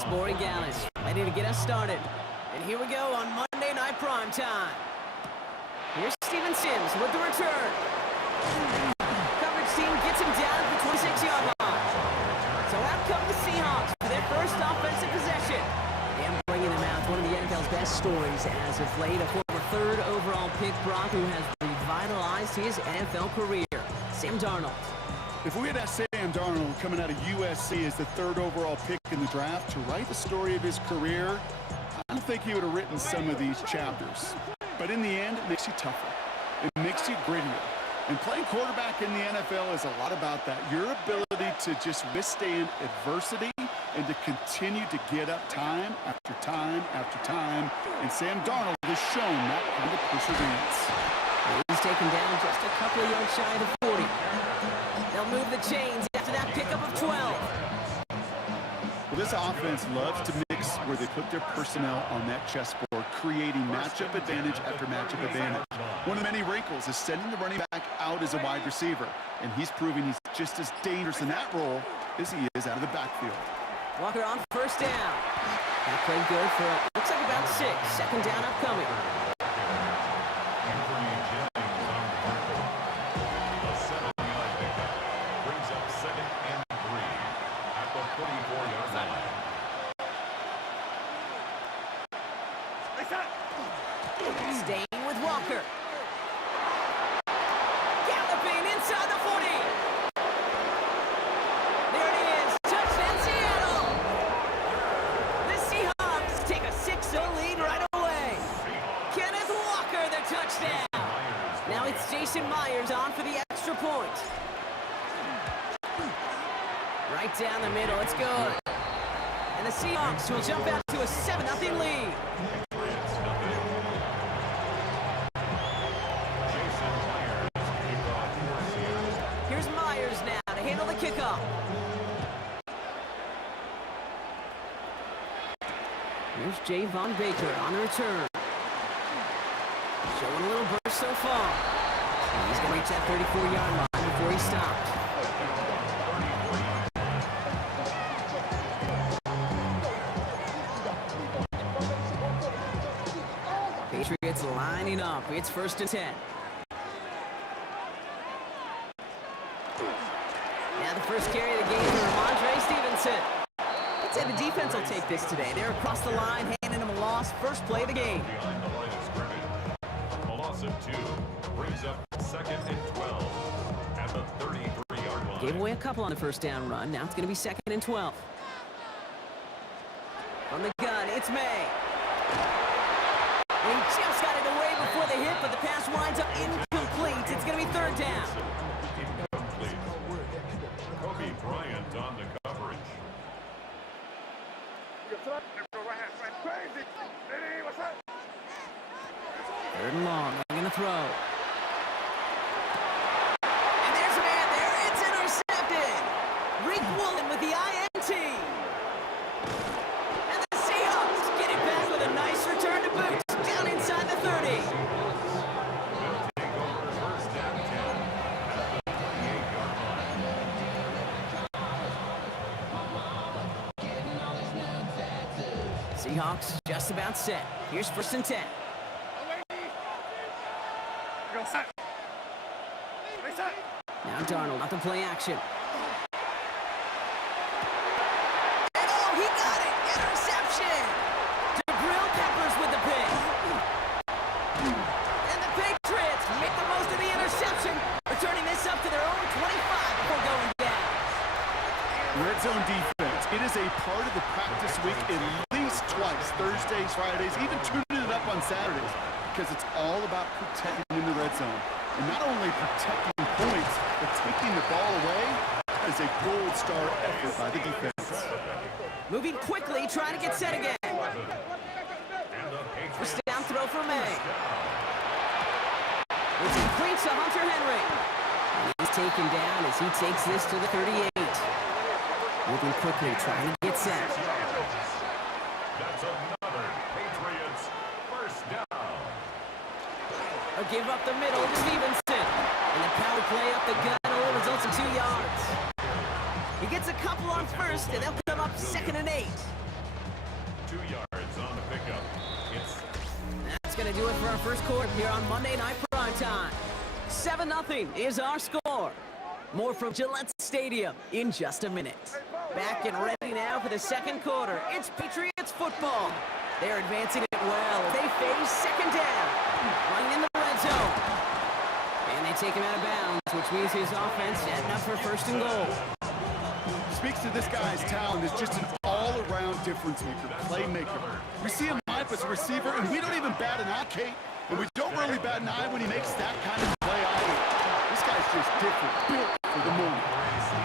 Luis Borregales, ready to get us started. And here we go on Monday Night Primetime. Here's Steven Sims with the return. Coverage team gets him down at the 26-yard line. So out come the Seahawks for their first offensive possession. And bringing them out, one of the NFL's best stories as of late, a former third overall pick, Brock, who has revitalized his NFL career. Sam Darnold. If we had asked Sam Darnold coming out of USC as the third overall pick in the draft to write the story of his career, I don't think he would have written some of these chapters. But in the end, it makes you tougher. It makes you grittier. And playing quarterback in the NFL is a lot about that. Your ability to just withstand adversity and to continue to get up time after time after time. And Sam Darnold has shown that kind of perseverance. He's taken down just a couple of yards shy of the 40. They'll move the chains after that pickup of 12. Well, this offense loves to mix where they put their personnel on that chessboard, creating matchup advantage after matchup advantage. One of the many wrinkles is sending the running back out as a wide receiver, and he's proving he's just as dangerous in that role as he is out of the backfield. Walker on first down. That played good for, looks like about 6. Second down upcoming. Staying with Walker. Galloping inside the 40. There it is. Touchdown, Seattle. The Seahawks take a 6-0 lead right away. Kenneth Walker, the touchdown. Now it's Jason Myers on for the extra point. Right down the middle. It's good. And the Seahawks will jump out to a 7-0 lead. Here's Myers now to handle the kickoff. Here's Javon Baker on the return. Showing a little burst so far. He's going to reach that 34-yard line before he stops. Patriots lining up. It's 1st and 10. Now the first carry of the game for Ramondre Stevenson. I'd say the defense will take this today. They're across the line, handing him a loss. First play of the game. A loss of 2 brings up 2nd and 12 at the 33-yard line. Gave away a couple on the first down run. Now it's going to be 2nd and 12. From the gun, it's May. And he just got it away before the hit, but the pass winds up incomplete. It's going to be 3rd down. Incomplete. Kobe Bryant on the coverage. 3rd and long. They're going to throw. And there's a man there. It's intercepted. Rick Woolen with the INT. And the Seahawks get it back with a nice return to boot. Down inside the 30. Seahawks just about set. Here's 1st and 10. Now Darnold, not the play action. And oh, he got it! Interception! Jabril Peppers with the pick. And the Patriots make the most of the interception, returning this up to their own 25 before going down. Red zone defense. It is a part of the practice week at least twice, Thursdays, Fridays, even tuning it up on Saturdays, because it's all about protecting in the red zone. And not only protecting points, but taking the ball away is a gold star effort by the defense. Moving quickly, trying to get set again. First down throw for May. It's complete to Hunter Henry. And he's taken down as he takes this to the 38. Moving quickly, trying to get set. That's another Patriots first down. A give up the middle to Stevenson. And the power play up the gut only results in 2 yards. He gets a couple on first, and they'll come up 2nd and 8. 2 yards on the pickup. It's That's going to do it for our first quarter here on Monday Night Primetime. 7-0 is our score. More from Gillette Stadium in just a minute. Back and ready now for the second quarter. It's Patriots football. They're advancing it well. They face second down. Running in the red zone. And they take him out of bounds, which means his offense setting up for first and goal. Speaks to this guy's talent as just an all-around difference maker, playmaker. We see him live as a receiver, and we don't even bat an eye, Kate. And we don't really bat an eye when he makes that kind of play either. This guy's just different, built for the moment.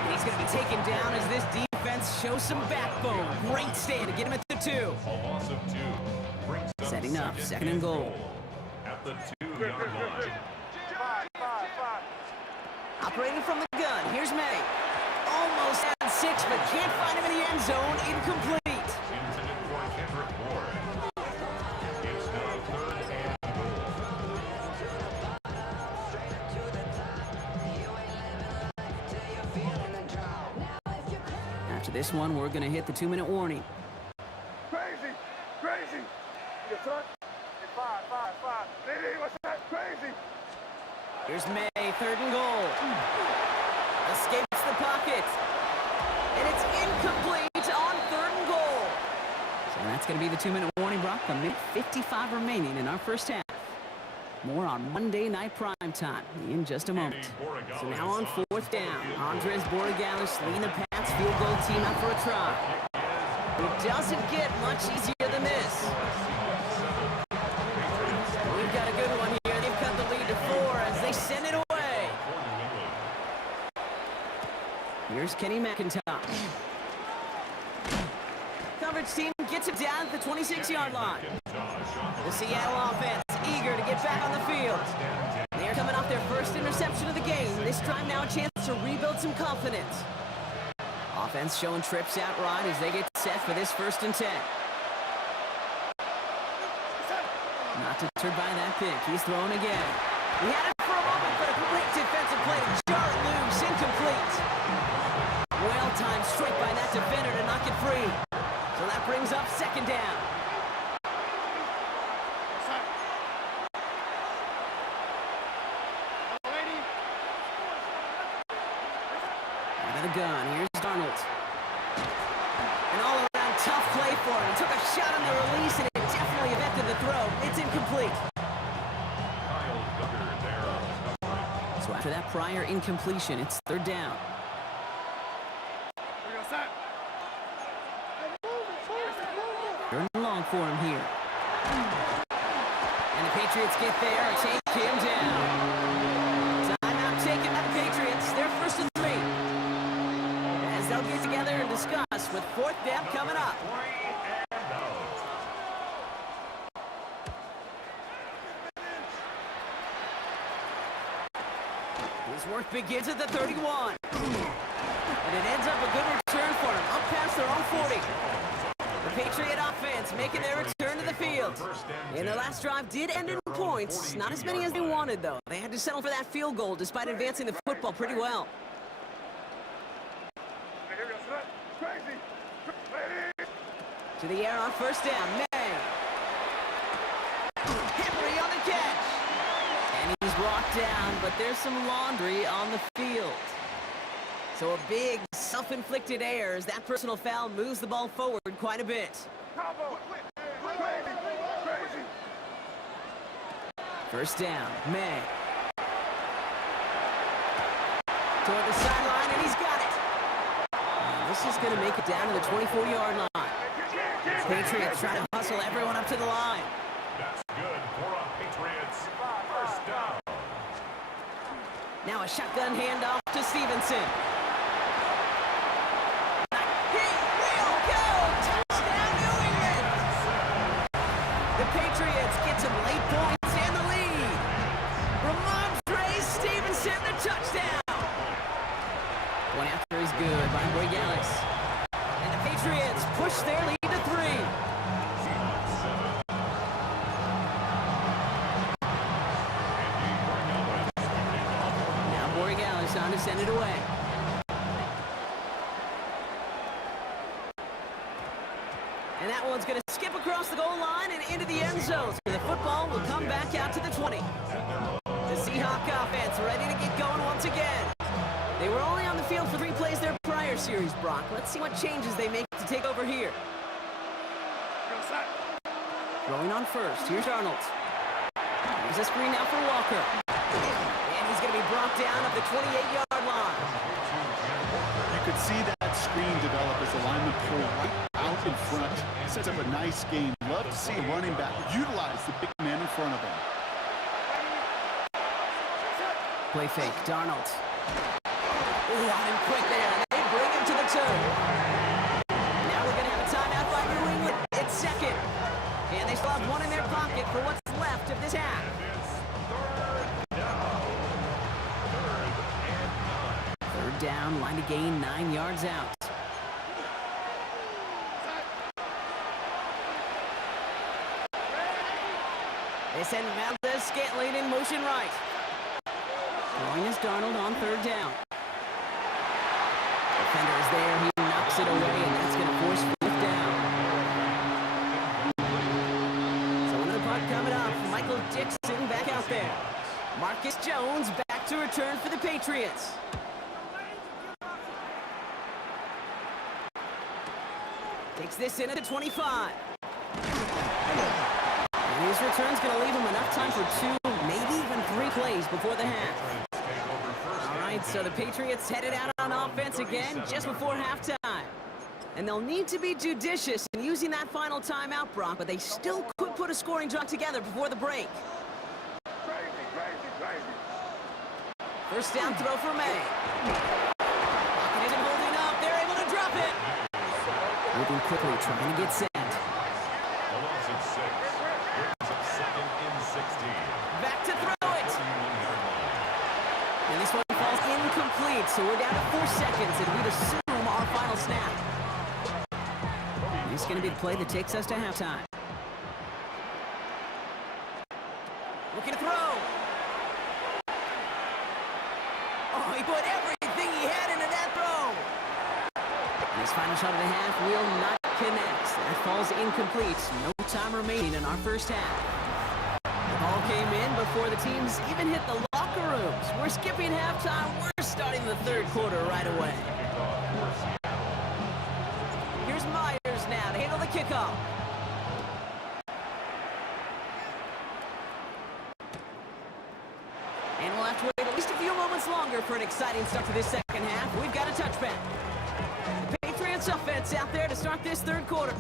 And he's going to be taken down as this defense shows some backbone. Great stand to get him at the 2. a loss of 2. Brings up Setting up, second and goal. At the 2-yard line. Operating from the gun, here's May. Almost at 6, but can't find him in the end zone. Incomplete. Intended for Kendrick Ward. It's now 3rd and goal. After this one, we're going to hit the 2-minute warning. Crazy. Your son? Five. Lady, what's that? Crazy. Here's May, 3rd and goal. Escapes the pocket. And it's incomplete on 3rd and goal. So that's going to be the 2-minute warning, Brock. A minute 55 remaining in our first half. More on Monday Night Primetime in just a moment. So now on 4th down, Andres Borregales leading the Pats field goal team out for a try. It doesn't get much easier than this. We've got a good one here. They've cut the lead to 4 as they send it away. Here's Kenny McIntosh. Coverage team gets it down at the 26-yard line. The Seattle offense eager to get back on the field. They're coming off their first interception of the game. This time now a chance to rebuild some confidence. Offense showing trips out right as they get set for this 1st and 10. Not deterred by that pick. He's throwing again. He had it for a moment, but a great defensive play to jar it loose. Incomplete. Well-timed straight by that defender to knock it free. So that brings up 2nd down. Out of the gun, here's Darnold. An all-around tough play for him. He took a shot on the release, and it definitely affected the throw. It's incomplete. Kyle Duggar there on the coverage. So after that prior incompletion, it's 3rd down. Third and long for him here. And the Patriots get there and take him down. Timeout taken by the Patriots. They're 1st and 3. As they'll get together and discuss with 4th down coming up. 3 and out. His work begins at the 31. And it ends up a good return for him. Up past their own 40. The Patriot offense making their return to the field. And their last drive did end in points. Not as many as they wanted, though. They had to settle for that field goal despite advancing the football pretty well. To the air on 1st down. May. Henry on the catch. And he's brought down, but there's some laundry on the field. So a big self-inflicted error as that personal foul moves the ball forward quite a bit. First down, May. Toward the sideline, and he's got it. And this is going to make it down to the 24-yard line. Patriots trying to hustle everyone up to the line. That's good for a Patriots 1st down. Now a shotgun handoff to Stevenson. He will go! Touchdown, New England! The Patriots get some late points and the lead. Ramondre Stevenson, the touchdown! One after is good by Borregales. And the Patriots push their lead to 3. Now Borregales on to send it away. And that one's going to skip zones, where the football will come back out to the 20. The Seahawk offense ready to get going once again. They were only on the field for 3 plays their prior series, Brock. Let's see what changes they make to take over here. Throwing on first. Here's Darnold. Here's a screen now for Walker. And he's going to be brought down at the 28-yard line. You could see that screen develop as the lineman pull right out in front. Sets up a nice game. Love to see a running back utilize the big man in front of him. Play fake. Darnold. Ooh, on him quick there. They bring him to the 2. Now we're going to have a timeout by New England. It's second. And they still have 1 in their pocket for what's left of this half. Third down, line to gain 9 yards out. They send Valdez-Scantling in motion right. Throwing is Darnold on third down. Defender is there. He knocks it away, and that's going to force 4th down. So another punt coming up. Michael Dixon back out there. Marcus Jones back to return for the Patriots. Takes this in at the 25. And his return's going to leave him enough time for 2, maybe even 3 plays before the half. All right, so the Patriots headed out on offense again just before halftime. And they'll need to be judicious in using that final timeout, Brock, but they still could put a scoring drive together before the break. First down throw for May. Pocket isn't holding up. They're able to drop it. Moving quickly, trying to get set. A loss of 6. Brings up 2nd and 16. Back to throw it. And this one falls incomplete, so we're down to 4 seconds, and we'd assume our final snap. This is going to be the play that takes us to halftime. Looking to throw. Oh, he put everything he had into that throw. And his final shot of the half will not connect. That falls incomplete. No time remaining in our first half. The ball came in before the teams even hit the locker rooms. We're skipping halftime. We're starting the 3rd quarter right away. Here's Myers now to handle the kickoff. And we'll have to wait at least a few moments longer for an exciting start to this second half. We've got a touchback. The Patriots offense out there to start this 3rd quarter.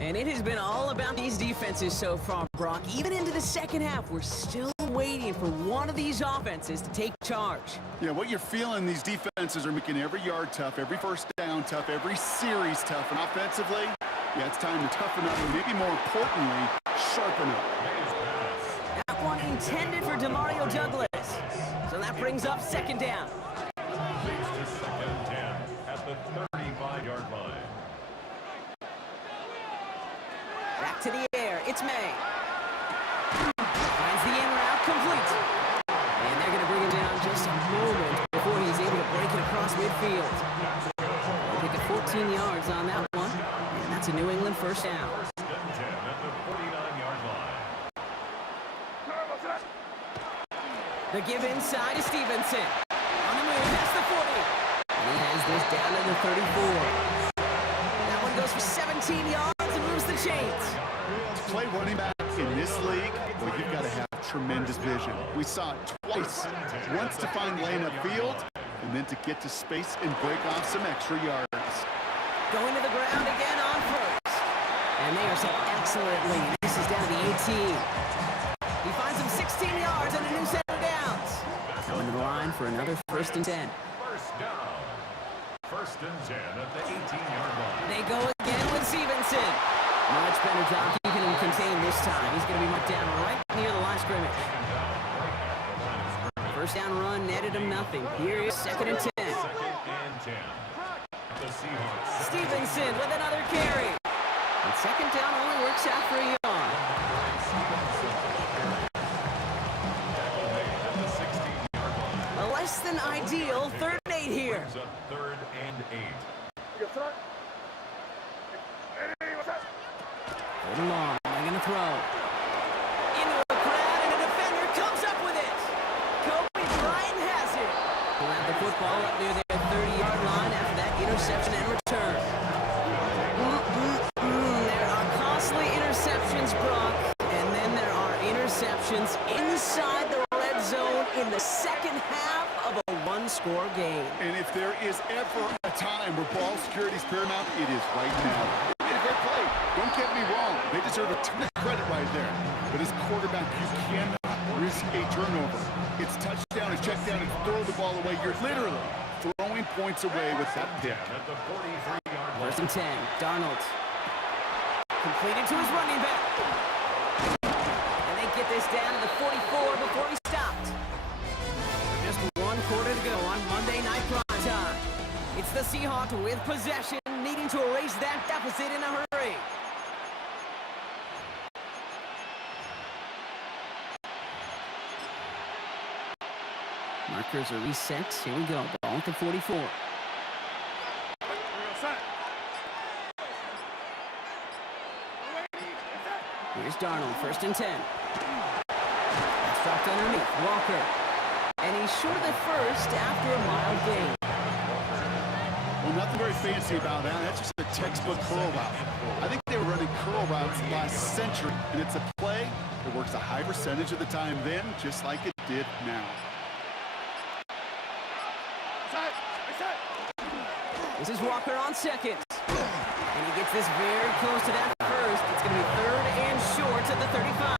And it has been all about these defenses so far, Brock. Even into the second half, we're still waiting for one of these offenses to take charge. Yeah, what you're feeling, these defenses are making every yard tough, every first down tough, every series tough. And offensively, yeah, it's time to toughen up and maybe more importantly, sharpen up. That one intended for Demario Douglas. So that brings up 2nd down. Leads to 2nd and 10 at the 35-yard line. Back to the air. It's May. Finds the in route complete. And they're going to bring him down just a moment before he's able to break it across midfield. They pick up 14 yards on that one. And that's a New England first down. 1st and 10 at the 49-yard line. The give inside to Stevenson. On the move, that's the 40. And he has this down to the 34. That one goes for 17 yards and moves the chains. To play running back in this league, well, you've got to have tremendous vision. We saw it twice. Once to find lane upfield, and then to get to space and break off some extra yards. Going to the ground again on first. And they are set excellently. This is down to the 18. He finds him 16 yards and a new set of downs. Coming to the line for another 1st and 10. First down. 1st and 10 at the 18-yard line. They go again with Stevenson. Much better job keeping him contained this time. He's going to be marked down right near the line of scrimmage. First down run netted him nothing. Here is 2nd and 10. 2nd and 10. The Seahawks. Stevenson with another carry. And 2nd down only works out for a yard. A less than ideal 3rd and 8 here. Brings up 3rd and 8. Third and long. They're going to throw. We'll have the football up near their 30-yard line after that interception and return. There are costly interceptions, Brock, and then there are interceptions inside the red zone in the second half of a one-score game. And if there is ever a time where ball security is paramount, it is right now. They made a great play. Don't get me wrong. They deserve a ton of credit right there. But as quarterback, you cannot risk a turnover. It's touchdown, it's check down, and throw the ball away. You're literally throwing points away with that pick. At the 43-yard line. First and 10, Darnold. Completed to his running back. And they get this down to the 44 before he stopped. Just one quarter to go on Monday Night Prime Time. It's the Seahawks with possession, needing to erase that deficit in a hurry. Markers are reset. Here we go. Ball at the 44. Here's Darnold, first and 10. That's dropped underneath. Walker. And he's short of the first after a mild gain. Well, nothing very fancy about that. That's just a textbook curl route. I think they were running curl routes last century, and it's a play that works a high percentage of the time then, just like it did now. This is Walker on second. And he gets this very close to that first. It's going to be third and short at the 35.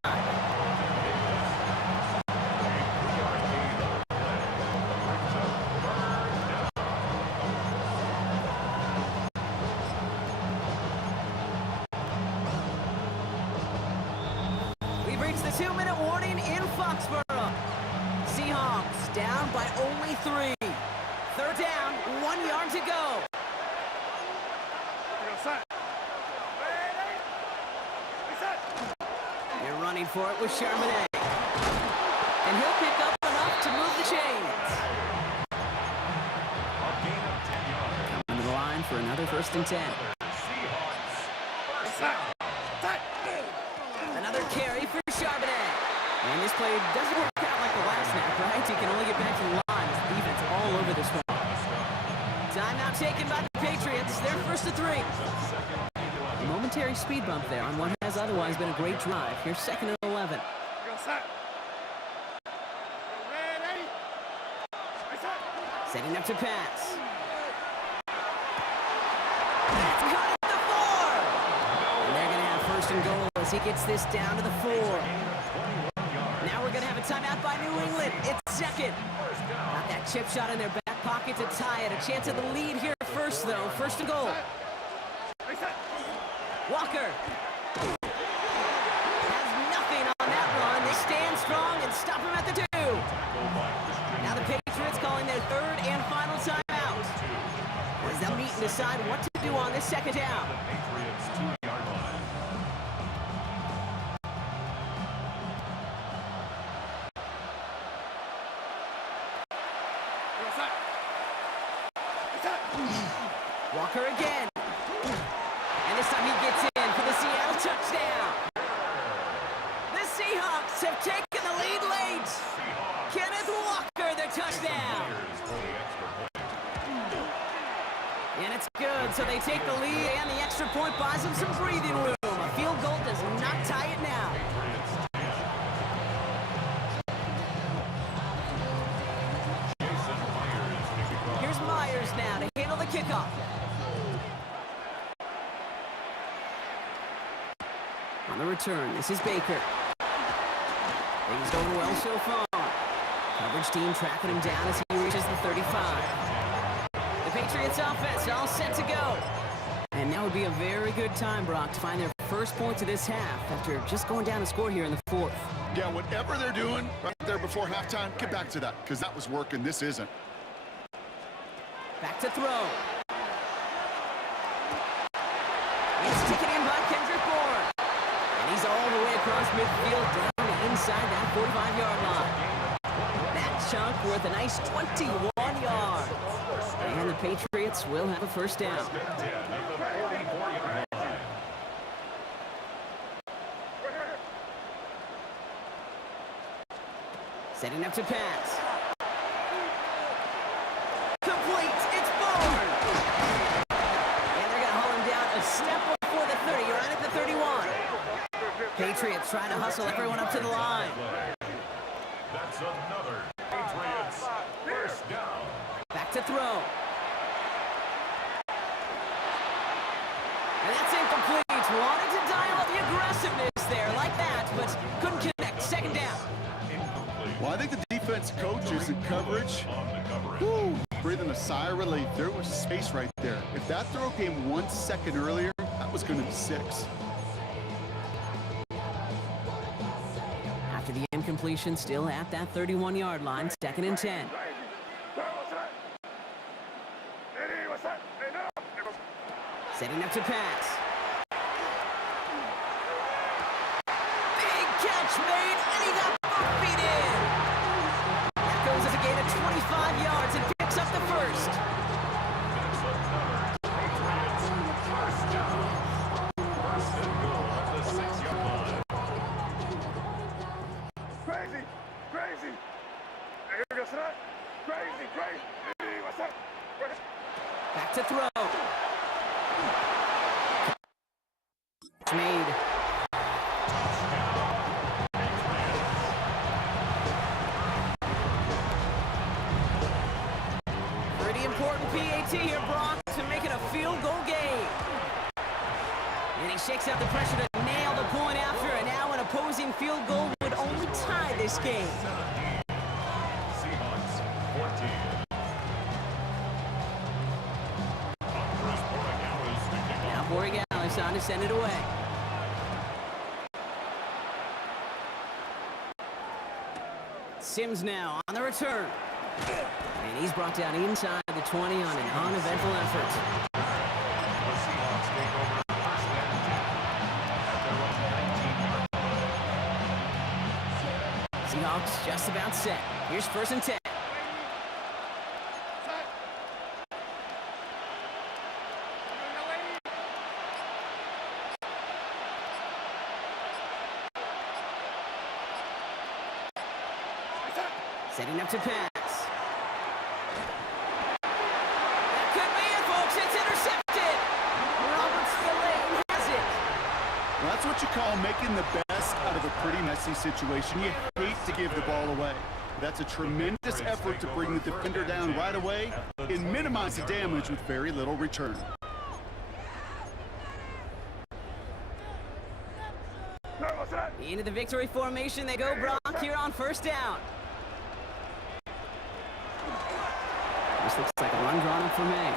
We've reached the 2-minute warning in Foxborough. Seahawks down by only 3. Third down, 1 yard to go. They're running for it with Charbonnet. And he'll pick up enough to move the chains. Coming to the line for another first and 10. Another carry for Charbonnet. And this play doesn't work out like the last snap, right? He can only get back to the line. His defense all over this one. Timeout taken by the Patriots. They're first to 3. A momentary speed bump there on what has otherwise been a great drive. Here's second and 11. Setting up to pass. It's caught at the 4. And they're going to have first and goal as he gets this down to the 4. Now we're going to have a timeout by New England. It's second. Got that chip shot in their back pocket to tie it. A chance at the lead here first, though. First and goal. Walker has nothing on that run. They stand strong and stop him at the 2. Now the Patriots calling their third and final timeout, as they'll meet and decide what to do on this second down. Patriots 2-yard line. Walker again. And this time he gets in for the Seattle touchdown. The Seahawks have taken the lead late. Kenneth Walker, the touchdown. And it's good, so they take the lead, and the extra point buys them some breathing room. A field goal does not tie it now. Here's Myers now to handle the kickoff. On the return, this is Baker. Things going well so far. Coverage team tracking him down as he reaches the 35. The Patriots offense all set to go. And now would be a very good time, Brock, to find their first points of this half after just going down a score here in the 4th. Yeah, whatever they're doing right there before halftime, get back to that, because that was working. This isn't. Back to throw. It's taken in by Kendrick Bourne. And he's all the way across midfield down inside that 45-yard line. That chunk worth a nice 21 yards. And the Patriots will have a first down. Setting up to pass. Patriots trying to hustle everyone up to the line. That's another Patriots first down. Back to throw. And that's incomplete. Wanted to dial up the aggressiveness there like that, but couldn't connect. Second down. Incomplete. Well, I think the defense coaches in coverage, On the coverage. breathing a sigh of relief. There was space right there. If that throw came 1 second earlier, that was going to be 6. After the incompletion, still at that 31-yard line, 2nd and 10. Setting up to pass. Big catch made, and he got both feet in. That goes as a gain of 25 yards and picks up the first. That's another Patriots first down. First and goal at the 6-yard line. Crazy, crazy. Hey, here goes that. Crazy, crazy. Hey, what's up? Back to throw. Made. Pretty important PAT here, Brock, to make it a field goal game. And he shakes out the pressure to nail the point after, and now an opposing field goal would only tie this game. 17. Seahawks 14. Andres Borregales to kick Now off. Borregales on to send it away. Sims now on the return. And he's brought down inside the 20 on an uneventful effort. The Seahawks take over first and 10 at their own 19-yard line. Seahawks just about set. Here's 1st and 10. Setting up to pass. That could be it, folks. It's intercepted. Robert Spillane has it. Well, that's what you call making the best out of a pretty messy situation. You hate to give the ball away. That's a tremendous effort to bring the defender down right away and minimize the damage with very little return. Into the victory formation they go, Brock, here on 1st down. This looks like a run drawn up for May.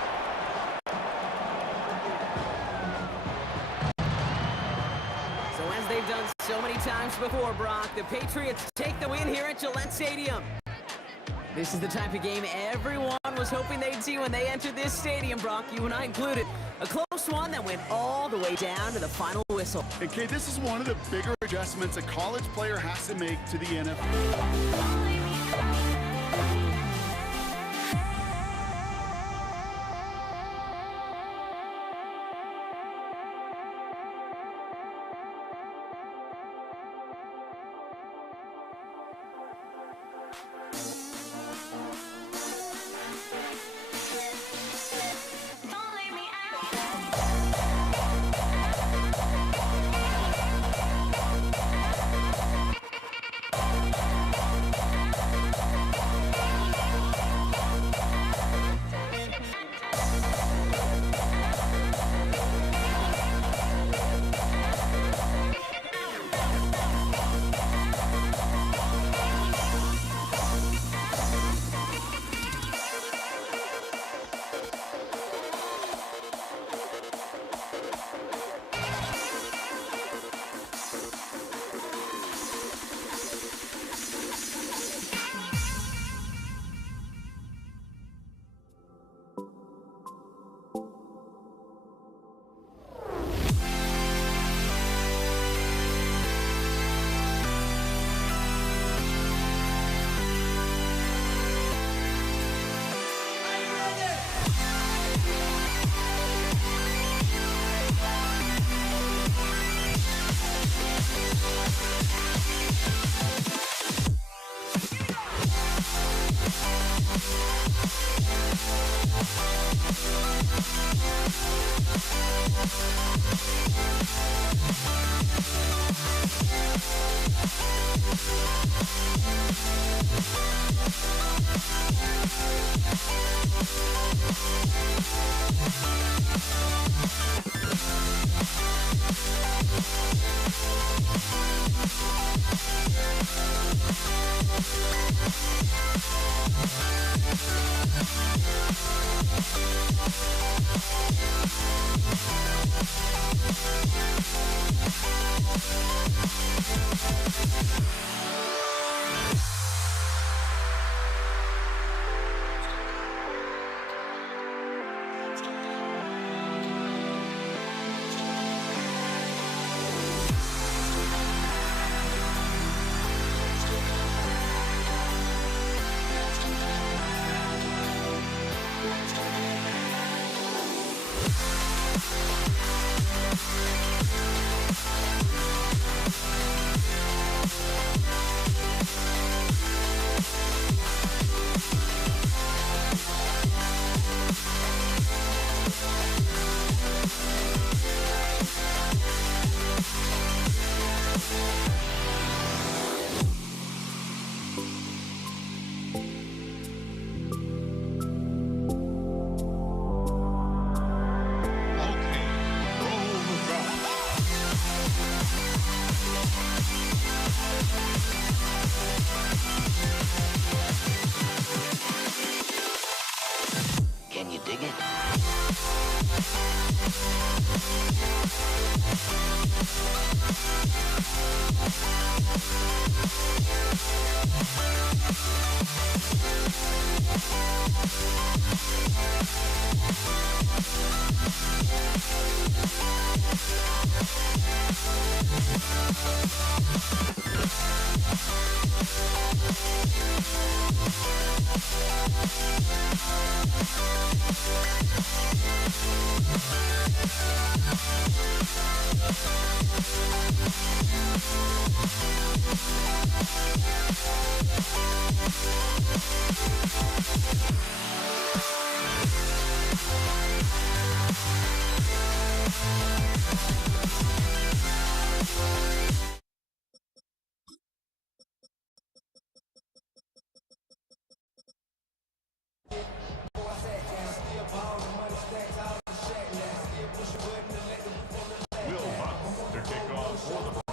So as they've done so many times before, Brock, the Patriots take the win here at Gillette Stadium. This is the type of game everyone was hoping they'd see when they entered this stadium, Brock, you and I included. A close one that went all the way down to the final whistle. And Kate, this is one of the bigger adjustments a college player has to make to the NFL. Can you dig it?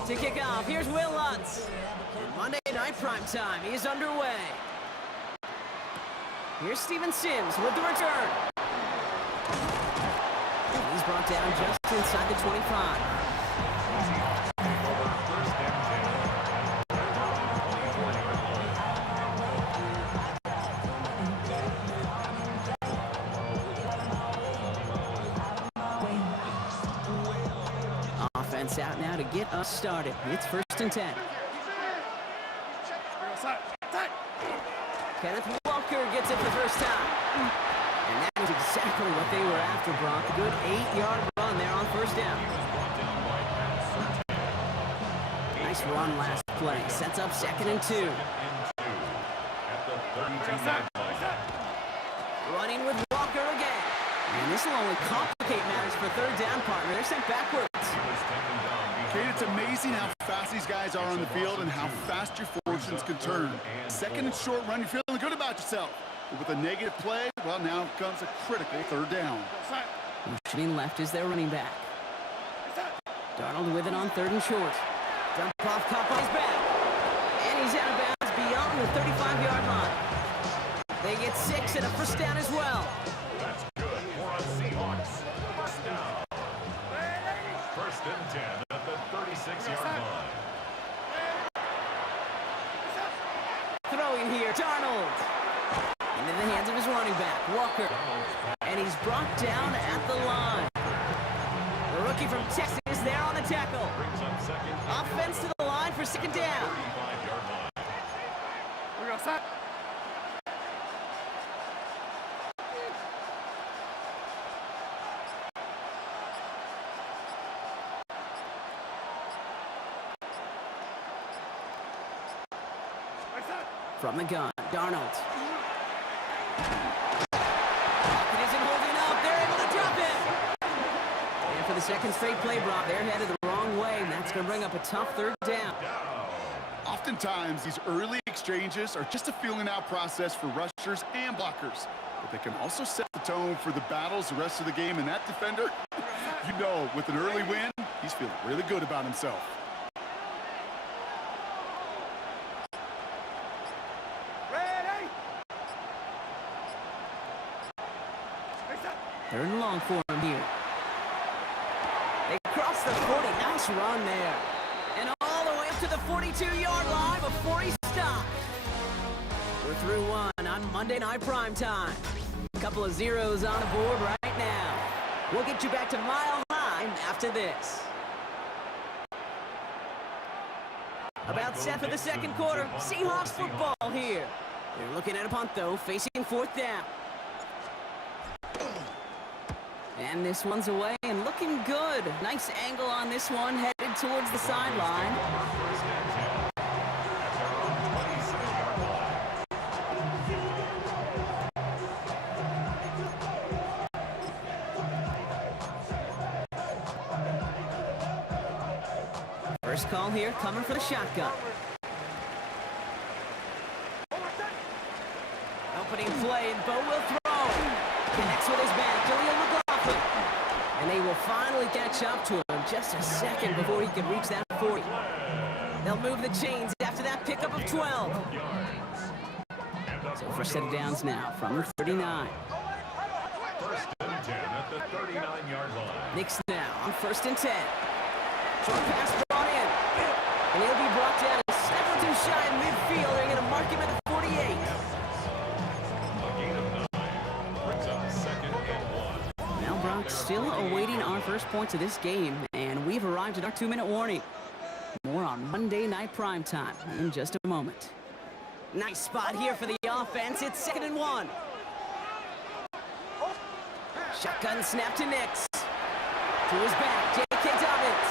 To kick off, here's Will Lutz. Monday Night Primetime is underway. Here's Steven Sims with the return. He's brought down just inside the 25. Offense out now to get us started. It's 1st and 10. Kenneth Walker gets it for the first time. And that was exactly what they were after, Brock. A good 8-yard run there on 1st down. Nice run last play. Sets up 2nd and 2. Running with Walker again. And this will only complicate matters for 3rd down, partner. They're sent backwards. Kate, it's amazing how fast these guys are on the field and how fast your fortunes can turn. 2nd and short run, you're feeling good about yourself. But with a negative play, well, now comes a critical 3rd down. Motioning left is their running back. Darnold with it on 3rd and short. Dump off, caught by his back. And he's out of bounds beyond the 35-yard line. They get 6 and a 1st down as well. That's good for a Seahawks. 1st down. 1st and 10 at the 36-yard line. Throwing here, Darnold. Into the hands of his running back, Walker. And he's brought down at the line. The rookie from Texas is there on the tackle. Offense to the line for 2nd down. 35-yard line. We're all set. From the gun, Darnold. It isn't holding up. They're able to drop it. And for the 2nd straight play, Brock, they're headed the wrong way, and that's going to bring up a tough 3rd down. Oftentimes, these early exchanges are just a feeling-out process for rushers and blockers. But they can also set the tone for the battles the rest of the game, and that defender, you know, with an early win, he's feeling really good about himself. They're in long for him here. They cross the 40. Nice run there. And all the way up to the 42-yard line before he stopped. We're through one on Monday Night Primetime. A couple of zeros on the board right now. We'll get you back to Mile High after this. About set for the 2nd quarter. Seahawks football here. They're looking at a punt, though, facing 4th down. And this one's away and looking good. Nice angle on this one, headed towards the sideline. First call here, coming for the shotgun. Opening play, and Bo will throw. Connects with his back, Jaleel McLaughlin. And they will finally catch up to him just a second before he can reach that 40. They'll move the chains after that pickup of 12. So first set of downs now from the 39. Knicks now on 1st and 10. Short pass brought in. And he'll be brought down a step or two shy in midfield. They're going to mark him at the 48. A gain of 9 brings up 2nd and 1. Now Brock still awaiting our first points of this game, and we've arrived at our 2-minute warning. More on Monday Night Primetime in just a moment. Nice spot here for the offense. It's 2nd and 1. Shotgun snap to Knicks. To his back, J.K. Dobbins.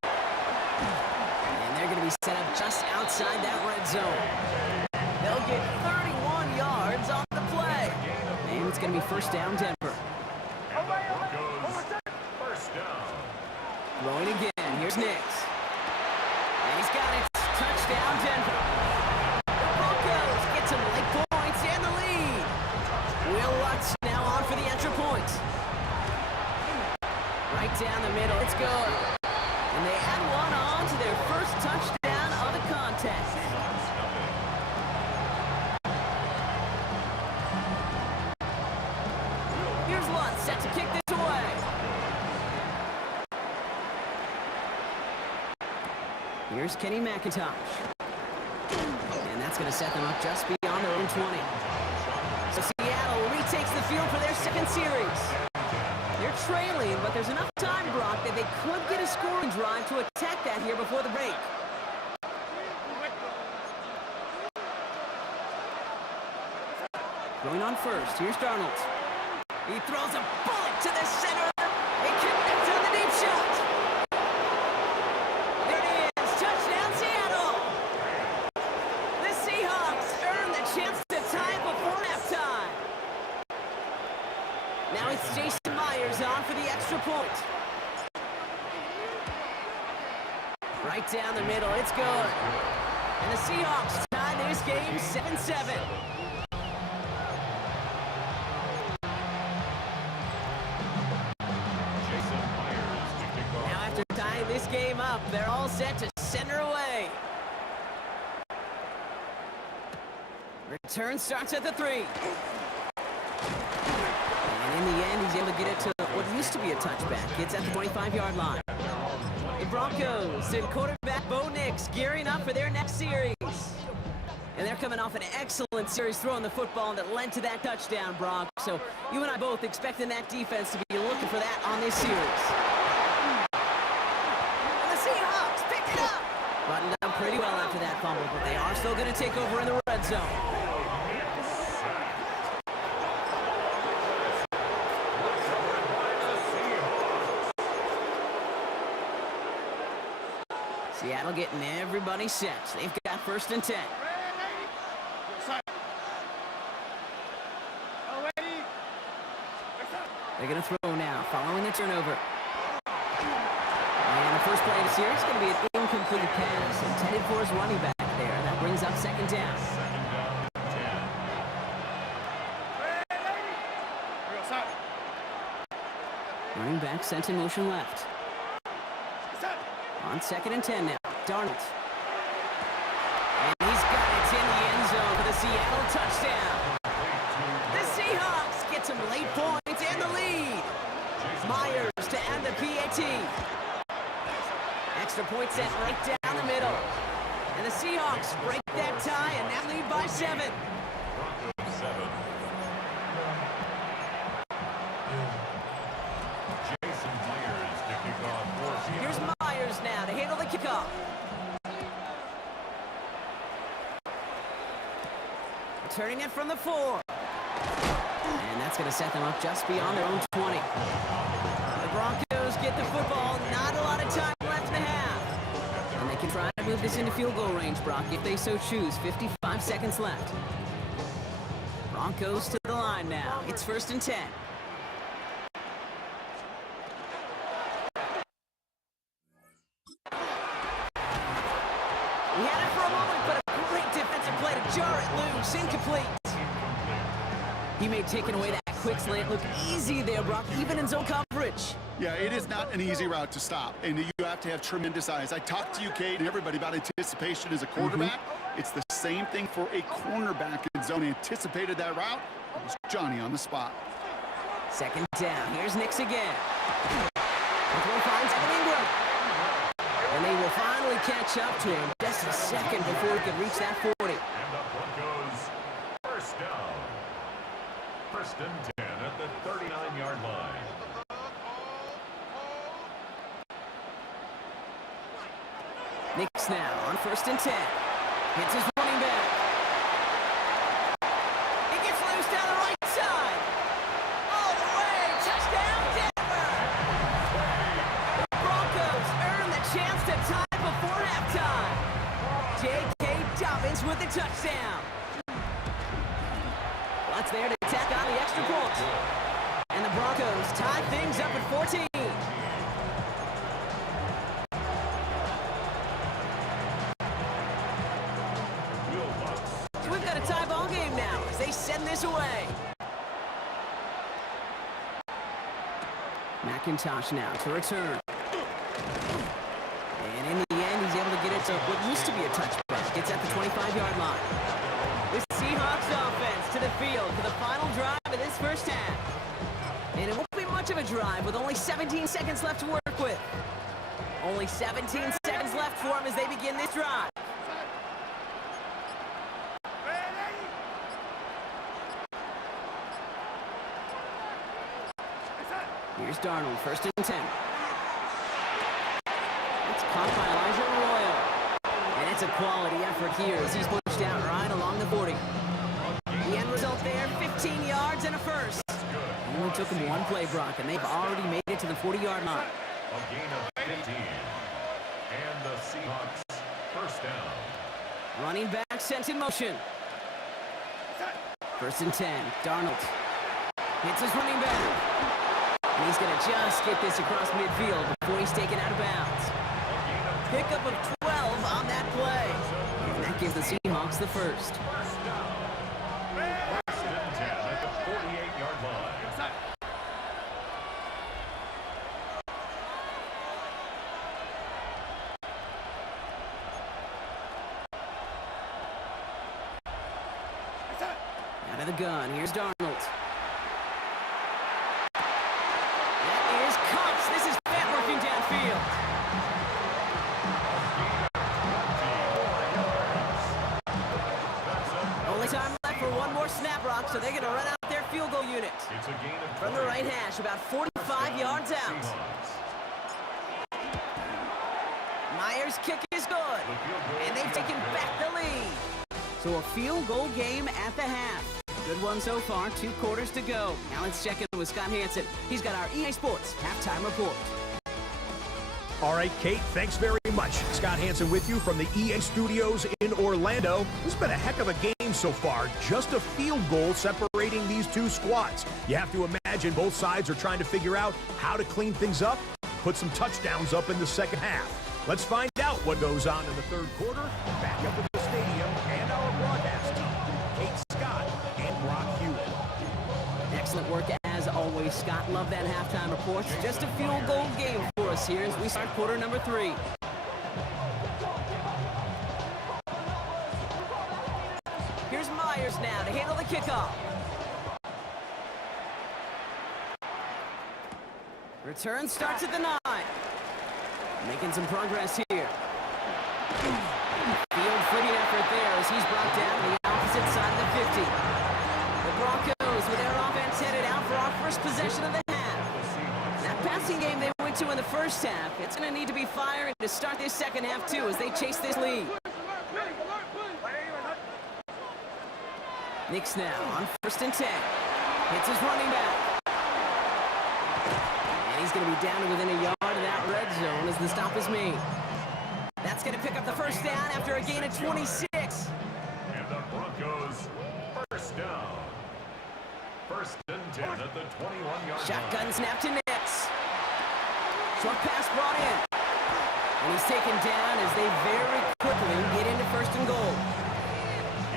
And they're going to be set up just outside that red zone. They'll get 31 yards on the play. And it's going to be 1st down, Denver. And the Broncos, 1st down. Throwing again. Here's Knicks. And he's got it. Touchdown, Denver. The Broncos get some late points and the lead. Will Lutz now on for the extra point. Right down the middle. It's good. And they add one on to their first touchdown of the contest. Here's Lutz set to kick this away. Here's Kenny McIntosh. And that's going to set them up just beyond their own 20. So Seattle retakes the field for their 2nd series. They're trailing, but there's enough time, Brock, that they could get a scoring drive to attack that here before the break. Going on 1st, here's Darnold. He throws a bullet to the center. It connects on the deep shot. There it is, touchdown Seattle. The Seahawks earn the chance to tie before halftime. Now it's Jason Myers on for the extra point. Right down the middle, it's good. And the Seahawks tie this game 7-7. Now after tying this game up, they're all set to center away. Return starts at the 3. And in the end, he's able to get it to what used to be a touchback. It's at the 25-yard line. The Broncos and quarterback Bo Nix gearing up for their next series. And they're coming off an excellent series throwing the football that led to that touchdown, Brock. So you and I both expecting that defense to be looking for that on this series. And the Seahawks pick it up. Buttoned up pretty well after that fumble, but they are still going to take over in the red zone. Seattle getting everybody set. They've got 1st and 10. They're going to throw now, following the turnover. And the first play of the series is going to be an incomplete pass intended for his running back there. That brings up 2nd down. 10. Running back sent in motion left. On 2nd and 10 now, Darnold. And he's got it in the end zone for the Seattle touchdown. The Seahawks get some late points and the lead. Myers to add the PAT. Extra point set right down the middle. And the Seahawks break that tie and now lead by 7. Broncos 7. Jason Myers to kick off for Seattle. Here's Myers now to handle the kickoff. Returning it from the 4. And that's going to set them up just beyond their own 20. The Broncos get the football. Not a lot of time left in the half. And they can try to move this into field goal range, Brock, if they so choose. 55 seconds left. Broncos to the line now. It's 1st and 10. We had it for a moment, but a great defensive play to jar it loose. Incomplete. He may take away that quick slant look easy there, Brock, even in zone coverage. Yeah, it is not an easy route to stop, and you have to have tremendous eyes. I talked to you, Kate, and everybody about anticipation as a quarterback. It's the same thing for a cornerback in zone. Anticipated that route. It was Johnny on the spot. Second down. Here's Nix again. This one finds Evan Ingram. And they will finally catch up to him just a second before he could reach that 40. And the Broncos first down. First and 10 at the 39-yard line. Nix now on first and 10. Hits his running back. He gets loose down the right side. All the way. Touchdown, Denver. The Broncos earn the chance to tie before halftime. J.K. Dobbins with the touchdown. What's there to tack on the extra point? And the Broncos tie things up at 14. So we've got a tie ball game now as they send this away. McIntosh now to return. And in the end, he's able to get it to what used to be a touchback. It's at the 25-yard line. The Seahawks offense to the field for the final drive of this first half. And it won't be much of a drive with only 17 seconds left to work with. Only 17 seconds left for them as they begin this drive. Here's Darnold, first and 10. It's caught by Elijah Arroyo. And it's a quality effort here as he's pushed out right along the 40. The end result there, 15 yards and a first. It only took them one play, Brock, and they've already made it to the 40-yard line. A gain of 15. And the Seahawks first down. Running back sent in motion. First and 10, Darnold. Hits his running back. And he's going to just get this across midfield before he's taken out of bounds. Pickup of 12 on that play. And that gives the Seahawks the first. First and 10 at the 48-yard line. Out of the gun, here's Darnold. This is Fett working downfield. Only time left for one more snap, Rock, so they're going to run out their field goal unit. It's a gain of From the right hash, about 45 yards out. Myers' kick is good, and they've taken back the lead. So a field goal game at the half. Good one so far, 2 quarters to go. Now let's check in with Scott Hanson. He's got our EA Sports halftime report. All right, Kate, thanks very much. Scott Hanson with you from the EA Studios in Orlando. This has been a heck of a game so far. Just a field goal separating these two squads. You have to imagine both sides are trying to figure out how to clean things up, put some touchdowns up in the second half. Let's find out what goes on in the third quarter. Back up at the stadium and our broadcast team, Kate Scott and Brock Hewitt. Excellent work as always, Scott. Love that halftime report. Just a field goal game for us here as we start quarter number 3. Here's Myers now to handle the kickoff. Return starts at the 9. Making some progress here. Field footing effort there as he's brought down to the opposite side of the 50. The Broncos with their offense headed out for our first possession of the half. That passing game they went to in the first half, it's going to need to be firing to start this second half too as they chase this lead. Nix now on first and 10. Hits his running back. And he's going to be down to within a yard of that red zone as the stop is made. That's going to pick up the first down after a gain of 26. And the Broncos first down. First and 10 at the 21-yard line. Shotgun snap to Nix. Short pass brought in. And he's taken down as they very quickly get into first and goal.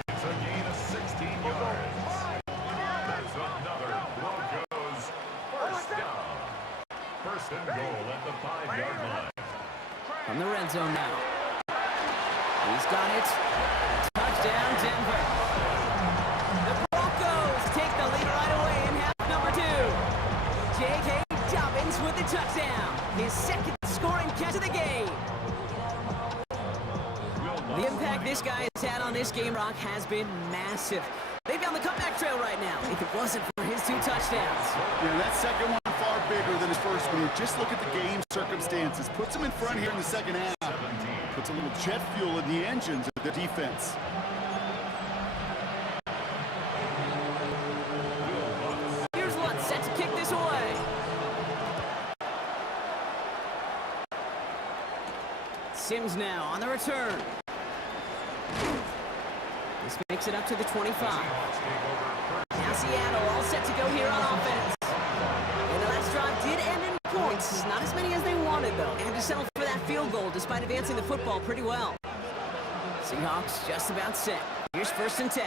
It's a gain of 16 yards. That's another Broncos first down. First and goal at the 5-yard line. From the red zone now. He's got it. Touchdown, Denver. The Broncos take the lead right away in half number 2. touchdown. His second scoring catch of the game. The impact this guy has had on this game, Rock, has been massive. They've on the comeback trail right now, if it wasn't for his 2 touchdowns. Yeah, that second one far bigger than his first one. You just look at the game circumstances. Puts him in front here in the second half. Puts a little jet fuel in the engines of the defense. Here's Lutz set to kick this away. Sims now on the return. This makes it up to the 25. Now Seattle all set to go here on offense. And the last drive did end in points. Not as many as they wanted, though. They had to settle for that field goal despite advancing the football pretty well. Seahawks just about set. Here's 1st and 10.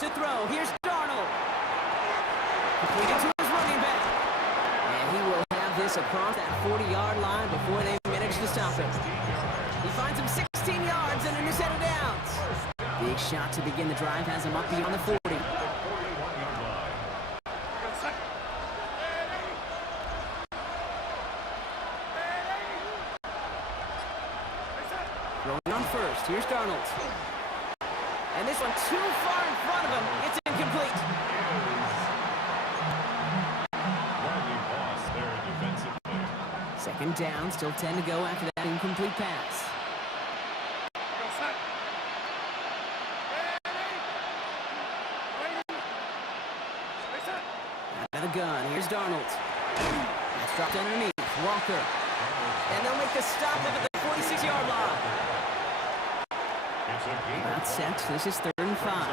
To throw, here's Darnold. Completed to his running back. And he will have this across that 40-yard line before they manage to stop him. He finds him 16 yards and a new set of downs. Big shot to begin the drive has him up beyond the 40. Throwing on first, here's Darnold. And this one too far in front of him. It's incomplete. Second down, still 10 to go after that incomplete pass. Out of the gun, here's Darnold. That's dropped underneath, Walker. And they'll make the stop up at the 46-yard line. About set, this is 3rd and 5.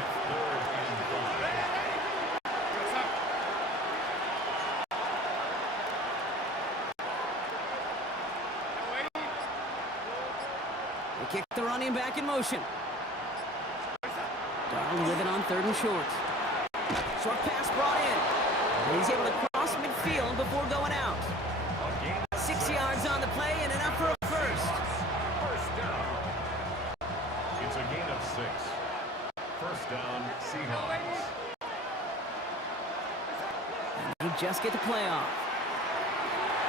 Kick the running back in motion. Darnold with it on 3rd and short. Short pass brought in. And he's able to cross midfield before going out. 6 yards on the play and enough for a first. First down. It's a gain of 6. First down, Seahawks. And they just get the play off.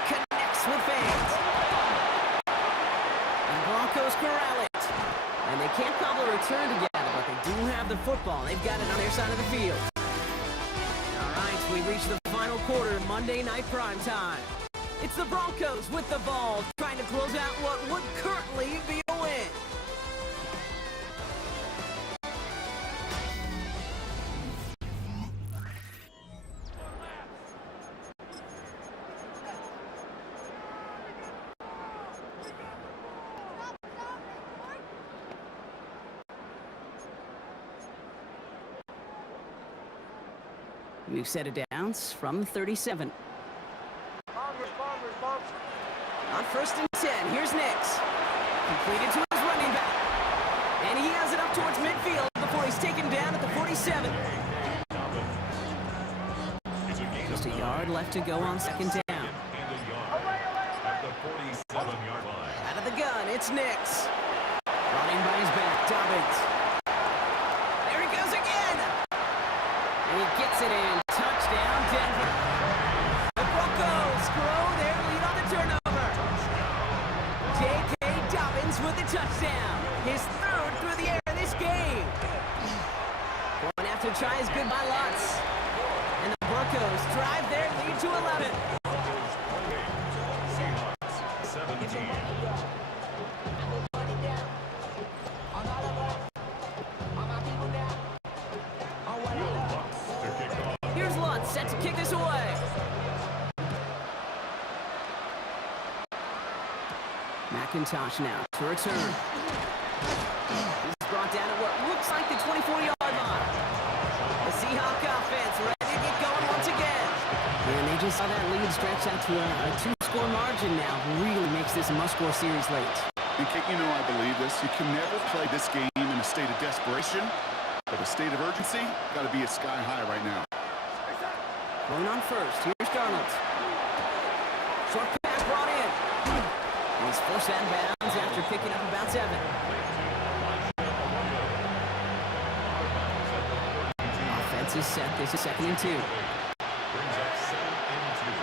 Connects with fans. Broncos corral it. And they can't cobble a return together, but they do have the football. They've got it on their side of the field. All right, we reach the final quarter, Monday Night Prime Time. It's the Broncos with the ball, trying to close out what would currently be a win. We've set it down from 37. On 1st and 10, here's Nix. Completed to his running back. And he has it up towards midfield before he's taken down at the 47. Just a yard left to go on 2nd down. At the 47-yard line. Out of the gun, it's Nix. Running by his back, Dobbins. There he goes again. And he gets it in. Touchdown, Denver. The Broncos grow their lead on the turnover. J.K. Dobbins with the touchdown. His 3rd through the air in this game. Going after try is good by Lutz. And the Broncos drive their lead to 11. Seahawks 17. Here's Lutz set to kick this away. McIntosh now to return. He's brought down at what looks like the 24-yard line. The Seahawk offense ready to get going once again. And they just saw that lead stretch out to a 2-score margin now. Really makes this a must-score series late. And Kate, you know I believe this. You can never play this game in a state of desperation, but a state of urgency got to be at sky high right now. Going on first, here's Darnold. Short pass brought in. And he's forced out of bounds after picking up about 7. Gets his set. This is 2nd and 2. Brings up 2nd and 2.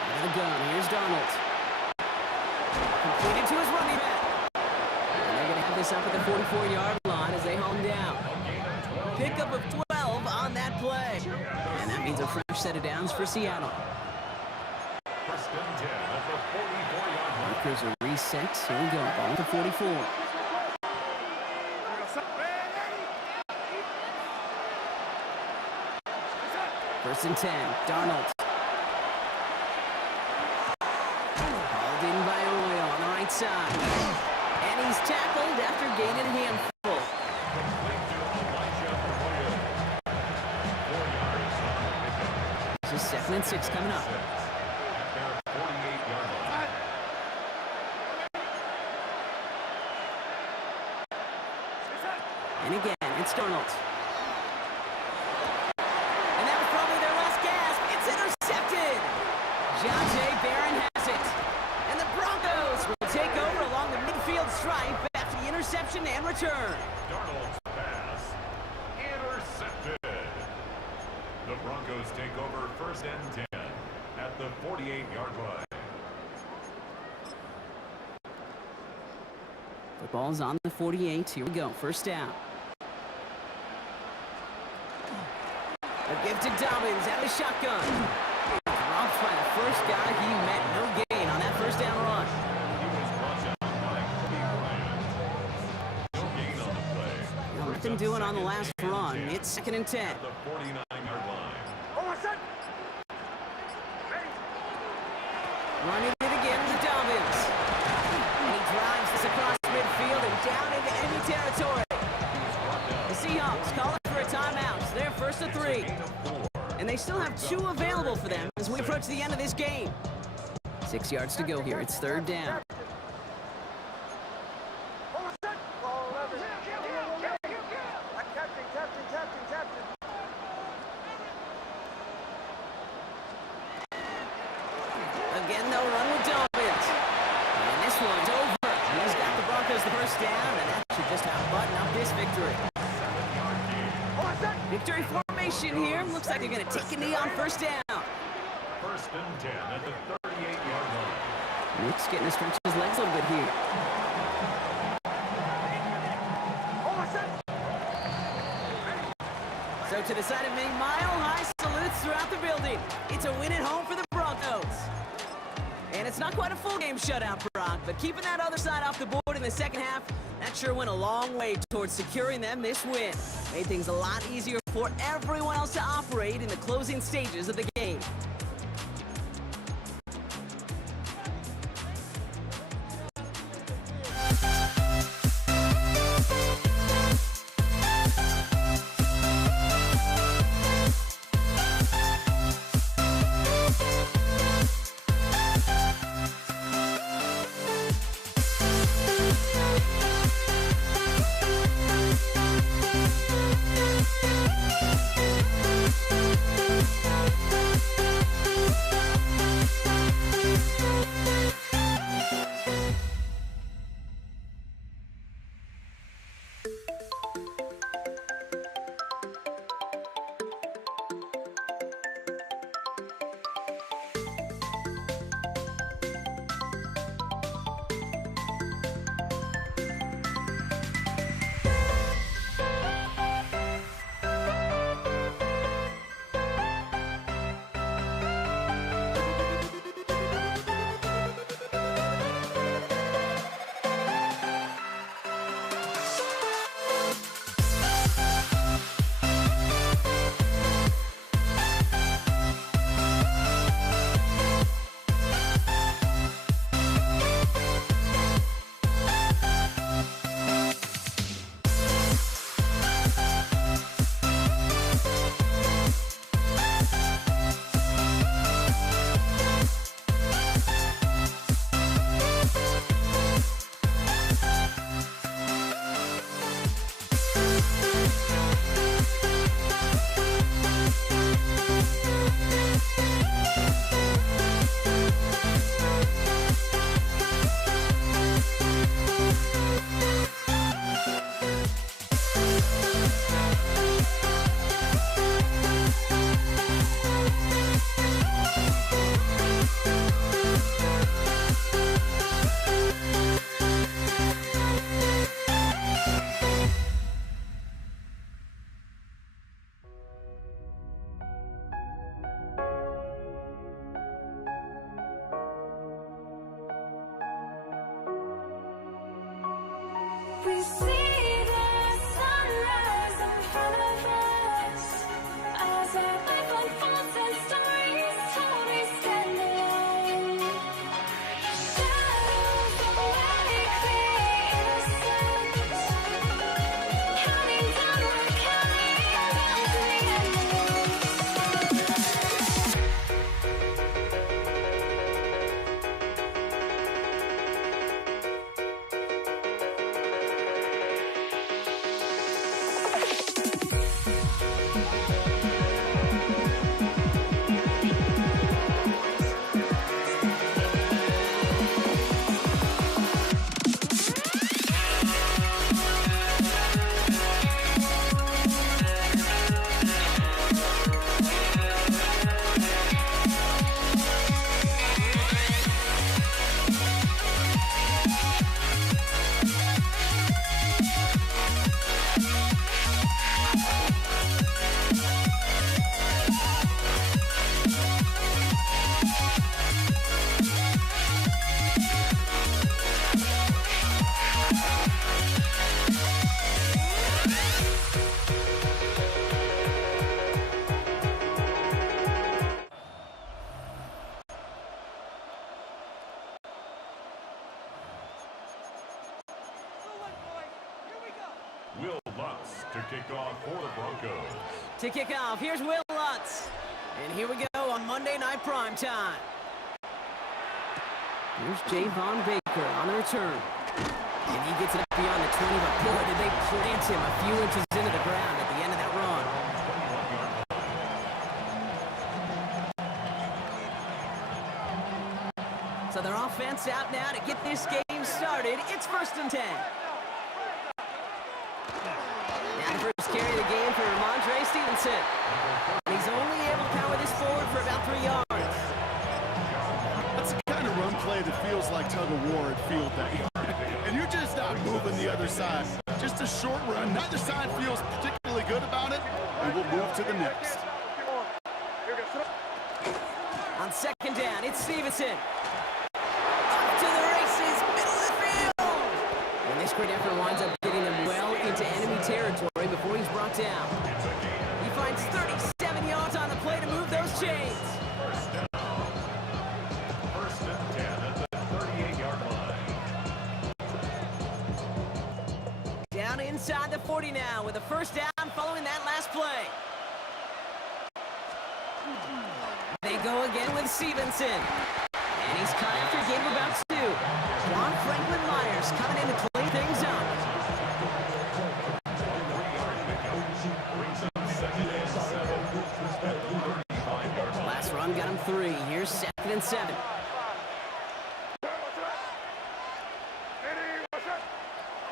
Out of the gun. Here's Darnold. Completed to his running back. And they're going to have this up at the 44-yard line as they home down. Pickup of 12 on that play. And that means a fresh set of downs for Seattle. 1st and 10 at the 44-yard line. Markers are reset. Here we go. Ball at the 44. First and 10. Darnold. Hauled in by Arroyo on the right side. And he's tackled after gaining a handful. Complete to Elijah Arroyo. 4 yards on the pickup. This is 2nd and 6 coming up. At their 48-yard line. And again, it's Darnold. And that was probably their last gasp. It's intercepted. Jonte Barron has it. And the Broncos will take over along the midfield stripe after the interception and return. Darnold's pass intercepted. The Broncos take over 1st and 10 at the 48-yard line. The ball's on the 48. Here we go. First down. A gift to Dobbins out of shotgun. Dropped by the first guy he met. No gain on that first down run. He was brought down by Cody Bryant. No gain on the play. Nothing doing on the last run. It's 2nd and 10. At the 49-yard line. Running it again to Dobbins. And he drives this across midfield and down into enemy territory. The Seahawks calling for a timeout. They're 1st and 3. And they still have 2 available for them as we approach the end of this game. 6 yards to go here. It's 3rd down. Again, they'll run with Dobbins. And this one's over. He's got the Broncos the first down, and that should just have button up this victory. Victory formation here. Looks like they're going to take a knee on first down. 1st and 10 at the 38-yard line. Nick's getting to stretch his legs a little bit here. So to the side of me, mile-high salutes throughout the building. It's a win at home for the Broncos. And it's not quite a full game shutout, Brock, but keeping that other side off the board in the second half, that sure went a long way towards securing them this win. Made things a lot easier for everyone else to operate in the closing stages of the game. we see the sunrise in front of us. As our life unfolds and stories told, we stand alone. Shadows of light create innocence, counting down, we're counting down to the end. Will Lutz to kick off for the Broncos. To kick off, here's Will Lutz. And here we go on Monday Night Primetime. Here's Javon Baker on the return. And he gets it up beyond the 20, but boy, did they plant him a few inches into the ground at the end of that run. So their offense out now to get this game started. It's 1st and 10. Now the first carry of the game for Ramondre Stevenson. And he's only able to power this forward for about 3 yards. That's the kind of run play that feels like tug-of-war at field day. And you're just not moving the other side. Just a short run. Neither side feels particularly good about it, and we'll move to the next. On 2nd down, it's Stevenson. Up to the races, middle of the field. And this great effort winds up getting him well into enemy territory before he's brought down. He finds 37 yards on the play to move those chains. First down. 1st and 10 at the 38-yard line. Down inside the 40 now with a 1st down following that last play. They go again with Stevenson. And he's caught after a gain of about 2. Juan Franklin Myers coming in to clean things up. Last run got him 3. Here's 2nd and 7.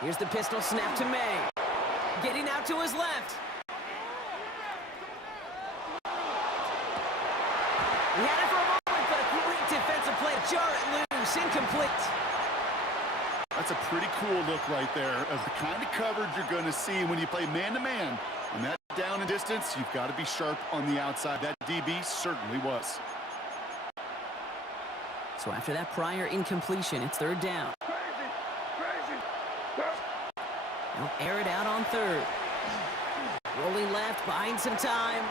Here's the pistol snap to May. Getting out to his left. He had it for a moment, but a great defensive play to jar it loose. Incomplete. That's a pretty cool look right there of the kind of coverage you're going to see when you play man-to-man. On that down and distance, you've got to be sharp on the outside. That DB certainly was. So after that prior incompletion, it's 3rd down. They'll air it out on 3rd. Rolling left, buying some time.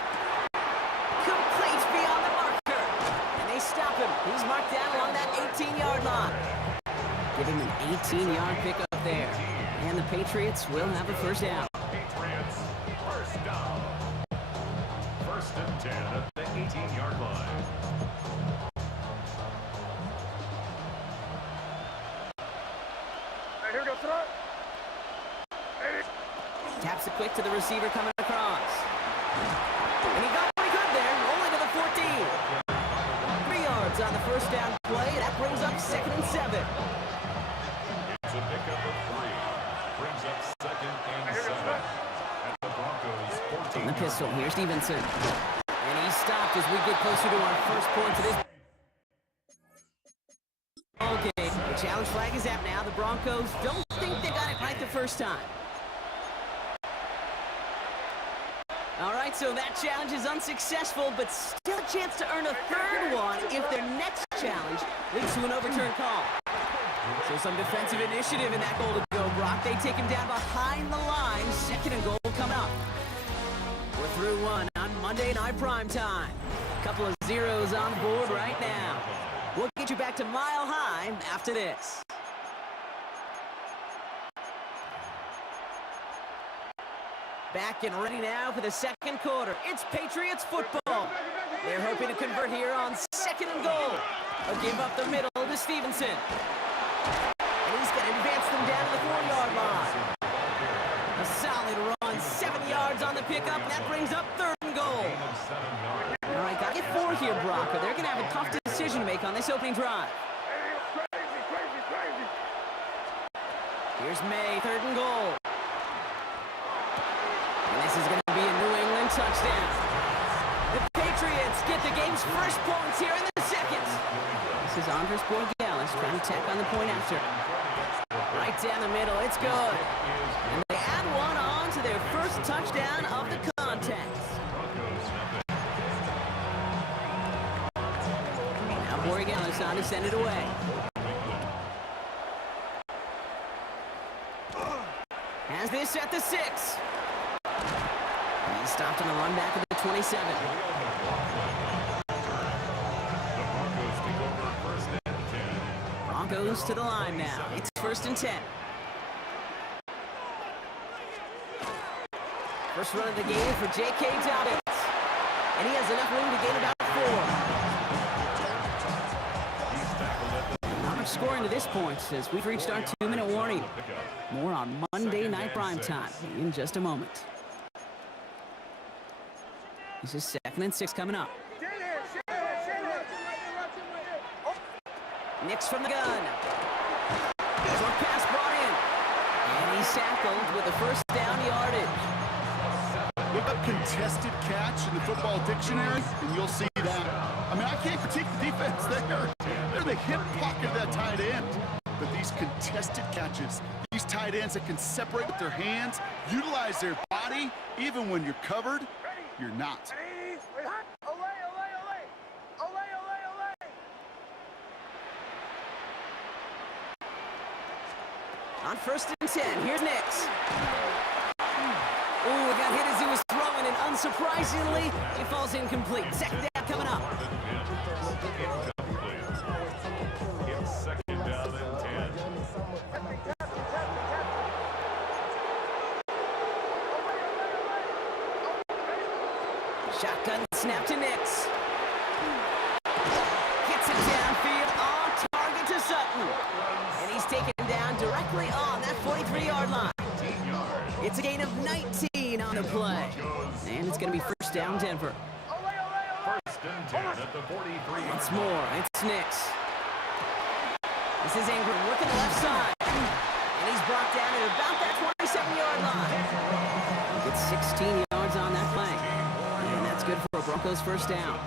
Complete beyond the marker. And they stop him. He's marked down along that 18-yard line. Giving him an 18-yard pickup there. And the Patriots will have a 1st down. Patriots, 1st down. 1st and 10 at the 18-yard line. Here goes tonight. Taps it quick to the receiver coming across. And he got pretty good there, rolling to the 14. 3 yards on the 1st down play. That brings up 2nd and 7. It's a pickup of 3. Brings up 2nd and 7. At the Broncos 14. On the pistol, here's Stevenson. And he's stopped as we get closer to our first point to this. Okay, the challenge flag is out now. The Broncos don't think they got it right the first time. All right, so that challenge is unsuccessful, but still a chance to earn a 3rd one if their next challenge leads to an overturned call. So some defensive initiative in that goal to go, Brock. They take him down behind the line. Second and goal coming up. We're through one on Monday Night Primetime. Couple of zeros on the board right now. We'll get you back to Mile High after this. Back and ready now for the second quarter. It's Patriots football. They're hoping to convert here on second and goal. A give up the middle to Stevenson. And he's going to advance them down to the 4-yard line. A solid run, 7 yards on the pickup. That brings up third and goal. All right, got to get 4 here, Brock, or they're going to have a tough decision to make on this opening drive. Here's May, third and goal. And this is going to be a New England touchdown. The Patriots get the game's first points here in the second. This is Andres Borregales trying to tack on the point after. Right down the middle, it's good. And they add one on to their first touchdown of the contest. Now Borregales on to send it away. Has this at the 6. He stopped on the run back at the 27. Broncos to the line now. It's first and 10. First run of the game for J.K. Dobbins. And he has enough room to gain about 4. Not much scoring to this point as we've reached our 2-minute warning. More on Monday Night Primetime in just a moment. This is second and 6 coming up. Nix from the gun. Short pass brought in. And he's tackled with the first down yardage. Look up contested catch in the football dictionary, and you'll see that. I mean, I can't critique the defense there. They're the hip pocket of that tight end. But these contested catches, these tight ends that can separate with their hands, utilize their body, even when you're covered, you're not. On first and 10, here's Nix. Ooh, it got hit as he was throwing, and unsurprisingly, it falls incomplete. Second down coming up. It's second down and 10. Shotgun snap to Nix. Gets it downfield on target to Sutton. And he's taken down directly on that 43-yard line. It's a gain of 19 on the play. And it's going to be first down Denver. First and 10 at the 43. Once more, it's Nix. This is Ingram working the left side. And he's brought down at about that 27-yard line. Gets 16 yards on that play. And that's good for a Broncos first down.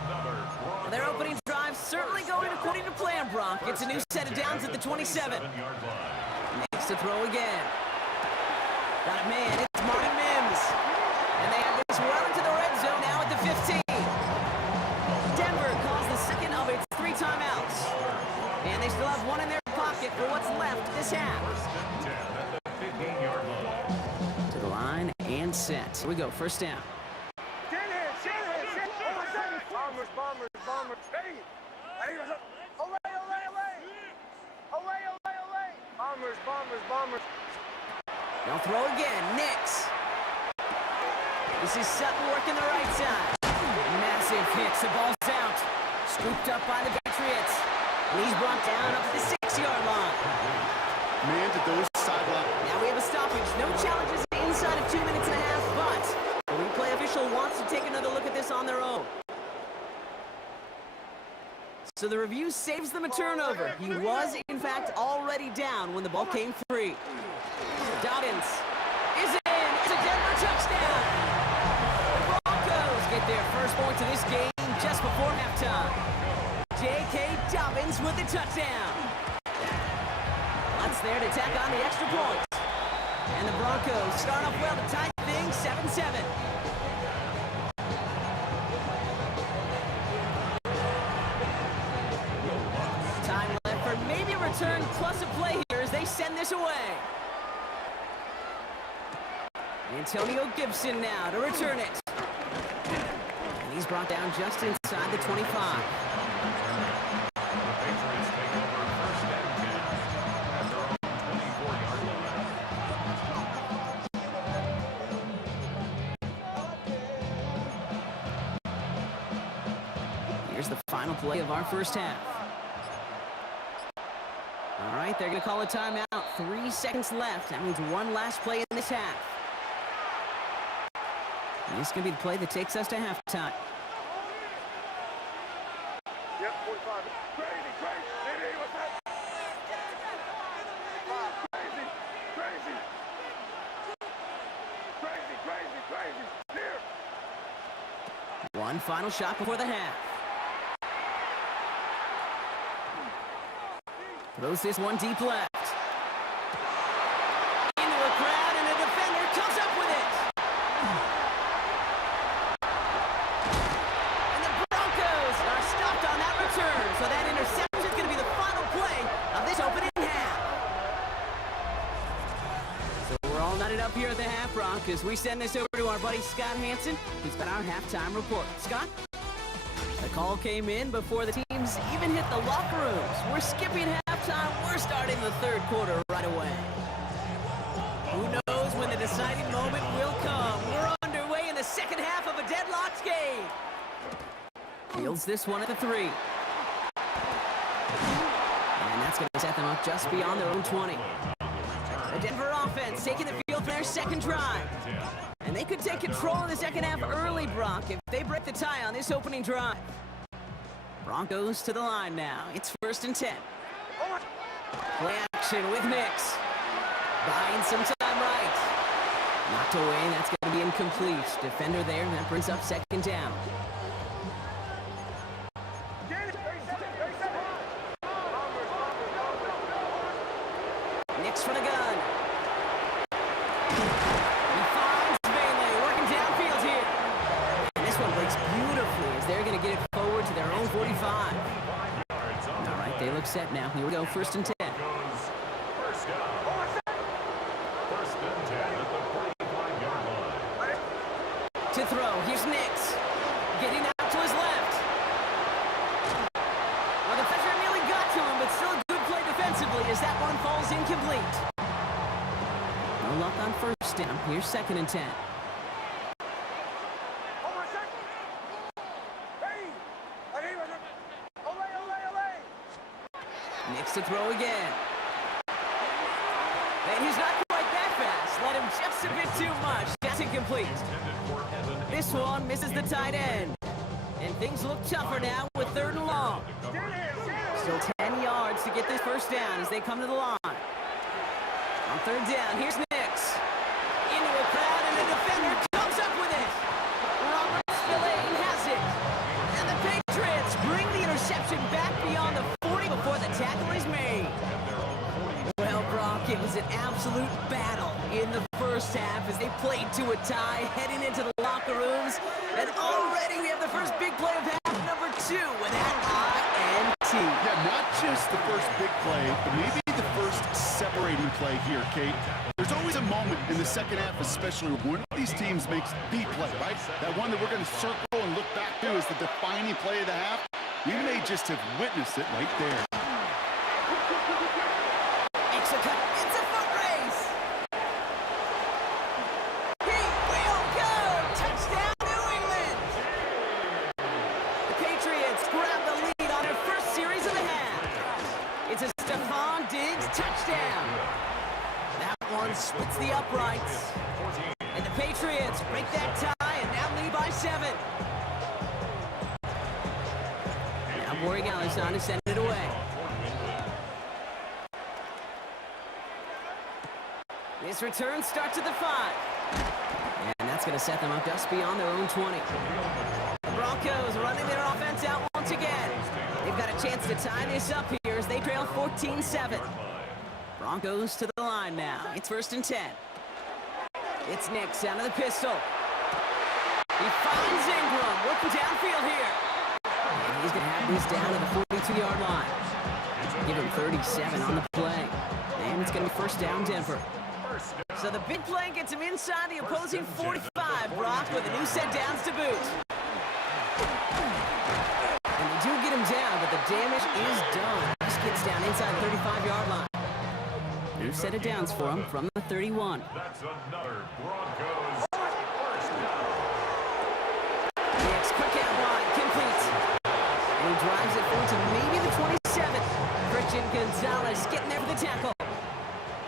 And their opening drive certainly going according to plan, Brock. It's a new set of downs at the 27. Nix to throw again. Got it, man. It's Martin Mims. And they have this well into the red zone now at the 15. Denver calls the second of its 3 timeouts. And they still have one in their pocket for what's left this half. First and 10 at the 15-yard line. To the line and set. Here we go, first down. Bombers. Hey! Bombers. They'll throw again. Nix. This is Sutton working the right side. Massive hits. The ball's out. Scooped up by the Patriots. And he's brought down up to the 6-yard line. Man, did those sideline. Now we have a stoppage. No challenges inside of 2 minutes and a half, but the replay official wants to take another look at this on their own. So the review saves them a turnover. He was, in fact, already down when the ball came free. Dobbins is in. It's a Denver touchdown. The Broncos get their first points of this game just before halftime. J.K. Dobbins with the touchdown. Lutz there to tack on the extra point. And the Broncos start off well to tie things 7-7. Time left for maybe a return plus a play Antonio Gibson now to return it. And he's brought down just inside the 25. The Patriots take over first and 10 at their own 24-yard line. Here's the final play of our first half. All right, they're going to call a timeout. 3 seconds left. That means one last play in this half. And this is going to be the play that takes us to halftime. Yep, 45. Crazy, crazy. Hey, what's that? Crazy, crazy. Crazy, crazy, crazy. Here. One final shot before the half. Throws this one deep left. Into a crowd, and a defender comes up with it. And the Broncos are stopped on that return. So that interception is going to be the final play of this opening half. So we're all knotted up here at the half, Bronc, as we send this over to our buddy Scott Hansen, who's got our halftime report. Scott? The call came in before the teams even hit the locker rooms. We're skipping halftime. We're starting the third quarter right away. Who knows when the deciding moment will come? We're underway in the second half of a deadlocked game. Fields this one at the 3. And that's going to set them up just beyond their own 20. The Denver offense taking the field for their second drive. And they could take control of the second half early, Brock, if they break the tie on this opening drive. Broncos to the line now. It's 1st and 10. Play action with Nix. Buying some time right. Knocked away, that's going to be incomplete. Defender there, and that brings up second down. Nix for the gun. He finds Bailey working downfield here. And this one breaks beautifully as they're going to get it forward to their own 45. All right, they look set now. Here we go, 1st and 10. First down. First and 10 at the 45-yard line. To throw, here's Nix. Getting out to his left. Well, the defender nearly got to him, but still a good play defensively as that one falls incomplete. No luck on first down. Here's 2nd and 10. Nix to throw again. And he's not quite that fast. Let him just a bit too much. That's incomplete. This one misses the tight end. And things look tougher now with 3rd and long. Still 10 yards to get this first down as they come to the line. On 3rd down, here's Nix. Into a crowd, and the defender comes up with it. Robert Spillane has it. And the Patriots bring the interception back beyond the 40 before the tackle is made. Well, Brock, it was an absolute battle in the first half as they played to a tie, heading into the locker rooms. And already we have the first big play of half number 2 with that INT. Yeah, not just the first big play, but maybe the first separating play here, Kate. There's always a moment in the second half, especially when one of these teams makes the play, right? That one that we're going to circle and look back to is the defining play of the half. We may just have witnessed it right there. It's a cut. It's a foot race. He will go. Touchdown, New England. The Patriots grab the lead on their first series of the half. It's a Stephon Diggs touchdown. That one splits the uprights. And the Patriots break that tie and now lead by 7. Now Borg Allison to send it away. This return starts at the 5. And that's going to set them up just beyond their own 20. The Broncos running their offense out once again. They've got a chance to tie this up here as they trail 14-7. Broncos to the line now. It's 1st and 10. It's Nix out of the pistol. He finds Ingram working downfield here. And he's going to have this down to the 42-yard line. Give him 37 on the play. And it's going to be 1st down Denver. First down. So the big play gets him inside the opposing 45, Brock, with a new set downs to boot. And they do get him down, but the damage is done. This gets down inside the 35-yard line. New set of downs for him from the 31. That's another Broncos first down. Next quick out line, complete. And he drives it forward to maybe the 27. Christian Gonzalez getting there for the tackle.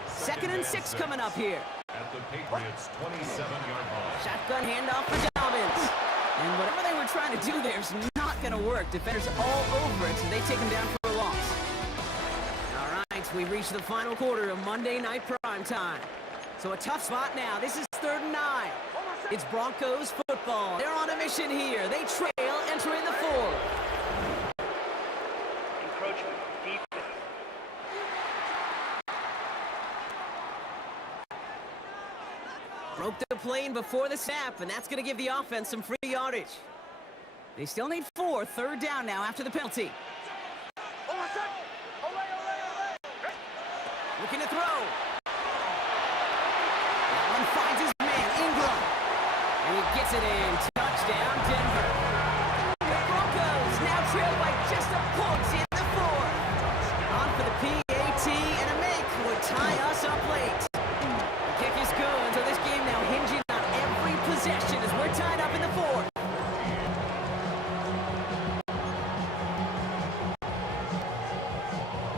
2nd and 6 coming up here. At the Patriots' 27-yard line. Shotgun handoff for Dobbins. And whatever they were trying to do there is not going to work. Defenders all over it, so they take him down for a loss. All right, we reach the final quarter of Monday Night Prime Time. So a tough spot now. This is 3rd and 9. It's Broncos football. They're on a mission here. They trail entering the 4th. Encroachment, defense. Broke the plane before the snap, and that's going to give the offense some free yardage. They still need 4. 3rd down now after the penalty. Looking to throw. That one finds his man, Ingram. And he gets it in. Touchdown, Denver. The Broncos now trail by just a point in the 4th. On for the PAT, and a make would tie us up late. The kick is good, so this game now hinging on every possession as we're tied up in the 4th.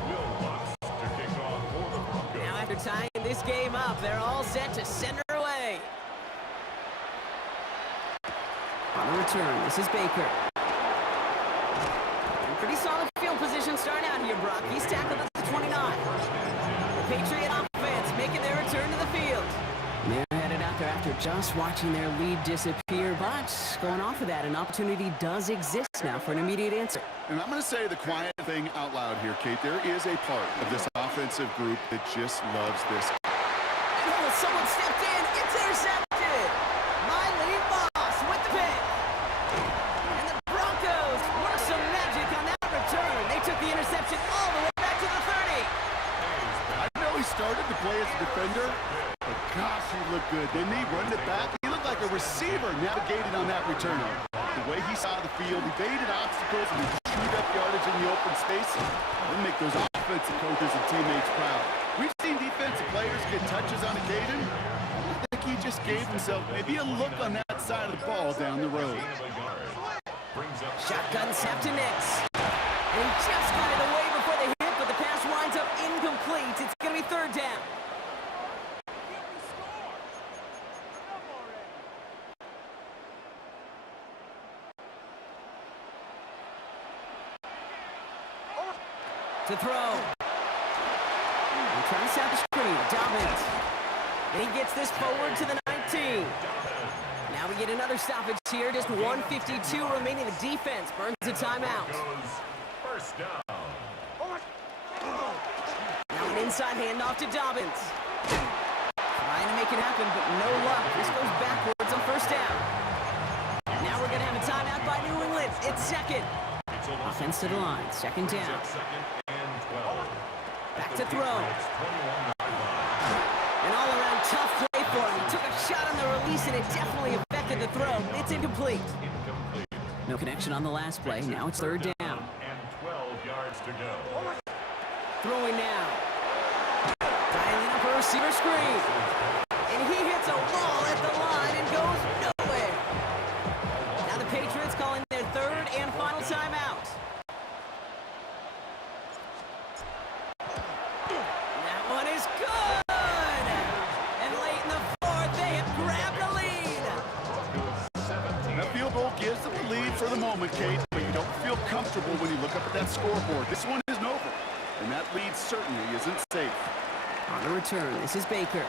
Will Lutz to kick off for the Broncos. Now after tying this game up, they're all set to send her away. On the return, this is Baker. And pretty solid field position starting out here, Brock. He's tackled at the 29. The Patriot offense making their return to the field. They're headed out there after just watching their lead disappear, but going off of that, an opportunity does exist now for an immediate answer. And I'm going to say the quiet thing out loud here, Kate. There is a part of this offensive group that just loves this. Oh, someone stepped in. It's intercepted. Miley Moss with the pick. And the Broncos work some magic on that return. They took the interception all the way back to the 30. I know he started to play as a defender, but gosh, he looked good, didn't he? Running it back, he looked like a receiver navigated on that return. The way he saw the field, evaded obstacles, and he chewed up yardage in the open space. It'll make those offensive coaches and teammates proud. We've seen defensive players get touches on occasion. I think he just gave himself maybe a look on that side of the ball down the road. Shotgun snap to Nix. And he just got it away before the hit, but the pass winds up incomplete. It's going to be 3rd down. To throw. And trying to set the screen. Dobbins. And he gets this forward to the 19. Now we get another stoppage here. Just 1:52 remaining. The defense burns a timeout. First down. Now an inside handoff to Dobbins. Trying to make it happen, but no luck. This goes backwards on 1st down. Now we're going to have a timeout by New England. It's 2nd. Offense to the line. 2nd down. Back to throw. An all-around tough play for him. He took a shot on the release, and it definitely affected the throw. It's incomplete. No connection on the last play. Now it's 3rd down. And 12 yards to go. Throwing now. Dialing up a receiver screen. And he hits a ball at the line and goes nowhere. Now the Patriots calling their 3rd and final timeout. That one is good. And late in the 4th, they have grabbed a lead. That field goal gives them the lead for the moment, Kate, but you don't feel comfortable when you look up at that scoreboard. This one isn't over, and that lead certainly isn't safe. On the return, this is Baker.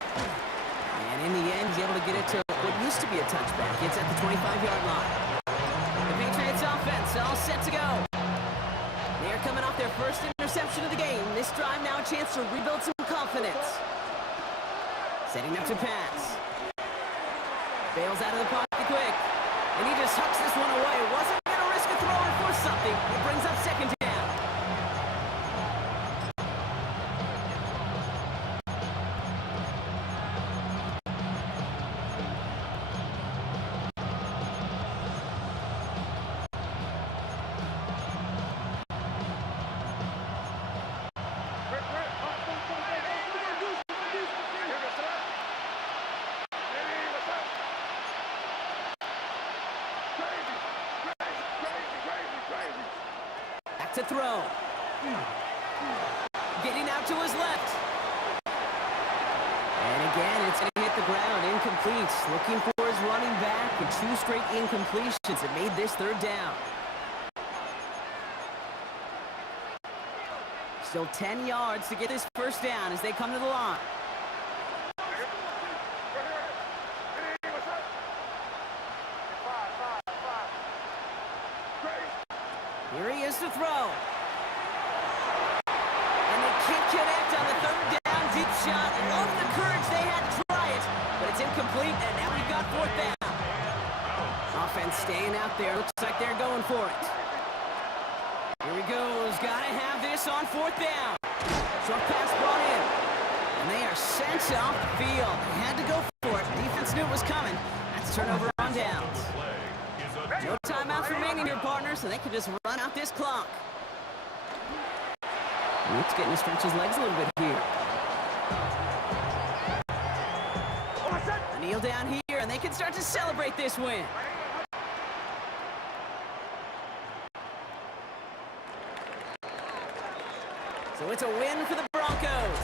And in the end, he's able to get it to what used to be a touchback. It's at the 25-yard line. The Patriots offense all set to go. They're coming off their first interception of the game. This drive now a chance to rebuild some confidence. Setting up to pass. Bails out of the pocket quick. And he just hucks this one away. Wasn't going to risk a throw and force something. It brings up 2nd down. to throw. Getting out to his left. And again, it's going to hit the ground. Incomplete. Looking for his running back. And 2 straight incompletions that made this 3rd down. Still 10 yards to get this 1st down as they come to the line. Here he is to throw. And they can't connect on the 3rd down. Deep shot. Love the courage they had to try it. But it's incomplete, and now we've got 4th down. Offense staying out there. Looks like they're going for it. Here he goes. Gotta have this on 4th down. Short pass brought in. And they are sent off the field. They had to go for it. Defense knew it was coming. That's turnover on downs. No timeouts remaining here, partners, so they can just run out this clock. Luke's getting to stretch his legs a little bit here. A kneel down here, and they can start to celebrate this win. So it's a win for the Broncos.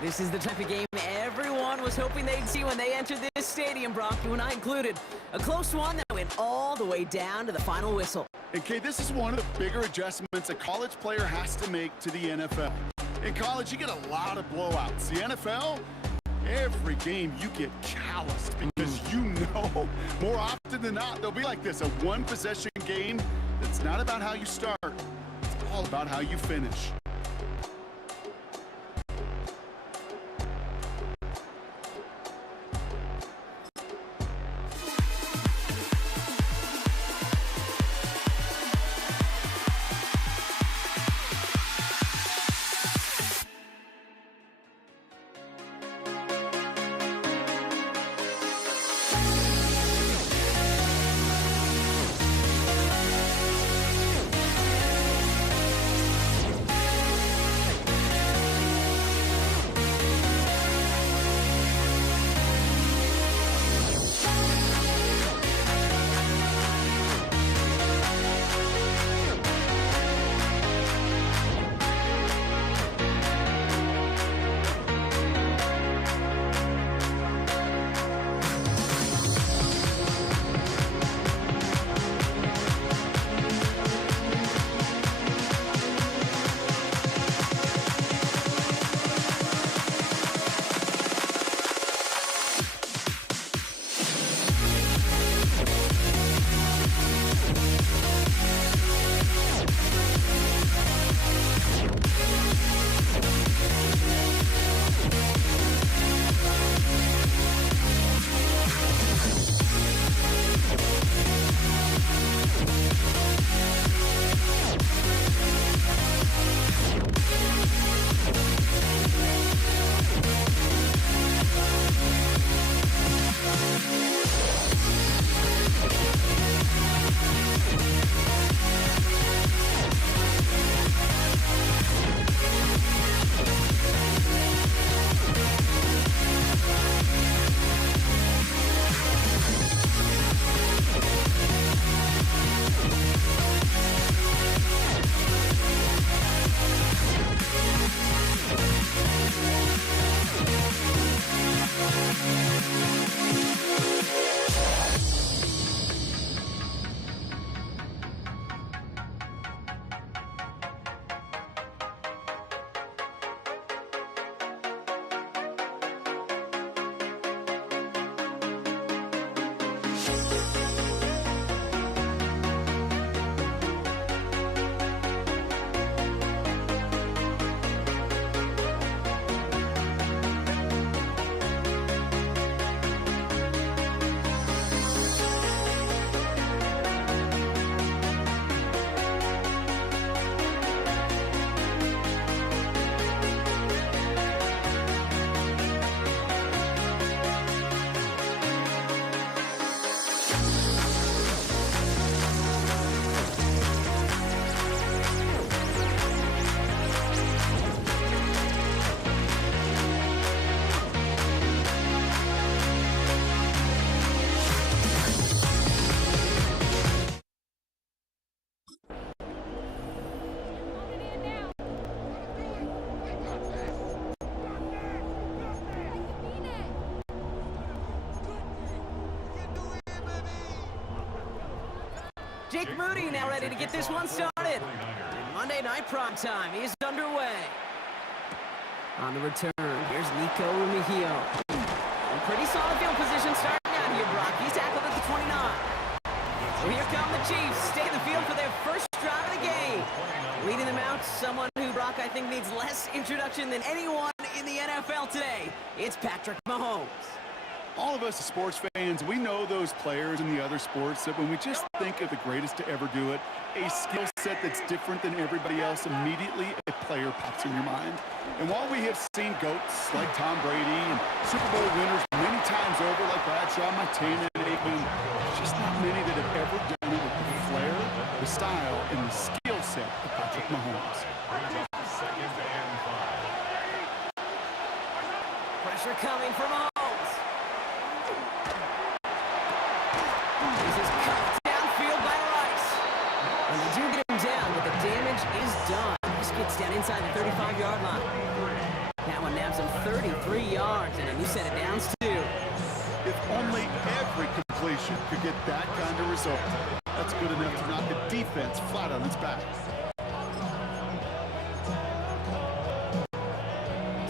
This is the type of game everyone was hoping they'd see when they entered this stadium, Brock, you and I included. A close one that went all the way down to the final whistle. And Kay, this is one of the bigger adjustments a college player has to make to the NFL. In college, you get a lot of blowouts. The NFL, every game you get calloused because you know more often than not they'll be like this, a one-possession game that's not about how you start. It's all about how you finish. Jake Moody now ready to get this one started. And Monday Night Primetime is underway. On the return, here's Nico Mejio. In pretty solid field position starting out here, Brock. He's tackled at the 29. So here come the Chiefs, stay in the field for their first drive of the game. Leading them out, someone who, Brock, I think needs less introduction than anyone in the NFL today. It's Patrick Mahomes. All of us as sports fans, we know those players in the other sports that when we just think of the greatest to ever do it, a skill set that's different than everybody else, immediately a player pops in your mind. And while we have seen GOATs like Tom Brady and Super Bowl winners many times over like Bradshaw, Montana, and Aikman, there's just not many that have ever done it with the flair, the style, and the skill set of Patrick Mahomes. Pressure coming from Mahomes. This is cut downfield by Rice. And they do get him down, but the damage is done. This gets down inside the 35-yard line. That one nabs him 33 yards and a new set of downs, too. If only every completion could get that kind of result, that's good enough to knock the defense flat on its back.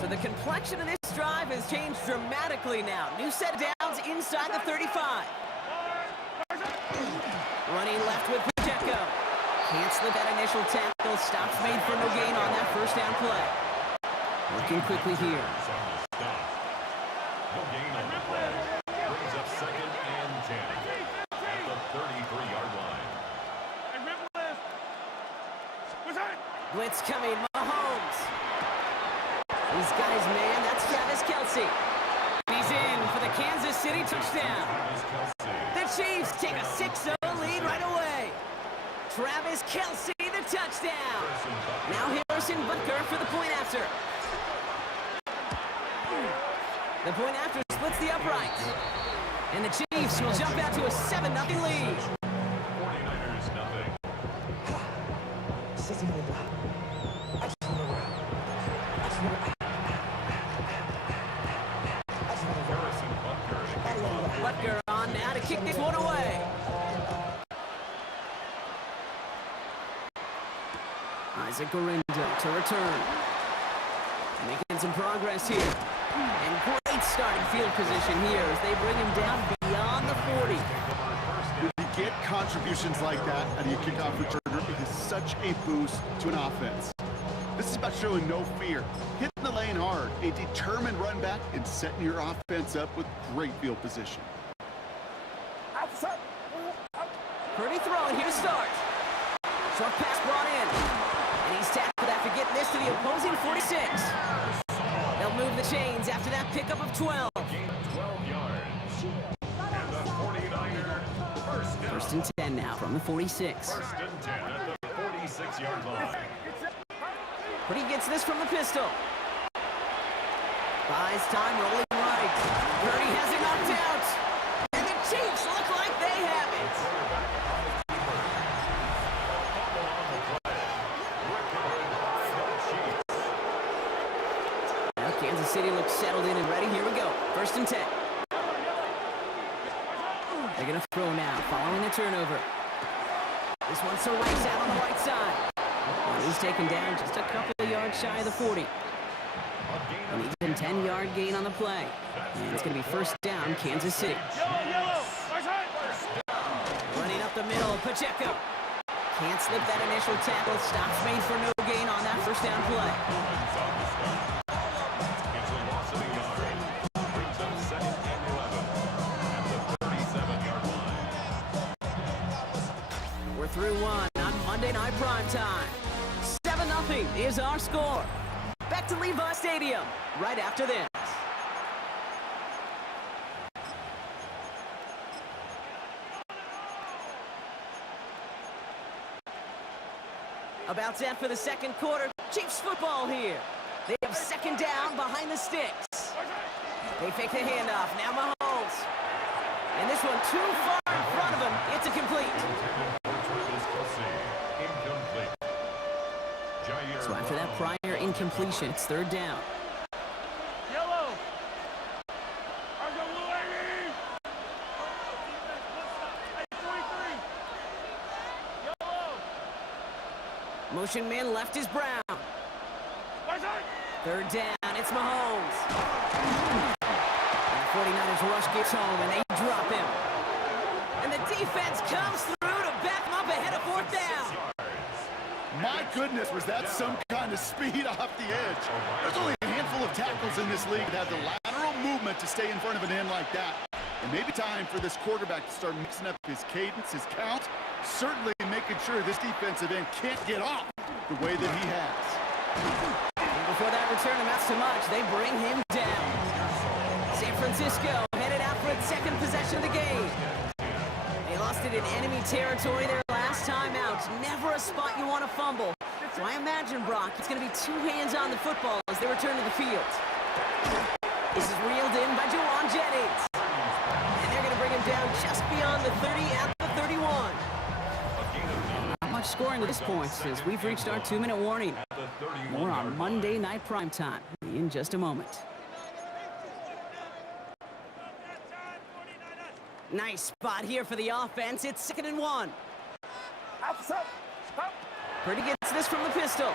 So the complexion of this drive has changed dramatically now. New set of downs inside the 35. Running left with Pacheco. Can't slip that initial tackle. Stops made for no gain on that first down play. Working quickly here. No gain on the play. Brings up 2nd and 10 at the 33-yard line. Blitz coming, Mahomes. He's got his man, that's Travis Kelce. He's in for the Kansas City touchdown. The Chiefs take a 6-0 lead right away. Travis Kelce, the touchdown. Now Harrison Butker for the point after. The point after splits the uprights. And the Chiefs will jump out to a 7-0 lead. 49ers nothing. Harrison Butker to kick off. Butker on now to kick this one away. Isaac Guerrero to return. Making some progress here. And great starting field position here as they bring him down beyond the 40. When you get contributions like that out of your kickoff returner, it is such a boost to an offense. This is about showing no fear, hitting the lane hard, a determined run back, and setting your offense up with great field position. Pretty throw, and here to start. Short pass brought in. And he's tackled after getting this to the opposing 46. They'll move the chains after that pickup of 12. Gain 12 yards. And the 49er first down. First and 10 now from the 46. First and 10 at the 46-yard line. But he gets this from the pistol. Buys time, rolling right. Purdy has it knocked out. And the Chiefs look like they have it. Now Kansas City looks settled in and ready. Here we go. First and 10. They're going to throw now, following the turnover. This one's to Rice out on the right side. And he's taken down just a couple of yards shy of the 40. And he's a 10-yard gain on the play. And it's going to be first down, Kansas City. Running up the middle, Pacheco. Can't slip that initial tackle. Stops made for no gain on that first down play. It's a loss of a yard. Brings up 2nd and 11 at the 37-yard line. We're through one on Monday Night Primetime. 7-0 is our score. Back to Levi Stadium right after this. About set for the second quarter. Chiefs football here. They have second down behind the sticks. They fake the handoff. Now Mahomes. And this one too far in front of him. It's a complete. So after that prior incompletion, it's third down. Motion man left is Brown. Right side. Third down, it's Mahomes. And the 49ers rush gets home, and they drop him. And the defense comes through to back him up ahead of fourth down. My goodness, was that some kind of speed off the edge. There's only a handful of tackles in this league that have the lateral movement to stay in front of an end like that. It may be time for this quarterback to start mixing up his cadence, his count, certainly making sure this defensive end can't get off the way that he has. And before that return amounts to much, they bring him down. San Francisco headed out for its second possession of the game. They lost it in enemy territory their last time out. Never a spot you want to fumble. So I imagine, Brock, it's going to be two hands on the football as they return to the field. This is reeled in by Jawan Jennings. And they're going to bring him down just beyond the 30 at the 31. Not much scoring at this point as we've reached our 2-minute warning. More on Monday Night Primetime in just a moment. Nice spot here for the offense. It's 2nd and 1. Up. Purdy gets this from the pistol.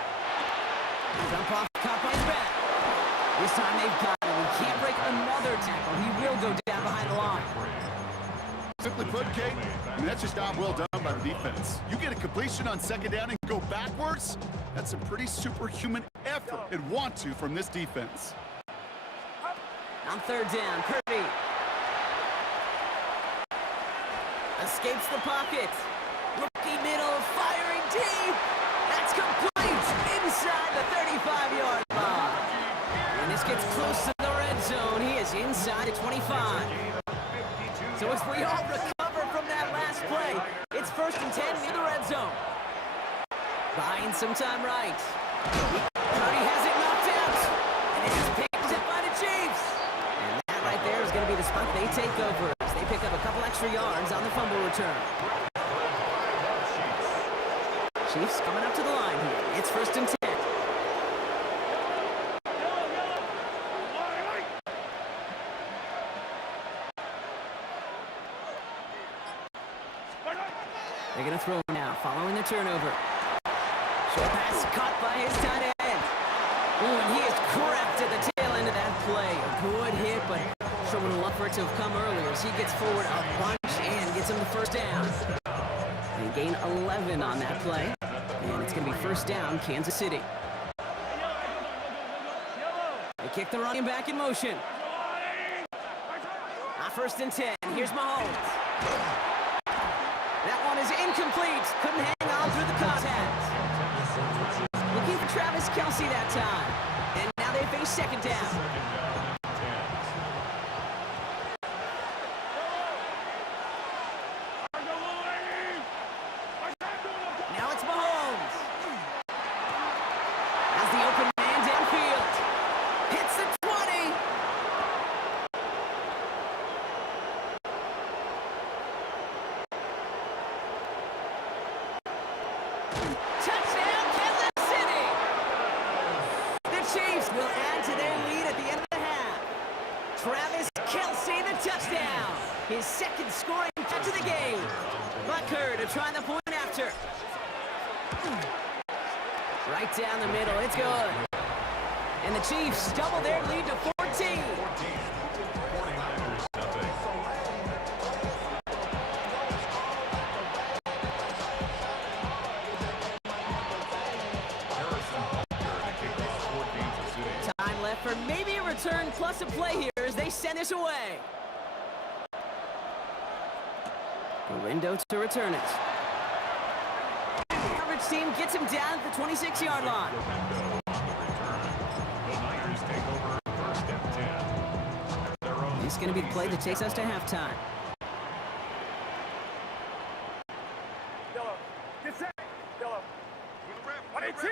Jump off, caught by his back. This time they've got him. He can't break another tackle. He will go down behind the line. Simply put, Kate, that's just job well done by the defense. You get a completion on 2nd down and go backwards, that's a pretty superhuman effort and want to from this defense. On 3rd down, Purdy escapes the pocket. Rookie middle, firing deep. That's complete inside the 35-yard line. And this gets close to the red zone. He is inside the 25. So as we all recover from that last play, it's 1st and 10 near the red zone. Buying some time right. Purdy has it knocked out. And it is picked up by the Chiefs. And that right there is going to be the spot they take over as they pick up a couple extra yards on the fumble return. Chiefs coming up to the line here. It's 1st and 10. They're going to throw now, following the turnover. Short pass caught by his tight end. Ooh, and he is correct at the tail end of that play. A good hit, but sure would have loved for it to have come earlier as he gets forward a bunch and gets him the 1st down. They gain 11 on that play, and it's going to be 1st down, Kansas City. They kick the running back in motion. 1st and 10. Here's Mahomes. That one is incomplete. Couldn't hang on through the contact. Looking for Travis Kelce that time. And now they face 2nd down. Now it's Mahomes. As the open man downfield. Hits the 20. Touchdown, Kansas City! The Chiefs will add to their lead at the end of the half. Travis Kelce, the touchdown. His 2nd scoring touch of the game. Butker to try the point after. Right down the middle, it's good. And the Chiefs double their lead to 14. Time left for maybe a return plus a play here as they send this away. Galindo to return it. Coverage team gets him down at the 26-yard line. This is going to be the play that takes us to halftime. Yellow. Get set. Yellow. 18.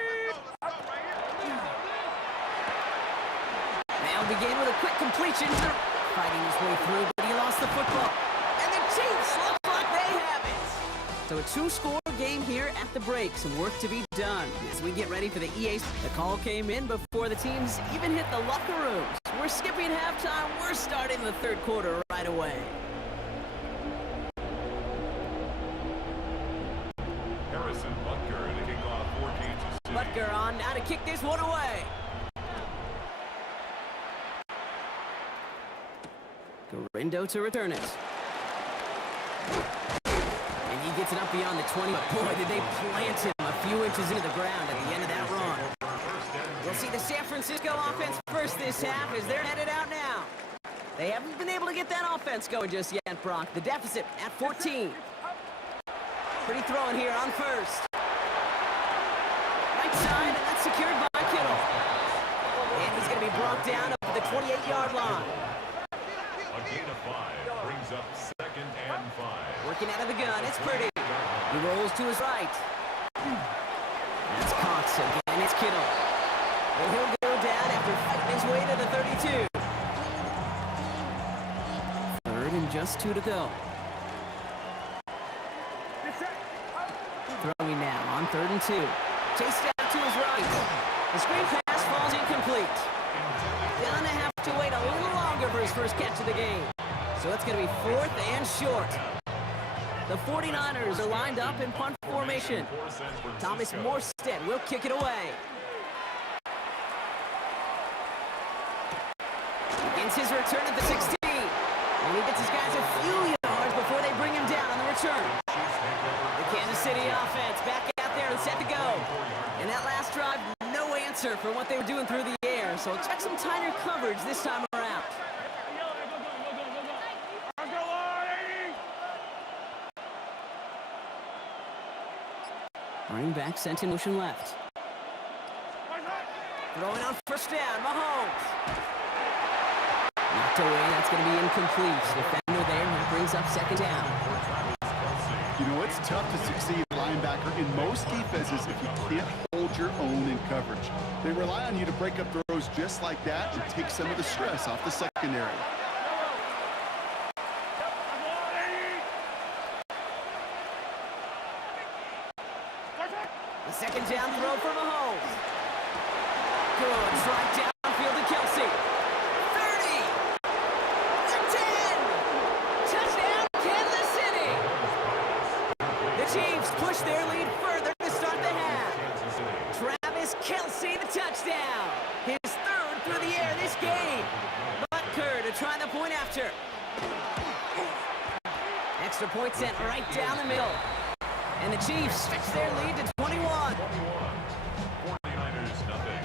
They'll begin with a quick completion. Fighting his way through, but he lost the football. And the Chiefs look like they have it. So a 2-score game here at the break. Some work to be done as we get ready for the EA. The call came in before the teams even hit the locker rooms. We're skipping halftime. We're starting the 3rd quarter right away. Harrison Butker to kick off 14 Butker on now to kick this one away. Garindo to return it. And he gets it up beyond the 20, but boy, did they plant him a few inches into the ground at the end of that run. We'll see the San Francisco offense first this half as they're headed out now. They haven't been able to get that offense going just yet, Brock. The deficit at 14. Pretty throwing here on first. Right side, and that's secured by Kittle. And he's going to be brought down up at the 28-yard line. A gain of 5 brings up 2nd and 5. Working out of the gun, it's Purdy. He rolls to his right. That's Cox again, it's Kittle. And he'll go down after fighting his way to the 32. 3rd and just 2 to go. Throwing now on 3rd and 2. Chased out to his right. The screen pass falls incomplete. Gonna have to wait a little longer for his first catch of the game. So it's gonna be 4th and short. The 49ers are lined up in punt formation. Thomas Morstead will kick it away. Begins his return at the 16. And he gets his guys a few yards before they bring him down on the return. The Kansas City offense back out there and set to go. And that last drive, no answer for what they were doing through the air. So expect some tighter coverage this time around. Running back sent in motion left. Throwing on first down, Mahomes. Knocked away, that's going to be incomplete. Defender there, that brings up 2nd down. You know, it's tough to succeed linebacker in most defenses if you can't hold your own in coverage. They rely on you to break up throws just like that and take some of the stress off the secondary. The 2nd down throw for Mahomes. Good strike downfield to Kelsey. 30. The 10. Touchdown, Kansas City. The Chiefs push their lead further to start the half. Travis Kelsey, the touchdown. His 3rd through the air this game. Butker to try the point after. Extra point sent right down the middle. And the Chiefs stretch their lead to 21. 49ers nothing.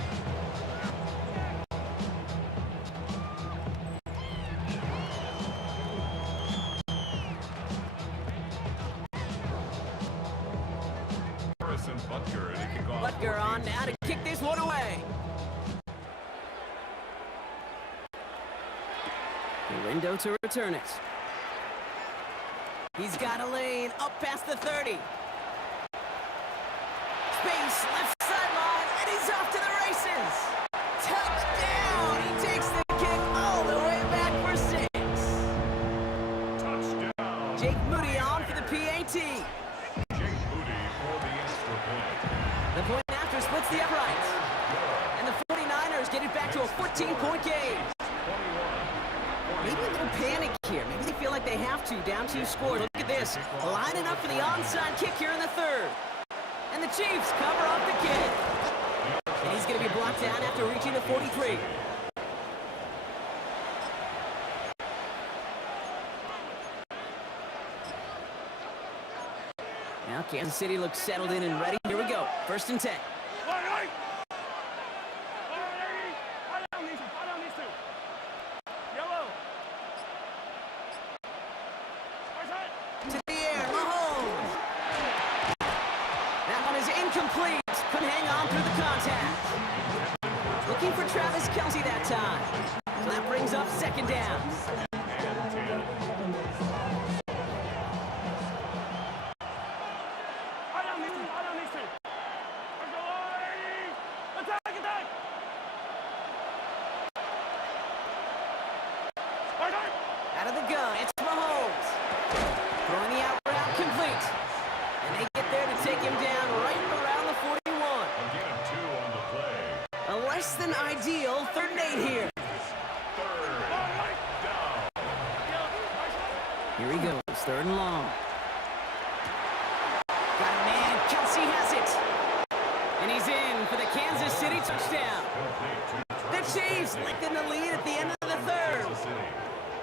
Harrison Butker to kick off. Butker on now to kick this one away. Garindo to return it. He's got a lane up past the 30. Space, left sideline, and he's off to the races. Touchdown! He takes the kick all the way back for 6. Touchdown. Jake Moody on for the PAT. Jake Moody for the extra point. The point after splits the uprights. And the 49ers get it back to a 14-point game. 21. Maybe a little panic here. Maybe they feel like they have to, down 2 scores. Look at this, lining up for the onside kick here in the 3rd. And the Chiefs cover off the kick. And he's going to be blocked down after reaching the 43. Now Kansas City looks settled in and ready. Here we go, 1st and 10. To the air, Mahomes. That one is incomplete. Couldn't hang on through the contact. Looking for Travis Kelsey that time. So that brings up 2nd down. Out of the gun, it's Mahomes. Throwing the out route complete. And they get there to take him down right around the 41. A gain of 2 on the play. A less than ideal 3rd and 8 here. 3rd down. Here he goes, 3rd and long. Got a man, Kelsey has it. And And he's in for the Kansas City touchdown. The Chiefs lengthen the lead at the end of the third.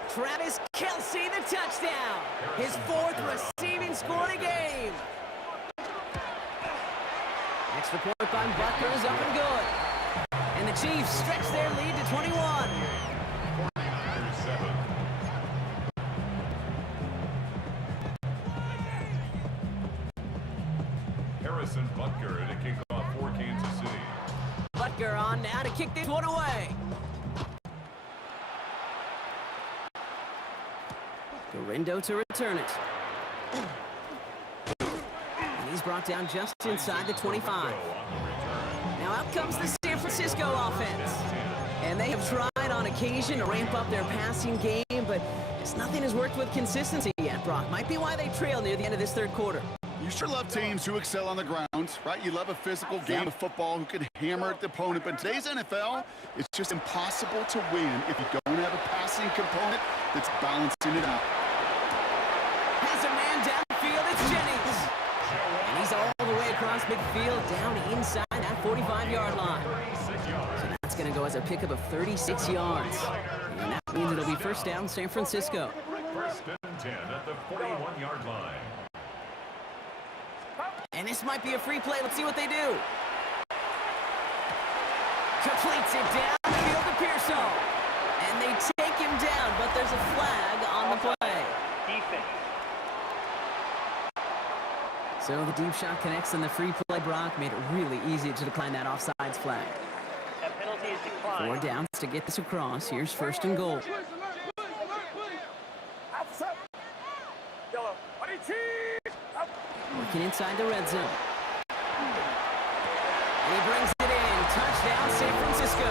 Travis Kelce, the touchdown. His 4th receiving score in a game. Extra point by Butker is up and good. And the Chiefs stretch their lead to 21. 49ers 7. Harrison Butker to kick off for Kansas City. Butker on now to kick this one away. Gorindo to return it. And he's brought down just inside the 25. Now out comes the San Francisco offense. And they have tried on occasion to ramp up their passing game, but just nothing has worked with consistency yet, Brock. Might be why they trail near the end of this third quarter. You sure love teams who excel on the ground, right? You love a physical game of football who can hammer at the opponent. But in today's NFL, it's just impossible to win if you don't have a passing component that's balancing it out. Has a man downfield, it's Jennings. And he's all the way across midfield, down inside that 45-yard line. So that's going to go as a pickup of 36 yards. And that means it'll be first down, San Francisco. First and 10 at the 41-yard line. And this might be a free play. Let's see what they do. Completes it downfield to Pearsall. And they take him down, but there's a flag on the play. So the deep shot connects, and the free play, Brock, made it really easy to decline that offsides flag. That penalty is declined. 4 downs to get this across. Here's first and goal. Working inside the red zone. And he brings it in. Touchdown, San Francisco.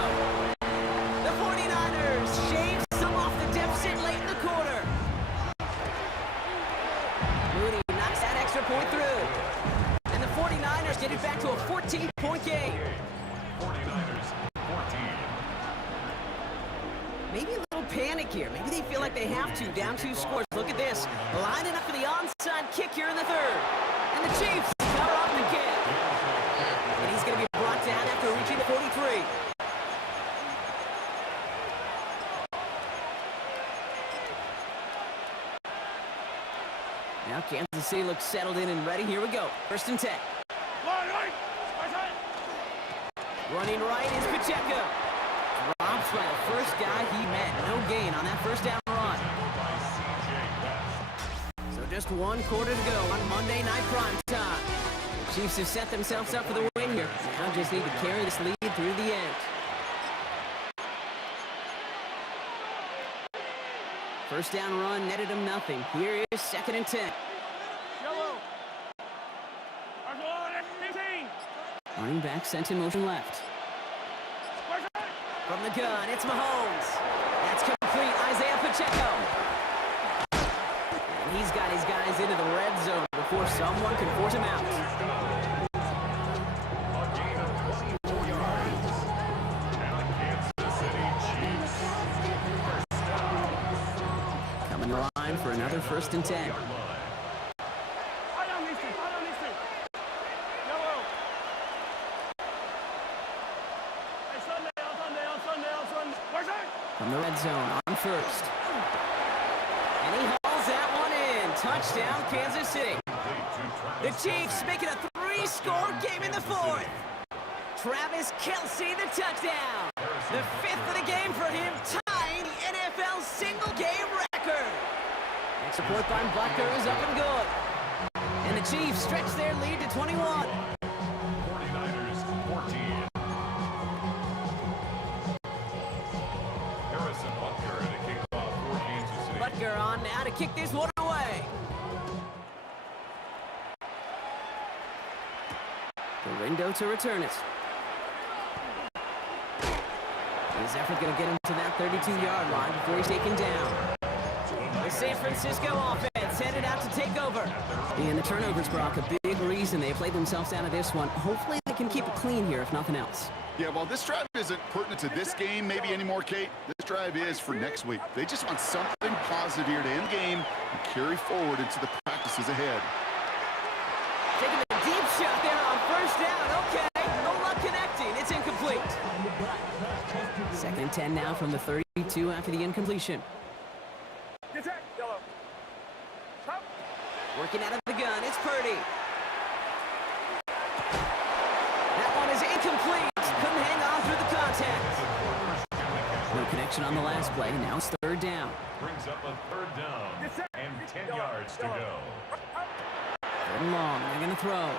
The 49ers shave some off the deficit late in the quarter. Mooney knocks that extra point through. And the 49ers get it back to a 14-point game. 49ers 14. Maybe a little panic here. Maybe they feel like they have to. Down 2 scores. Look at this. Lining up for the onside kick here in the third. And the Chiefs cover off the kick. And he's going to be brought down after reaching the 43. Now Kansas City looks settled in and ready. Here we go. First and 10. Running right is Pacheco. Drops by the first guy he met. No gain on that first down run. So just 1 quarter to go on Monday Night Prime Time. The Chiefs have set themselves up for the win here. Now just need to carry this lead through the end. First down run netted him nothing. Here is second and 10. Running back sent in motion left. From the gun, it's Mahomes. That's complete. Isaiah Pacheco. And he's got his guys into the red zone before someone can force him out. A gain of 24 yards. And the Kansas City Chiefs. First down. Coming to line for another first and 10. From the red zone on first. And he hauls that one in. Touchdown, Kansas City. The Chiefs make it a 3-score game in the 4th. Travis Kelce, the touchdown. The 5th of the game for him, tying the NFL single-game record. Extra point by Butker is up and good. And the Chiefs stretch their lead to 21. 49ers 14. Harrison Butker to kick off for Kansas City. Butker on now to kick this one away. Gorindo to return it. His effort going to get him to that 32-yard line before he's taken down. The San Francisco offense headed out to take over. And the turnovers, Brock, a big reason they played themselves out of this one. Hopefully they can keep it clean here, if nothing else. Yeah, well, this drive isn't pertinent to this game maybe anymore, Kate. This drive is for next week. They just want something positive here to end the game and carry forward into the practices ahead. Taking a deep shot there on first down. Okay, 10 now from the 32 after the incompletion. Get that, yellow. Stop. Working out of the gun, it's Purdy. That one is incomplete. Couldn't hang on through the contact. No connection on the last play. Now it's third down. Brings up a third down and 10 yards to go. Third and long. They're going to throw.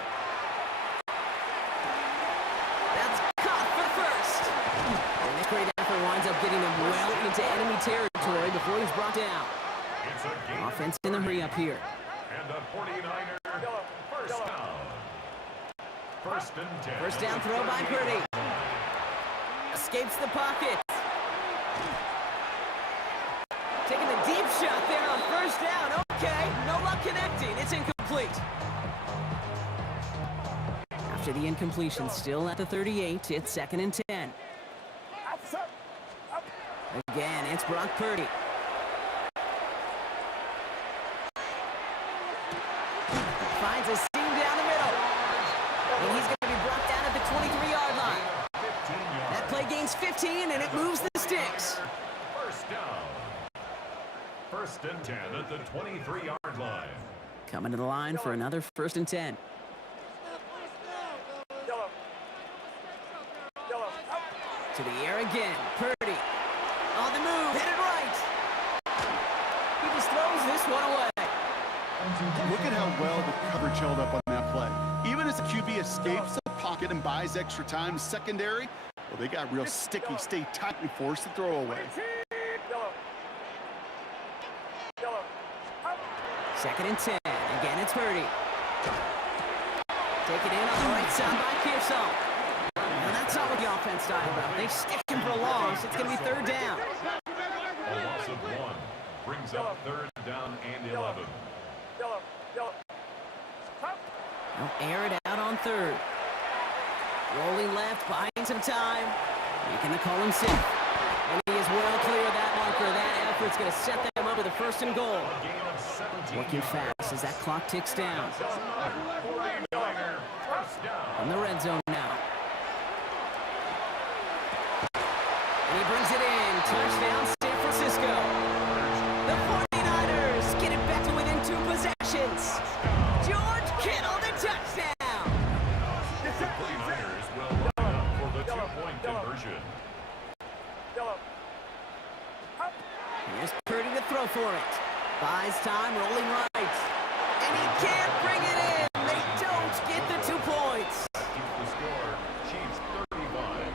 That's caught for first. And this great effort winds up getting him well into enemy territory before he's brought down. It's a gain Offense in the hurry up here. and a 49er first down. First and 10. First down throw by Purdy. Escapes the pocket. Taking the deep shot there on first down. Okay, no luck connecting. It's incomplete. After the incompletion, still at the 38, it's second and 10. Outside. Up. Again, it's Brock Purdy. Finds a seam down the middle. And he's going to be brought down at the 23-yard line. 15 yards. That play gains 15, and it moves the sticks. First down. First and 10 at the 23-yard line. Coming to the line for another first and 10. Yellow. Yellow. Up. To the air again. Purdy. On the move. Headed right. He just throws this one away. Look at how well the coverage held up on that play. Even as the QB escapes the pocket and buys extra time, secondary, well, they got real sticky, stay tight and force the throw away. Yellow. Yellow. Up. Second and 10. Again, it's Purdy. Taken in on the right side by Pearsall. Now that's not what the offense died about. They stick him for a loss. It's going to be third down. A loss of 1 brings up third down and 11. Yellow. Yellow. Up. They'll air it out on third. Rolling left, buying some time. Making the call himself. And he is well clear of that marker. That effort's going to set them up with a first and goal. A gain of 17 Working yards. fast as that clock ticks down. 49er first down. From the red zone now. And he brings it in. Touchdown, San Francisco. The 49ers get it back to within 2 possessions. George Kittle, the touchdown. The 49ers will line up for the 2-point conversion. Yellow. Up. Here's Purdy to throw for it. Buys time, rolling right. And he can't bring it in. They don't get the 2 points. Keeps the score. Chiefs 35.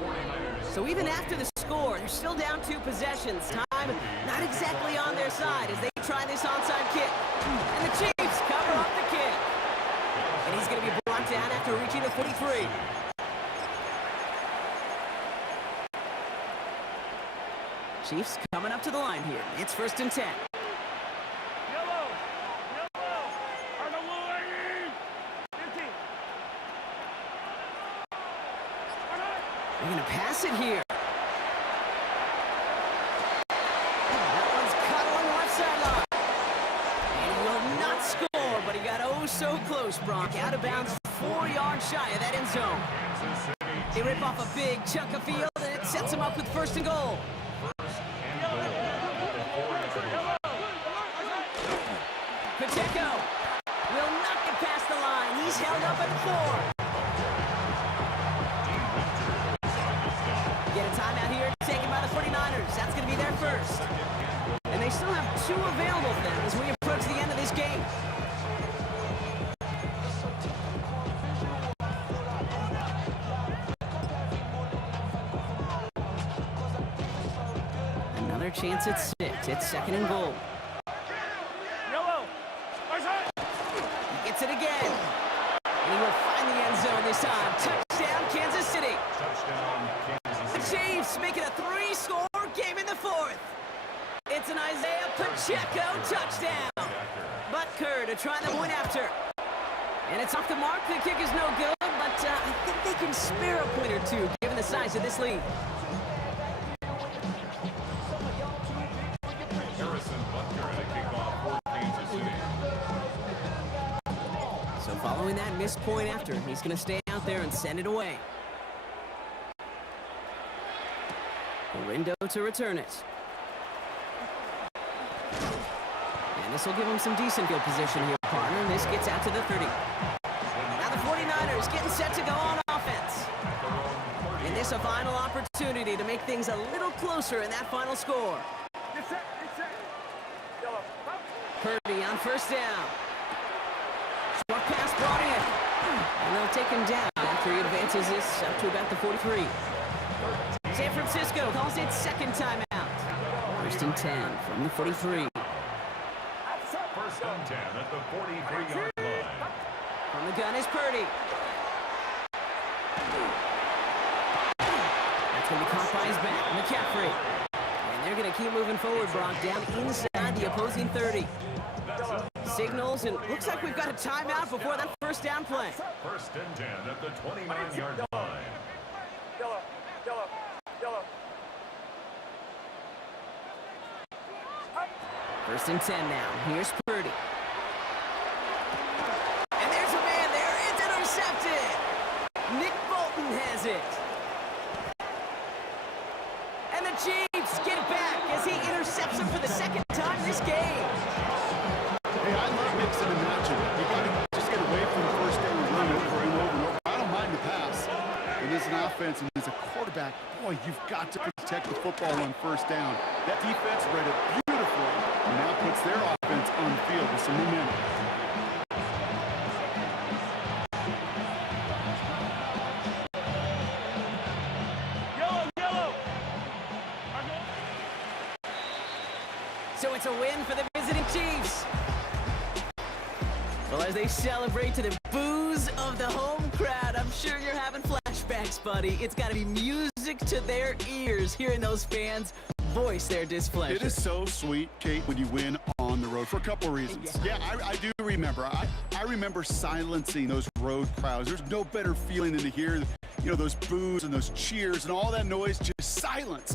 49ers. So even after the score, they're still down 2 possessions. Time not exactly on their side as they try this onside kick. And the Chiefs cover up the kick. And he's going to be brought down after reaching the 43. Chiefs coming up to the line here. It's first and 10. Yellow. Yellow. On the line. 15. They're going to pass it here. That one's cut along the left sideline. And he will not score, but he got oh so close, Brock. Out of bounds, 4 yards shy of that end zone. Kansas City. They rip off a big chunk of field, and it sets him up with first and goal. First and goal. The 49ers. Pacheco will not get past the line. He's held up at 4. Get a timeout here, taken by the 49ers. That's going to be their first. And they still have 2 available for them as we approach the end of this game. Another chance at 6. It's second and goal. Yellow. Outside. He gets it again. And he will find the end zone this time. Touchdown, Kansas City. Touchdown, Kansas The City. Chiefs making a 3-score game in the 4th. It's an Isaiah Pacheco touchdown. Butker to try the point after. And it's off the mark. The kick is no good, but I think they can spare a point or 2 given the size of this lead. Harrison Butker at a kickoff for Kansas City. So following that missed point after, he's going to stay out there and send it away. Rindo to return it. And this will give him some decent field position here, partner. And this gets out to the 30. Now the 49ers getting set to go on offense. And this a final opportunity to make things a little closer in that final score. Get set, get set. Yellow. Up. Purdy on first down. Short pass brought in. And they'll take him down after he advances this up to about the 43. San Francisco calls it second timeout. First and 10 from the 43. First and 10 at the 43-yard line. From the gun is Purdy. That's going to be caught by his back, McCaffrey. And they're going to keep moving forward, Brock, down inside the opposing 30. Signals, and looks like we've got a timeout before that first down play. First and 10 at the 29-yard line. Yellow, yellow, yellow. First and 10 now. Here's Purdy. And there's a man there. It's intercepted. Nick Bolton has it. And the Chiefs get it back as he intercepts him for the second time this game. Hey, I love mixing and matching. You got to just get away from the first down and run over and over and over. I don't mind the pass. But as an offense and as a quarterback, boy, you've got to protect the football on first down. That defense read it beautifully and now puts their offense on the field with some momentum. Yellow, yellow. So it's a win for the visiting Chiefs. Well, as they celebrate to the boos of the home crowd, I'm sure you're having flashbacks, buddy. It's got to be music to their ears hearing those fans voice their displeasure. It is so sweet, Kate, when you win on the road for a couple of reasons. Yeah, I do remember. I remember silencing those road crowds. There's no better feeling than to hear, you know, those boos and those cheers and all that noise just silence.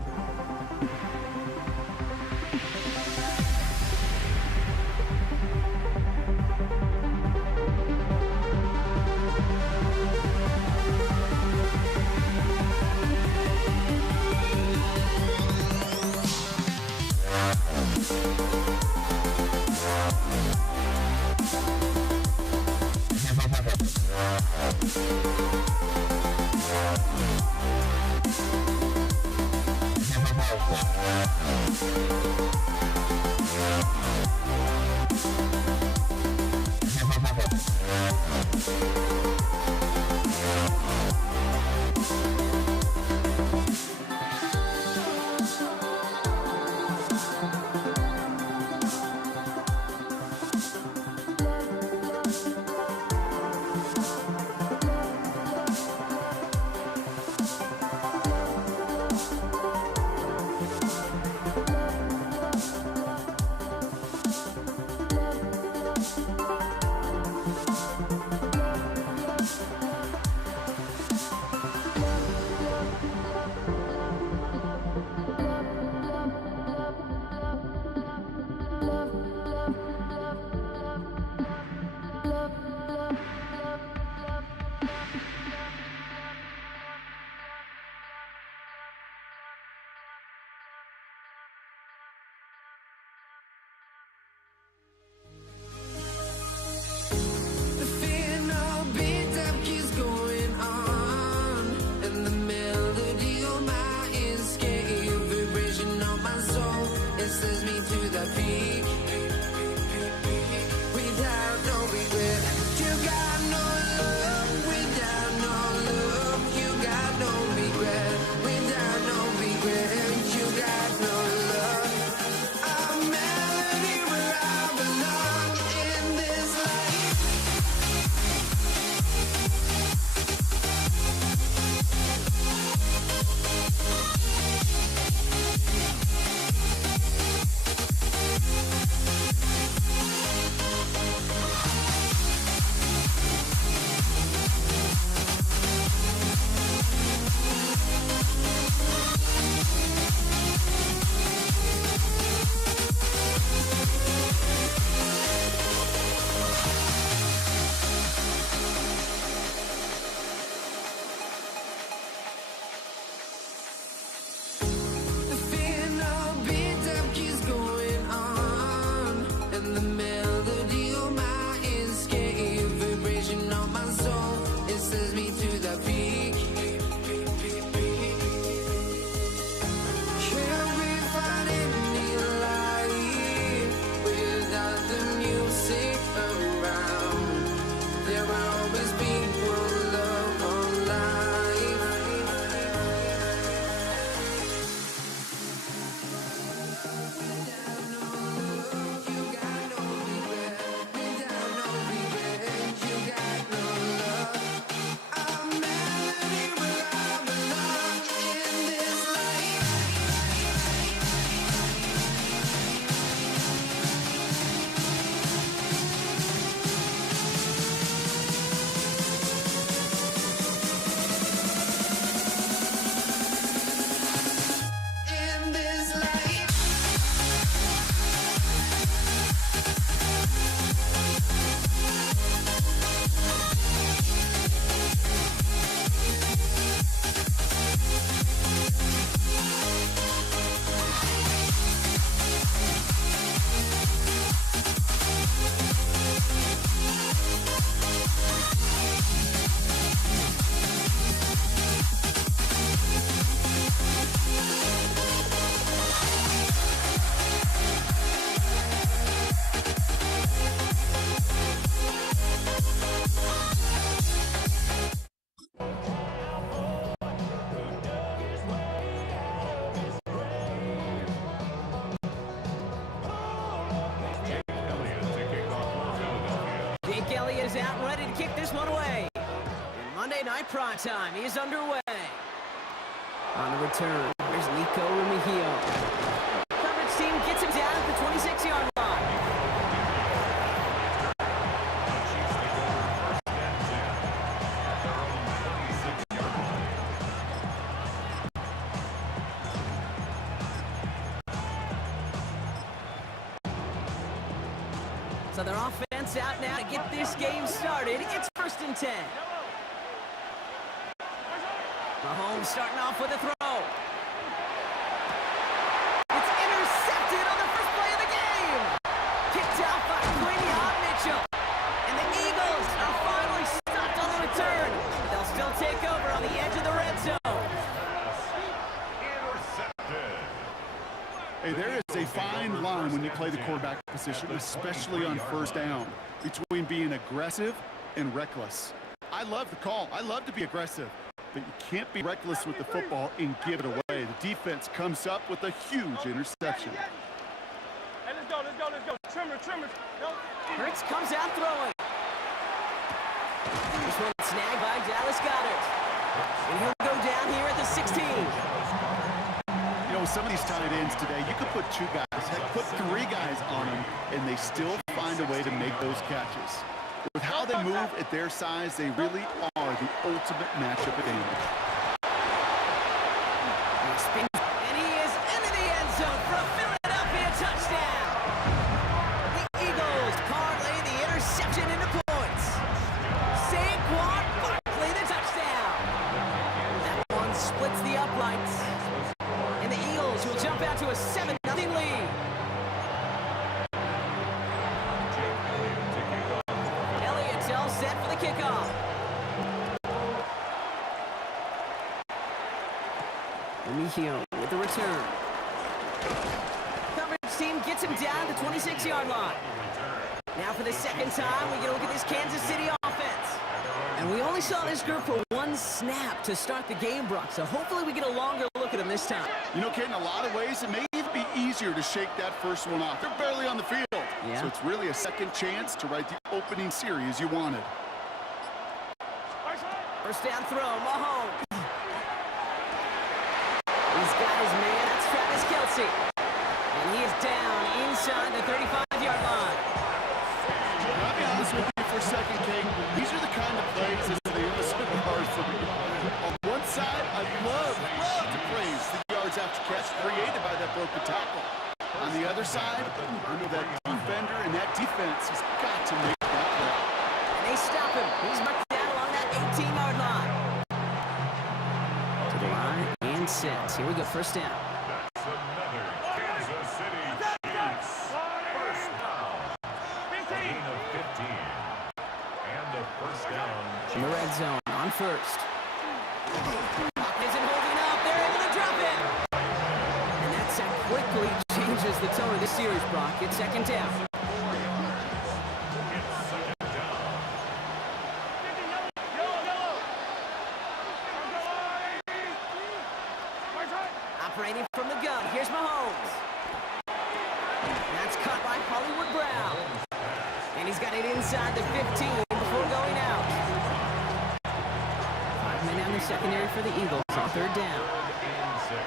Elliott is out and ready to kick this one away. And Monday Night Primetime is underway. On the return, here's Nico Remigio. Coverage team gets him down at the 26-yard line. Chiefs take over 1st and 10 at their own 26-yard line. So their offense out now to get this game started. It's 1st and 10. Mahomes starting off with a throw. It's intercepted on the first play of the game. Kicked out by Quinion Mitchell. And the Eagles are finally stopped on the return. They'll still take over on the edge of the red zone. Intercepted. Hey, there is a fine line when you play the quarterback position, especially on 1st down, between being aggressive and reckless. I love the call. I love to be aggressive, but you can't be reckless with the football and give it away. The defense comes up with a huge interception. Hey, let's go. Trimmer. No. Hurts comes out throwing. This one snagged by Dallas Goedert. And he'll go down here at the 16. You know, some of these tight ends today, you could put 2 guys, heck, put 3 guys on them, and they still find a way to make those catches. With how they move at their size, they really are the ultimate matchup advantage. And he is into the end zone for a Philadelphia touchdown. The Eagles parlay the interception into points. Saquon Barkley the touchdown. That one splits the uprights. And the Eagles will jump out to a 7-0 lead. Elliott's all set for the kickoff. Remigio with the return. Coverage team gets him down to the 26-yard line. Now for the second time, we get a look at this Kansas City offense. And we only saw this group for 1 snap to start the game, Brock, so hopefully we get a longer look at them this time. You know, Kate, in a lot of ways, it may even be easier to shake that first one off. They're barely on the field. Yeah. So it's really a second chance to write the opening series you wanted. First down throw, Mahomes. He's got his man, that's Travis Kelce. And he is down inside the 35-yard line. I'll be honest with you for a second, Kate. These are the kind of plays that they illustrate hard for me. On one side, I love to praise the yards after catch created by that broken tackle. On the other side, I know that defender and that defense has got to make that play. And they stop him. He's marked down along that 18-yard line. To the line and sets. Here we go, first down. That's another Kansas City Chiefs. First down. A gain of 15. And a first down. In the red zone on first. Isn't holding up. They're able to drop it. And that set quickly changes the tone of this series, Brock. It's second down. It's second down. Operating from the gun. Here's Mahomes. That's caught by Hollywood Brown. And he's got it inside the 15 before going out. 5 men down the secondary for the Eagles on third down. And 6.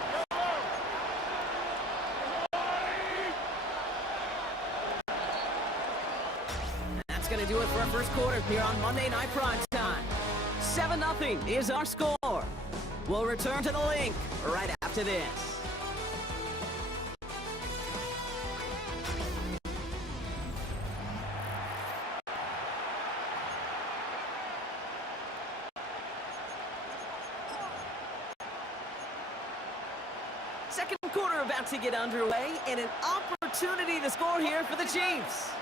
That's going to do it for our first quarter here on Monday Night Primetime. 7-0 is our score. We'll return to the link right after this. Second quarter about to get underway, and an opportunity to score here for the Chiefs.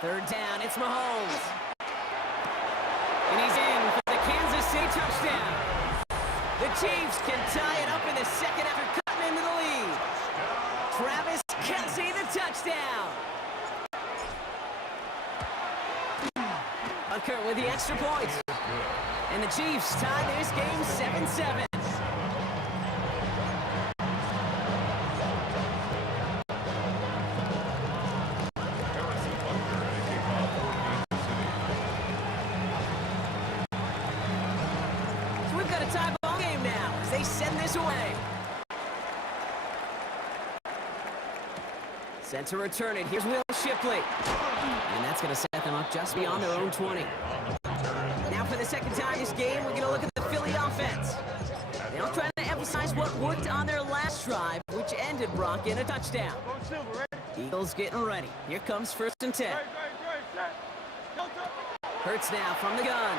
Third down, it's Mahomes. And he's in for the Kansas City touchdown. The Chiefs can tie it up in the second after cutting into the lead. Travis Kelce, the touchdown. Occur with the extra point. And the Chiefs tie this game 7-7. Harrison Butker this away. Set to return it. Here's Will Shipley. And that's going to set them up just beyond their own 20. Now for the second time this game, we're going to look at the Philly offense. They'll try to emphasize what worked on their last drive, which ended Brock in a touchdown. Eagles getting ready. Here comes 1st and 10. Hurts now from the gun.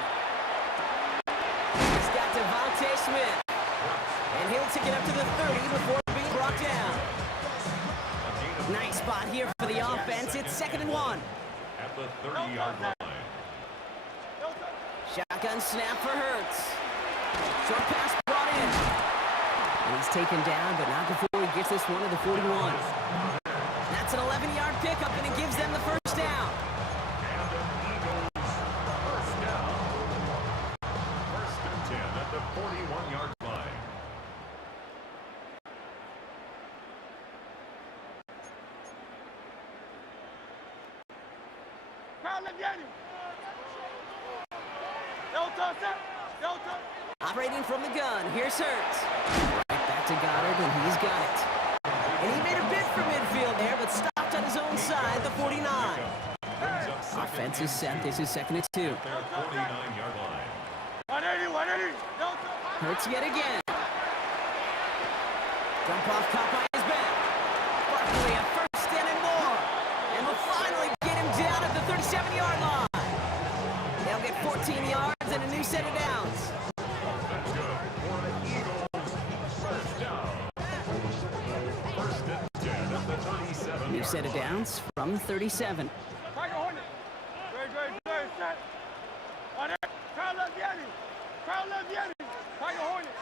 He's got Devontae Smith. And he'll take it up to the 30 before being brought down. Nice spot here for the offense. It's 2nd and 1. At the 30-yard line. Shotgun snap for Hurts. Short pass brought in. And he's taken down, but not before he gets this one to the 41. That's an 11-yard pickup, and it gives them the first down. And the Eagles first down. 1st and 10 at the 41-yard line. Operating from the gun, here's Hurts. Right back to Goddard, and he's got it. And he made a bid for midfield there, but stopped on his own side, the 49. Offense is set. This is 2nd and 2. Their 49-yard line. 180. Hurts yet again. Jump off caught by his back. Barkley a 1st and more. And we'll finally get him down at the 37-yard line. They'll get 14 yards and a new set of downs. That's good for the Eagles. First down. 1st and 10 at the 37. New set of downs from the 37. Tiger Hornet. Great, set. On it. Crowd loves Yeti. Tiger Hornet.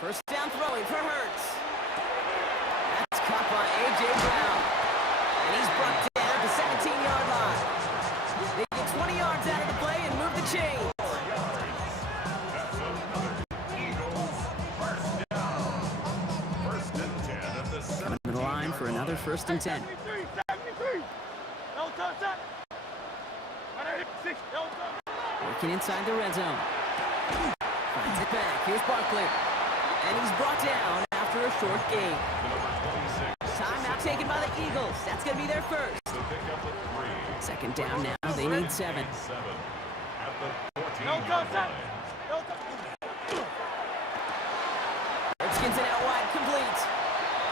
First down throwing for Hurts. That's caught by A.J. Brown. And he's brought down at the 17-yard line. They get 20 yards out of the play and move the chains. That's another Eagles first down. 1st and 10 at the 17. Coming to the line for another 1st and 10. 73. No touchdown. 186. No touchdown. Working inside the red zone. Finds it back. Here's Barkley. And he's brought down after a short gain. Timeout taken by the Eagles. That's going to be their first. So pick up at 3. 2nd down now. They need 7. At the 14-yard touchdown. line. Redskins it out wide, complete.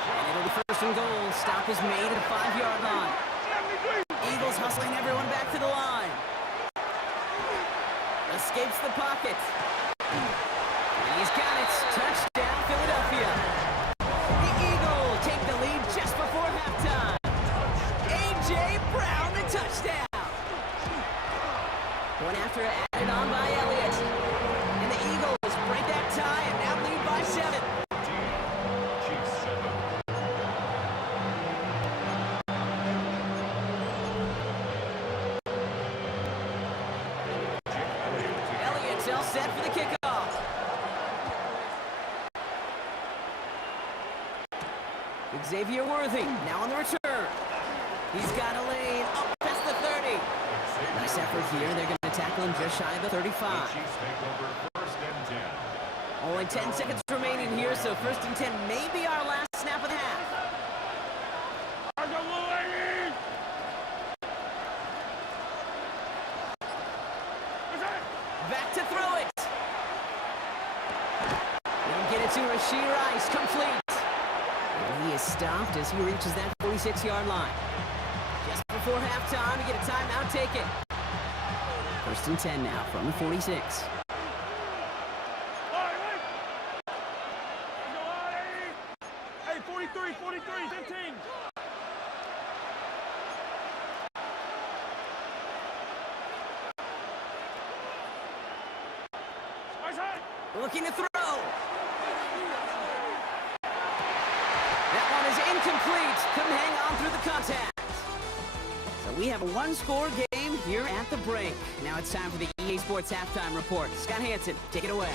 And it'll be 1st and goal. Stop is made at the 5-yard line. Eagles hustling everyone back to the line. Escapes the pocket. And he's got it. Touchdown, Philadelphia. The Eagles take the lead just before halftime. A.J. Brown, the touchdown. One after added on by Elliott. And the Eagles break that tie and now lead by 7. Chiefs 7. Elliott's all set for the kickoff. Xavier Worthy now on the return. He's got a lane up past the 30. Nice effort here. They're going to tackle him just shy of the 35. Chiefs take over 1st and 10. Only 10 seconds remaining here, so 1st and 10 may be our last snap of the half. Back to throw it. They'll get it to Rashee Rice, complete. And he is stopped as he reaches that 46-yard line. Just before halftime to get a timeout taken. 1st and 10 now from the 46. Hey, 43, 15. Looking to throw. That one is incomplete. Couldn't hang on through the contact. So we have a one-score game here at the break. Now it's time for the EA Sports Halftime Report. Scott Hansen, take it away.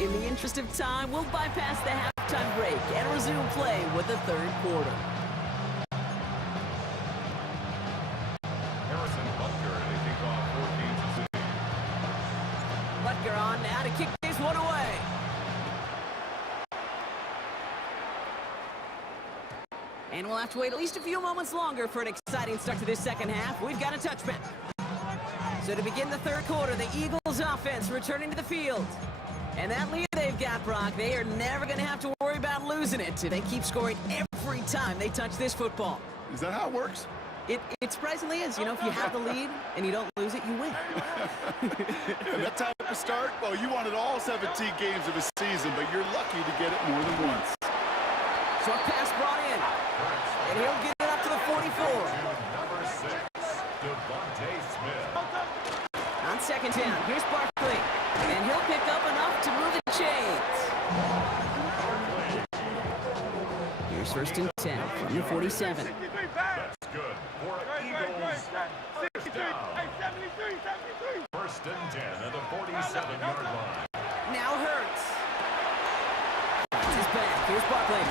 In the interest of time, we'll bypass the halftime break and resume play with the 3rd quarter. Harrison Butker and a kickoff for Kansas City. Butker on now to kick this one away. And we'll have to wait at least a few moments longer for an exciting start to this second half. We've got a touchback. So to begin the third quarter, the Eagles offense returning to the field. And that lead they've got, Brock, they are never going to have to worry about losing it. They keep scoring every time they touch this football. Is that how it works? It surprisingly is. You know, if you have the lead and you don't lose it, you win. Yeah, that type of start, well, you wanted all 17 games of a season, but you're lucky to get it more than once. Short pass brought in. And he'll get it up to the 44. Number 6, Devontae Smith. On second down, here's Barkley. And he'll pick up enough to move the chains. Here's first and 10 from the 47. That's good for Eagles. First down. First and 10 at the 47-yard line. Now Hurts. Finds his back. Here's Barkley.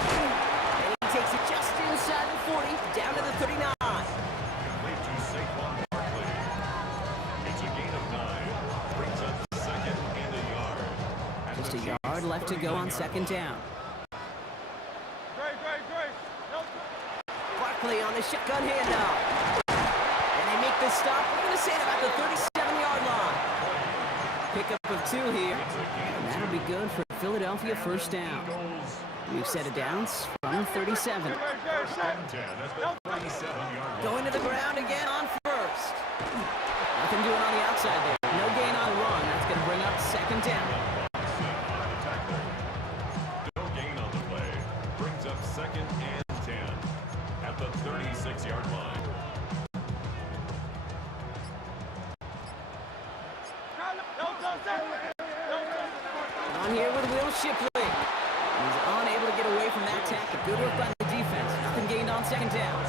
And he takes it just inside the 40, down to the 39. Complete to Saquon Barkley. It's a gain of 9. Brings up second and a yard. At Just the a yard left to go on second down. Barkley on the shotgun handoff. And they make the stop. We're going to say about the 37-yard line. Pickup of 2 here. And that'll be good for Philadelphia first down. We've set it downs from the 37. First and 10 at the 37-yard line. Going to the ground again on first. Nothing doing on the outside there. No gain on run. That's going to bring up second down. No gain on the play. Brings up second and 10 at the 36-yard line. On here with Will Shipley. He's unable to get away from that tackle. Good work by the defense. Nothing gained on second down.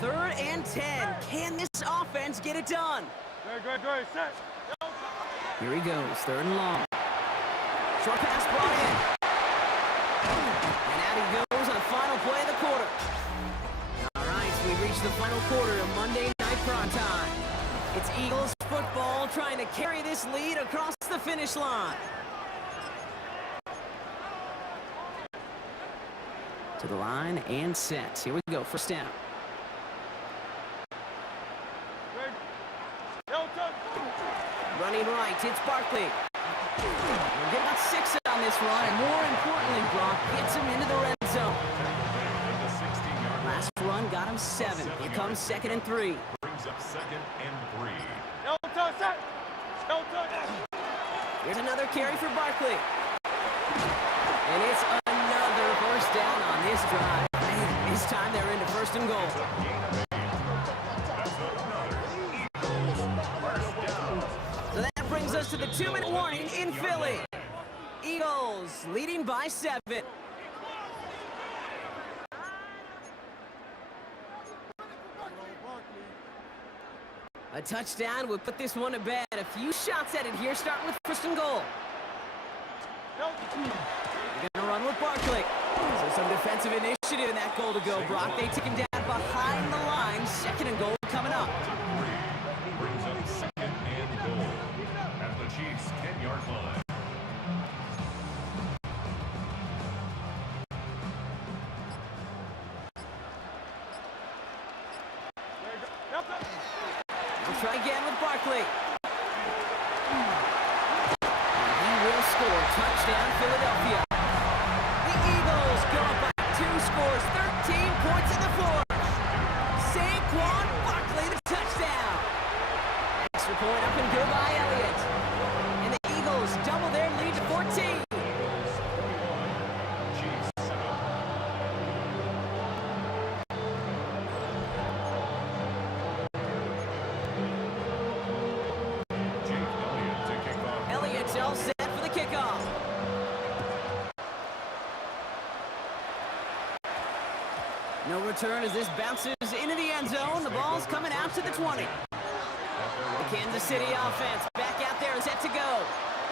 Third and 10. Can this offense get it done? Here he goes. Third and long. Short pass brought in. And out he goes on the final play of the quarter. All right, so we reached the final quarter of Monday Night Primetime. It's Eagles football trying to carry this lead across the finish line. To the line and set. Here we go, first down. Running right, it's Barkley. We'll get about 6 on this run, and more importantly, Brock gets him into the red zone. Last run got him 7. Here comes second and 3. Brings up second and 3. Here's another carry for Barkley. And it's another first down on this drive. Man, this time they're into first and goal. So that brings us to the 2-minute warning in Philly. Eagles leading by 7. A touchdown would put this one to bed. A few shots at it here, starting with first and goal. They're going to run with Barkley. So some defensive initiative in that goal to go, Brock. They took him down behind the line. Second and goal coming up. Brings up second and goal at the Chiefs' 10-yard line. We'll try again with Barkley. He will score. Touchdown, Philadelphia. The Eagles go up by 2 scores, 13 points in the fourth. Saquon Barkley, the touchdown. Extra point up and good by Elliott. And the Eagles double their lead to 14. Chiefs 7. Jake Elliott to kick off. Elliott's all set for the kickoff. No return as this bounces into the end zone. The ball's coming out to the 20. The Kansas City offense back out there and set to go.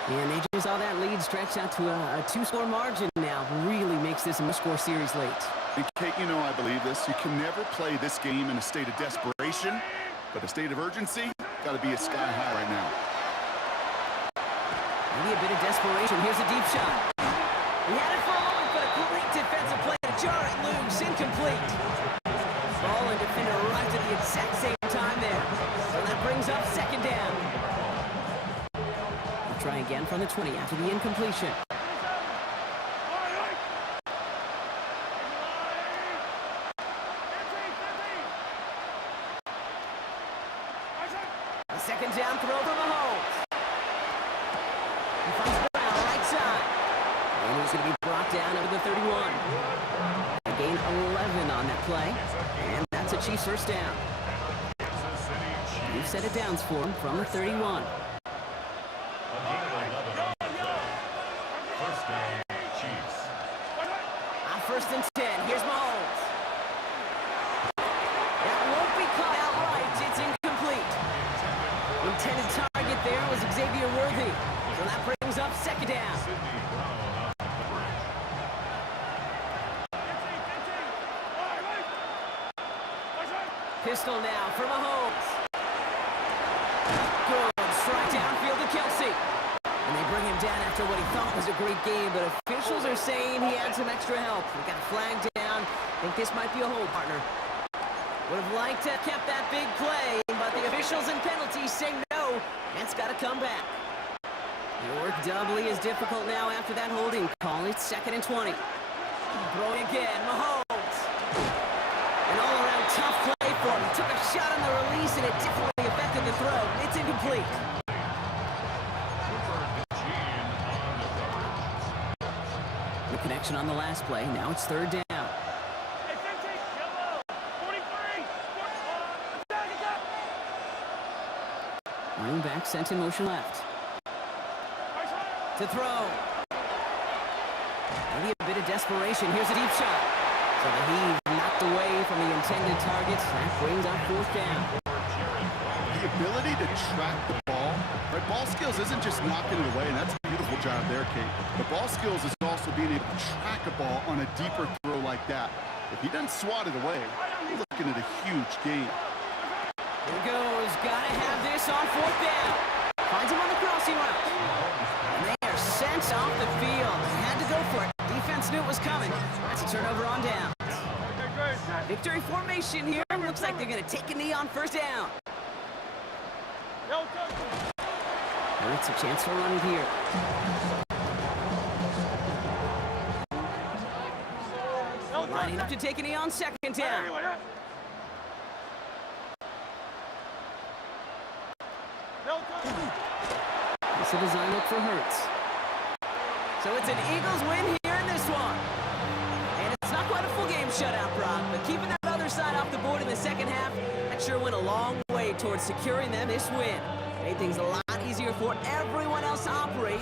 And they just saw that lead stretch out to a 2-score margin now. Really makes this a no-score series late. And Kate, you know I believe this. You can never play this game in a state of desperation, but a state of urgency got to be a sky high right now. Maybe a bit of desperation. Here's a deep shot. He had it for a moment, but a great defensive play to jar it loose. Incomplete. Ball and defender arrived at the exact same time there. So that brings up second down. We'll try again from the 20 after the incompletion. A second down throw for Mahomes. He finds Brown right side. And he's going to be brought down over the 31. A gain 11 on that play. And that's a Chiefs first down. We've set it downs for him from the 31. First and 10. Here's Mahomes. That won't be caught outright. It's incomplete. Intended target there was Xavier Worthy. So that brings up second down. Pistol now for Mahomes. Good strike downfield to Kelsey. And they bring him down after what he thought was a great game, but officials are saying he had some extra help. He got flagged down. Think this might be a hold, partner. Would have liked to have kept that big play, but the officials and penalties say no, and it's got to come back. The work doubly is difficult now after that holding call. It's second and 20. Throwing again, Mahomes. An all-around tough play for him. He took a shot on the release, and it definitely affected the throw. It's incomplete. Connection on the last play. Now it's third down. Running back sent in motion left. To throw. Maybe a bit of desperation. Here's a deep shot. So the heave knocked away from the intended targets. That brings up fourth down. The ability to track the ball, right? Ball skills isn't just knocking it away, and that's a beautiful job there, Kate. The ball skills is also being able to track a ball on a deeper throw like that. If he doesn't swat it away, you're looking at a huge gain. Here goes. Gotta have this on fourth down. Finds him on the crossing route. And they are sent off the field. They had to go for it. Defense knew it was coming. That's a turnover on down. Victory formation here. Looks like they're going to take a knee on first down. Hurts a chance for running here. Lining up to take a knee on second down. It's a design look for Hurts. So it's an Eagles win here in this one. And it's not quite a full game shutout, Brock, but keeping that other side off the board in the second half, that sure went a long way towards securing them this win. Made things a lot easier for everyone else to operate.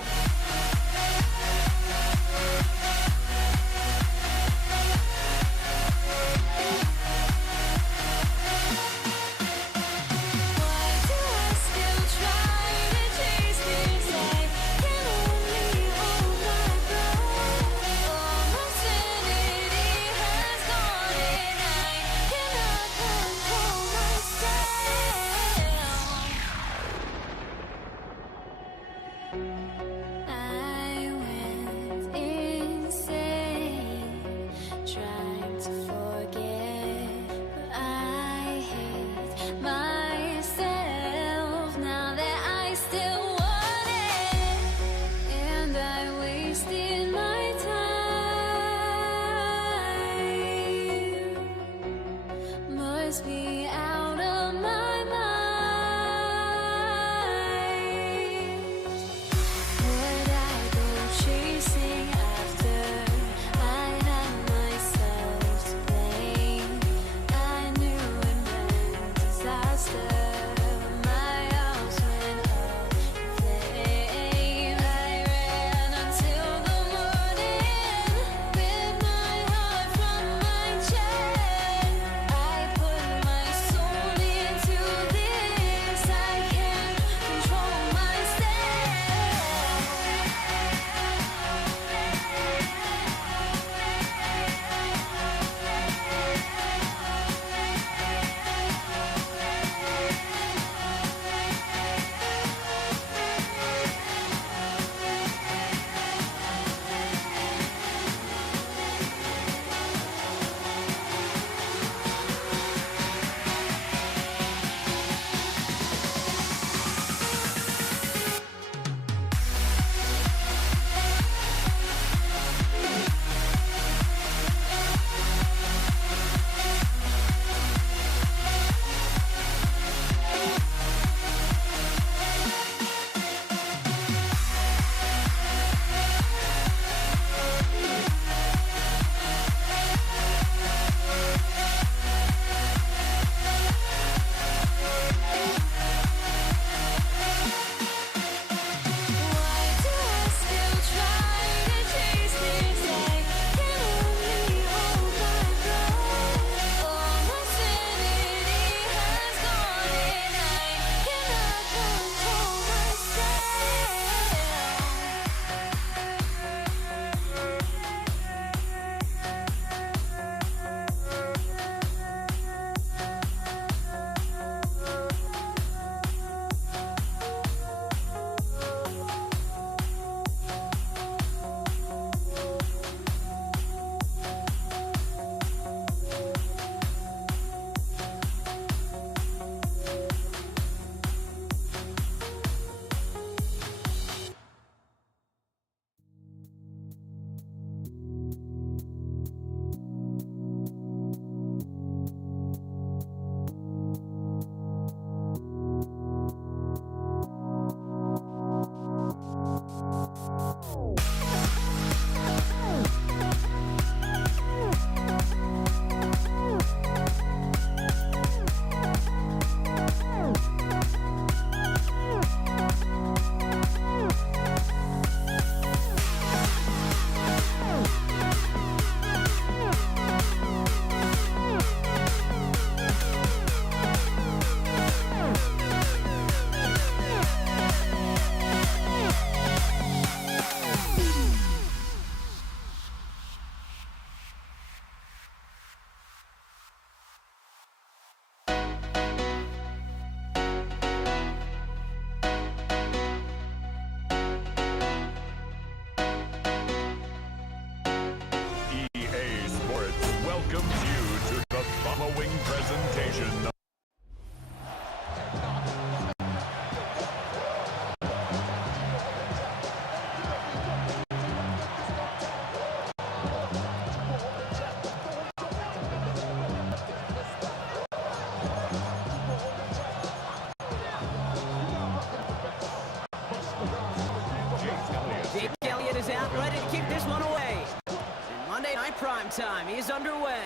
Night Primetime is underway.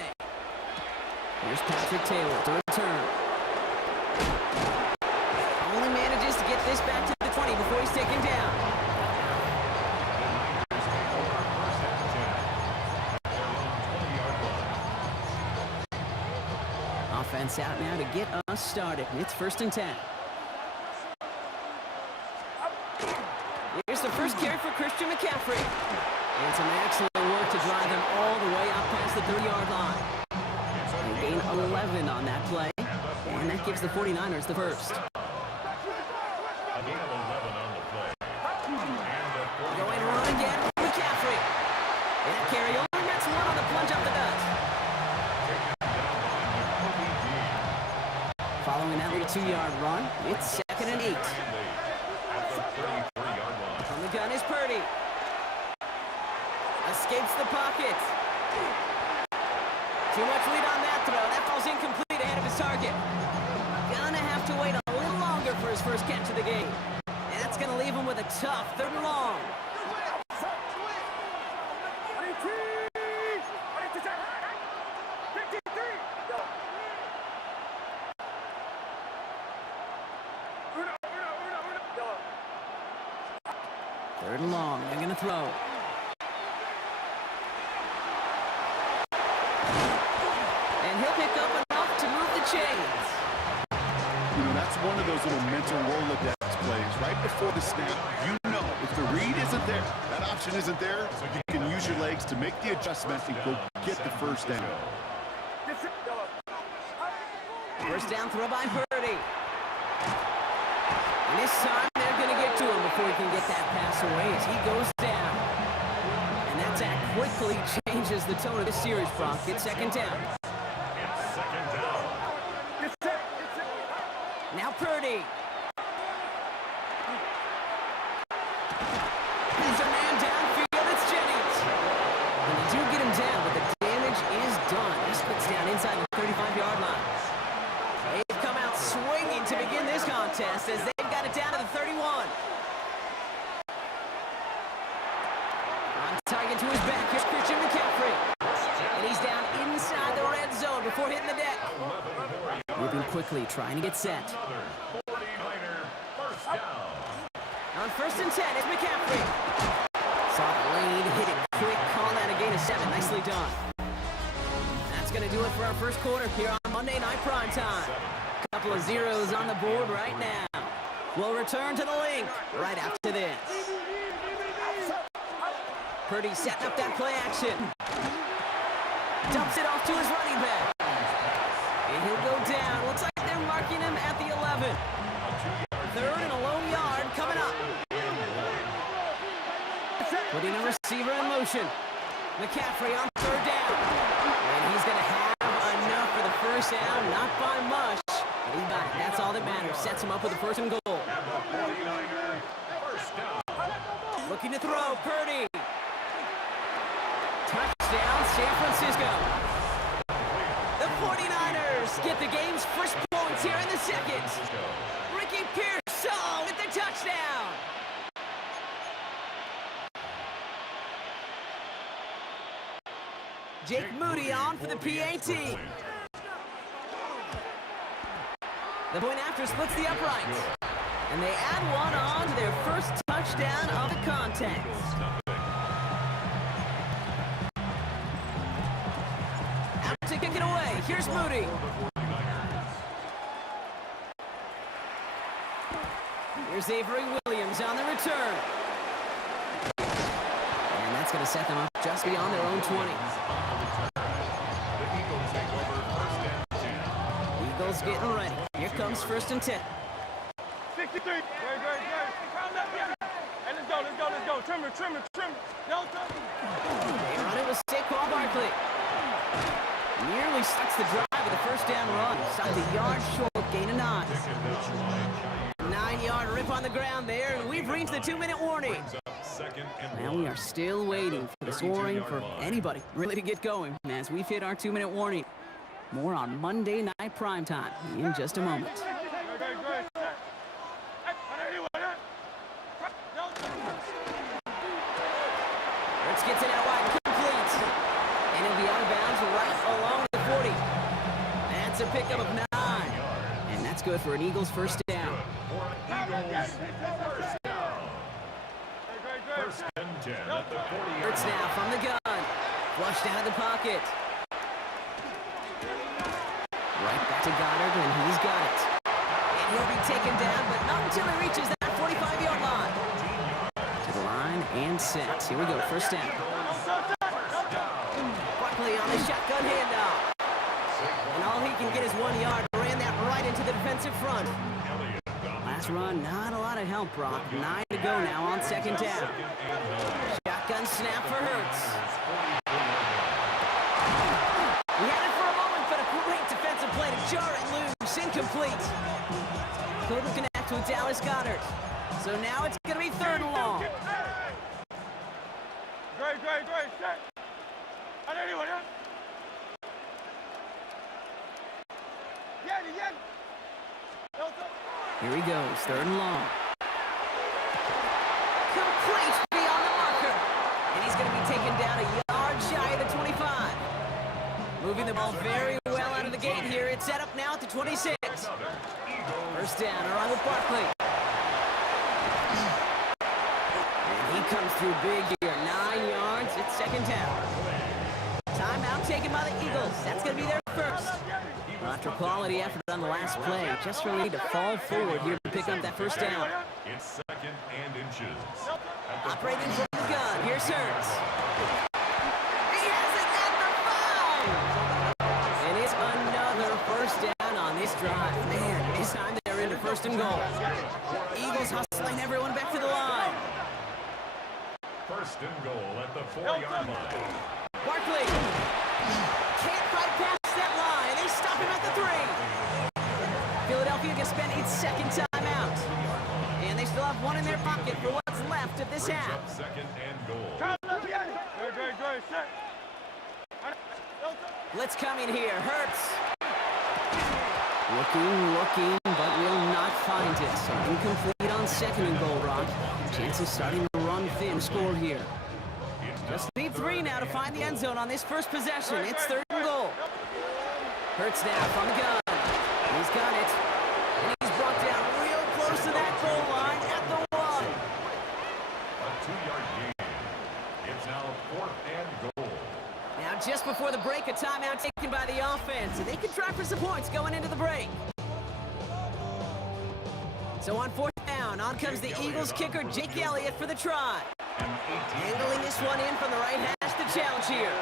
Here's Patrick Taylor to return. Only manages to get this back to the 20 before he's taken down. Offense out now to get us started. It's 1st and 10. Here's the first carry for Christian McCaffrey. And some excellent work to drive him all the way up past the 30-yard line. They gain 11 on that play, and that gives the 49ers the first. Going run again for McCaffrey. And that carry only gets one on the plunge up the nuts. Following that little 2-yard run, it's 2nd and 8. From the gun is Purdy. Escapes the pocket. Too much lead on that throw. That falls incomplete ahead of his target. Gonna have to wait a little longer for his first catch of the game. And that's gonna leave him with a tough 3rd and long. Third and long. They're gonna throw. He'll pick up enough to move the chains. You know, that's one of those little mental Rolodex plays. Right before the snap, you know if the read isn't there, that option isn't there, you can use your legs to make the adjustment and go get the first down. First down throw by Purdy. And this time they're going to get to him before he can get that pass away as he goes down. And that sack quickly changes the tone of this series, Brock. It's 2nd down. Now Purdy. He's a man downfield. It's Jennings. And they do get him down, but the damage is done. He splits down inside the 35-yard line. They've come out swinging to begin this contest as they've got it down to the 31. On target to his back. Here's Christian McCaffrey. And he's down inside the red zone before hitting the deck. Moving quickly, trying to get set. On 1st and 10, it's McCaffrey. Saw the lane, hit it quick, call that a gain of 7. Nicely done. That's going to do it for our first quarter here on Monday Night Primetime. Couple of zeros on the board right now. We'll return to the link right after this. Purdy setting up that play action. Dumps it off to his running back. And he'll go down. Looks like they're marking him at the 11. 3rd and a low yard coming up. Putting a receiver in motion. McCaffrey on 3rd down. And he's going to have enough for the first down. Not by much. But he got it. That's all that matters. Sets him up with a 1st and goal. Looking to throw. Purdy. Touchdown, San Francisco. The 49ers get the game's first points here in the 2nd. Ricky Pearsall with the touchdown. Jake Moody on for the PAT. The point after splits the uprights. And they add one on to their first touchdown of the contest. Out to kick it away. Here's Moody. Here's Avery Williams on the return. And that's going to set them up just beyond their own 20. Eagles getting ready. Here comes 1st and 10. 63. Great. Hey, let's go. Trim it. Don't touch it. They run it with Saquon Barkley. Nearly starts the drive with a first down run. Stopped a yard short, gain of 9. 9-yard rip on the ground there, and we've reached the 2-minute warning. Now we are still waiting for the scoring for anybody really to get going as we've hit our 2-minute warning. More on Monday Night Primetime in just a moment. Hurts gets it out wide, complete. And That's a pickup of 9. And that's good for an Eagles first down. For an Eagles first down. First and 10 at the 40-yard Hurts now from the gun. Flushed out of the pocket. Right back to Goddard, and he's got it. And he'll be taken down, but not until he reaches that 45-yard line. To the line and set. Here we go, first down. Barkley on the shotgun handoff. And all he can get is 1 yard. Ran that right into the defensive front. Last run, not a lot of help, Brock. 9 to go now on second down. Shotgun snap for Hurts. He had it for a moment, but a great defensive play to jar it loose. Incomplete. Couldn't connect with Dallas Goddard. So now it's going to be 3rd and long. Great, set. On anyone, huh? Yanni. Here he goes, 3rd and long. Complete beyond the marker. And he's going to be taken down a yard shy of the 25. Moving the ball very well out of the gate here. It's set up now at the 26. First down, around with Barkley. And he comes through big here. 9 yards, it's second down. Timeout taken by the Eagles. That's going to be their first. After quality effort on the last play, just really need to fall forward here to pick up that first down. It's 2nd and inches. Operating from the gun. Here's Hurts. He has it at the 5! And it's another first down on this drive. Man, this time they're into 1st and goal. Eagles hustling everyone back to the line. 1st and goal at the 4-yard line. Barkley can't fight past that line. They stop him at the 3. Philadelphia gets spent its second timeout. And they still have one in their pocket for what's left of this Brings half. up 2nd and goal. Great, set. Blitz coming here. Hurts. Looking, but will not find it. So incomplete on 2nd and goal, Rock. Chances starting to run thin. Score here. Just need 3 now to find the end zone on this first possession. It's 3rd and goal. Hurts now from the gun. He's got it. And he's brought down real close to that goal line at the 1. A 2-yard gain. It's now 4th and goal. Now just before the break, a timeout taken by the offense. And they can try for some points going into the break. So on 4th down, on comes the Eagles kicker, Jake Elliott, for the try. Handling this one in from the right hash, the challenge here.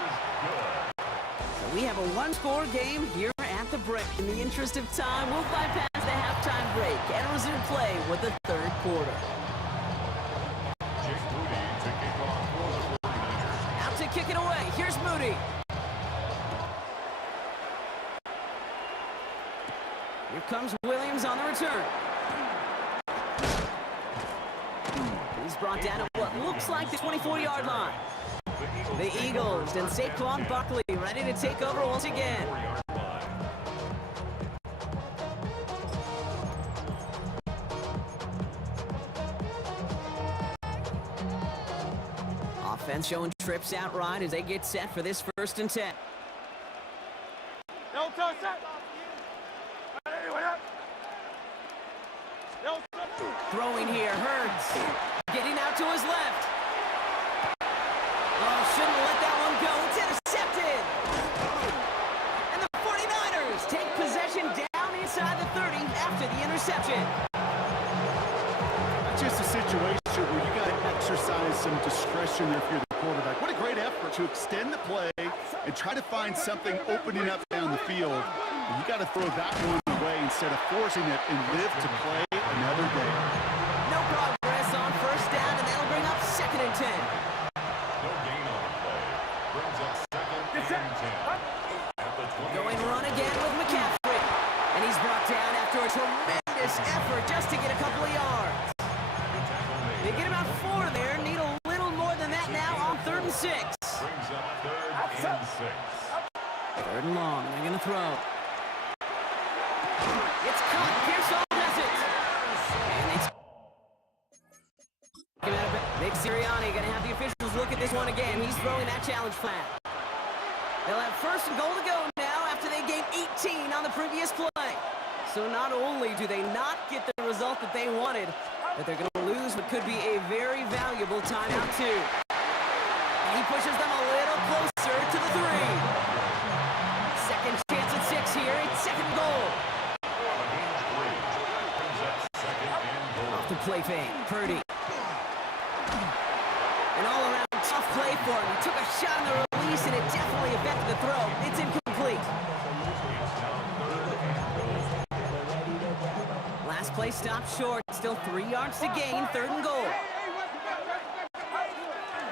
So we have a 1-score game here at the break. In the interest of time, we'll bypass the halftime break and resume play with the 3rd quarter. Jake Moody to kick off for the 49ers. Out to kick it away. Here's Moody. Here comes Williams on the return. He's brought down at what looks like the 24-yard line. The Eagles and Saquon Barkley ready to take over once again. Offense showing trips out right as they get set for this 1st and 10. Set. On anyone, huh? Throwing here, Hurts. Getting out to his left. Oh, shouldn't let that one go. It's intercepted. And the 49ers take possession down inside the 30 after the interception. That's just a situation where you got to exercise some discretion if you're the quarterback. What a great effort to extend the play and try to find something opening up down the field. You got to throw that one away instead of forcing it and live to play another day. No progress on 1st down, and that'll bring up 2nd and 10. No gain on the play. Brings up 2nd and 10. At the 20. Going run again with McCaffrey. And he's brought down after a tremendous effort just to get a couple of yards. They get about 4 there, need a little more than that now on 3rd and 6. Brings up 3rd and 6. 3rd and long, they're going to throw. It's caught. Pearsall does it. And it's Nick Sirianni going to have the officials look at this one again. He's throwing that challenge flag. They'll have 1st and goal to go now after they gain gain 18 on the previous play. So not only do they not get the result that they wanted, but they're going to lose what could be a very valuable timeout too. And he pushes them a little closer to the 3. Second chance at 6 here. It's second goal. Off the play fake. Purdy. An all-around tough play for him. He took a shot on the release, and it definitely affected the throw. It's incomplete. Last play stopped short. Still 3 yards to gain. Third and goal.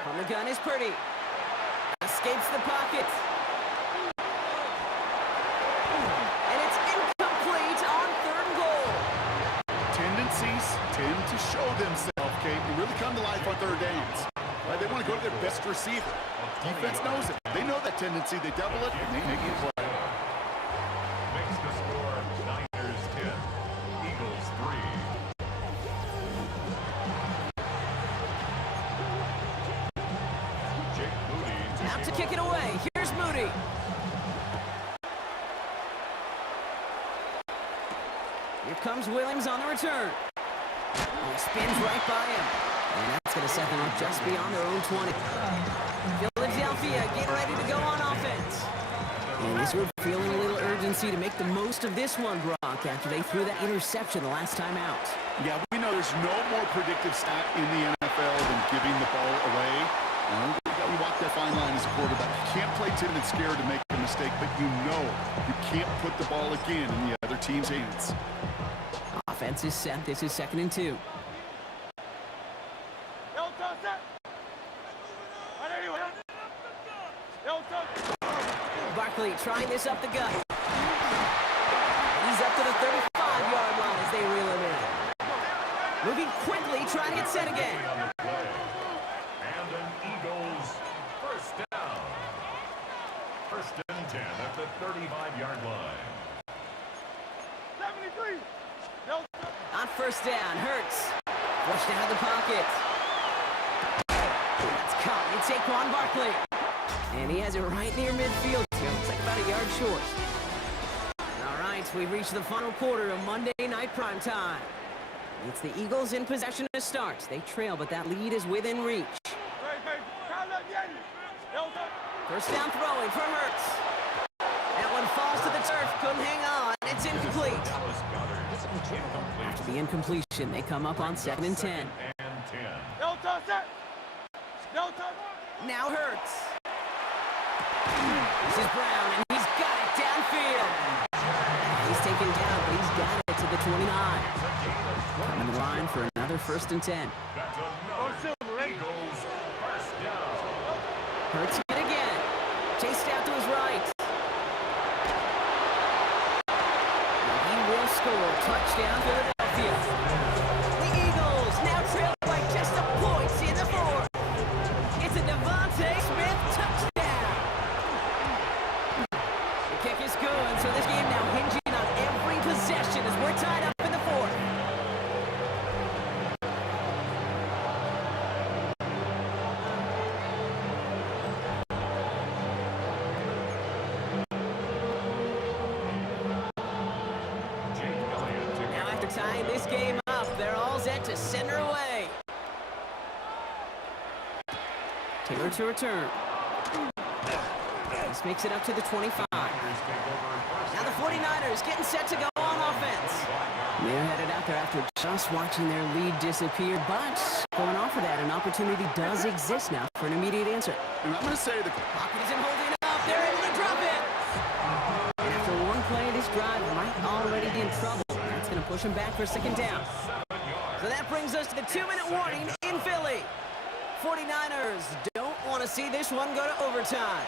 From the gun is Purdy. Escapes the pocket. And it's incomplete on third and goal. Tendencies tend to show themselves, Kate, and really come to life on third downs. Right? They want to go to their best receiver. Defense knows it. They know that tendency. They double it, and they make it play. Makes the score Niners 10, Eagles 3. Jake Moody Out to kick it away. Here's Moody. Here comes Williams on the return. Oh, he spins right by him. And that's going to set them up just beyond their own 20. Philadelphia getting ready to go on offense. And this group feeling a little urgency to make the most of this one, Brock, after they threw that interception the last time out. Yeah, we know there's no more predictive stat in the NFL than giving the ball away. You walk that fine line as a quarterback. You can't play timid and scared to make a mistake, but you know you can't put the ball again in the other team's hands. Offense is set. This is 2nd and 2. Barkley trying this up the gut. He's up to the 35-yard line as they reel him in. Moving quickly, trying to get set again. and an Eagles first down. First and 10 at the 35-yard line. 73. On first down, Hurts. Rushed out of the pocket. That's caught. It's Saquon Barkley. And he has it right near midfield. Looks like about a yard short. All right, we've reached the final quarter of Monday Night Primetime. It's the Eagles in possession to start. They trail, but that lead is within reach. First down throwing for Hurts. That one falls to the turf. Couldn't hang on. It's incomplete. Dallas Goedert, incomplete. After the incompletion, they come up on 2nd and 10. And 10. Now Hurts. This is Brown, and he's got it downfield. He's taken down, but he's got it to the 29. Coming the line for another 1st and 10. That's another Eagles first down. Hurts it again. Chased out to his right. And he will score. Touchdown, Philadelphia. The Eagles now trail by just a point in the 4th. It's a Devontae Smith touchdown. The kick is good, so this game now hinging on every possession as we're tied up in the 4th. Jake Elliott to Now after tying this game up, they're all set to center away. Taylor to return. This makes it up to the 25. Now the 49ers getting set to go on offense. They're headed out there after just watching their lead disappear, but going off of that, an opportunity does exist now for an immediate answer. And I'm going to say the Pocket isn't holding up. They're able to drop it. And after one play of this drive, might already be in trouble. That's going to push him back for 2nd down. So that brings us to the 2-minute warning in Philly. 49ers don't want to see this one go to overtime.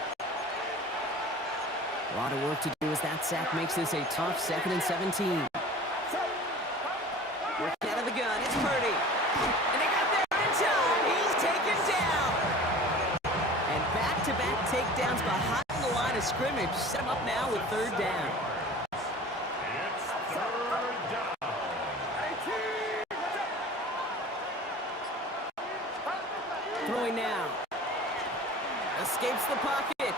A lot of work to do as that sack makes this a tough 2nd and 17. Working out of the gun, it's Purdy. And they got there in time. He's taken down. And back-to-back takedowns behind the line of scrimmage. Set him up now with 3rd down. It's 3rd down. Throwing now. Escapes the pocket.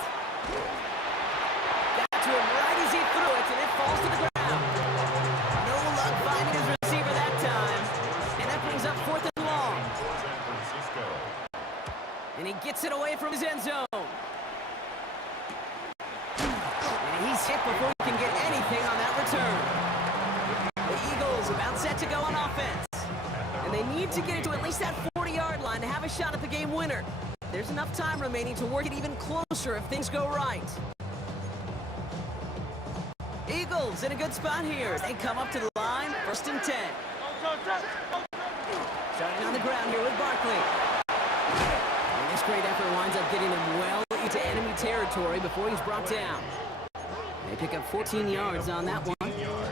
Got to him right as he gets it away from his end zone. And he's hit before he can get anything on that return. The Eagles about set to go on offense. And they need to get it to at least that 40-yard line to have a shot at the game winner. There's enough time remaining to work it even closer if things go right. Eagles in a good spot here as they come up to the line, 1st and 10. Starting on the ground here with Barkley. And this great effort winds up getting him well into enemy territory before he's brought down. They pick up 14 yards on that one,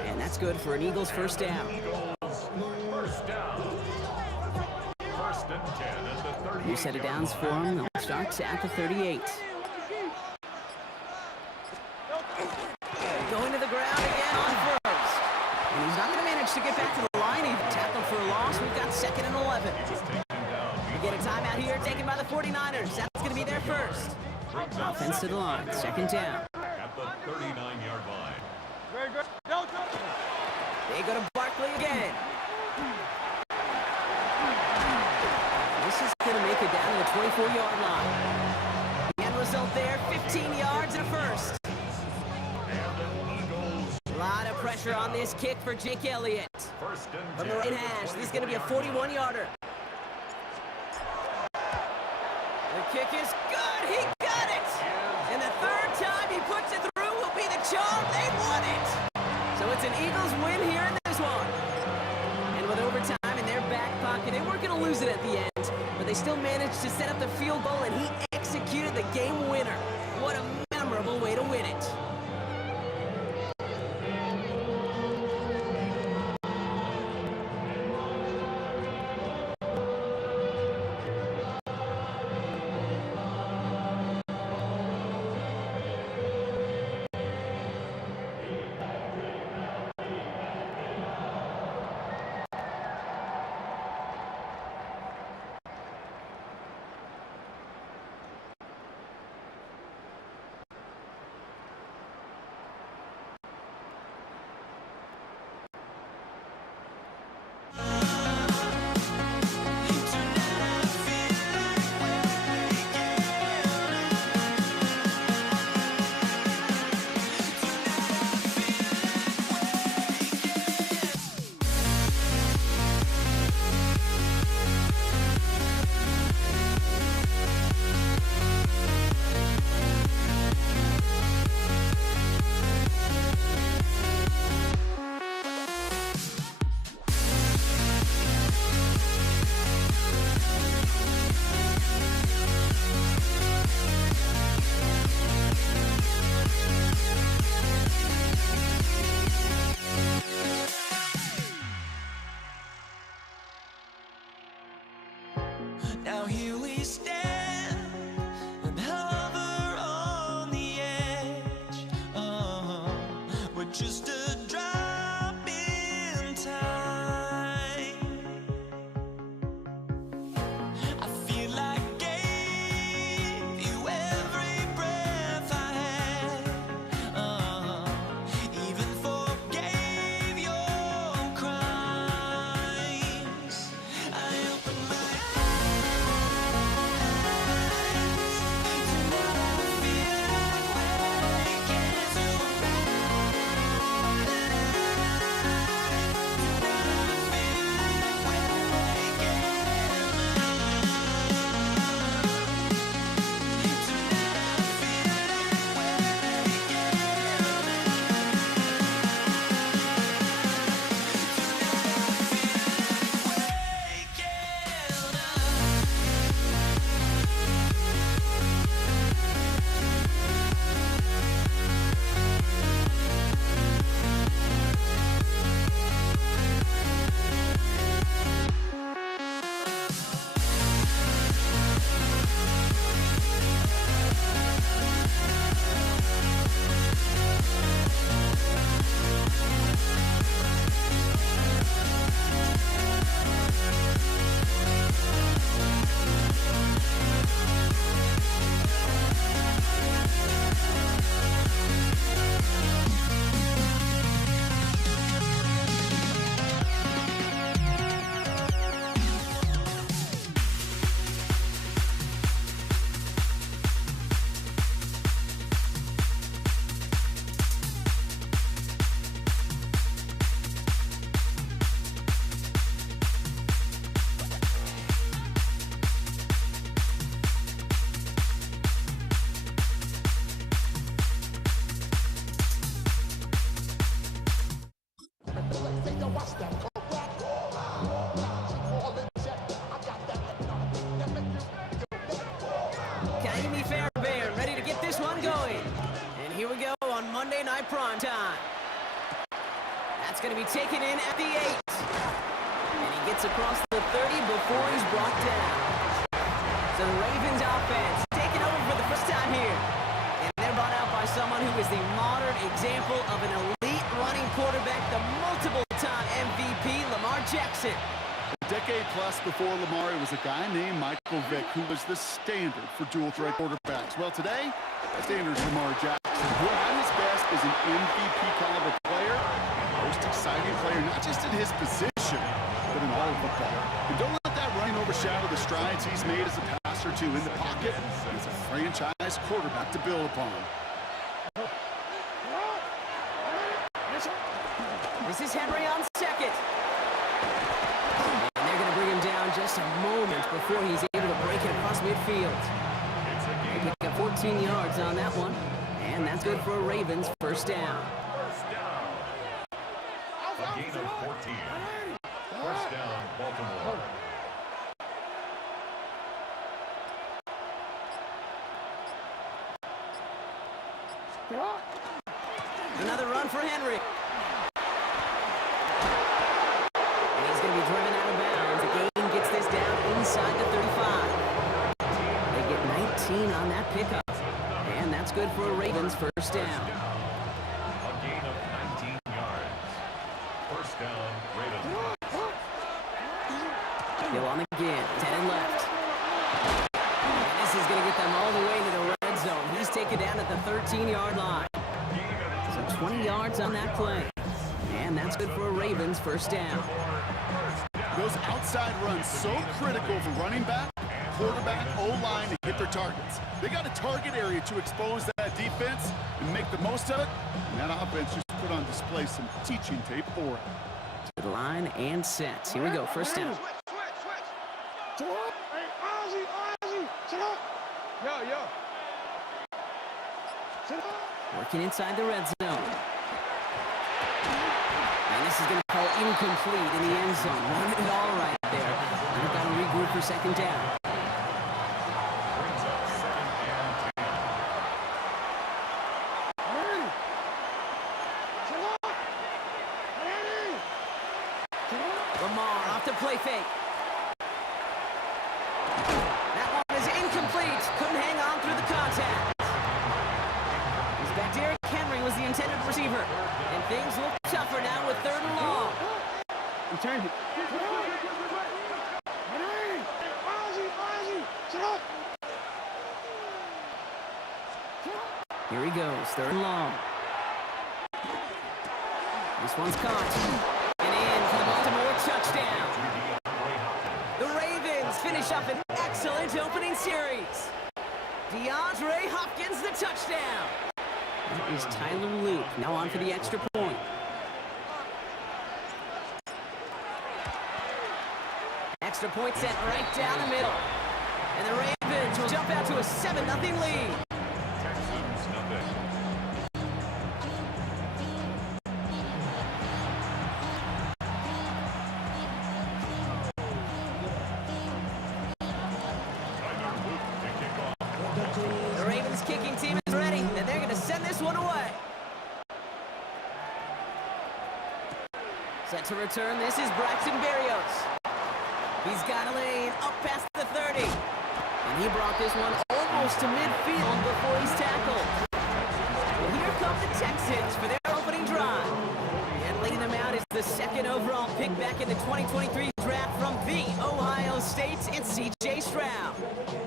and that's good for an Eagles first down. First down. 1st and 10 at the 38. New set of downs for him. They'll start at the 38. Going to the ground again on 1st. And he's not going to manage to get back to the line. He tackled for a loss. We've got 2nd and 11. We get a timeout here taken by the 49ers. That's going to be their first. Offense to the line. 2nd down. At the 39-yard line. Very good. They go to Barkley again. This is going to make it down to the 24-yard line. The end result there, 15 yards and a first. A lot of pressure on this kick for Jake Elliott. From the right hash, this is going to be a 41-yarder. The kick is good. He got it. And the 3rd time he puts it through will be the charm. They won it. So it's an Eagles win here in this one. And with overtime in their back pocket, they weren't going to lose it at the end, but they still managed to set up the field goal, and he executed the game winner. What a memorable way to win it. Now here we stand and hover on the edge. We're just a drop in time. I feel like I gave you every breath I had. Even forgave your crimes. I open my eyes. Kaimi Fairbairn ready to get this one going. And here we go on Monday Night Primetime. That's going to be taken in at the 8. And he gets across the 30 before he's brought down. So the Ravens offense taking over for the first time here. And they're brought out by someone who is the modern example of an elite running quarterback, the multiple-time MVP, Lamar Jackson. A decade plus before Lamar, it was a guy named Michael Vick who was the standard for dual-threat quarterbacks. Well, today, that standard is Lamar Jackson, who at his best is an MVP-caliber player, most exciting player, not just in his position, but in all of football. And don't let that running overshadow the strides he's made as a passer, too. In the pocket, he's a franchise quarterback to build upon. This is Henry on second. And they're going to bring him down just a moment before he's able to break it across midfield. They pick up 14 yards on that one. And that's good for a Ravens first down. A gain of 14. First down, Baltimore. Another run for Henry. And he's going to be driven out of bounds. The game gets this down inside the 35. They get 19 on that pickup. And that's good for a Ravens first down. A gain of 19 yards. First down, Ravens. Hill on again, 10 and left. And this is going to get them all the way to the red zone. He's taken down at the 13-yard line. So 20 yards on that play. And that's good for a Ravens first down. Those outside runs so critical for running back, quarterback, O-line to hit their targets. They got a target area to expose that defense and make the most of it. And that offense just put on display some teaching tape for it. To the line and set. Here we go, first down. Hey, Ozzy, sit up. Yo. Sit up. Working inside the red zone. And this is going to fall incomplete in the end zone. Run it all right there. And they've got to regroup for second down. Brings up second and 10. Hey. Sit up. Hey. Lamar off the play fake. That one is incomplete. Couldn't hang on through the contact. He's back. Derrick Henry was the intended receiver. And things look tougher now with third and long. Change it. Hey, Ozzy, sit up. Here he goes, third and long. This one's caught. And in for the Baltimore touchdown. The Ravens finish up an excellent opening series. DeAndre Hopkins, the touchdown. That is Tyler Luke, now on for the extra point. Extra point set right down the middle. And the Ravens will jump out to a 7-0 lead. Texans, nothing. Tyler Luke to kick off. The Ravens kicking team is ready, and they're going to send this one away. Set to return, this is Braxton Berrios. He's got a lane up past the 30. And he brought this one almost to midfield before he's tackled. Well, here come the Texans for their opening drive. And leading them out is the second overall pick back in the 2023 draft from the Ohio State, it's C.J. Stroud.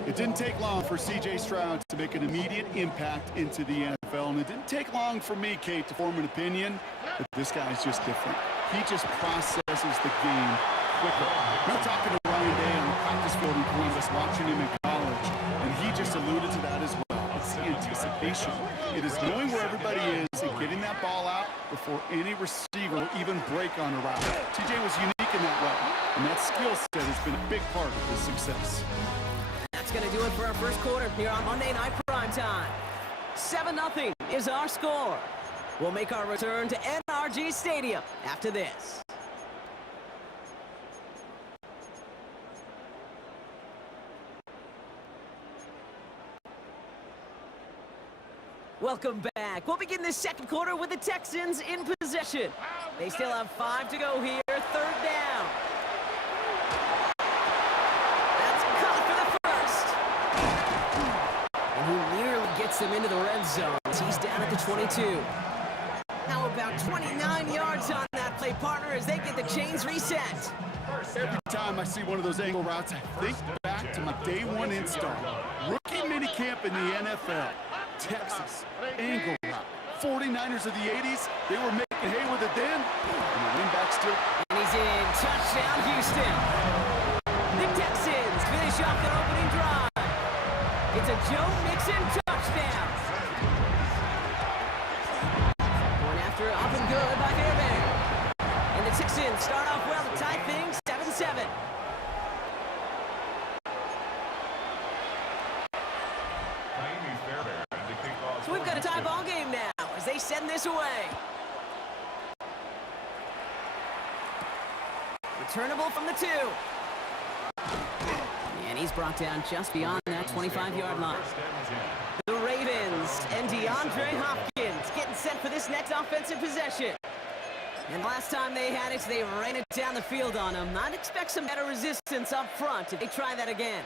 It didn't take long for C.J. Stroud to make an immediate impact into the NFL, and it didn't take long for me, Kate, to form an opinion that this guy's just different. He just processes the game quicker. We're talking to Ryan Day on the practice field in Columbus, watching him in college, and he just alluded to that as well. It's the anticipation. It is knowing where everybody is and getting that ball out before any receiver will even break on a route. C.J. was unique in that way, and that skill set has been a big part of his success. That's going to do it for our first quarter here on Monday Night Primetime. 7-0 is our score. We'll make our return to NRG Stadium after this. Welcome back. We'll begin this second quarter with the Texans in possession. They still have 5 to go here. Third down. That's caught for the first. And he nearly gets them into the red zone. He's down at the 22. How about 29 yards on that play, partner, as they get the chains reset? Every time I see one of those angle routes, I think back to my day one install. Rookie minicamp in the NFL. Texas, angle route. 49ers of the 80s, they were making hay with it then. And the win back still. And he's in. Touchdown, Houston. The Texans finish off their opening drive. It's a Joe Mixon touchdown. Going after it, up and good by Fairbairn. And the Texans start off well to tie things 7-7. So we've got a tie ball game now as they send this away. Returnable from the 2. And he's brought down just beyond that 25-yard line. The Ravens and DeAndre Hopkins getting set for this next offensive possession. And last time they had it, they ran it down the field on him. I'd expect some better resistance up front if they try that again.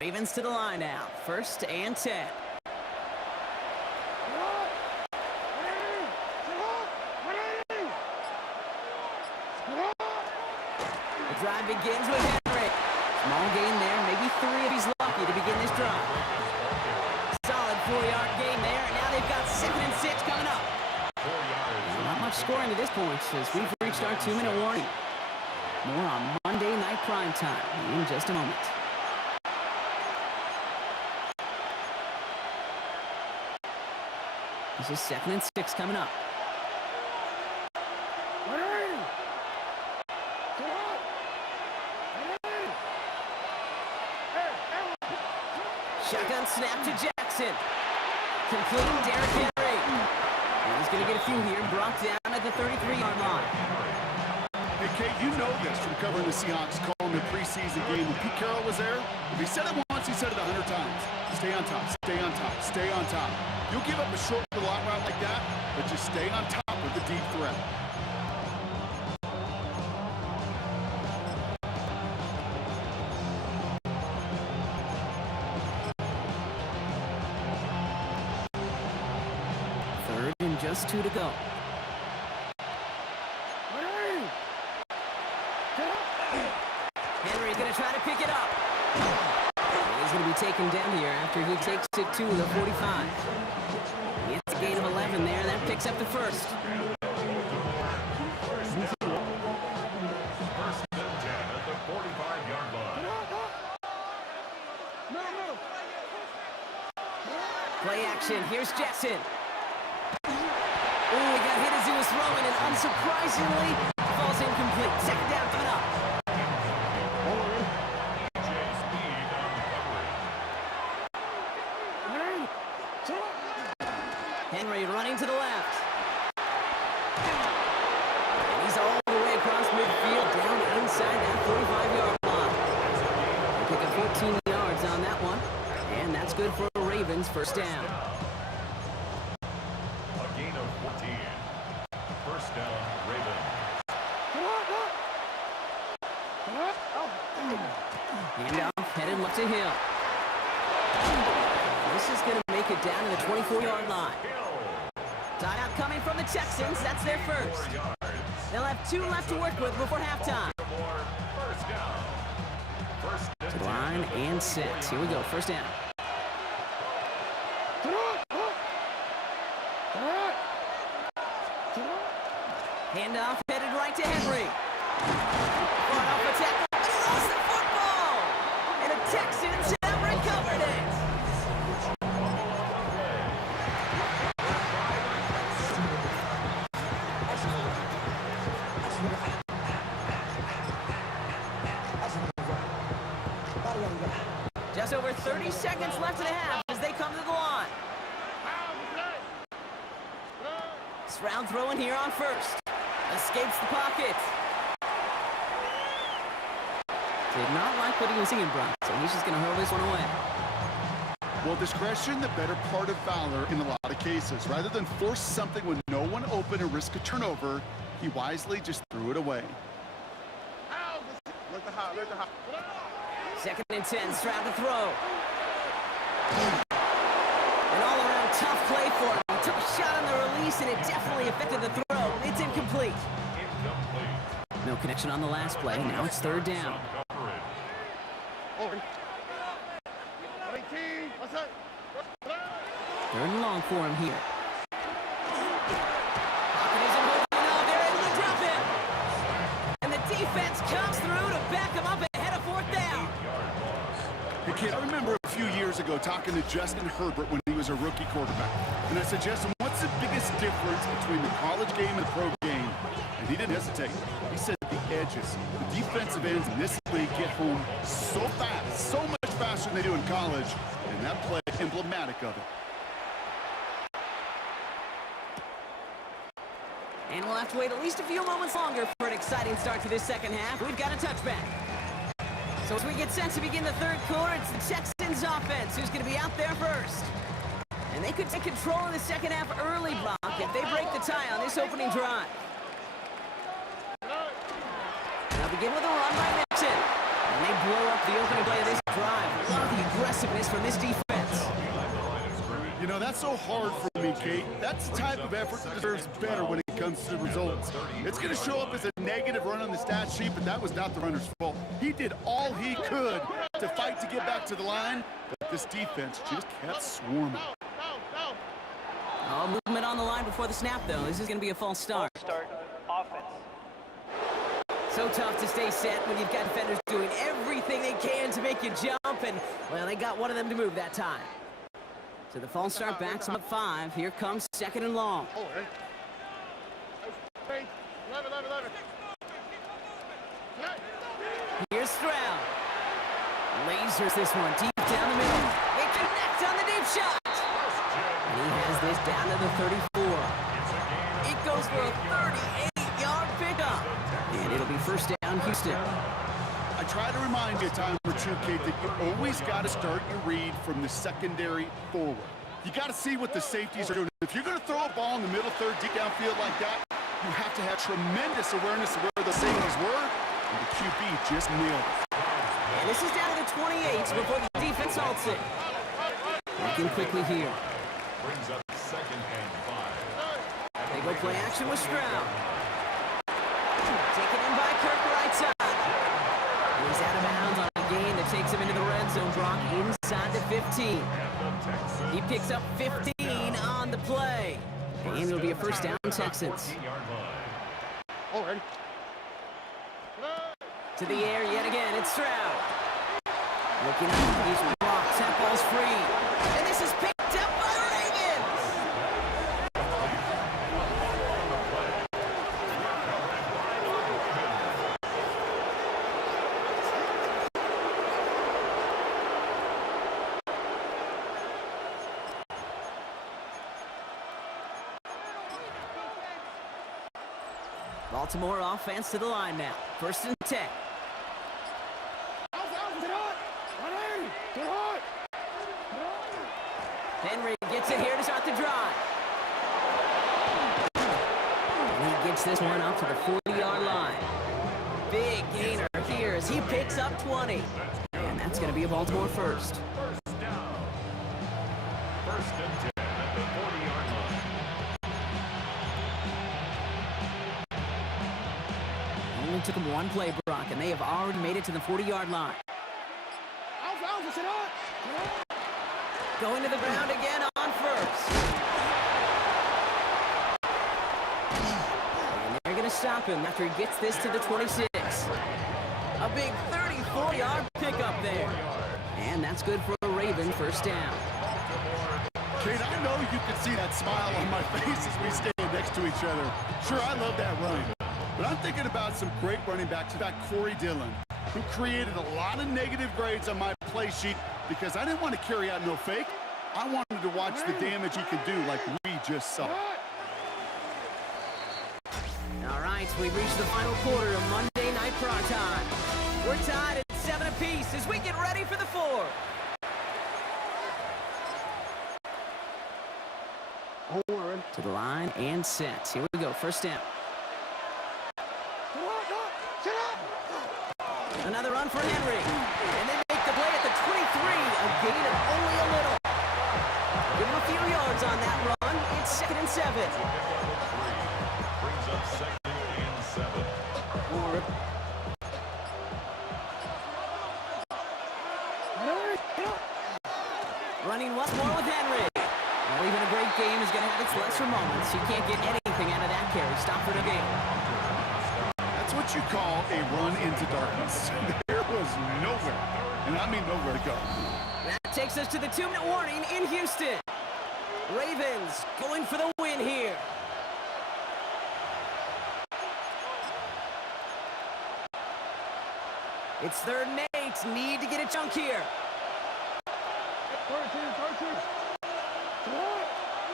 Ravens to the line now. 1st and 10. The drive begins with Henry. Small gain there, maybe 3 if he's lucky to begin this drive. Solid 4-yard gain there, and now they've got 2nd and 6 coming up. Not much scoring to this point as we've reached our 2-minute warning. More on Monday Night Primetime in just a moment. This is 2nd and 6 coming up. Shotgun snap to Jackson. Complete Derrick Henry. And he's going to get a few here, brought down at the 33-yard line. Hey, Kate, you know this from covering the Seahawks, calling the preseason game. When Pete Carroll was there, if he said it once, he said it 100 times. Stay on top, stay on top, stay on top. You'll give up a short to long route like that, but just stay on top with the deep threat. Third and just 2 to go. Henry's going to try to pick it up. And he's going to be taken down here after he takes it to the 45. He gets a gain of 11 there, and that picks up the first. Play action. Here's Jackson. Ooh, he got hit as he was throwing, and unsurprisingly, falls incomplete. 2nd down coming up. Henry running to the left. And he's all the way across midfield, down inside that 45-yard line. They pick up 14 yards on that one, and that's good for the Ravens' 1st down. A gain of 14. 1st down, Ravens. Handoff headed left to Hill. This is going to make it down to the 24-yard line. Timeout coming from the Texans. That's their first. They'll have 2 left to work with before halftime. To the line and set. Here we go. 1st down. Handoff headed right to Henry. Brought off a tackle, but he lost the football! And the Texans have recovered it! Just over 30 seconds left in the half as they come to the line. Stroud throwing here on 1st. Escapes the pocket. To Did not like what he was seeing, Brock, so he's just going to hurl this one away. Well, discretion, the better part of valor in a lot of cases. Rather than force something with no one open and risk a turnover, he wisely just threw it away. Second and 10, Stroud to throw. An all-around tough play for him. He took a shot on the release, and it definitely affected the throw. It's incomplete. No connection on the last play. Now it's third down. Third and long for him here. Pocket isn't moving up. They're able to drop him. And the defense comes through to back him up ahead of fourth down. Hey, kid, I remember a few years ago talking to Justin Herbert when he was a rookie quarterback. And I said, Justin, what's the biggest difference between the college game and the pro game? And he didn't hesitate. He said the edges. The defensive ends in this league get home so fast, so much faster than they do in college. And that play is emblematic of it. And we'll have to wait at least a few moments longer for an exciting start to this second half. We've got a touchback. So as we get set to begin the third quarter, it's the Texans offense who's going to be out there first. And they could take control in the second half early, Brock, if they break the tie on this opening drive. Now begin with a run by Nixon. And they blow up the opening play of this drive. Love the aggressiveness from this defense. You know, that's so hard for me, Kate. That's the type of effort that deserves better when it comes to the results. It's going to show up as a negative run on the stat sheet, but that was not the runner's fault. He did all he could to fight to get back to the line, but this defense just kept swarming. Oh, movement on the line before the snap, though. This is going to be a false start. Start offense. So tough to stay set when you've got defenders doing everything they can to make you jump, and, well, they got one of them to move that time. So the false start backs up 5. Here comes second and long. Here's Stroud. Lasers this one deep down the middle. They connect on the deep shot. And he has this down to the 34. It goes for a 38-yard pickup. And it'll be first down, Houston. I try to remind you a time or two, Kate, that you always got to start your read from the secondary forward. You got to see what the safeties are doing. If you're going to throw a ball in the middle third, deep downfield like that, you have to have tremendous awareness of where the safeties were, and the QB just nailed it. And this is down to the 28 before the defense halts it. Looking quickly here. Brings up second and 5. They go play action with Stroud. Taken in by Kirk right side. He's out of bounds on a gain that takes him into the red zone, Brock, inside the 15. He picks up 15 on the play. And it'll be a first down, Texans. To the air yet again, it's Stroud. Looking up, he's blocked, that ball's free. And this is picked up by the Ravens. Baltimore offense to the line now. First and 10. Henry gets it here to start the drive. And he gets this one up to the 40-yard line. Big gainer here as he picks up 20. And that's going to be a Baltimore first. First down. First and 10 at the 40-yard line. Only took him one play, Brock, and they have already made it to the 40-yard line. Going to the ground again on first. And they're going to stop him after he gets this to the 26. A big 34-yard pickup there. And that's good for a Raven first down. Kate, I know you can see that smile on my face as we stand next to each other. Sure, I love that run. But I'm thinking about some great running backs like Corey Dillon, who created a lot of negative grades on my play sheet because I didn't want to carry out no fake. I wanted to watch the damage he could do like we just saw. All right, we've reached the final quarter of Monday Night Prime Time. We're tied at pace as we get ready for the fourth. To the line and set. Here we go, first down. Another run for Henry. And they make the play at the 23, a gain of only a little. Give him a few yards on that run. It's 2nd and 7. Brings up 2nd and 7. Running once more with Henry. Well, even a great game is going to have its lesser moments. You can't get anything out of that carry. Stop for the game. That's what you call a run into darkness. There was nowhere, and I mean nowhere to go. That takes us to the 2-minute warning in Houston. Ravens going for the win here. It's 3rd and 8. Need to get a chunk here.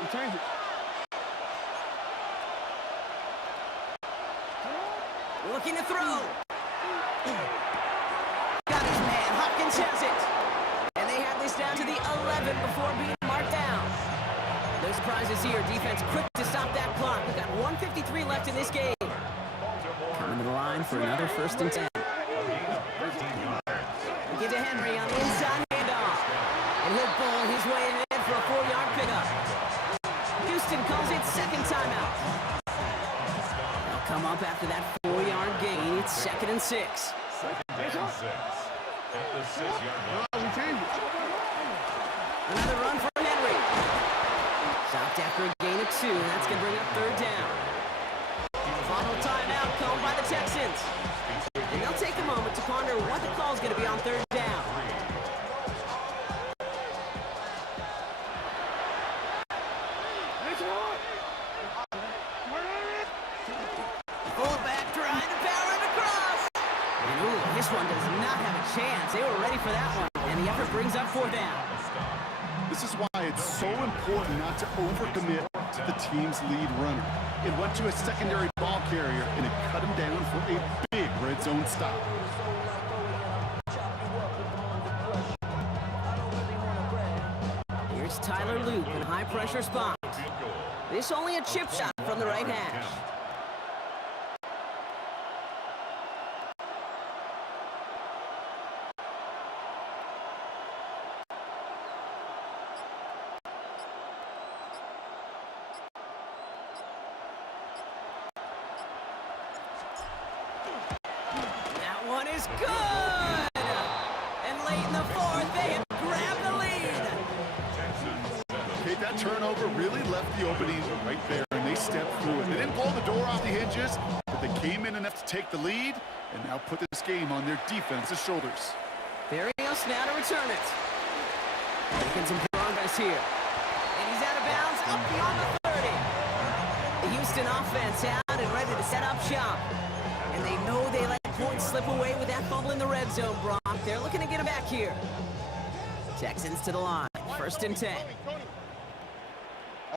You change it. Looking to throw. Got his man. Hopkins has it. And they have this down to the 11 before being marked down. No surprises here. Defense quick to stop that clock. We've got 1:53 left in this game. Coming to the line for another 1st and 10. We get to Henry on the inside handoff. And he'll bowl his way in for a 4-yard pickup. Houston calls it 2nd timeout. They'll come up after that 4-yard gain. It's 2nd and 6. 2nd and 6. At the 6-yard line. Another run for Henry. Stopped after a gain of 2. That's going to bring up 3rd down. Final timeout called by the Texans. And they'll take a moment to ponder what the call is going to be on 3rd down. Fullback trying to power it across. And ooh, this one does not have a chance. They were ready for that one. And the effort brings up 4th down. This is why it's so important not to overcommit to the team's lead runner. It went to a secondary ball carrier, and it cut him down for a big red zone stop. Here's Tyler Loop in high-pressure spot. This only a chip shot from the right hash. That one is good! And late in the 4th, they have grabbed the lead. Okay, that turnover really left the opening right there, and they stepped through it. They didn't blow the door off the hinges, but they came in enough to take the lead and now put this game on their defense's shoulders. Berrios now to return it. Making some progress here. And he's out of bounds up beyond the 30. The Houston offense out and ready to set up shop. And they know they let points slip away with that fumble in the red zone, Brock. They're looking to get him back here. Texans to the line. 1st and 10.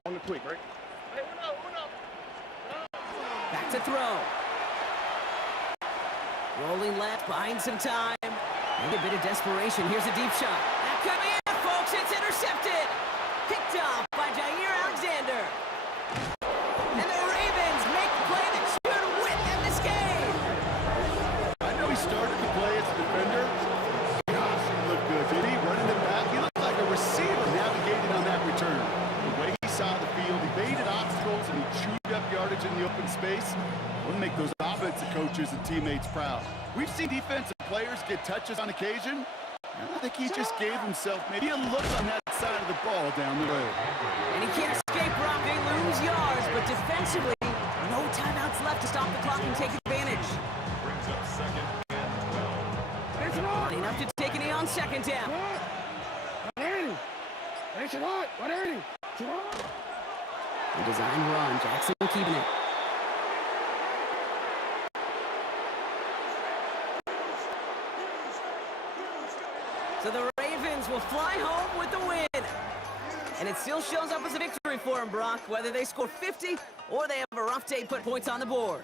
On the quick, right? Back to throw. Rolling left, buying some time. Maybe a bit of desperation. Here's a deep shot. That could be it, folks. It's intercepted. Picked off by Jair Alexander. And the Ravens make the play that should win them this game. I know he started the play as a defender. Gosh, he looked good, did he? Running it back, he looked like a receiver navigating on that return. The way he saw the field, he evaded obstacles, and he chewed up yardage in the open space. We'll make those offensive coaches and teammates proud. We've seen defensive players get touches on occasion. And I think he just gave himself maybe a look on that side of the ball down the road. And he can't escape, Brock. They lose yards, but defensively, no timeouts left to stop the clock and take advantage. Brings up 2nd and 12. Lining up to take a knee on 2nd down. The design run, Jackson keeping it. So the Ravens will fly home with the win. And it still shows up as a victory for them, Brock, whether they score 50 or they have a rough day put points on the board.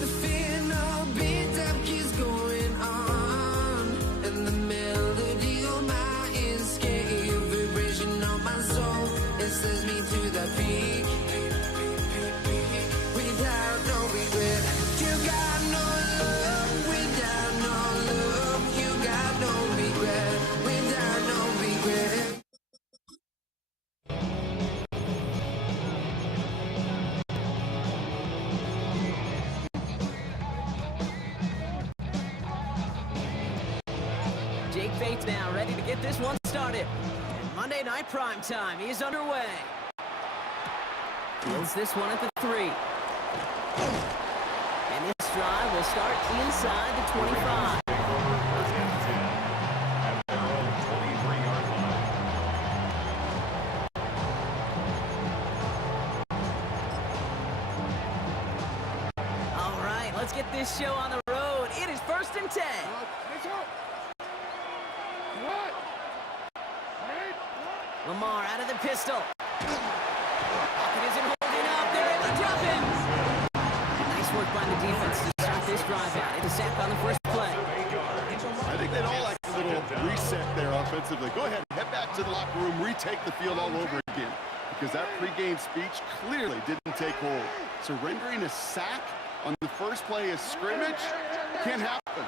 The final beat up keeps going on, and the melody on my ears, getting your vibration on my soul. It sends me to the peak, without no regret. You got no love, without no love. You got no regret, without no regret. Jake Bates now ready to get this one started. And Monday Night Primetime is underway. Fields this one at the 3. And this drive will start inside the 25. At their own 23-yard line. All right, let's get this show on the road. It is 1st and 10. Lamar out of the pistol. Pocket isn't holding up. They're able to drop him. And nice work by the defense to start this drive out. It's a sack on the first play. I think they'd all like a little reset there offensively. Go ahead, head back to the locker room, retake the field all over again. Because that pregame speech clearly didn't take hold. Surrendering a sack on the first play of scrimmage can't happen.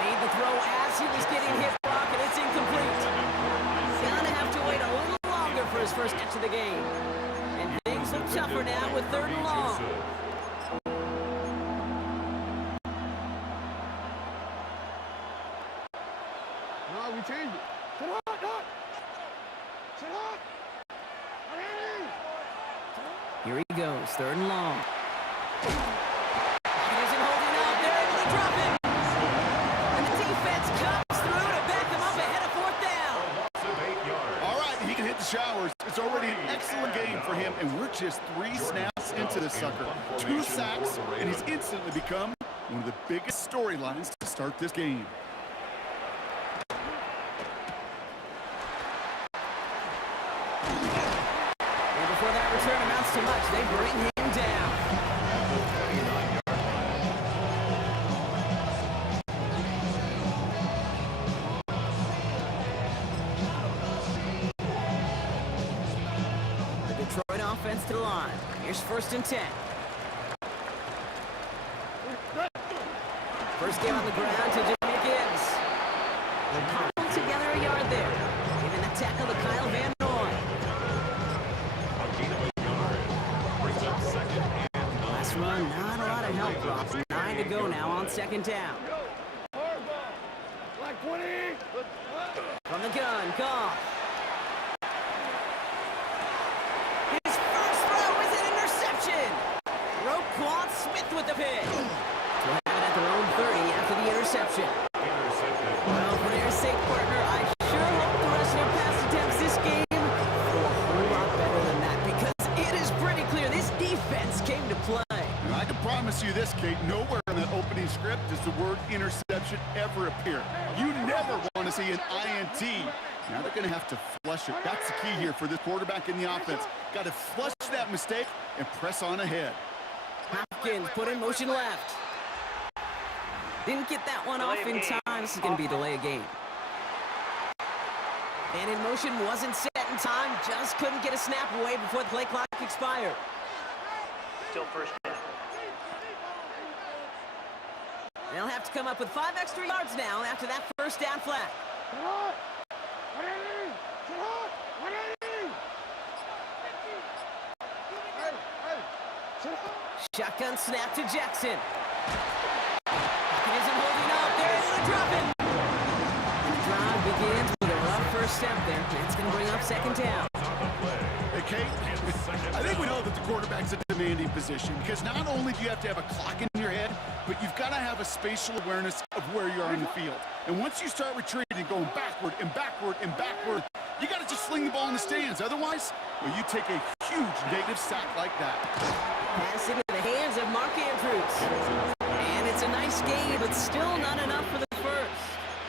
Made the throw as he was getting hit, Brock, and it's incomplete. Gonna have to wait a little longer for his first catch of the game. And things look tougher now with 3rd and long. No, we changed it. Sit hot, dog. Sit hot. Here he goes, 3rd and long. He isn't holding up. They're able to drop him. And the defense comes through to back them up ahead of 4th down. All right, he can hit the showers. It's already an excellent game for him, and we're just 3 snaps into this sucker. 2 sacks, and he's instantly become one of the biggest storylines to start this game. And before that return amounts to much, they bring him down. The Detroit offense to the line. Here's 1st and 10. First down on the ground to Jimmy Gibbs. They're cobbled together a yard there. Giving the tackle to Kyle Van Noy. Last run, not a lot of help, Rob. 9 to go now on 2nd down. Like 20. From the gun, Goff. His first throw is an interception. Roquan Smith with the pick. We'll have it at their own 30 after the interception. Well, for their sake, partner, I sure hope the rest of their pass attempts this game go a whole lot better than that, because it is pretty clear this defense came to play. And I can promise you this, Kate, nowhere in that opening script does the word interception ever appear. You never want to see an INT. Now they're going to have to flush it. That's the key here for this quarterback in the offense. Got to flush that mistake and press on ahead. Hopkins put in motion left. Didn't get that one off in time. This is going to be a delay of game. And in motion wasn't set in time. Just couldn't get a snap away before the play clock expired. Still 1st down. They'll have to come up with 5 extra yards now after that 1st down flat. Shotgun snap to Jackson. He isn't holding up. They're able to drop him. And the drive begins with a rough first step there. That's going to bring up 2nd down. Hey, Kate, I think we know that the quarterback's a demanding position because not only do you have to have a clock in your head, but you've got to have a spatial awareness of where you are in the field. And once you start retreating, going backward and backward and backward, you got to just fling the ball in the stands. Otherwise, well, you take a huge negative sack like that. Pass into the hands of Mark Andrews. And it's a nice game, but still not enough for the first.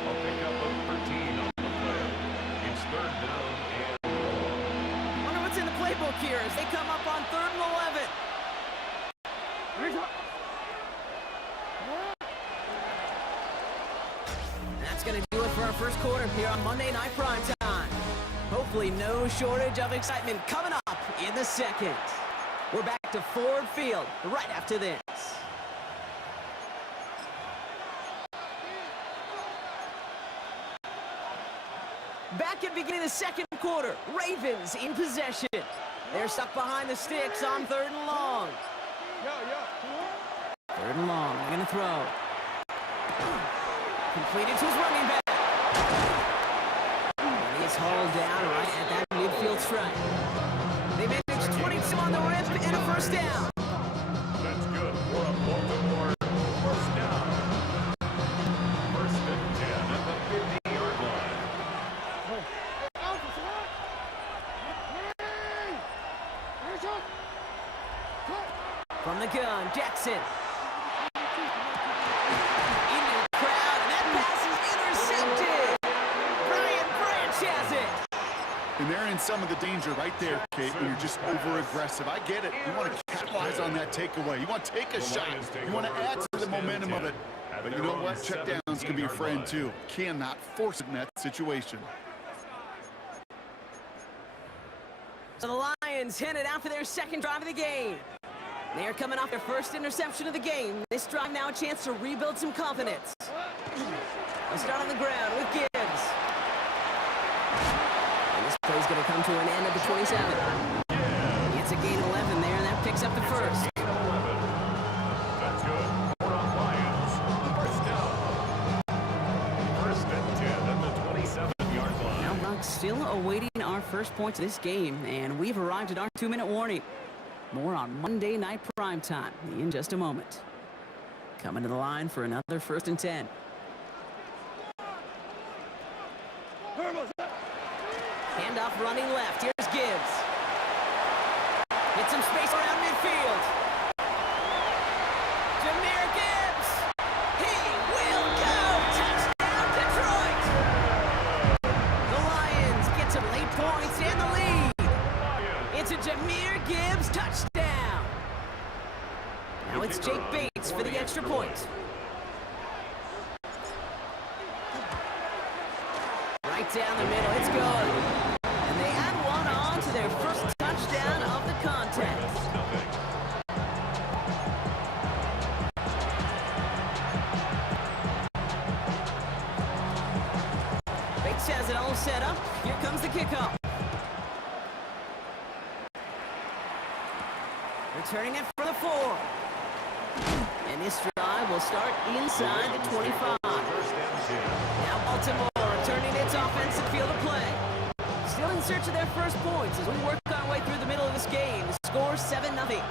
I'll pick up a 13 on the play. It's third down and Wonder what's in the playbook here as they come up on 3rd and 11. That's going to do it for our first quarter here on Monday Night Primetime. Hopefully no shortage of excitement coming up in the second. We're back to Ford Field right after this. Back at the beginning of the second quarter, Ravens in possession. They're stuck behind the sticks on 3rd and long. 3rd and long, they're going to throw. Completed to his running back. And he is hauled down right at that midfield stripe. They managed 22 on the rip and a first down. that's good for a Baltimore first down. First and 10 at the 50-yard line. From the gun, Jackson. Into the crowd, and that pass is intercepted. Brian Branch has it. And they're in some of the danger right there, Kate, when you're just over-aggressive. I get it. You want to capitalize on that takeaway. You want to take a shot. You want to add to the momentum of it. But you know what? Checkdowns can be a friend, too. Cannot force it in that situation. So the Lions headed out for their second drive of the game. They are coming off their first interception of the game. This drive now a chance to rebuild some confidence. They start on the ground with Gibbs. And this play's going to come to an end at the 27. It's a gain of 11 there, and that picks up the first. That's good for the Lions. First down. First and 10 at the 27-yard line. Now Bucks still awaiting our first points of this game, and we've arrived at our 2-minute warning. More on Monday Night Primetime in just a moment. Coming to the line for another 1st and 10. Handoff running left. Here's Gibbs. Get some space around midfield. Jahmyr Gibbs. He will go. Touchdown, Detroit. The Lions get some late points and the lead. It's a Jahmyr Gibbs touchdown. Now it's Jake Bates for the extra point. Right down the middle, it's good. And they add one on to their first touchdown of the contest. Bates has it all set up. Here comes the kickoff. Returning it for the 4. And this drive will start inside the 25. Now Baltimore returning its offensive field of play. Still in search of their first points as we work our way through the middle of this game. The score 7-0.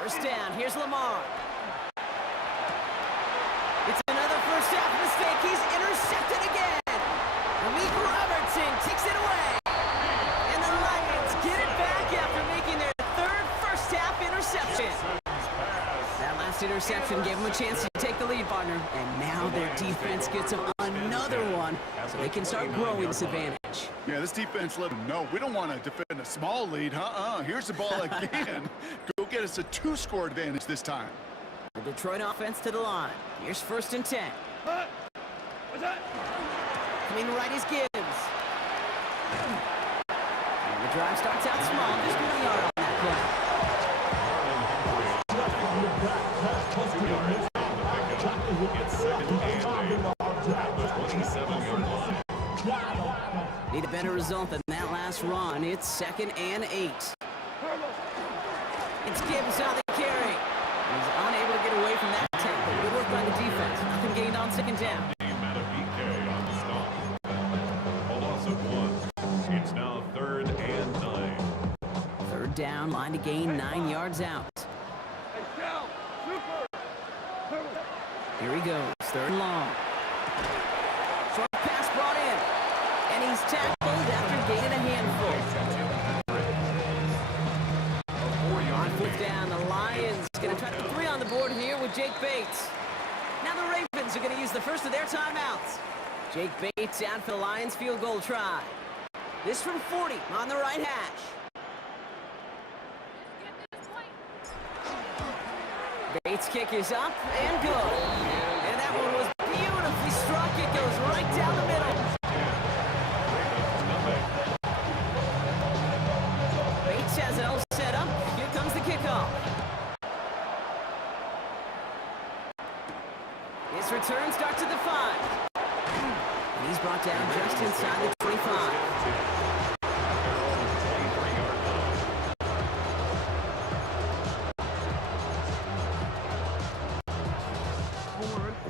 First down, here's Lamar. It's another first half mistake. He's intercepted again. Amik Robertson takes it away. And the Lions get it back after making their 3rd first half interception. That last interception gave them a chance to take the lead, partner. And now their defense gets them another one so they can start growing this advantage. Yeah, this defense let them know we don't want to defend a small lead. Here's the ball again. Go get us a 2-score advantage this time. The Detroit offense to the line. Here's 1st and 10. Coming right is Gibbs. And the drive starts out small. Just 1 yard on that play. Need a better result than that last run. It's 2nd and 8. It's Gibbs on the carry. He's unable to get away from that tackle. Good work by the defense. Nothing gained on 2nd down. down, line to gain 9 yards out. Hey, down. Super. Here he goes, third and long. Short pass brought in, and he's tackled after gaining a handful. On fourth down, the Lions going to try to put 3 on the board here with Jake Bates. Now the Ravens are going to use the first of their timeouts. Jake Bates out for the Lions field goal try. This from 40 on the right hash. Bates' kick is up and good. And that one was beautifully struck. It goes right down the middle. Bates has it all set up. Here comes the kickoff. His return starts at the 5. And he's brought down just inside the 25.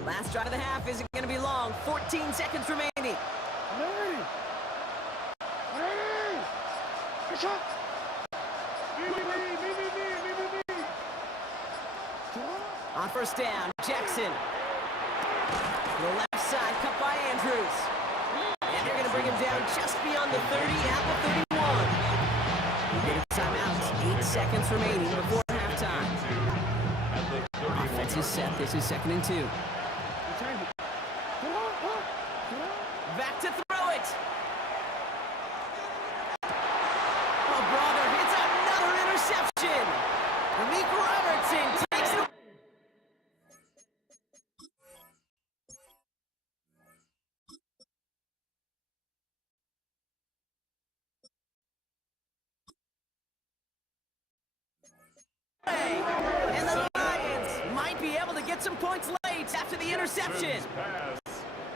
Last drive of the half isn't going to be long. 14 seconds remaining. On first down, Jackson. To the left side, cut by Andrews. And they're going to bring him down just beyond the 30 at the 31. We get a timeout. 8 seconds remaining before halftime. Offense is set. This is 2nd and 2. Back to throw it. Oh, brother, it's another interception. Malik Robertson takes it. And the Lions might be able to get some points late after the interception.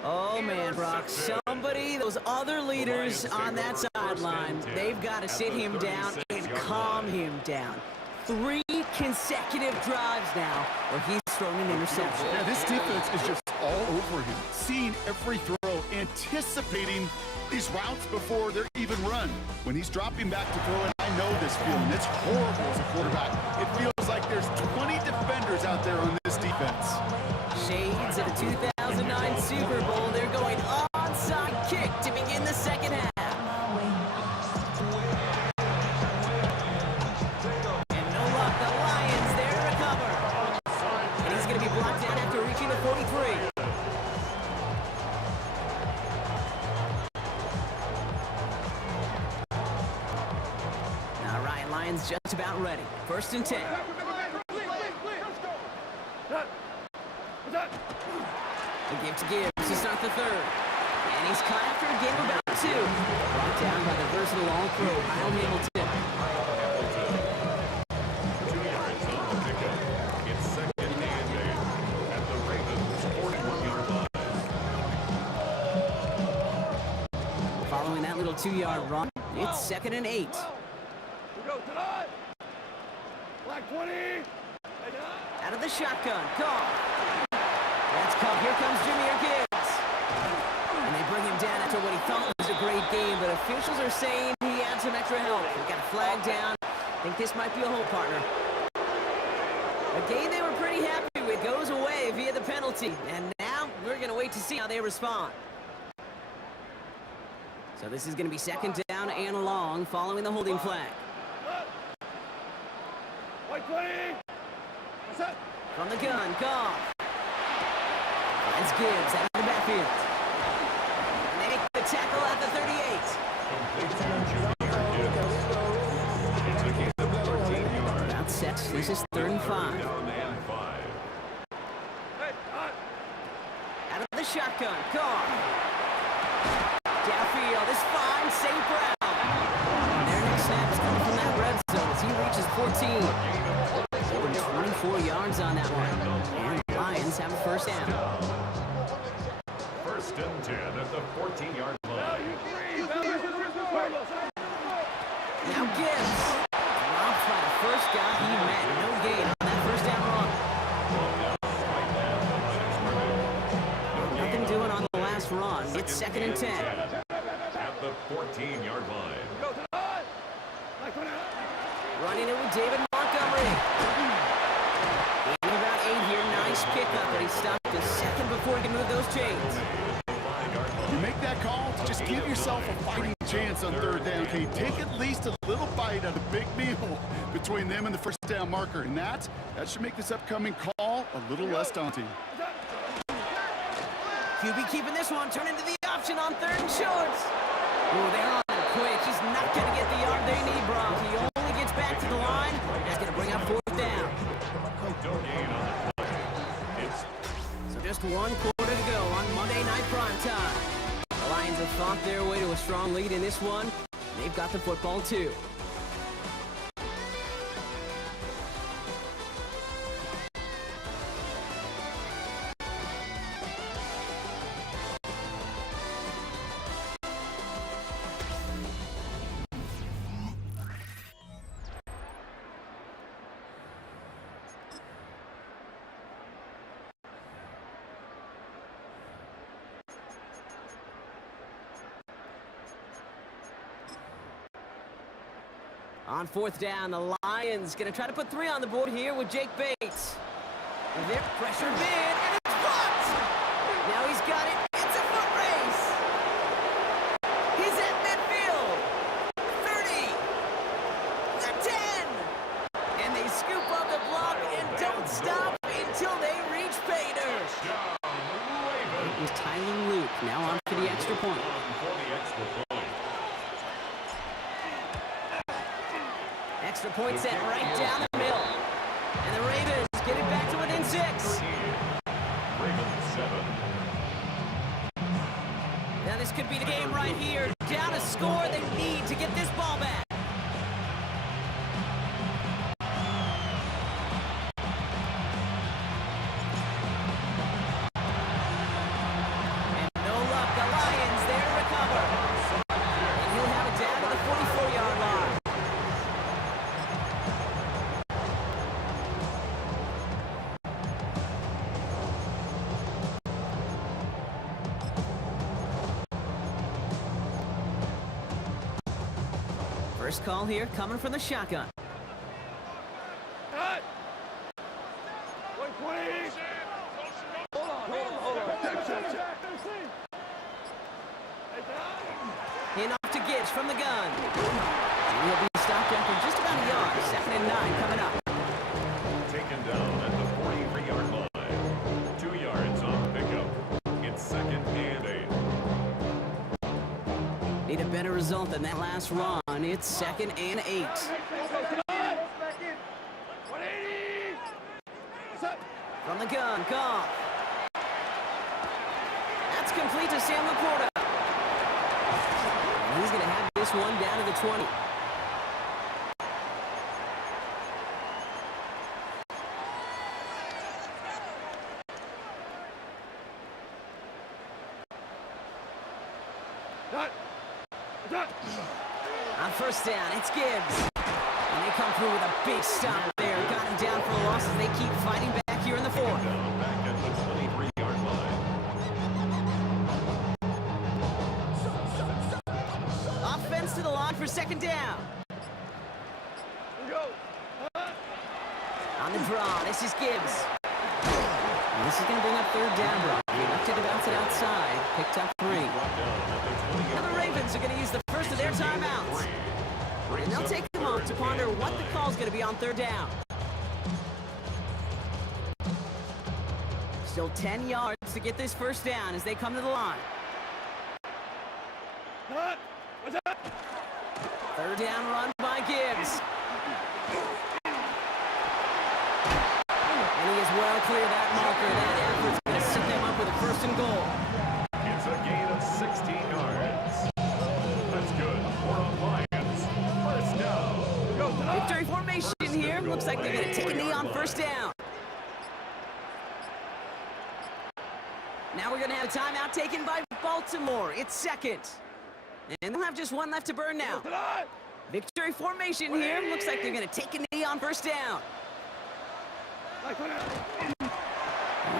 Oh, man, Brock, somebody, those other leaders on that sideline, they've got to sit him down and calm him down. 3 consecutive drives now where he's thrown an interception. Yeah, this defense is just all over him, seeing every throw, anticipating these routes before they're even run. When he's dropping back to throw, and I know this feeling, it's horrible as a quarterback. It feels like there's 20 defenders out there on this defense. Shades of the 2009 Super Bowl. They're going onside kick to begin the second half. And no luck, the Lions there to recover. And he's going to be blocked down after reaching the 43. Now Ryan Lyons just about ready. 1st and 10. The give to Gibbs to start the 3rd. And he's caught after a game of about 2. Brought down by the versatile all-pro Kyle Hamilton. 2 yards on the pickup. It's 2nd and 8 at the Ravens' 41-yard line. Following that little 2-yard run, it's 2nd and 8. We go tonight. Black 20. Out of the shotgun, call. That's caught. Here comes Jahmyr Gibbs. And they bring him down after what he thought was a great game, but officials are saying he had some extra help. He got a flag down. I think this might be a hold, partner. A game they were pretty happy with goes away via the penalty. And now we're going to wait to see how they respond. So this is going to be 2nd down and long following the holding flag. White 20. Set. From the gun, Goff. Finds Gibbs out of the backfield. And they make the tackle at the 38. Complete to Jahmyr Gibbs. It's a gain of 13 yards. About 6. This is 3rd and 5. Down and 5. Hey, on. Out of the shotgun, Goff. Downfield is fine, St. Brown. And their next snap is coming from that red zone as he reaches 14. Over 24 yards on that one. And the Lions have a 1st down. 1st and 10 at the 14-yard line. Now Gibbs drops by the first guy he met. No gain on that 1st down run. Nothing doing on the last run. It's 2nd and 10. At the 14-yard line. Running it with David Montgomery. Gaining about 8 here. Nice pickup, but he stopped a second before he could move those chains. You make that call to just give yourself a fighting chance on third down, Kate. Take at least a little bite of the big meal between them and the first down marker. And that should make this upcoming call a little less daunting. QB keeping this one. Turn into the option on third and shorts. Oh, they're on him quick. He's not going to get the yard they need, Brock. He only gets back to the line. That's going to bring up fourth down. No gain on the play. So just 1 quarter to go on Monday Night Primetime. The Lions have fought their way to a strong lead in this one. They've got the football, too. On fourth down, the Lions going to try to put 3 on the board here with Jake Bates. They're pressured mid, and it's blocked! Now he's got it. It's a foot race! He's at midfield! 30! The 10! And they scoop up the block and don't stop until they reach Pater. It was Tyler Luke, now on for the extra point. Extra point set right down the middle. And the Ravens get it back to within 6. Ravens 7. Now this could be the game right here. Down a score, they need to get this ball back. And no luck, the Lions there to recover. And he'll have it down to the 44-yard line. First call here coming from the shotgun. Cut! 120! Hold on. In off to Gibbs from the gun. And he'll be stopped after just about a yard. 2nd and 9 coming up. Taken down at the 43-yard line. 2 yards on the pickup. It's 2nd and 8. Need a better result than that last run. It's 2nd and 8. From the gun, Goff. That's complete to Sam Laporta. And he's going to have this one down to the 20. On first down, it's Gibbs. And they come through with a big stop there. Got him down for a loss as they keep fighting back here in the 4th. Back at the 23-yard line. Offense to the line for 2nd down. On the draw, this is Gibbs. And this is going to bring up 3rd down, bro. He elected to bounce it outside. Picked up 3. Now the Ravens are going to use the first of their timeouts. And they'll take them off to ponder what the call's going to be on 3rd down. Still 10 yards to get this first down as they come to the line. 3rd down run by Gibbs. And he is well clear of that marker. That effort's going to set them up with a 1st and goal. It's a gain of 16 yards. That's good for a Lions. 1st down. Victory formation here. Looks like they're going to take a knee on 1st down. Now we're going to have a timeout taken by Baltimore. It's 2nd. And they'll have just 1 left to burn now. Victory formation here. Looks like they're going to take a knee on 1st down.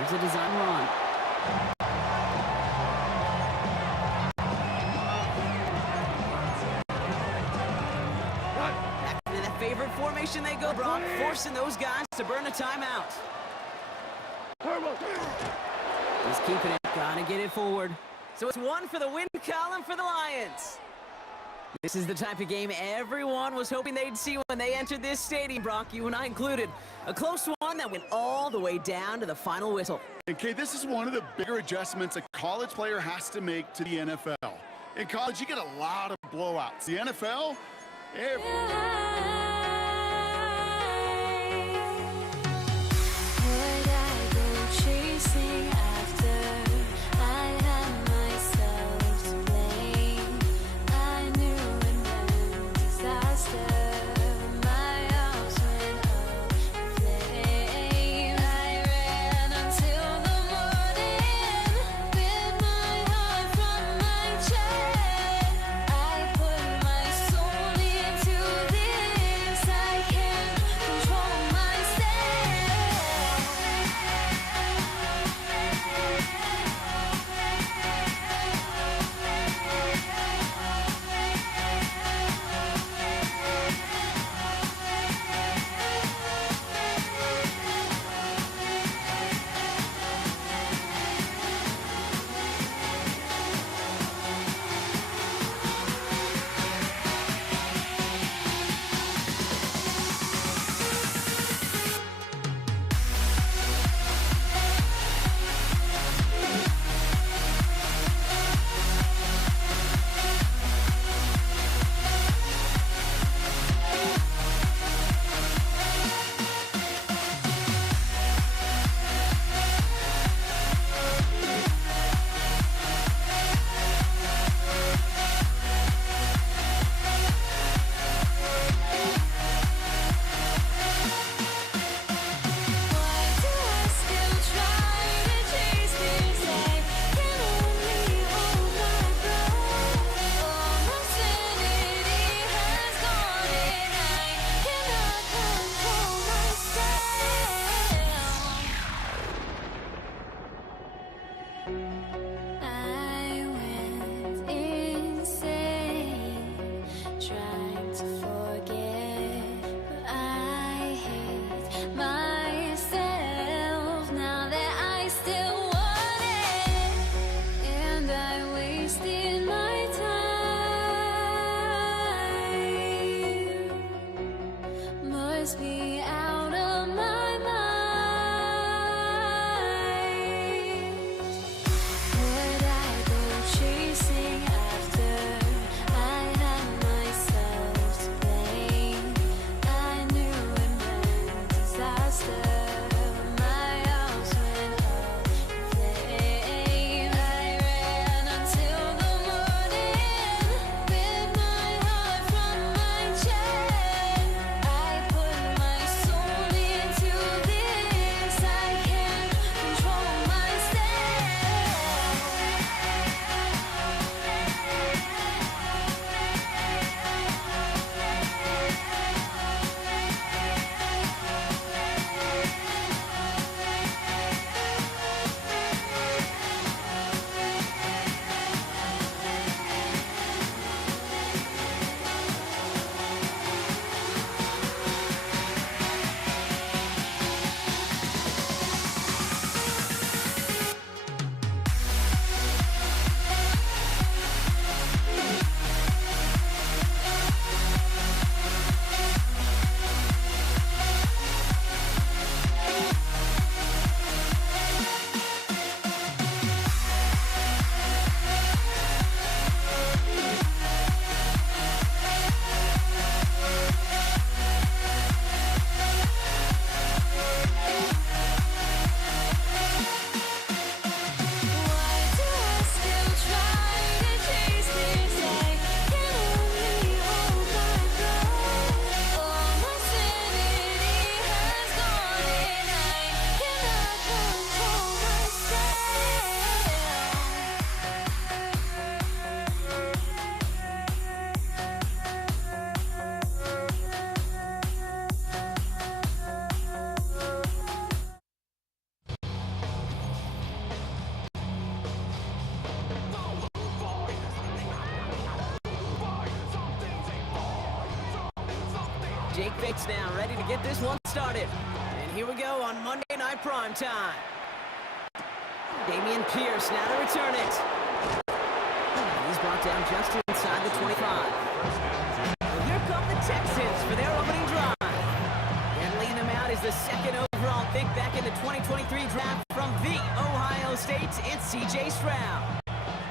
Here's a design run. Back into that favorite Whatever formation they go, Brock, forcing those guys to burn a timeout. He's keeping it, gotta get it forward. So it's one for the win column for the Lions. This is the type of game everyone was hoping they'd see when they entered this stadium, Brock, you and I included. A close one that went all the way down to the final whistle. Okay, this is one of the bigger adjustments a college player has to make to the NFL. In college, you get a lot of blowouts. The NFL, Would I go chasing after I had myself to blame? I knew it meant disaster. My arms went up in flames. I ran until the morning with my heart from my chest. I put my soul into this. I can't control myself. Why do I still try to chase this? I can only hold my breath. All my sanity has gone and I cannot control myself. I went insane trying to forget, but I hate myself now that I still want it, and I wasted my time. Must be out of my mind. Would I go chasing after I had myself to blame? I knew it meant disaster. My arms went up in flames. I ran until the morning with my heart from my chest. I put my Jake Bates now, ready to get this one started. And here we go on Monday Night Primetime. Damian Pierce now to return it. And he's brought down just inside the 25. Well, here come the Texans for their opening drive. And leading them out is the second overall pick back in the 2023 draft from the Ohio State. It's C.J. Stroud.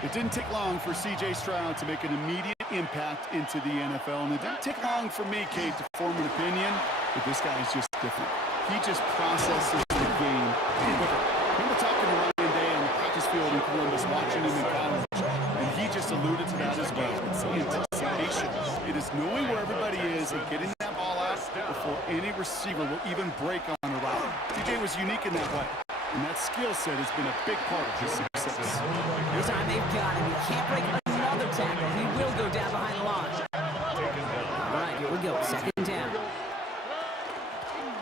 It didn't take long for C.J. Stroud to make an immediate impact into the NFL, and it didn't take long for me, Kate, to form an opinion, but this guy is just different. He just processes the game different. Remember talking to Ryan Day on the practice field in Columbus, watching him in college, and he just alluded to that as well. It's anticipation. It is knowing where everybody is and getting that ball out before any receiver will even break on a route. C.J. was unique in that way, and that skill set has been a big part of his success. This time they've got him. He can't break another tackle. He will go down behind the line. All right, here we go. Second down.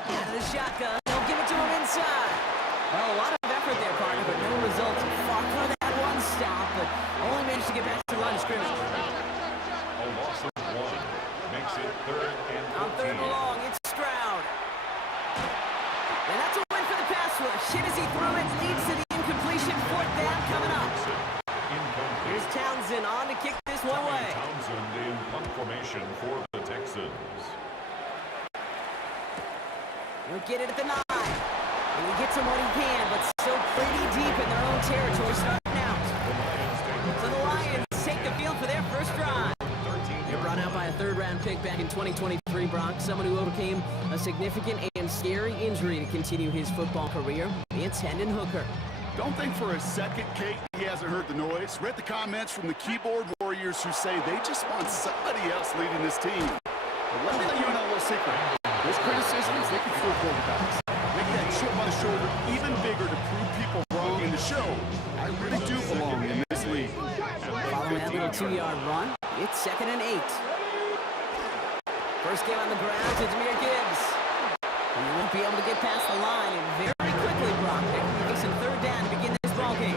Out of the shotgun. They'll give it to him inside. Oh, a lot of effort there, partner, but no results. Fought for that one stop, but only managed to get back to the line of scrimmage. A loss of 1 makes it 3rd and 14. On 3rd and long, it's Stroud. And that's a win for the pass rush. Hit as he threw it, leads to the incompletion. 4th down coming up. Here's Townsend on to kick this one away. Townsend in punt formation for the Texans. He'll get it at the 9. And he gets him what he can, but still pretty deep in their own territory starting out. So the Lions take the field for their first drive. They're brought out by a 3rd-round pick back in 2023, Brock. Someone who overcame a significant and scary injury to continue his football career. It's Hendon Hooker. Don't think for a second, Kate, he hasn't heard the noise. Read the comments from the keyboard warriors who say they just want somebody else leading this team. But let me let you in on a little secret. Those criticisms, they can fool quarterbacks. Make that chip on the shoulder even bigger to prove people wrong in the show. I really do belong in this league. Following that little 2-yard run, it's 2nd and 8. First game on the ground to Jahmyr Gibbs. And he won't be able to get past the line, and very quickly, Brock, they can make some 3rd down to begin this ballgame.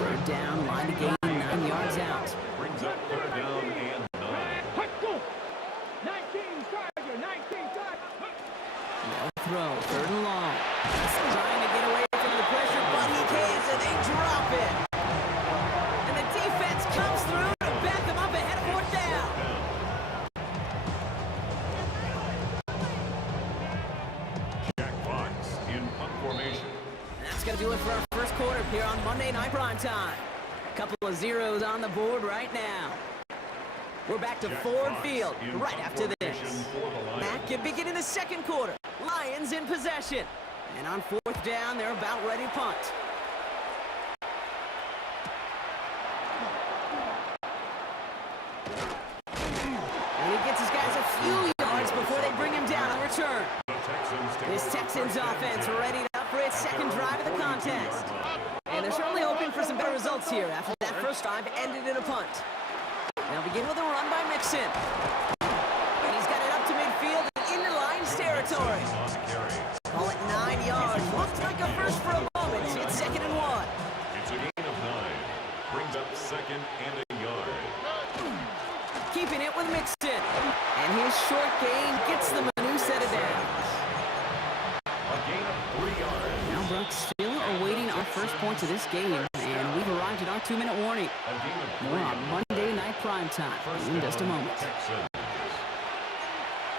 3rd down, line to gain 9 yards out. Brings up 3rd down and 9. No throw, 3rd and long. He's trying to get away from the pressure, but he can't, and they drop it. And the defense comes through to back them up ahead of 4th down. Jack Fox in punt formation. That's going to do it for our first quarter here on Monday Night Primetime. Couple of zeros on the board right now. We're back to Ford Field right after this. Back and beginning the second quarter. Lions in possession. And on 4th down, they're about ready to punt. And he gets his guys a few yards before they bring him down on return. This Texans offense ready for its second drive of the contest. And they're certainly hoping for some better results here after that first drive ended in a punt. Now begin with a run by Mixon. And he's got it up to midfield and into Lions territory. Call it 9 yards. Looks like a first for a moment. It's 2nd and 1. It's a gain of 9. Brings up 2nd and a yard. Keeping it with Mixon. And his short gain gets them a new set of downs. A gain of 3 yards. Now Brock still awaiting our first points of this game. And we've arrived at our 2-minute warning. A gain of 3 More on yards. Monday Night Primetime in just a moment. Texans.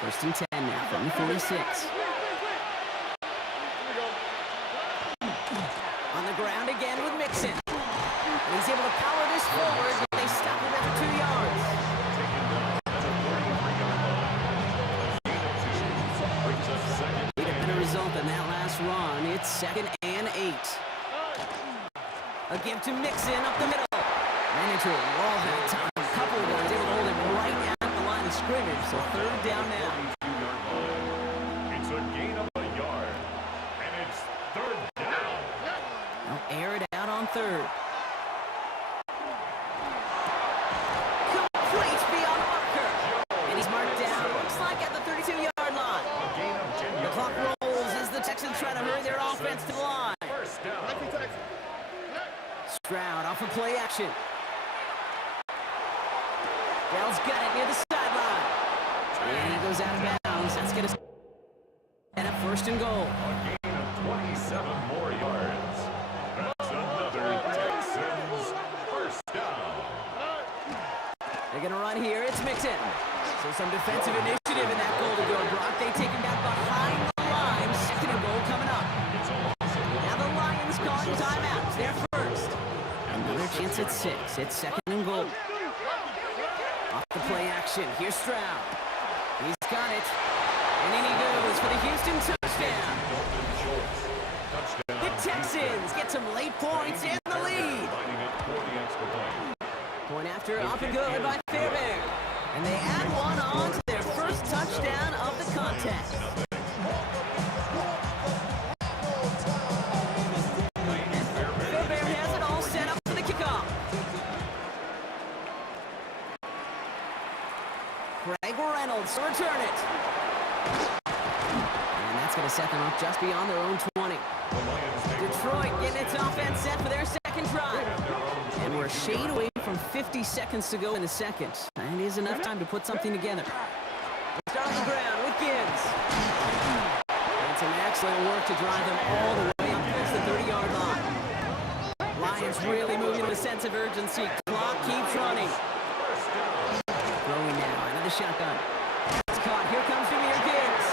1st and 10 now from the 46. On the ground again with Mixon. And he's able to power this forward, but they stop him after 2 yards. Taken down at a 33-yard line. Gain of 2. Brings up 2nd Need a and better result than that last run. It's 2nd and 8. A give to Mixon up the middle. Ran into a wall that time. A couple of guys able to hold him right at the line of scrimmage. So 3rd down now. 42-yard line. It's a gain of a yard. And it's 3rd down. They'll air it out on 3rd. Complete beyond marker. And he's marked down. Looks like at the 32-yard line. A gain of 10 The clock yards. rolls as the Texans try to hurry their offense to the line. 1st down. Stroud off of play action. Dell's got it near the sideline. And he goes out of bounds. That's going to and a first and goal. A gain of 27 more yards. That's another Texans first down. They're going to run here. It's Mixon. So some defensive initiative in that goal to go. Brock, they take him back behind the line. Second and goal coming up. Now the Lions calling timeouts. They're first. Another chance at 6. It's second and goal. Off the play action. Here's Stroud. He's got it. And in he goes for the Houston touchdown. The Texans get some late points in the lead. Point after, up and good by Fairbairn. And they add one on to their first touchdown of the contest. Fairbairn has it all set up for the kickoff. Craig Reynolds to return it. And that's going to set them up just beyond their own 20. Detroit getting its offense set for their second drive. And we're a shade away from 50 seconds to go in the second. And it is enough time to put something together. They start on the ground with Gibbs. And some excellent work to drive them all the way up past the 30-yard line. Lions really moving with a sense of urgency. Clock keeps running. Throwing now, another shotgun. It's caught. Here comes Jahmyr Gibbs.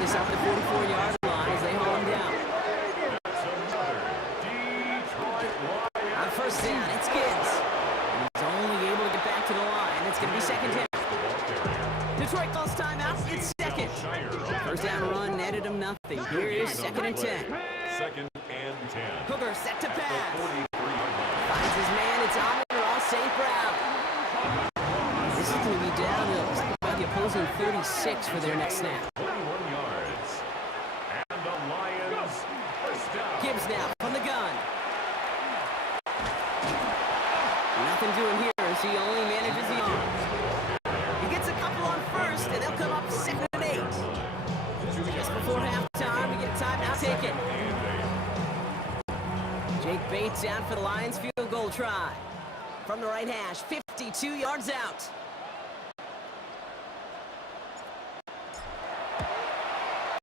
This up the 44-yard line as they haul him down. On first down, it's Gibbs. He's only able to get back to the line. It's going to be second down. Detroit calls timeout. It's second. First down run netted him nothing. Here is second and 10. Second and 10. Hooker set to pass. Finds his man. It's Amon-Ra St. Brown. This is going to be down to about the opposing 36 for their next snap. 21 yards. And the Lions first down. Gibbs now from the gun. Nothing doing here as he only manages the arm. He gets a couple on first, and they'll come up second and 8. Just before halftime, we get a timeout taken. Jake Bates out for the Lions field goal try. From the right hash, 52 yards out.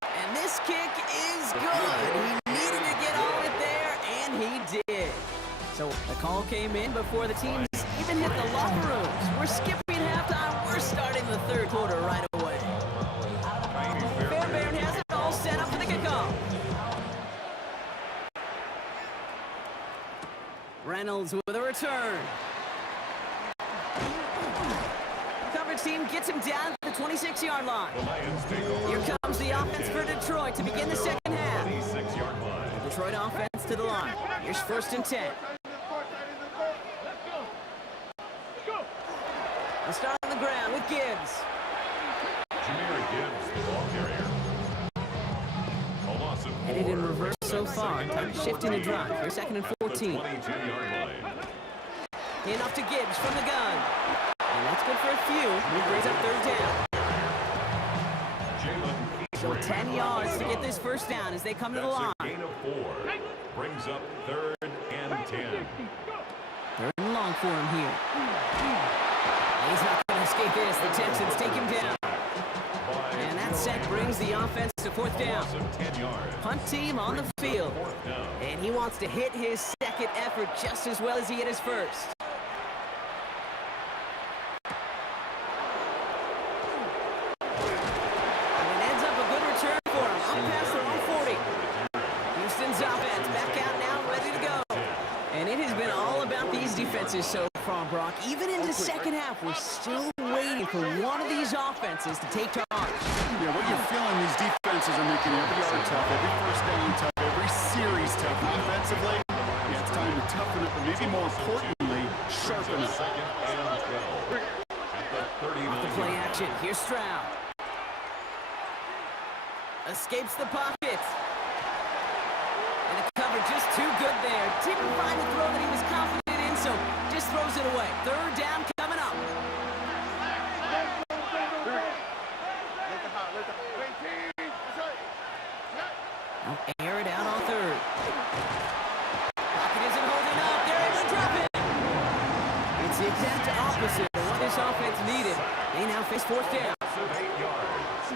And this kick is good. He needed to get all it there, and he did. So the call came in before the teams even hit the locker rooms. We're skipping halftime. We're starting the third quarter right away. Fairbairn has it all set up for the kickoff. Reynolds with a return. Coverage team gets him down to the 26-yard line. Here comes the offense for Detroit to begin the second half. 26-yard line. Detroit offense to the line. Here's first and 10. We'll start on the ground with Gibbs. Jahmyr Gibbs, the ball carrier. A loss of 4. Headed in reverse so far. Time to shift in the drive. Here's second and 14. 22-yard line. Enough to Gibbs from the gun. And that's good for a few. He brings up third down. Jalen So 10 yards to get this first down as they come to the line. That's a gain of 4. Brings up third and 10. Third and long for him here. He's not going to escape this. The Texans take him down. And that set brings the offense to fourth down. Loss of 10 yards. Punt team on the field. Fourth down. And he wants to hit his second effort just as well as he hit his first. And it ends up a good return for him. Up past the 140. Houston's offense back out now, ready to go. And it has been all about these defenses so far, Brock. Even in the second half, we're still waiting for one of these offenses to take charge. Yeah, what you're feeling, these defenses are making every yard tough, every first down tough, every series tough. Offensively, yeah, it's time to toughen up, but maybe more importantly, sharpen up. Second and 12. At the 39. Off the play action, here's Stroud. Escapes the pocket. And the cover just too good there. Didn't find the throw that he was confident in, so just throws it away. Third down coming up. I'll air it out on third. Pocket isn't holding up. They're able to drop it. It's the exact opposite of what they this offense needed. They now face fourth down. Of 8 yards.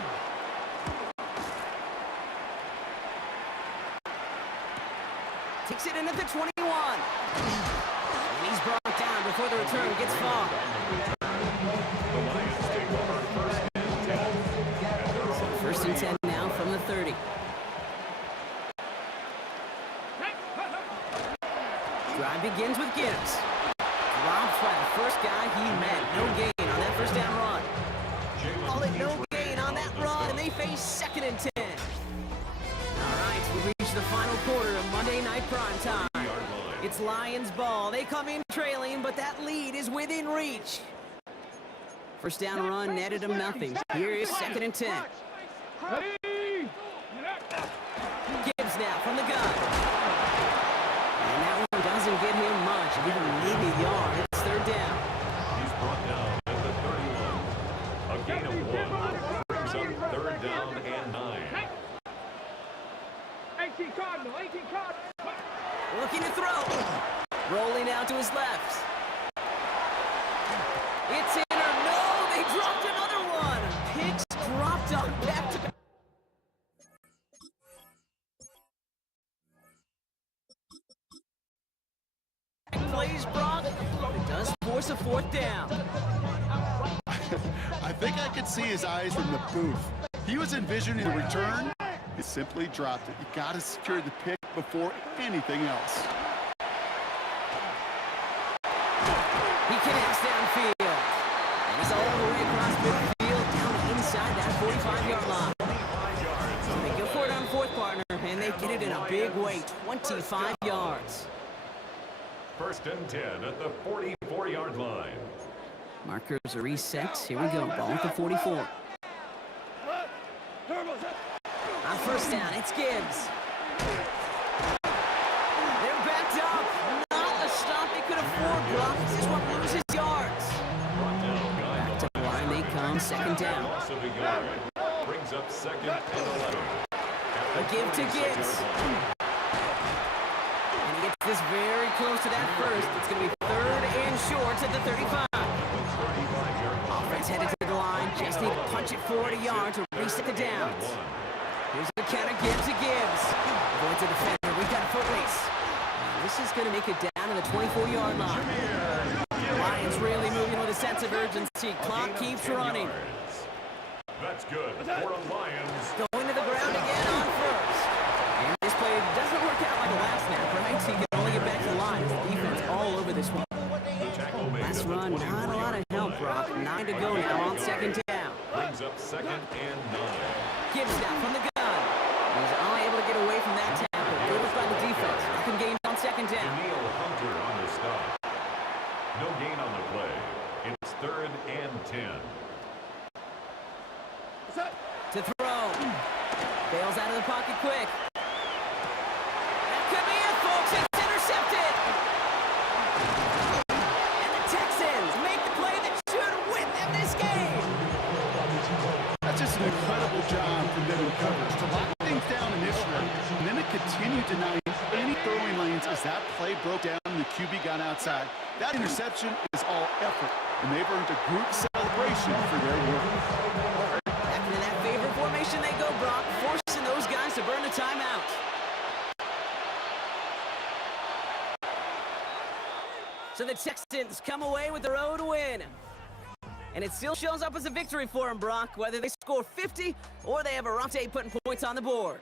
Takes it in at the 21. And he's brought down before the return gets far. The Lions take over first and 10. And they're on First and 10 now from the 30. Drive begins with Gibbs. Drops by the first guy he met. No gain on that first down run. Call it no gain on that run, and they face second and 10. All right, we reach the final quarter of Monday Night Primetime. It's Lions ball. They come in trailing, but that lead is within reach. First down run netted them nothing. Here is second and 10. Gibbs now from the gun. And that one doesn't get him much. Give him maybe a yard. It's third down. He's brought down at the 31. A gain of 1 brings up third down and 9. 18 Cardinal, 18 Cardinal. Looking to throw. Rolling out to his left. It's in or no. They dropped another one. Picks dropped on back-to-back. Plays Brock. It does force a fourth down. I think I could see his eyes from the booth. He was envisioning a return. He simply dropped it. You got to secure the pick before anything else. He connects downfield. And he's all the way across midfield down inside that 45-yard line. So they go for it on fourth, partner, and they get it in a big way, 25 yards. First and 10 at the 44-yard line. Markers are reset. Here we go. Ball at the 44. On first down, it's Gibbs. They're backed up. Not a stop they could afford, Brock. This one loses yards. Back to the line they come. Second down. Loss of a yard. Brings up second and 11. A give to Gibbs. And he gets this very close to that first. It's going to be third and short at the 35. Offense headed to the line. Just need to punch it 40 yards to reset the downs. Here's the counter, Gibbs to Gibbs. Going to defender, we've got a foot race. And this is going to make it down to the 24-yard line. Lions really moving with a sense of urgency. Clock keeps running. That's good for the Lions. Going to the ground again on first. And this play doesn't work out like a last snap, right? So you can only get back to the line. Defense all over this one. The tackle made Last at the run, not a lot of 24-yard help, line. Brock. 9 to go now on second down. Brings up second and 9. Gibbs now from the gun. He's unable to get away from that tackle. Good by the defense. Nothing gained on second down. Neil Hunter on the stop. No gain on the play. It's third and 10. To throw. Bails out of the pocket quick. That could be it, folks. It's intercepted. And the Texans make the play that should win them this game. That's just an incredible job from them in coverage to lock things down initially, and then it continued denying any throwing lanes as that play broke down and the QB got outside. That interception is all effort, and they've earned a group celebration for their work. Back into that favorite formation they go, Brock, forcing those guys to burn the timeout. So the Texans come away with their own win. And it still shows up as a victory for them, Brock, whether they score 50 or they have a rough day putting points on the board.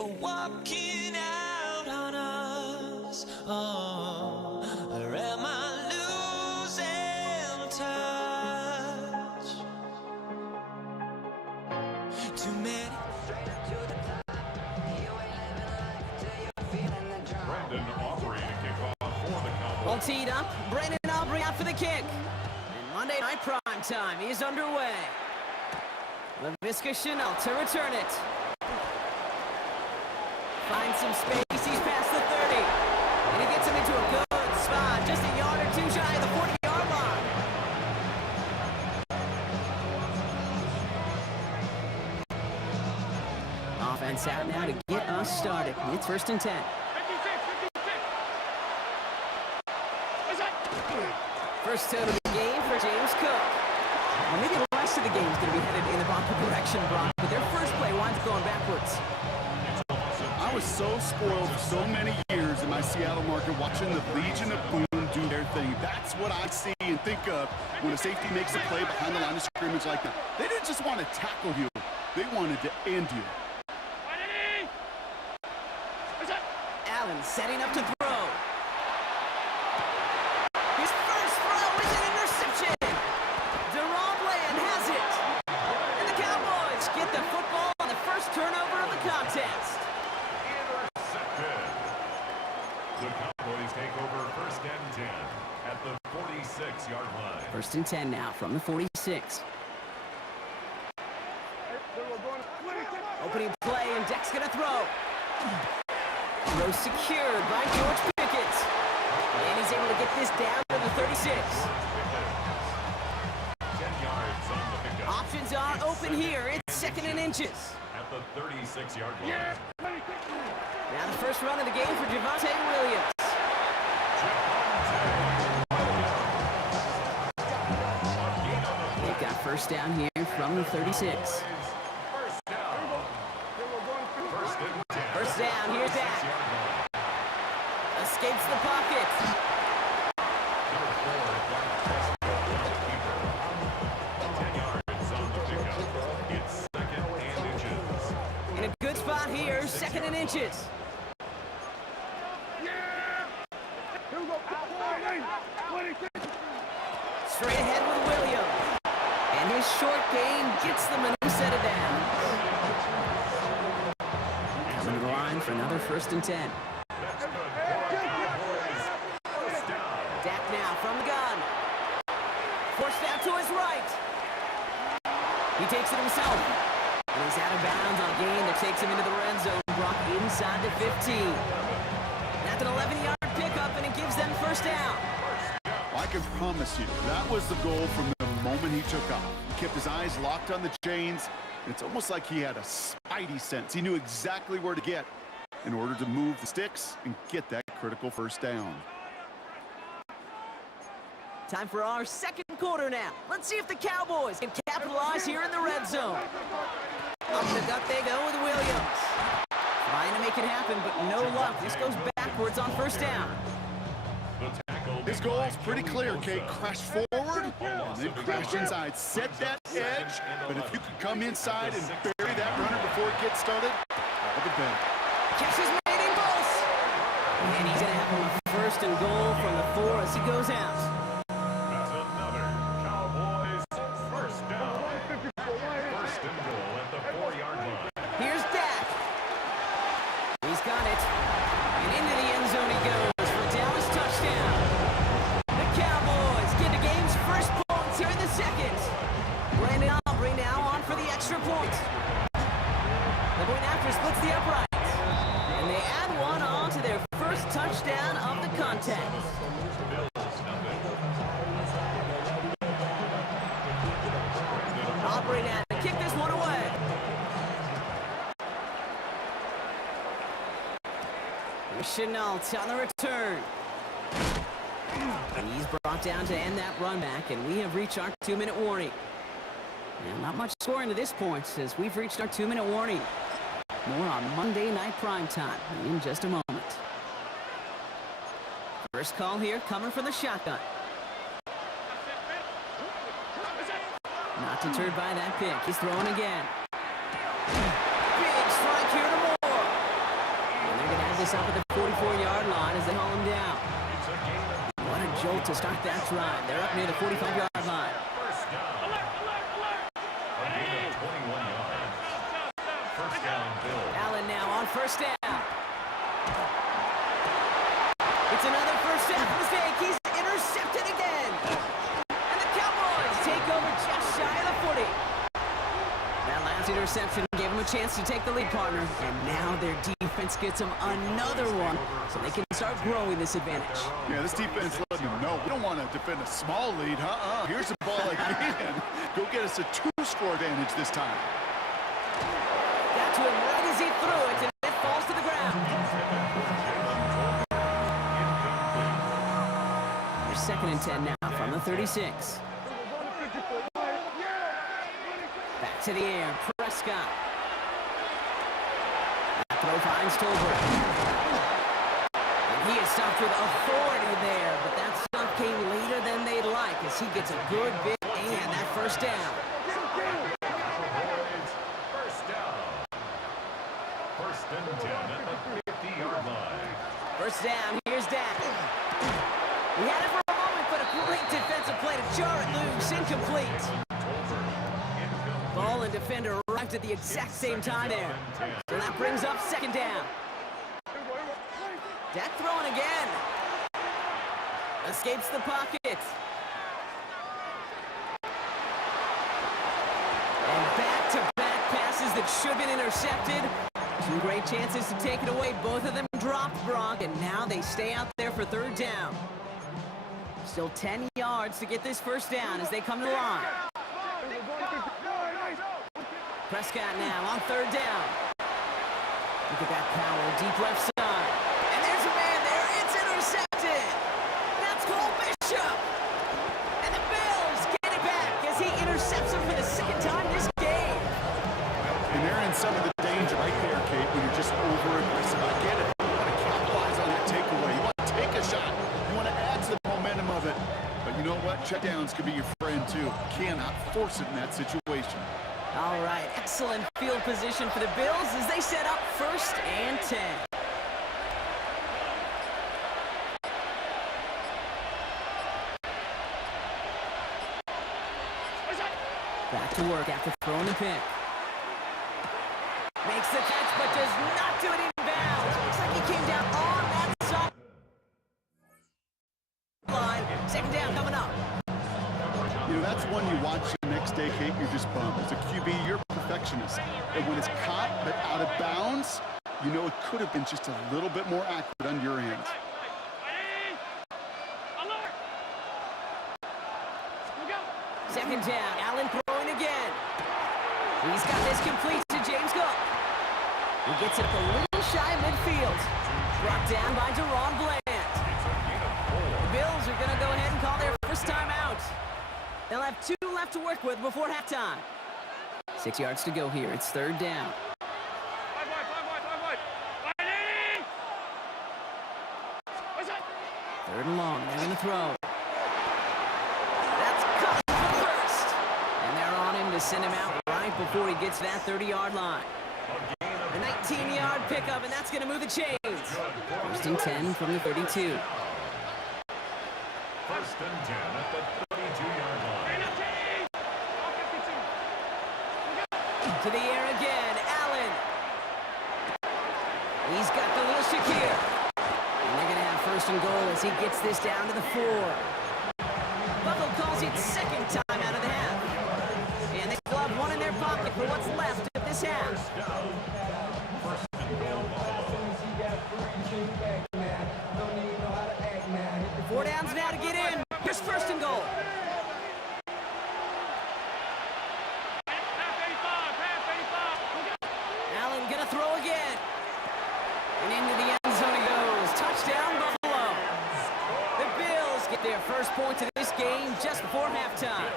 for walking out on us? Oh, or am I losing touch? Too many. Brandon Aubrey to kick off for the Cowboys. All teed up, Brandon Aubrey out for the kick. And Monday Night Prime Time is underway. Laviska Chanel to return it. Finds some space, he's past the 30. And he gets him into a good spot, just a yard or two shy of the 40-yard line. Offense out now to get us started. It's 1st and 10. 56. First out of the game for James Cook. Well, maybe the rest of the game is going to be headed in the proper direction, Brock, but their first play winds up going backwards. I was so spoiled for so many years in my Seattle market watching the Legion of Boom do their thing. That's what I see and think of when a safety makes a play behind the line of scrimmage like that. They didn't just want to tackle you. They wanted to end you. Allen setting up to throw. His first throw is an interception. Deron Bland has it. And the Cowboys get the football on the first turnover of the contest. Intercepted. The Cowboys take over 1st and 10 at the 46-yard line. 1st and 10 now from the 46. Opening play, and Deck's gonna throw. Throw secured by George Pickens. And he's able to get this down to the 36. 10 yards on the pickup. Options are open here. It's 2nd and inches. At the 36-yard line. Now the first run of the game for Javonte Williams. They've got first down here from the 36. First down. 1st and 10. First down, here's that. escapes the pocket. Number 4, Clark Prescott, the keeper. 10 yards on the pickup. It's 2nd and inches. In a good spot here, 2nd and inches. Here we go. Outside, 26. Straight ahead with Williams. And his short gain gets them a new set of downs. Coming to the line for another 1st and 10. That's good. Cowboys. First down. Dak now from the gun. Forced out to his right. He takes it himself. And he's out of bounds on a gain that takes him into the red zone. Brock inside the 15. That's an 11-yard pickup, and it gives them 1st down. I can promise you, that was the goal from the moment he took off. He kept his eyes locked on the chains, and it's almost like he had a spidey sense. He knew exactly where to get in order to move the sticks and get that critical 1st down. Time for our 2nd quarter now. Let's see if the Cowboys can capitalize here in the red zone. Up the gut they go with Williams. Trying to make it happen, but no luck. This goes backwards on 1st down. His goal is pretty clear, Kate. Crash forward, and then crash inside. Set that edge, but if you could come inside and bury that runner before it gets started, all the better. Catches made in both. And he's going to have a 1st and goal from the 4 as he goes out. That's another Cowboys first down. 1st and goal at the 4-yard line. Here's Dak. He's got it. And into the end zone he goes for a Dallas touchdown. The Cowboys get the game's 1st points here in the 2nd. Brandon Aubrey now on for the extra point. The point after splits the uprights. And they add one on to their 1st touchdown of the contest. Aubrey now to kick this one away. Here's Chenault on the return. And he's brought down to end that run back, and we have reached our 2-minute warning. And not much scoring to this point as we've reached our 2-minute warning. More on Monday Night Primetime in just a moment. First call here coming from the shotgun. Not deterred by that pick. He's throwing again. Big strike here to Moore. And they're going to have this up at the 44-yard line as they haul him down. What a jolt to start that drive. They're up near the 45-yard line. First down. A gain of 21 yards. First down, Bill. Allen now on 1st down. It's another 1st down mistake. He's intercepted again. And the Cowboys take over just shy of the 40. That last interception gave him a chance to take the lead, partner. And now their defense gets them another one so they can start growing this advantage. Yeah, this defense letting them know we don't want to defend a small lead. Here's the ball again. Go get us a 2-score advantage this time. Got to him right as he threw it, and it falls to the ground. There's 2nd and 10 now from the 36. Back to the air, Prescott. That throw finds Tolbert. And he is stopped with authority there, but that stop came later than they'd like as he gets a good bit and that 1st down. First down. 1st and 10 at the 50-yard line. 1st down, here's Dak. He had it for a moment, but a great defensive play to jar it loose, incomplete. Ball and defender arrived at the exact same time there. So that brings up 2nd down. Dak throwing again. Escapes the pocket. And back-to-back passes that should have been intercepted. 2 great chances to take it away. Both of them dropped, Brock, and now they stay out there for 3rd down. Still 10 yards to get this 1st down as they come to the line. Prescott now on 3rd down. Look at that power, deep left side. And there's a man there. It's intercepted. That's Cole Bishop. And the Bills get it back as he intercepts him for the 2nd time this game. And they're in some of the danger right there, Kate, when you're just over-aggressive. I get it. You want to capitalize on that takeaway. You want to take you know what? Checkdowns could be your friend, too. Cannot force it in that situation. All right, excellent field position for the Bills as they set up 1st and 10. Back to work after throwing the pick. Makes the catch, but does not do it in bounds. Looks like he came down on that side line. 2nd down coming up. You know, that's one you watch the next day, Kate, you're just bummed. As a QB, you're a perfectionist. And when it's caught but out of bounds, you know it could have been just a little bit more accurate on your end. 2nd down, Allen throwing again. He's got this complete to James Cook. He gets it up a little shy of midfield. Brought down by Deron Bland. The Bills are going to go ahead and call their first timeout. They'll have 2 left to work with before halftime. 6 yards to go here. It's 3rd down. 3rd and long. They're going to throw. That's caught for first. And they're on him to send him out right before he gets to that 30-yard line. A 19-yard pickup, and that's going to move the chains. 1st and 10 from the 32. 1st and 10 at the 32-yard line. To the air again, Allen. He's got the little Shakir. And they're going to have 1st and goal as he gets this down to the 4. Buffalo calls it 2nd time out of the half. And they still have 1 in their pocket for what's left of this half. 1st and goal. 4 downs now to get in. Here's 1st and goal. Allen gonna throw again. And into the end zone he goes. Touchdown, Buffalo. The Bills get their first point of this game just before halftime.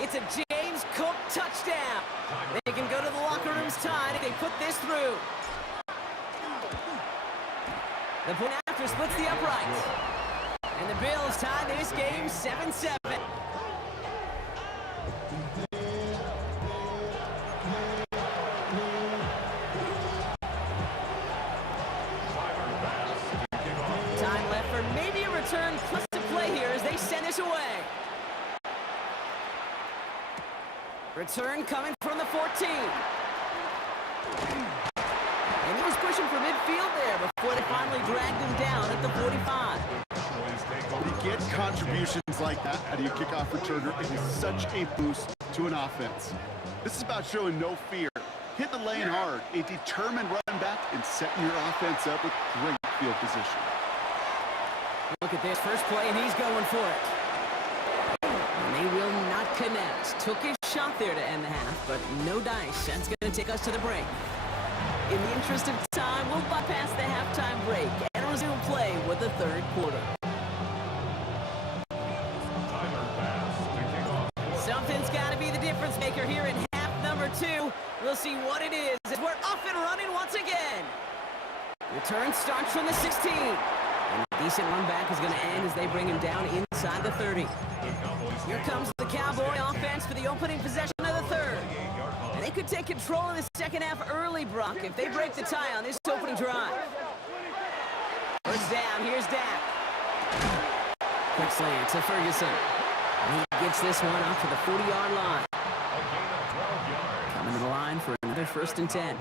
It's a James Cook touchdown. They can go to the locker rooms tied if they put this through. The point after splits the uprights. And the Bills tie this game 7-7. Time left for maybe a return plus to play here as they send us away. Return coming from the 14. And he was pushing for midfield there before they finally dragged him down at the 45. When you get contributions like that out of your kickoff returner, it is such a boost to an offense. This is about showing no fear. Hit the lane hard, a determined run back, and setting your offense up with great field position. Look at this first play, and he's going for it. And they will not connect. Took his shot there to end the half, but no dice. That's going to take us to the break. In the interest of time, we'll bypass the halftime break and resume play with the 3rd quarter. Something's got to be the difference maker here in half number 2. We'll see what it is as we're off and running once again. Return starts from the 16. And a decent run back is going to end as they bring him down inside the 30. Here comes the Cowboy offense for the opening possession of the 3rd. And they could take control of the 2nd half early, Brock, if they break the tie on this opening drive. 1st down, here's Dak. Quick slant to Ferguson. And he gets this one up to the 40-yard line. Coming to the line for another 1st and 10.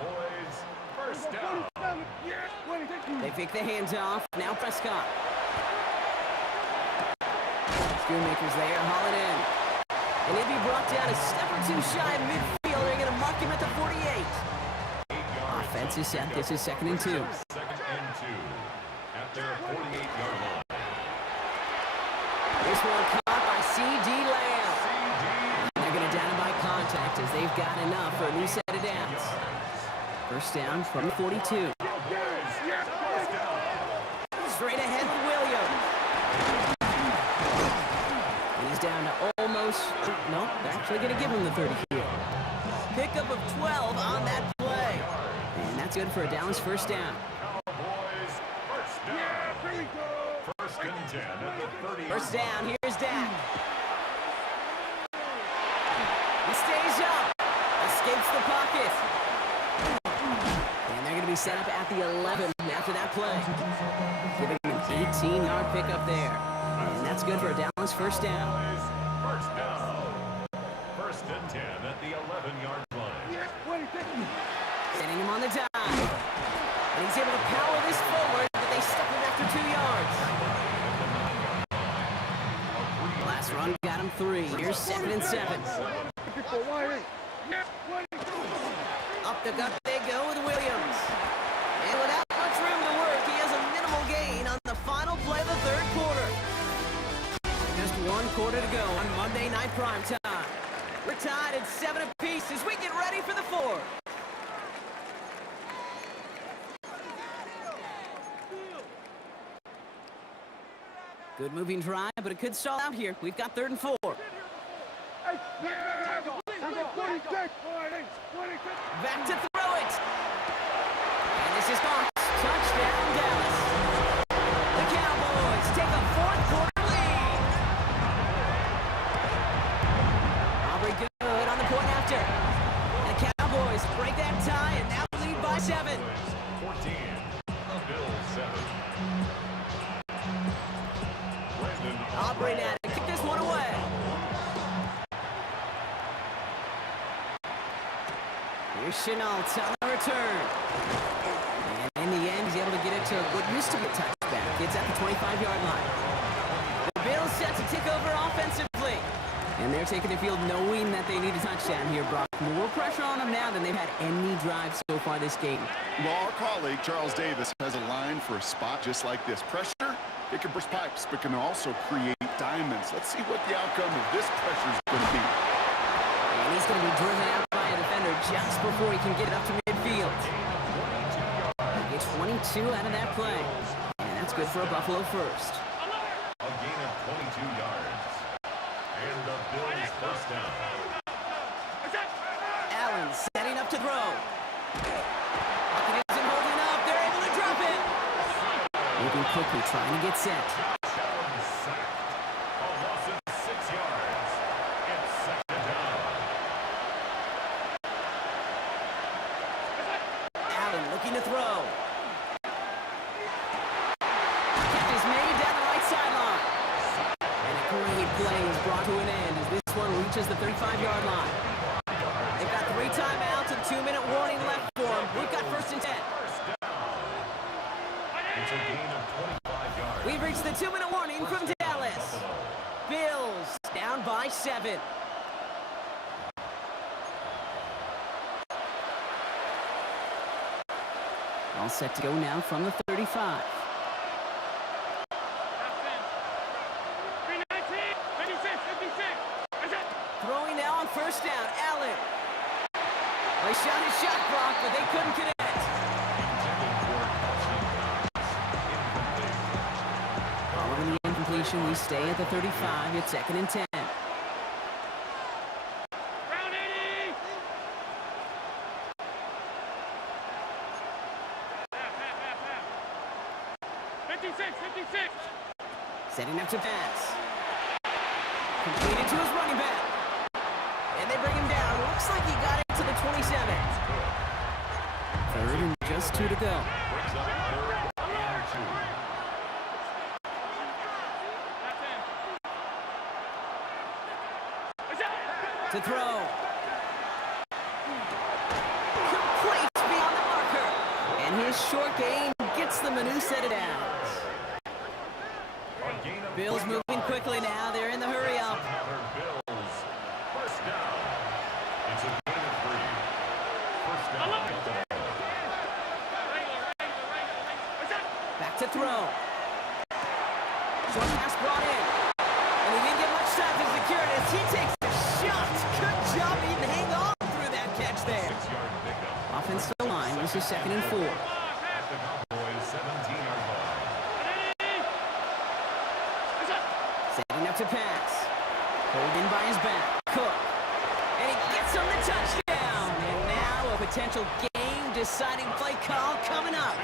They pick the hands off. Now Prescott. Schoonmaker's there, haul it in. And he'll be brought down a step or 2 shy of midfield. They're going to mark him at the 48. Offense is set. This is 2nd and 2. 2nd and 2 at their 48-yard line. This one caught by C.D. Lamb. And they're going to down him by contact as they've got enough for a new set of downs. 1st down from the 42. Straight ahead with Williams. And he's down to almost, no, they're actually going to give him the 30 here. Pickup of 12 on that play. And that's good for a Dallas 1st down. First and 10 at the 30. 1st down, here's Dak. be set up at the 11 after that play. Giving him an 18-yard pickup there. And that's good for a Dallas first down. First down. First and 10 at the 11-yard line. Sending him on the dive. And he's able to power this forward, but they stuck him after 2 yards. Last run got him 3. Here's 2nd and 7. Up the gut they go with Williams. And without much room to work, he has a minimal gain on the final play of the third quarter. Just 1 quarter to go on Monday Night Primetime. We're tied at 7 apiece as we get ready for the 4th. Good moving drive, but it could stall out here. We've got 3rd and 4. Back to throw it. And this is Fox. Touchdown, Dallas. The Cowboys take a 4th quarter lead. Aubrey good on the point after. And the Cowboys break that tie and now lead by 7. 14. Bills 7. Aubrey now to kick this one away. Here's Chenault on the return. And in the end, he's able to get it to what used to be a touchback. It's at the 25-yard line. The Bills set to take over offensively. And they're taking the field knowing that they need a touchdown here, Brock. More pressure on them now than they've had any drive so far this game. Well, our colleague, Charles Davis, has a line for a spot just like this. Pressure, it can burst pipes, but can also create diamonds. Let's see what the outcome of this pressure is going to be. And he's going to be driven out by a defender just before he can get it up to midfield. He gets 22 out of that play. And that's good for a Buffalo first. A gain of 22 yards. And the Bills first down. Allen setting up to throw. Hawkins isn't holding up. They're able to drop it. Moving quickly, trying to get set. Allen sacked. A loss of 6 yards. It's 2nd down. Allen looking to throw. Catch is made down the right sideline. And a great play is brought to an end as this one reaches the 35-yard line. They've got 3 timeouts and 2-minute warning left for them. We've got 1st and 10. It's a gain of 25 yards. We've reached the 2-minute warning from Dallas. Bills down by 7. All set to go now from the 35. Throwing now on 1st down, Allen. They shot his shot clock, but they couldn't connect. Following the incompletion, we stay at the 35. It's 2nd and 10. Round 80. Setting up to pass. Completed to his running back. And they bring him down. Looks like he got it to the 27. 3rd and just 2 to go. Brings up 3rd and 2. To throw. Complete beyond the marker. And his short game gets them a new set of downs. A gain of Bills 3 moving yards. quickly now. They're in the hurry up. Another Bills. First down. It's a gain of 3. First down. Back to throw. Short pass brought in. And he didn't get much time to secure it as he takes a shot. Good job even hang on through that catch there. 6-yard pickup. Offensive line. This is 2nd and 4. At the Cowboys' 17-yard line. Setting up to pass. Holding by his back. Cook. And he gets him the touchdown. And now a potential game-deciding play call coming up.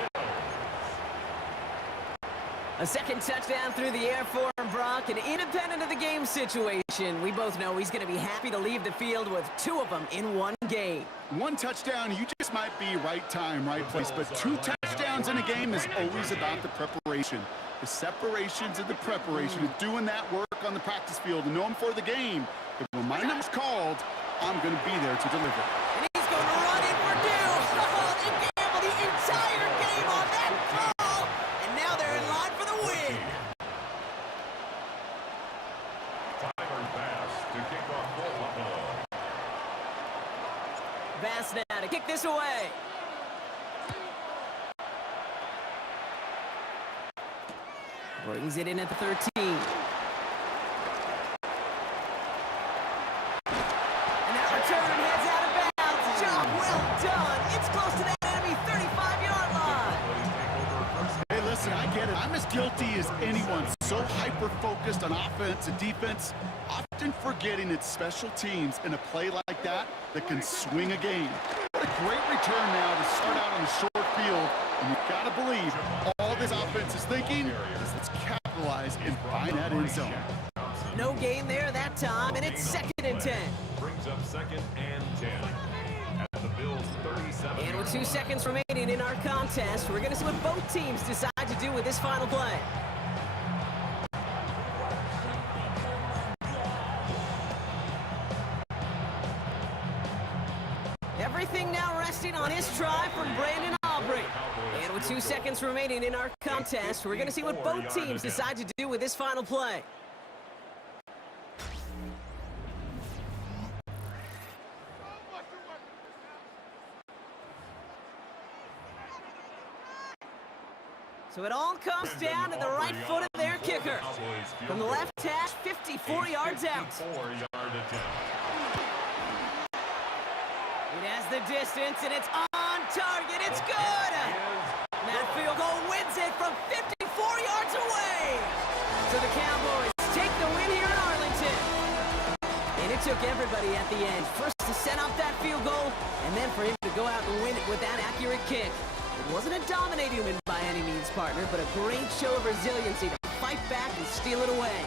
A 2nd touchdown through the air for him, Brock. And independent of the game situation, we both know he's going to be happy to leave the field with 2 of them in one game. One touchdown, you just might be right time, right place. But 2 touchdowns in a game is always about the preparation. The separations and the preparation of doing that work on the practice field and knowing for the game that when my number's called, I'm going to be there to deliver. And he's going to run in for two. Oh, they gambled the entire game on that call. And now they're in line for the win. Tyler Bass to kick off for Buffalo. Bass now to kick this away. Brings it in at the 13. And that return heads out of bounds. Job well done. It's close to that enemy 35-yard line. Hey, listen, I get it. I'm as guilty as anyone. So hyper-focused on offense and defense, often forgetting it's special teams in a play like that that can swing a game. What a great return now to start out on the short field. And you've got to believe all this offense is thinking is let's capitalize and find that end zone. No gain there that time, and it's 2nd and 10. Brings up 2nd and 10. At the Bills' 37. And with 2 seconds remaining in our contest, we're going to see what both teams decide to do with this final play. Everything now resting on his try from Brandon Aubrey. And with 2 seconds remaining in our contest, we're going to see what both teams decide to do with this final play. So it all comes down to the right foot of their kicker. From the left hash, 54 yards out. 54-yard attempt. It has the distance, and it's on target. It's good. And that field goal wins it from 54 yards away. So the Cowboys take the win here in Arlington. And it took everybody at the end. First to set up that field goal, and then for him to go out and win it with that accurate kick. It wasn't a dominating win by any means, partner, but a great show of resiliency to fight back and steal it away.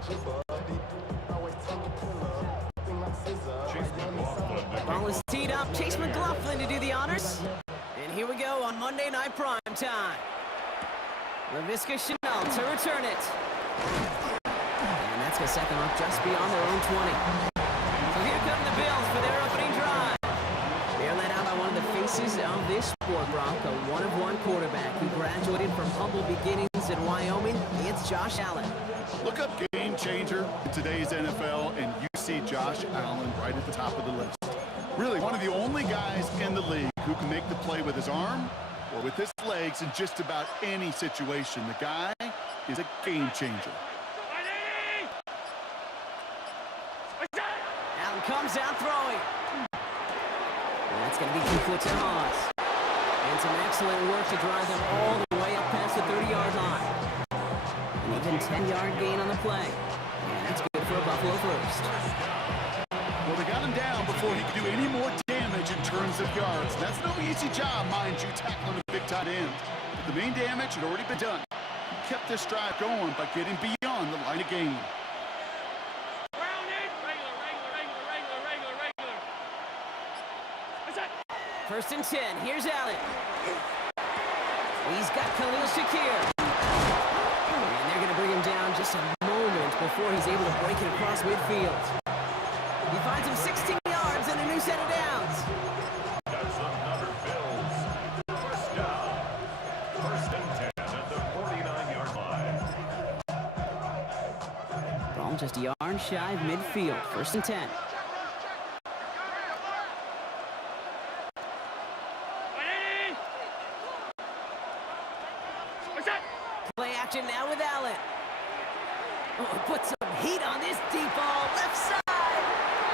Chase McLaughlin to Ball kick is teed up. Chase McLaughlin to do the honors. And here we go on Monday Night Prime Time. LaVisca Chenault to return it. And that's going to set them up just beyond their own 20. So here come the Bills for their opening drive. They're led out by one of the faces of this sport, Brock, a one-of-one quarterback who graduated from humble beginnings in Wyoming. It's Josh Allen. Look up game changer in today's NFL, and you see Josh Allen right at the top of the list. Really, one of the only guys in the league who can make the play with his arm or with his legs in just about any situation. The guy is a game changer. Allen comes out throwing. And that's going to be complete to Haas. And some excellent work to drive them all the way up past the 30-yard line. An even 10-yard gain on the play. And that's good for a Buffalo first. Well, they got him down before he could do any more damage in terms of yards. That's no easy job, mind you, tackling a big tight end. But the main damage had already been done. He kept this drive going by getting beyond the line of game. First and 10. Here's Allen. He's got Khalil Shakir. And they're going to bring him down just a moment before he's able to break it across midfield. He finds him 16 yards and a new set of downs. That's another Bills. First down. First and 10 at the 49-yard line. Ball just a yard shy of midfield. First and 10. Play action now with Allen. Oh, put some heat on this deep ball, left side.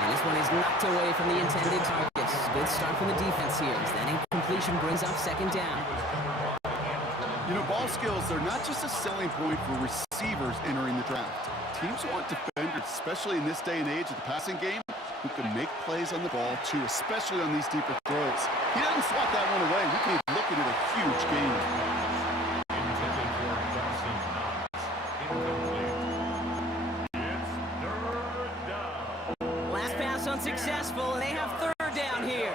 And this one is knocked away from the intended target. Good start from the defense here as that incompletion brings up second down. You know, ball skills are not just a selling point for receivers entering the draft. Teams want defenders, especially in this day and age of the passing game, who can make plays on the ball too, especially on these deeper throws. He doesn't swat that one away. We can be looking at a huge game. Intended for Dawson Knox. Incomplete. It's third down. Last pass unsuccessful, and they have third down here.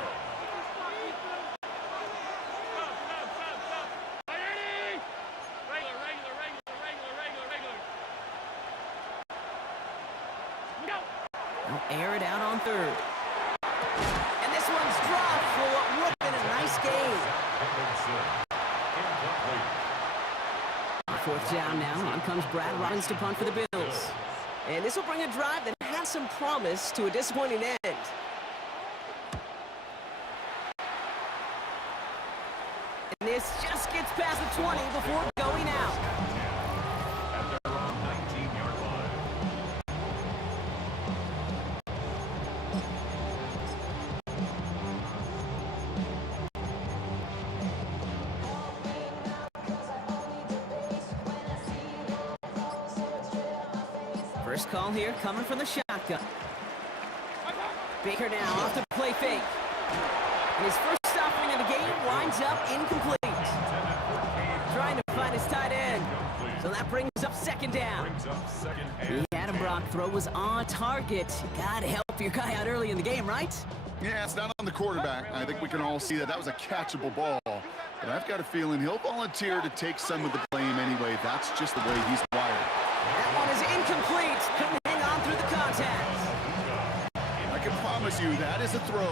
They'll air it out on third. And this one's dropped for what would have been a nice gain. Incomplete. Fourth down now. On comes Brad Robbins to punt for the Bills. And this will bring a drive that has some promise to a disappointing end. And this just gets past the 20 before going out. At their own 19-yard line. First call here coming from the shotgun. Baker now off the play fake. And his first offering of the game winds up incomplete. Trying to find his tight end. So that brings up second down. Brings up second The and Adam Brock throw was on target. Gotta help your guy out early in the game, right? Yeah, it's not on the quarterback. I think we can all see that was a catchable ball. But I've got a feeling he'll volunteer to take some of the blame anyway. That's just the way he's wired. That one is incomplete. Couldn't hang on through the contact. I can promise you that is a throw.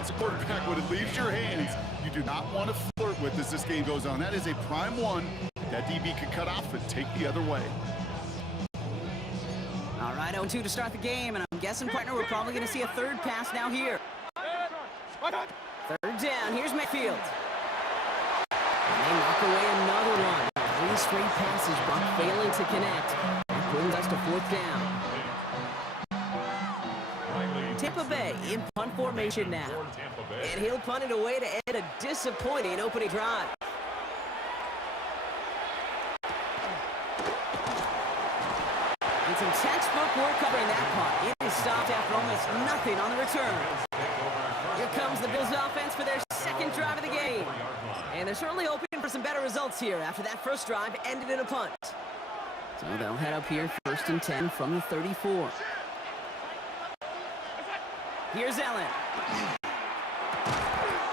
As a quarterback, when it leaves your hands, you do not want to flirt with as this game goes on. That is a prime one. That DB could cut off and take the other way. All right, 0-2 to start the game, and I'm guessing, partner, we're probably going to see a third pass now here. Third down, here's Mayfield. And they knock away another one. 3 straight passes, Brock failing to connect. That brings us to fourth down. Tampa Bay in punt formation now. And he'll punt it away to end a disappointing opening drive. And some textbook work covering that punt. It is stopped after almost nothing on the return. Here comes the Bills offense for their second drive of the game. And they're certainly hoping for some better results here after that first drive ended in a punt. So they'll head up here, 1st and 10 from the 34. Here's Allen.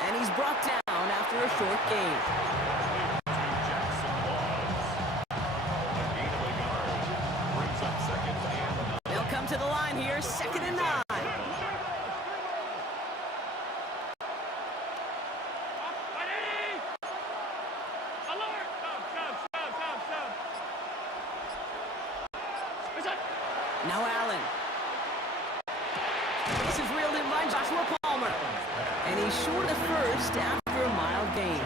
And he's brought down after a short gain. They'll come to the line here, 2nd and 9. Now Allen. This is reeled in by Joshua Palmer. And he's short of 1st after a mild gain.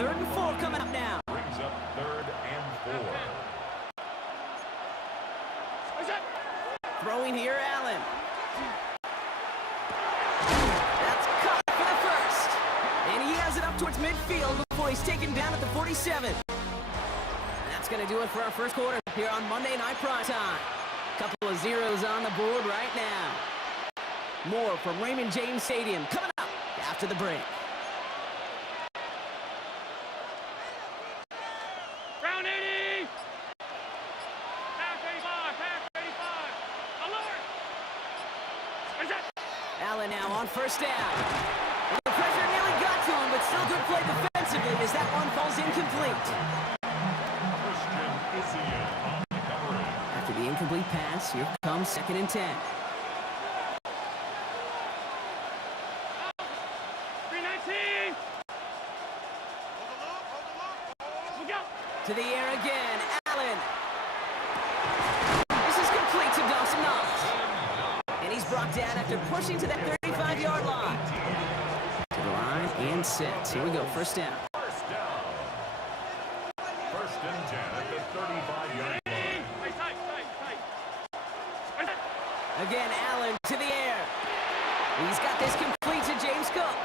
3rd and 4 coming up now. Brings up 3rd and 4. Throwing here, Allen. That's caught for the 1st. And he has it up towards midfield before he's taken down at the 47. That's going to do it for our first quarter here on Monday Night Primetime. Couple of zeros on the board right now. More from Raymond James Stadium coming up after the break. Round 80! Pack 85! Pack 85! Alert! Is that? Allen now on 1st down. The pressure nearly got to him, but still good play defensively as that one falls incomplete. After the incomplete pass, here comes 2nd and 10. 319! Look out! To the air again, Allen. This is complete to Dawson Knox. And he's brought down after pushing to that 35-yard line. To the line and set. Here we go, 1st down. 1st and 10 at the 35-yard line. Again, Allen to the air. He's got this complete to James Cook.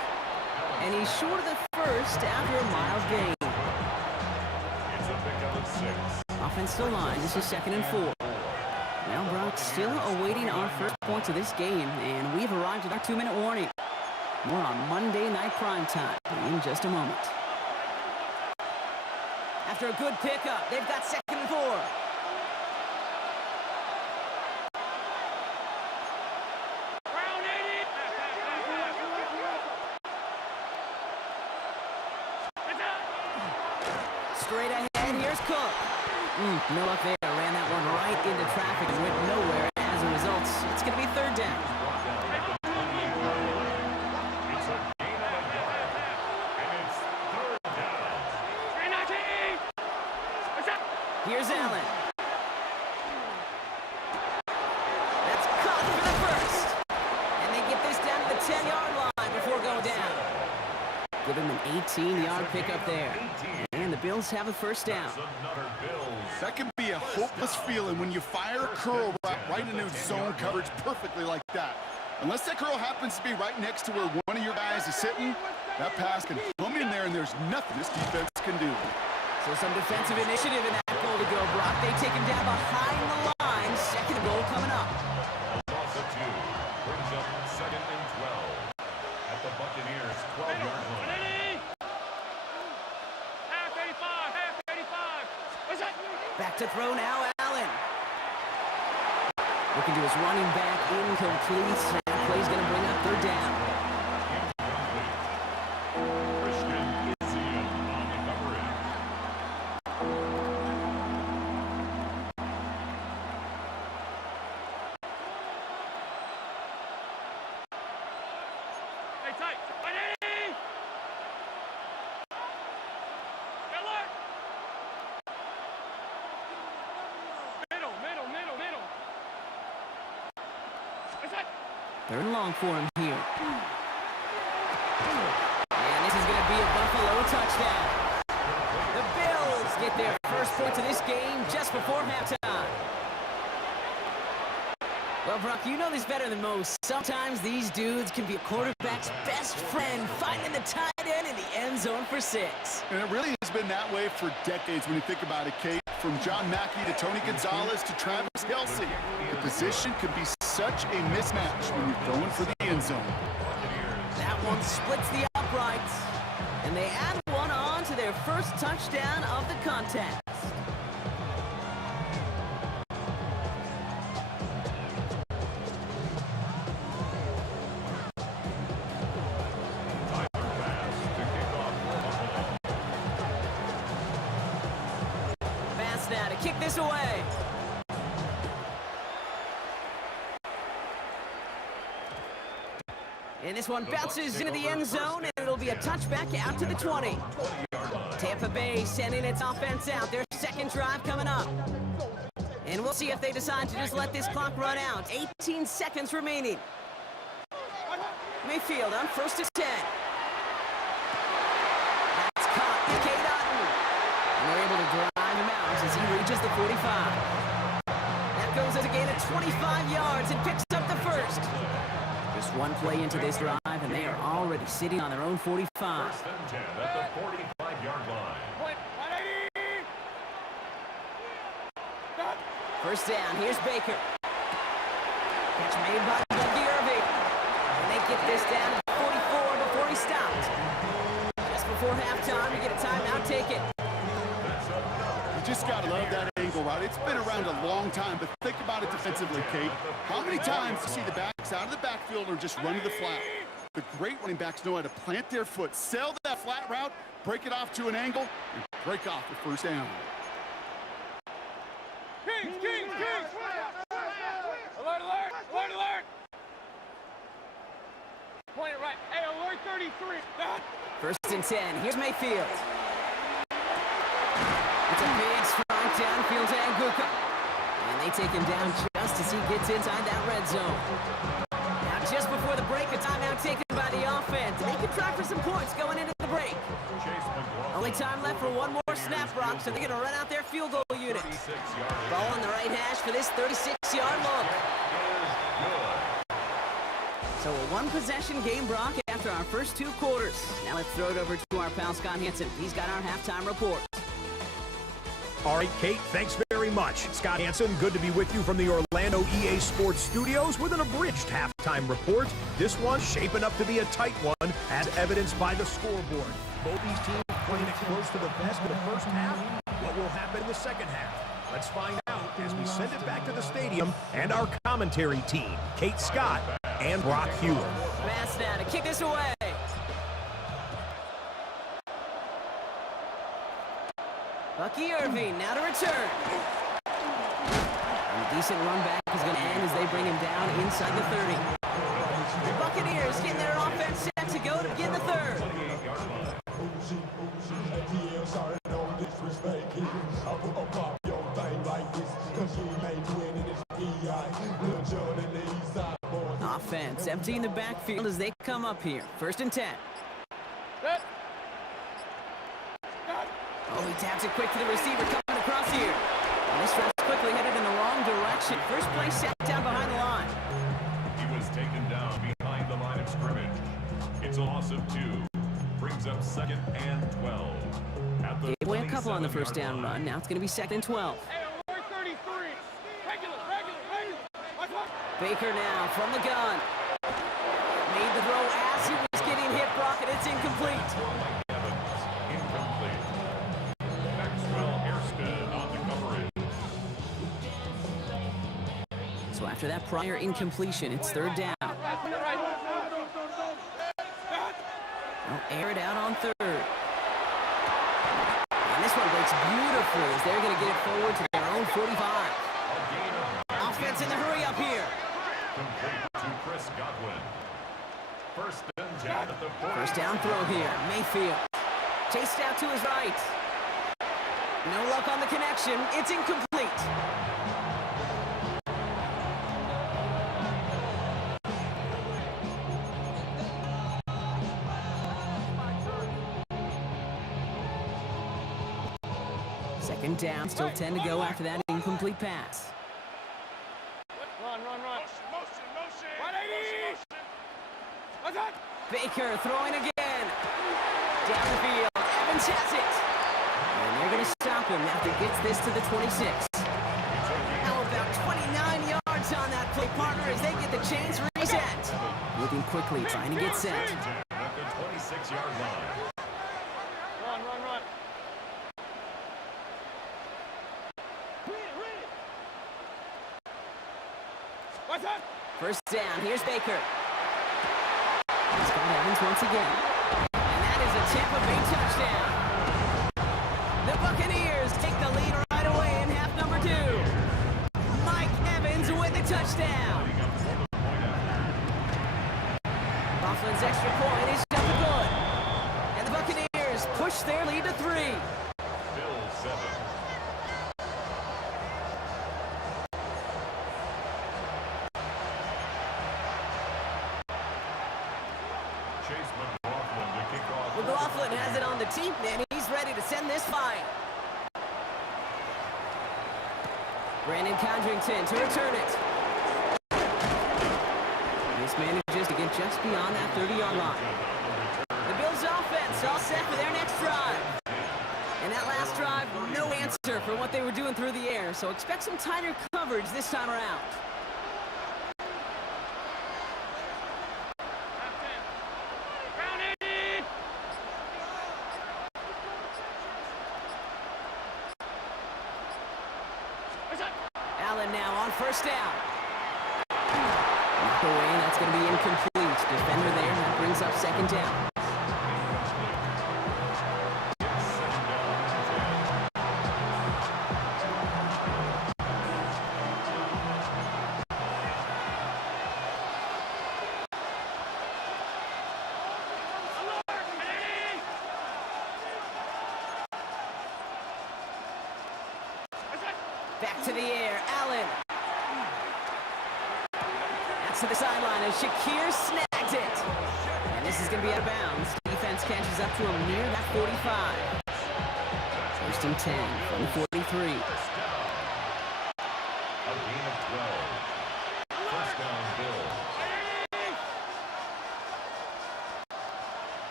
And he's short of the 1st after a mild gain. It's a pickup of 6. Offense still line. This is 2nd and 4. Now, Brock, still awaiting our first points of this game, and we've arrived at our 2-minute warning. More on Monday Night Primetime in just a moment. After a good pickup, they've got 2nd and 4. Straight ahead, here's Cook. No luck there. Ran that one right into traffic and went nowhere. As a result, it's going to be 3rd down. It's a gain of a yard, and it's 3rd down. 319! Here's Allen. That's caught for the 1st. And they get this down to the 10-yard line before going down. Give him an 18-yard pickup there. And the Bills have a 1st down. That can be a hopeless feeling when you fire a curl right into zone coverage perfectly like that. Unless that curl happens to be right next to where one of your guys is sitting, that pass can come in there and there's nothing this defense can do. So some defensive initiative in that goal to go, Brock. They take him down behind the line. 2nd goal coming up. A loss of 2 brings up 2nd and 12 at the Buccaneers' 12-yard line. Back to throw now, Allen. Looking to his running back, incomplete. That play's going to bring up 3rd down. Christian Isium on the coverage. Hey, tight! 180! Alert! Middle! 3rd and long for him here. And this is going to be a Buffalo touchdown. The Bills get their first points of this game just before halftime. Well, Brock, you know this better than most. Sometimes these dudes can be a quarterback's best friend, finding the tight end in the end zone for 6. And it really has been that way for decades when you think about it, Kate. From John Mackey to Tony Gonzalez to Travis Kelce. The position can be such a mismatch when you're throwing for the end zone. That one splits the uprights. And they add one on to their first touchdown of the contest. kick this away. And this one bounces into the end zone, and it'll be a touchback out to the 20. Tampa Bay sending its offense out. Their second drive coming up. And we'll see if they decide to just let this clock run out. 18 seconds remaining. Mayfield on 1st and 10. That's caught. Cade Otton. And they're able to drive him out as he reaches the 45. That goes as a gain of 25 yards and picks up the first. Just one play into this drive, and they are already sitting on their own 45. 1st and 10 at the 45-yard line. First down, here's Baker. Catch made by Bucky Irving. And they get this down to 44 before he stopped. Just before halftime, we get a timeout, take it. You just got to love that angle, right? It's been around a long time, but think about it defensively, Kate. How many times do you see the backs out of the backfield or just run to the flat? The great running backs know how to plant their foot, sell that flat route, break it off to an angle, and break off the first down. Kings! Alert, alert! Alert, alert! Point it right. Hey, alert 33. 1st and 10, here's Mayfield. It's a big strong downfield to Anguka. And they take him down just as he gets inside that red zone. Now just before the break, a timeout taken by the offense. They can try for some points going into the break. Only time left for one more snap, Brock, so they're going to run out their field goal unit. Ball on the right hash for this 36-yard look. So a one-possession game, Brock, after our first 2 quarters. Now let's throw it over to our pal Scott Hansen. He's got our halftime report. All right, Kate, thanks very much. Scott Hansen, good to be with you from the Orlando EA Sports Studios with an abridged halftime report. This one shaping up to be a tight one, as evidenced by the scoreboard. Both these teams playing it close to the vest in the first half. What will happen in the second half? Let's find out as we send it back to the stadium and our commentary team, Kate Scott and Brock Hewitt. Pass now to kick this away. Bucky Irving now to return. And a decent run back is going to end as they bring him down inside the 30. The Buccaneers getting their offense set to go to begin the third. Offense emptying the backfield as they come up here. 1st and 10. Oh, he taps it quick to the receiver coming across here. And this route quickly headed in the wrong direction. First play set down behind the line. He was taken down behind the line of scrimmage. It's a loss of 2. Brings up 2nd and 12. At the Gave away a couple on the first 27-yard down line. run. Now it's going to be 2nd and 12. Hey, alert 33. Regular. Watch out. Baker now from the gun. Made the throw as he was getting hit, Brock, and it's incomplete. Evans, incomplete. Maxwell Hairston on the coverage. So after that prior incompletion, it's 3rd down. They'll air it out on 3rd. And this one breaks beautifully as they're going to get it forward to their own 45. Offense in the hurry up here. Complete to Chris Godwin. 1st and 10 at the 40. First down throw here. Mayfield. Chased out to his right. No luck on the connection. It's incomplete. Second down. Still 10 to go after that incomplete pass. Run. Motion. 180. What's that? Baker throwing again. Down the field. Evans has it. And they're going to stop him after he gets this to the 26. Now about 29 yards on that play, partner, as they get the chains reset. Moving quickly, trying to get set. At the 26-yard line. Run. What's that? First down, here's Baker. He's got Evans once again. And that is a Tampa Bay touchdown. The Buccaneers take the lead right away in halftime. first down. Coughlin's extra point is up and good. And the Buccaneers push their lead to 3. Bills 7. Chase McLaughlin to kick off. McLaughlin has it on the team, and he's ready to send this fight. Brandon Condrington to return it. This manages to get just beyond that 30-yard line. The Bills offense all set for their next drive. And that last drive, no answer for what they were doing through the air, so expect some tighter coverage this time around. Allen now on first down. Knocked away, that's going to be incomplete. Defender there, that brings up second down. Back to the air, Allen. That's to the sideline, and Shakir snags it. And this is going to be out of bounds. Defense catches up to him near that 45. First and 10 from the 43. A gain of 12. First down, Bills.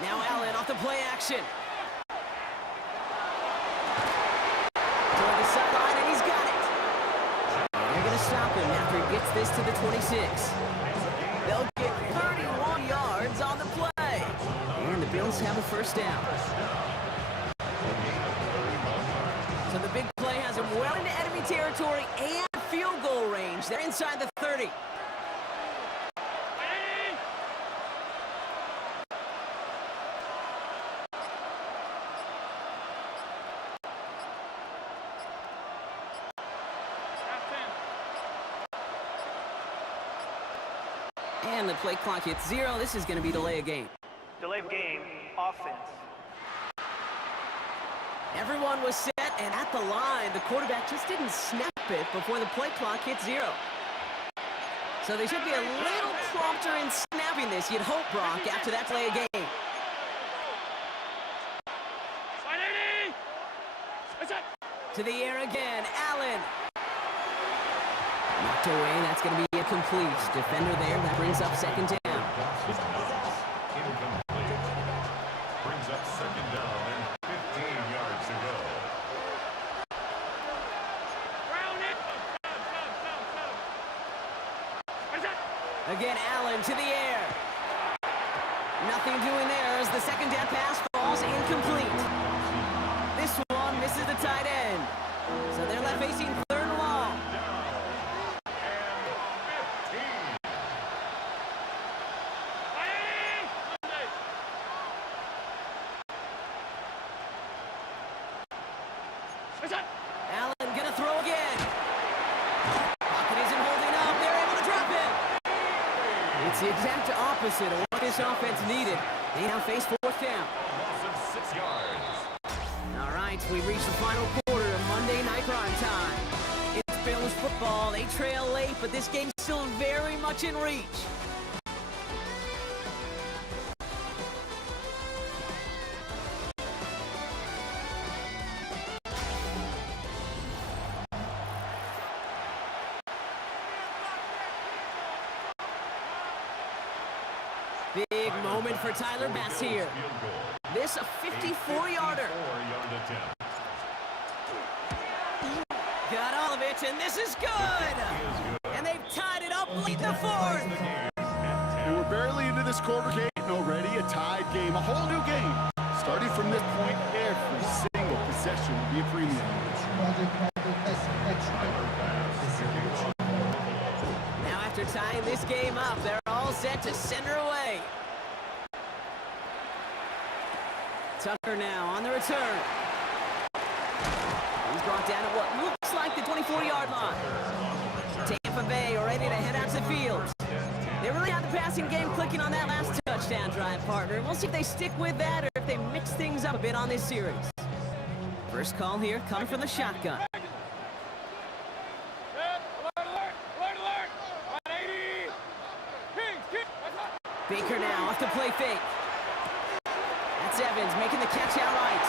Now Allen off the play action. Toward the sideline, and he's got it. They're going to stop him after he gets this to the 26. They'll get 31 yards on the play. And the Bills have a first down. So the big play has him well into enemy territory and field goal range. They're inside the 30. And the play clock hits 0. This is going to be delay of game. Delay of game, offense. Everyone was set, and at the line, the quarterback just didn't snap it before the play clock hit 0. So they should be a little prompter in snapping this, you'd hope, Brock, after that delay of game. To the air again, Allen. Knocked away, that's going to be incomplete. Defender there, that brings up second down. Incomplete. Brings up second down and 15 yards to go. Again, Allen to the air. Nothing doing there as the second down pass falls incomplete. This one misses the tight end. So they're left facing third and long. Allen gonna throw again. Pocket isn't holding up. They're able to drop him. It's the exact opposite of what this offense needed. They now face fourth down. Loss of 6 yards. All right, we've reached the final quarter of Monday Night Prime Time. It's Bills football. They trail late, but this game's still very much in reach. Big moment for Tyler Bass here. Field goal. This a 54-yarder. 4-yard attempt. Got all of it, and this is good. And they've tied it up late in the fourth. And we're barely into this quarter, Kate, and already a tied game, a whole new game. Starting from this point, every single possession will be a premium. Now after tying this game up, they're all set to send her away. Tucker now on the return. brought down at what looks like the 24-yard line. Tampa Bay are ready to head out to the field. They really had the passing game clicking on that last touchdown drive, partner. We'll see if they stick with that or if they mix things up a bit on this series. First call here coming from the shotgun. Baker now off the play fake. That's Evans making the catch outright.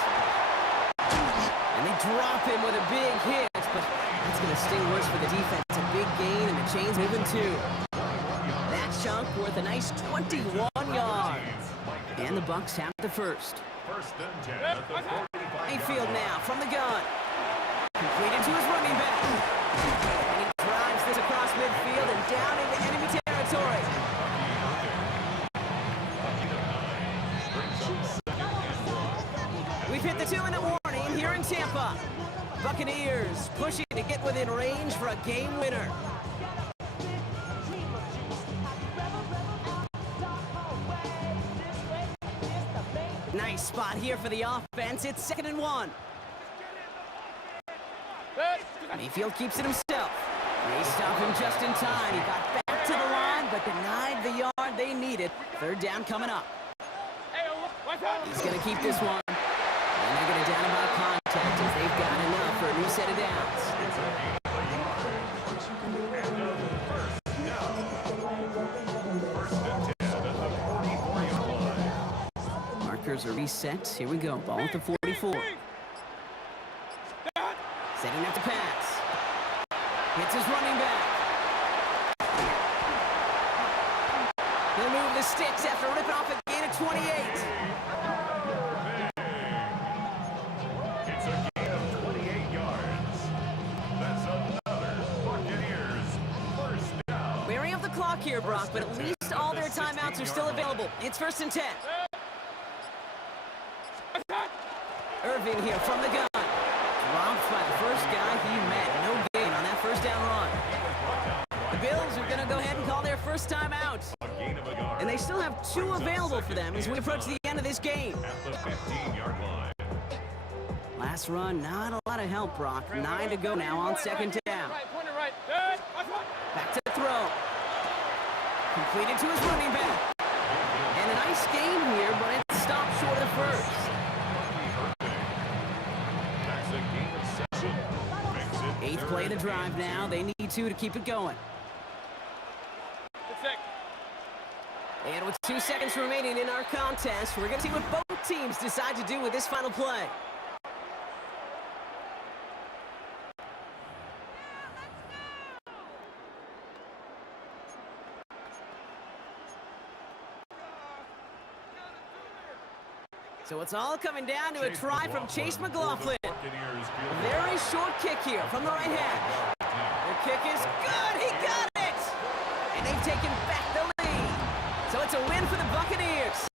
And they drop him with a big hit, but that's going to sting worse for the defense. A big gain, and the chain's moving too. That chunk worth a nice 21 yards. And the Bucks have the first. First and 10 at the 45. Mayfield now from the gun. Completed to his running back. And he drives this across midfield and down into enemy territory. We've hit the 2-minute warning here in Tampa. Buccaneers pushing to get within range for a game winner. Nice spot here for the offense. It's 2nd and 1. Mayfield keeps it himself. They stop him just in time. He got back to the line, but denied the yard they needed. 3rd down coming up. He's going to keep this one. And they're going to down him by contact as they've got enough for a new set of downs. Markers are reset. Here we go. Ball at the 44. Setting up the pass. Hits his running back. He'll move the sticks after ripping off a gain of 28. It's a gain of 28 yards. That's another Buccaneers first down. Wearing up the clock here, Brock, but at least all their timeouts are still available. It's 1st and 10. Irving here from the gun. Dropped by the first guy he met. No gain on that 1st down run. The Bills are going to go ahead and call their first time out. And they still have 2 available for them as we approach the end of this game. At the 15-yard line. Last run, not a lot of help, Brock. 9 to go now on 2nd down. Back to the throw. Completed to his running back. And a nice game here, but it stopped short of the first. That's a gain of 7. Makes it 8th play of the drive now. They need 2 to keep it going. And with 2 seconds remaining in our contest, we're going to see what both teams decide to do with this final play. So it's all coming down to a try from Chase McLaughlin. A very short kick here from the right hand. The kick is good. He got it! And they've taken back the lead. So it's a win for the Buccaneers.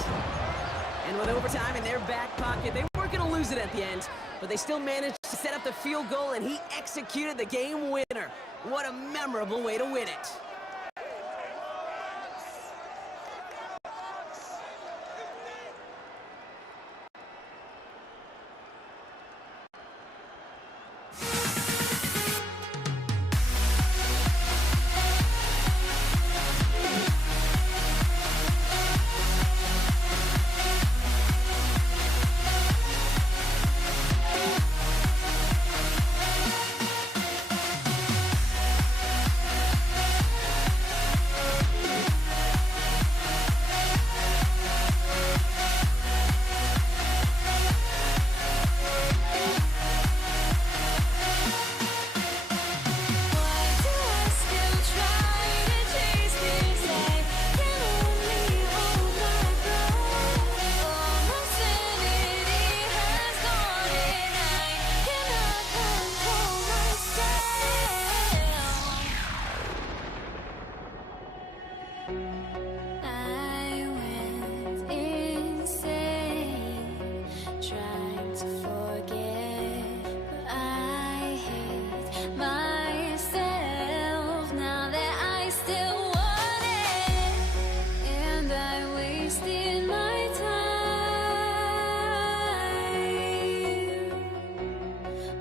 And with overtime in their back pocket, they weren't going to lose it at the end, but they still managed to set up the field goal, and he executed the game winner. What a memorable way to win it.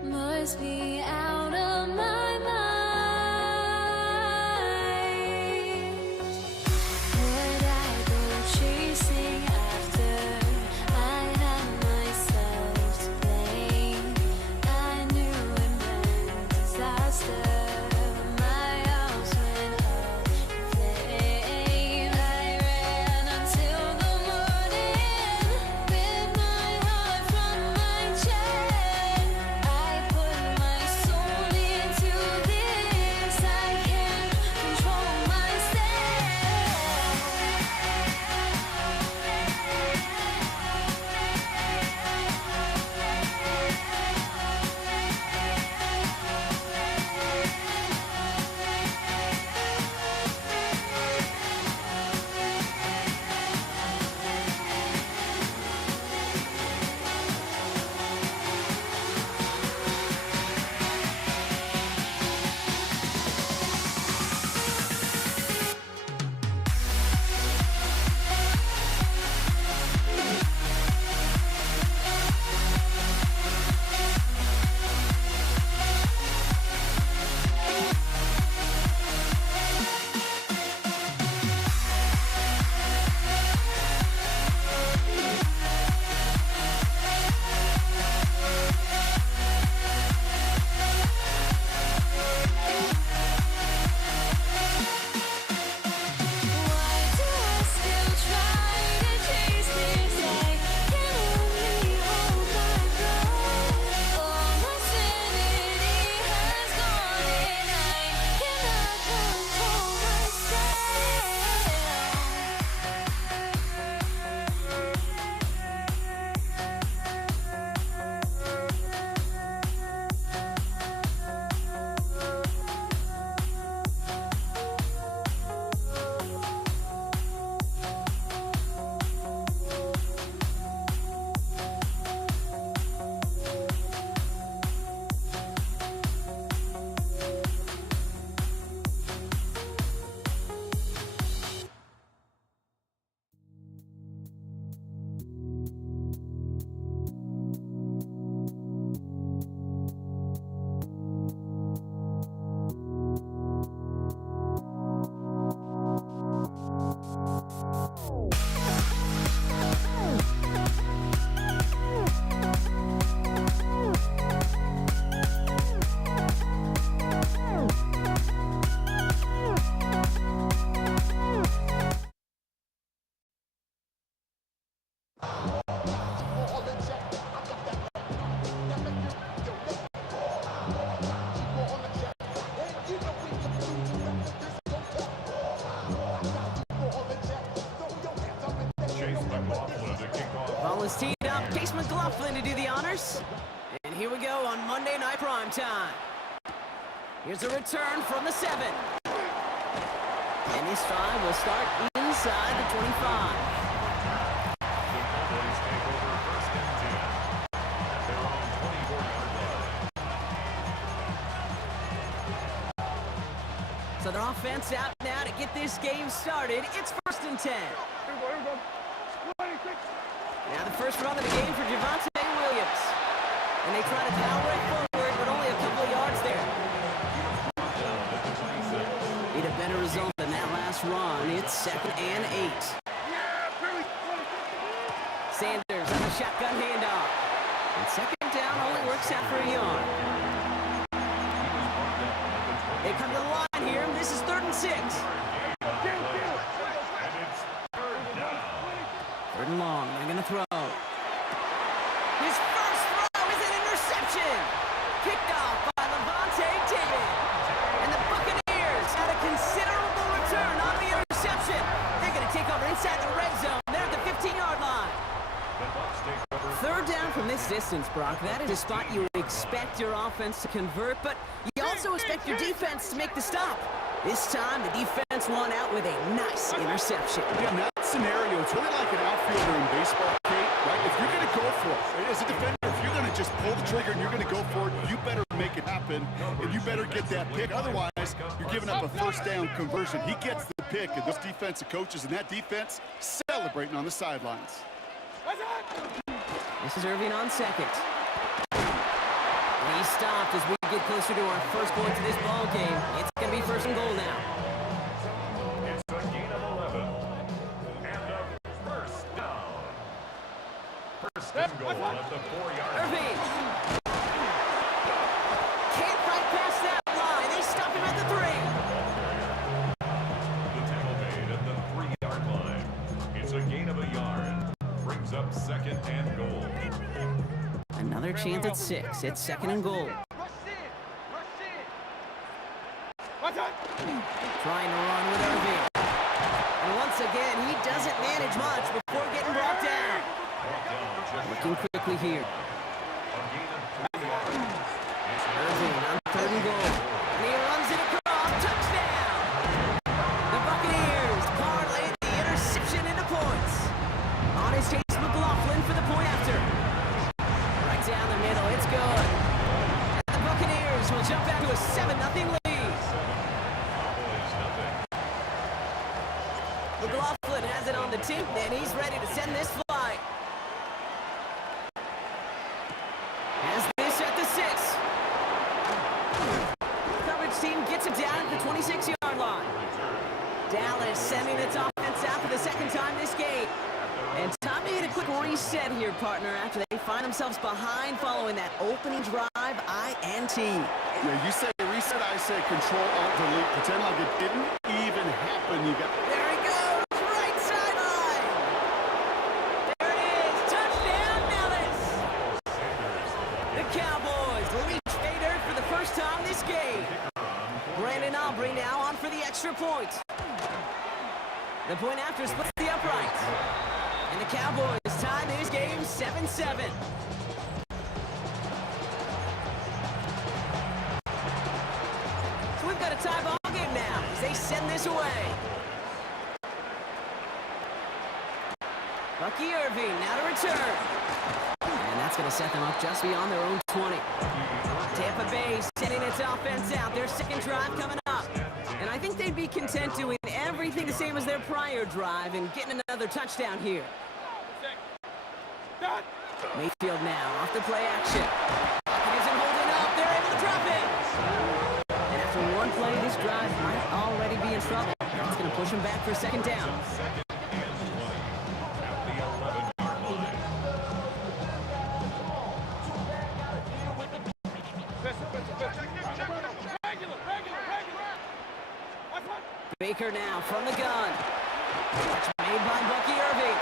Much must be out of my mind. Would I go chasing after? I had myself to blame. I knew it meant disaster. My house went up in flames. I ran until the morning with my heart from my chest. I put my soul into this. I can't control Why do I still try to chase this? I can only hold my breath. All my sanity has gone and I cannot control Chase McLaughlin to kick off. Ball is teed up. Chase McLaughlin to do the honors. And here we go on Monday Night Primetime. Here's a return from the 7. And this drive will start inside the 25. The Cowboys take over first and 10 at their own 24-yard line. So their offense out now to get this game started. It's first and 10. Now the first run of the game for Javonte Williams. And they try to power it forward, but only a couple of yards there. Need a better result than that last run. It's 2nd and 8. Sanders on a shotgun handoff. And 2nd down only works out for a yard. They come to the line here. This is 3rd and 6. And it's third down. 3rd and long. They're going to throw. His first throw is an interception. Picked off by Levante David. And the Buccaneers had a considerable return on the interception. They're going to take over inside the red zone. They're at the 15-yard line. The Bucs take over. 3rd down from this distance, Brock. That is a spot you would expect your offense to convert, but you also expect your defense to make the stop. This time, the defense won out with a nice interception. In that scenario, it's really like an outfielder in baseball, Kate, right? If you're going to go for it, as a defender, if you're going to just pull the trigger and you're going to go for it, you better make it happen, and you better get that pick. Otherwise, you're giving up a first down conversion. He gets the pick, and those defensive coaches and that defense celebrating on the sidelines. This is Irving on 2nd. And He stopped as we get closer to our first point of this ball game. It's going to be first and goal now. It's a gain of 11. And a first down. First and goal at the 4-yard line. Irving. Can't fight past that line. They stop him at the 3. The tackle made at the 3-yard line. It's a gain of a yard. Brings up second and goal. Another chance at 6. It's second and goal. Trying to run with Irving. And once again, he doesn't manage much before getting brought down. Looking quickly here. Irving on third and goal. And he runs it across. Touchdown! The Buccaneers parlay the interception into points. On his Chase McLaughlin for the point after. Right down the middle. It's good. And the Buccaneers will jump back to a 7-0 lead. McLaughlin has it on the tip, and he's ready to send this flight. Has this at the 6. Coverage team gets him down at the 26-yard line. Dallas sending its offense out for the second time this game. And time to hit a quick reset here, partner, after they find themselves behind following that opening drive INT. Yeah, you say reset, I say Control-Alt-Delete. Pretend like it didn't even happen. You got... There he goes, right sideline. There it is, touchdown Dallas. The Cowboys reach pay dirt for the first time this game. Brandon Aubrey now on for the extra point. The point after splits the upright. And the Cowboys tie this game 7-7. So we've got a tie ball game now as they send this away. Bucky Irving now to return. And that's going to set them up just beyond their own 20. Tampa Bay sending its offense out. Their second drive coming up. And I think they'd be content doing everything the same as their prior drive and getting another touchdown here. Mayfield now off the play action. It isn't holding up. They're able to drop it. And after one play, this drive might already be in trouble. That's going to push him back for second down. Baker now from the gun. Catch made by Bucky Irving.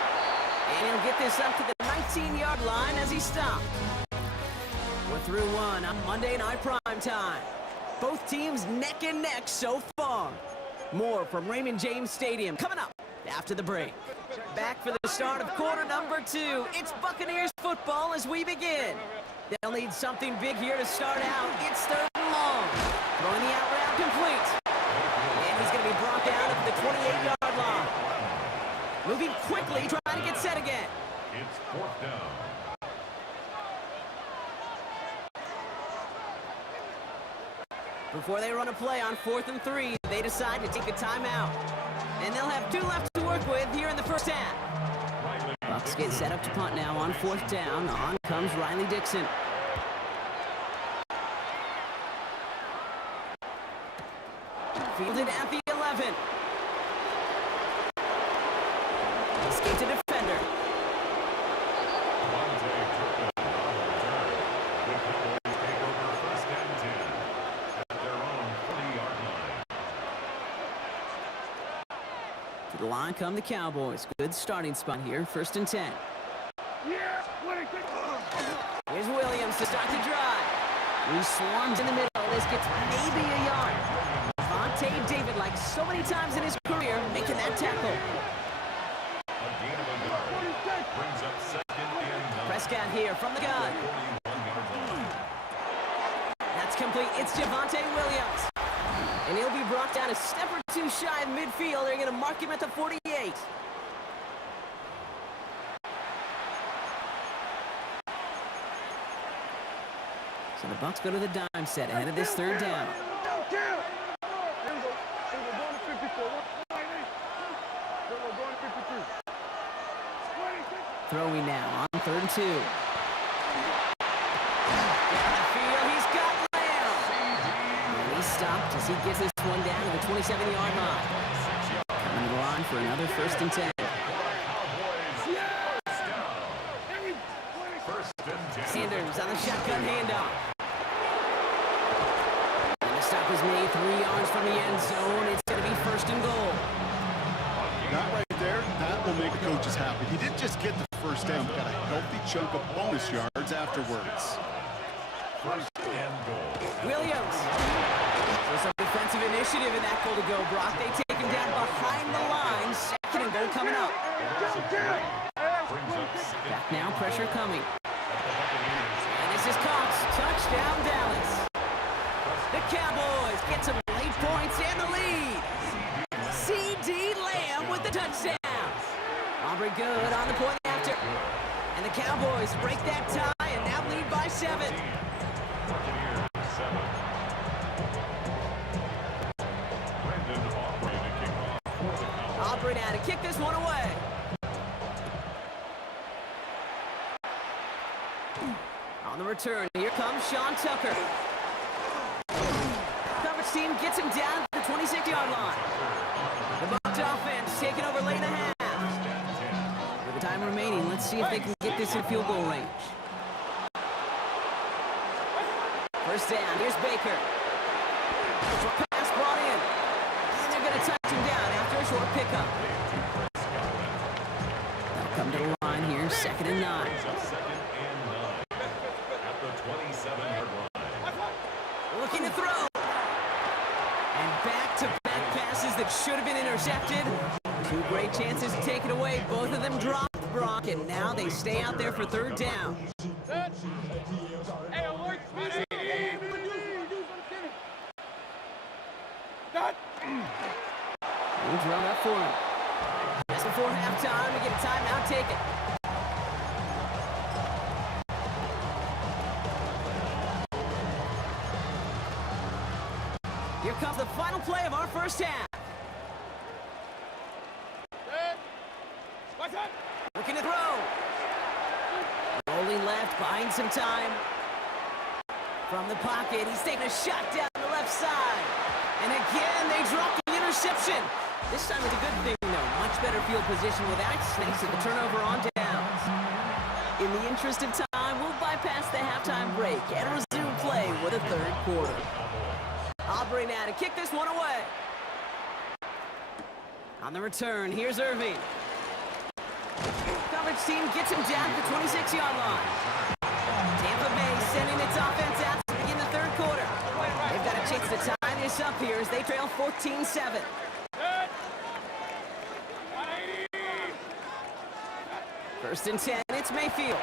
And he'll get this up to the 19-yard line as he stopped. We're through one on Monday Night Primetime. Both teams neck and neck so far. More from Raymond James Stadium coming up after the break. Back for the start of quarter number 2. It's Buccaneers football as we begin. They'll need something big here to start out. It's third and long. Throwing the out route complete. And he's going to be brought down at the 28-yard line. Moving quickly, trying to get set again. It's fourth down. Before they run a play on 4th and 3, they decide to take a timeout. And they'll have 2 left to work with here in the first half. Bucs get set up to punt now on 4th down. On comes Riley Dixon. Fielded at the 11. Escape to defender. To the line come the Cowboys. Good starting spot here. 1st and 10. Here's Williams to start the drive. He swarms in the middle. This gets maybe a yard. Vontae David, like so many times in his career, making that tackle. Prescott here from the gun. That's complete. It's Javonte Williams. And he'll be brought down a step or 2 shy of midfield. They're going to mark him at the 48. So the Bucs go to the dime set ahead of this 3rd down. Throwing now on 3rd and 2. Down the field, he's as he gets this one down to the 27-yard line. Coming to the line for another 1st and 10. Sanders on the shotgun handoff. And the stop is made 3 yards from the end zone. It's going to be 1st and goal. That right there, that will make the coaches happy. He didn't just get the first down, but got a healthy chunk of bonus yards afterwards. 1st and goal. Williams. So some defensive initiative in that goal to go, Brock. They take him down behind the line. 2nd and goal coming up. Back now, pressure coming. And this is Cox. Touchdown, Dallas. The Cowboys get some late points and the lead. C.D. Lamb with the touchdown. Aubrey good on the point after. And the Cowboys break that tie and now lead by 7. Buccaneers 7. Brendan Aubrey to kick off for the Cowboys. Aubrey now to kick this one away. On the return, here comes Sean Tucker. Coverage team gets him down to the 26-yard line. The Bucs offense taking over late in the half. With the time remaining, let's see if they can get this in field goal range. 1st down, here's Baker. Short pass brought in. And they're going to touch him down after a short pickup. They'll come to the line here, 2nd and 9. At the 27-yard line. Looking to throw. And back-to-back passes that should have been intercepted. 2 great chances to take it away. Both of them dropped, Brock, and now they stay out there for 3rd down. We'll draw up for him. Just before halftime, we get a timeout taken. Here comes the final play of our 1st half. Looking to throw. Rolling left, buying some time. From the pocket, he's taking a shot down the left side. And again, they drop the interception. This time it's a good thing, though. Much better field position with Alex thanks to the turnover on downs. In the interest of time, we'll bypass the halftime break and resume play with a 3rd quarter. Aubrey now to kick this one away. On the return, here's Irving. Coverage team gets him down to the 26-yard line. Tampa Bay sending its offense out to begin the 3rd quarter. They've got a chance to tie this up here as they trail 14-7. 1st and 10, it's Mayfield.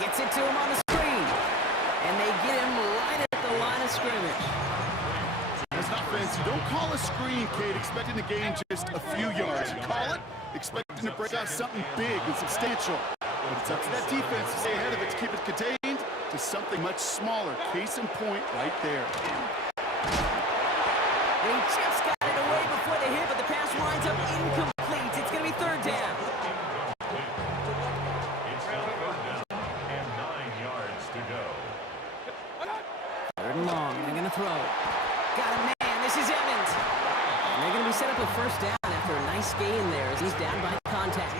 Gets it to him on the screen. And they get him right at the line of scrimmage. That's not fancy. Don't call a screen, Kate, expecting to gain just a few yards. You call it expecting to break out something big and substantial. But it's up to that defense to stay ahead of it, to keep it contained to something much smaller. Case in point right there. They just got it away before they hit, but the pass winds up incomplete. It's going to be 3rd down. It's now 3rd down and 9 yards to go. 3rd and long, they're going to throw. Got a man, this is Evans. And they're going to be set up a 1st down after a nice gain there as he's down by contact.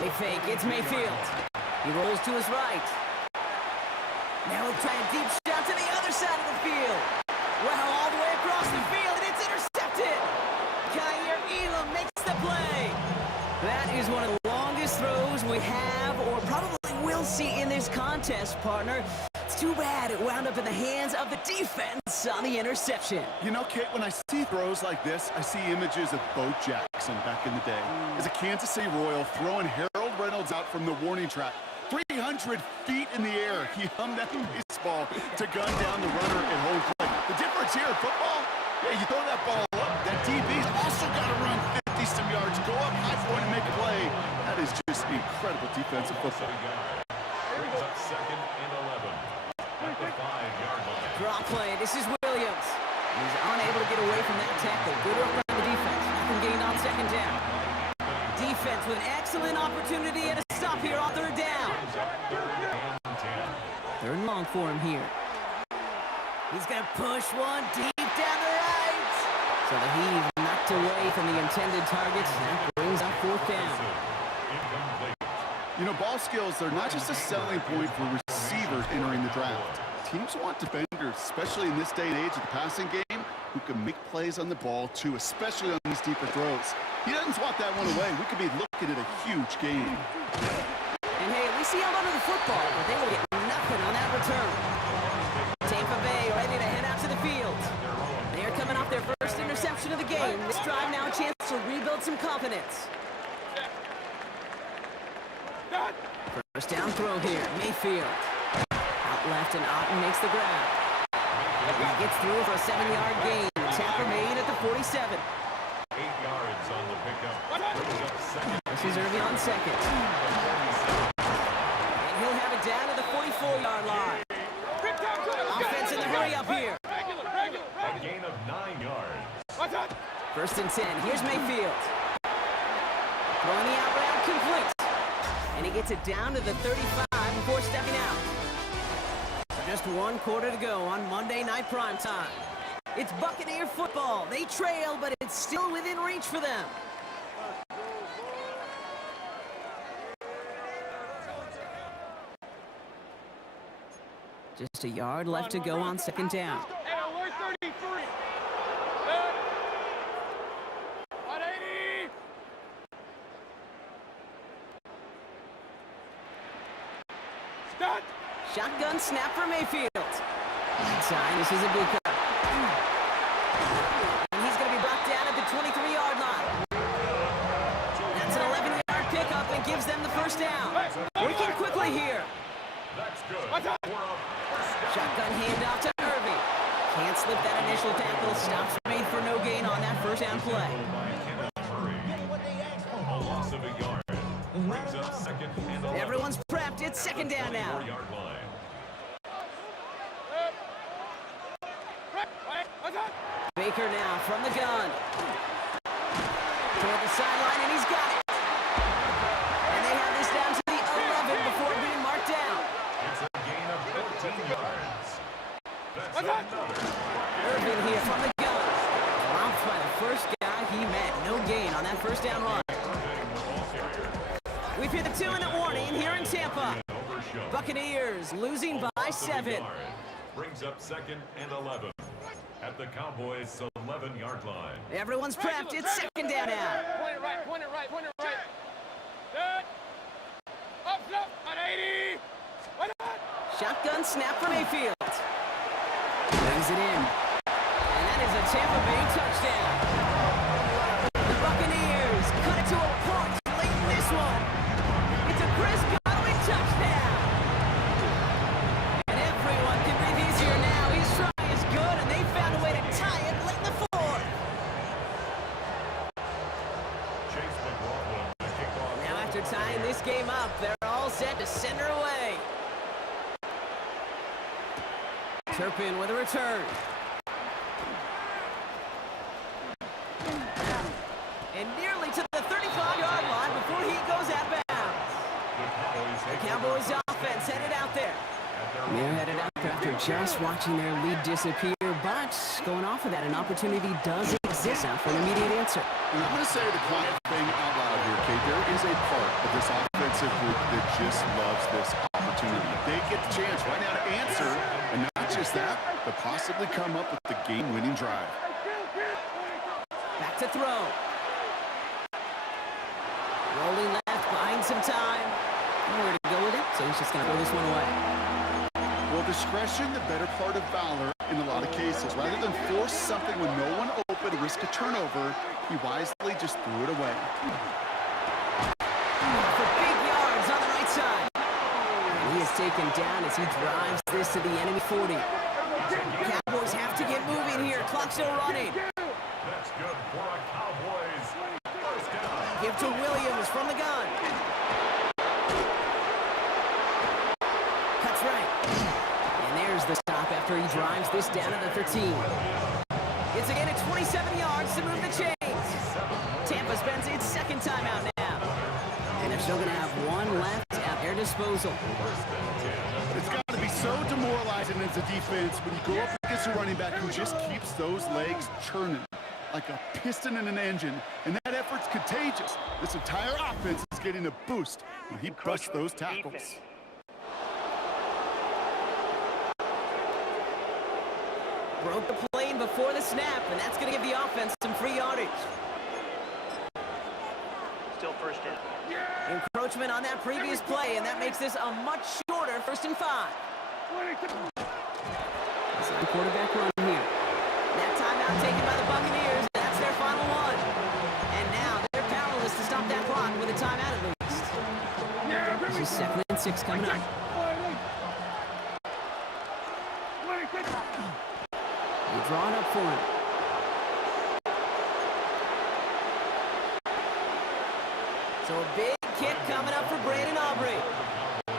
They fake, it's Mayfield. He rolls to his right. Now he'll try a deep shot to the other side of the field. Well, all the way across the field, and it's intercepted. Kaiir Elam makes the play. That is one of the longest throws we have or probably will see in this contest, partner. It's too bad it wound up in the hands of the defense on the interception. You know, Kate, when I see throws like this, I see images of Bo Jackson back in the day. As a Kansas City Royal throwing Harold Reynolds out from the warning track. 300 feet in the air, he hummed that baseball to gun down the runner at home plate. The difference here in football, yeah, you throw that ball up, that DB's also got to run 50-some yards, go up high point and make a play. That is just incredible defensive football. Brings up 2nd and 11 at the 5-yard line. Draw play, this is Williams. He's unable to get away from that tackle. Good work by the defense. Nothing getting on 2nd down. Defense with an excellent opportunity and a stop here on 3rd down. long for him here. He's going to push one deep down the right. So the heave knocked away from the intended target. That brings up fourth down. You know, ball skills are not just a selling point for receivers entering the draft. Teams want defenders, especially in this day and age of the passing game, who can make plays on the ball, too, especially on these deeper throws. He doesn't swat that one away. We could be looking at a huge game. And hey, at least he held onto the football, but they will get nothing on that return. Tampa Bay ready to head out to the field. They are coming off their first interception of the game. This drive now a chance to rebuild some confidence. First down throw here, Mayfield. Out left and Otten makes the grab. He gets through for a 7-yard gain. Tampa made at the 47. 8 yards on the pickup. Brings up second. This is Irving on second. And he'll have it down to the 44-yard line. Offense in the hurry up here. A gain of 9 yards. First and 10. Here's Mayfield. Throwing the out route complete. And he gets it down to the 35 before stepping out. Just one quarter to go on Monday Night Primetime. It's Buccaneer football. They trail, but it's still within reach for them. Just a yard left to go on second down. Shotgun snap for Mayfield. Inside, this is a big cut. And he's going to be brought down at the 23-yard line. That's an 11-yard pickup and gives them the first down. Working quickly here. That's good. Shotgun handoff to Irving. Can't slip that initial tackle. Stops made for no gain on that first down play. A loss of a yard. Brings up second and 11. Everyone's prepped. It's second down now. 4-yard line. Baker now from the gun. Toward the sideline, and he's got it. And they have this down to the 11 before being marked down. It's a gain of 14 yards. That's another. Irvin here from the gun. Dropped by the first guy he met. No gain on that first down run. We've hit the 2-minute warning here in Tampa. Buccaneers losing by 7. Brings up second and 11 at the Cowboys' 11-yard line. Everyone's prepped. It's second down now. Point it right, point it right, point it right. Good. Up, at 80. Shotgun snap for Mayfield. Brings it in. And that is a Tampa Bay touchdown. The Buccaneers cut it to a point late in this one. It's a Chris Godwin touchdown. And everyone can breathe easier now. His try is good, and they found a way to tie it late in the fourth. Chase McLaughlin to kick off. Now after tying this game up, they're all set to send her away. Turpin with a return. And nearly to the 35-yard line before he goes out of bounds. The Cowboys offense headed out there. They're headed out there after just watching their lead disappear, but going off of that, an opportunity does exist now for an immediate answer. And I'm going to say the quiet thing out loud here, Kate. There is a part of this offensive group that just loves this opportunity. They get the chance right now to answer, and not just that, but possibly come up with the game-winning drive. Back to throw. Rolling left, buying some time. Nowhere to go with it, so he's just going to throw this one away. Well, discretion, the better part of valor in a lot of cases. Rather than force something when no one open, risk a turnover, he wisely just threw it away. For big yards on the right side. And he is taken down as he drives this to the enemy 40. Cowboys have to get moving here. Clock still running. That's good for a Cowboys first down. Give to Williams from the gun. Cuts right. And there's the stop after he drives this down to the 13. It's again at 27 yards to move the chains. Tampa spends its second timeout now. And they're still going to have one left out there to disposal. It's got to be so demoralizing as a defense when you go up against a running back who just keeps those legs churning like a piston in an engine, and that effort's contagious. This entire offense is getting a boost when he busts those tackles. Broke the plane before the snap, and that's going to give the offense some free yardage. Still first in. Encroachment on that previous play, and that makes this a much shorter 1st and 5. It's a quarterback run here. That timeout taken by the Buccaneers, and that's their final one. And now they're powerless to stop that clock with a timeout at least. This is 2nd and 6 coming up. They're drawing up for him. So a big kick coming up for Brandon Aubrey.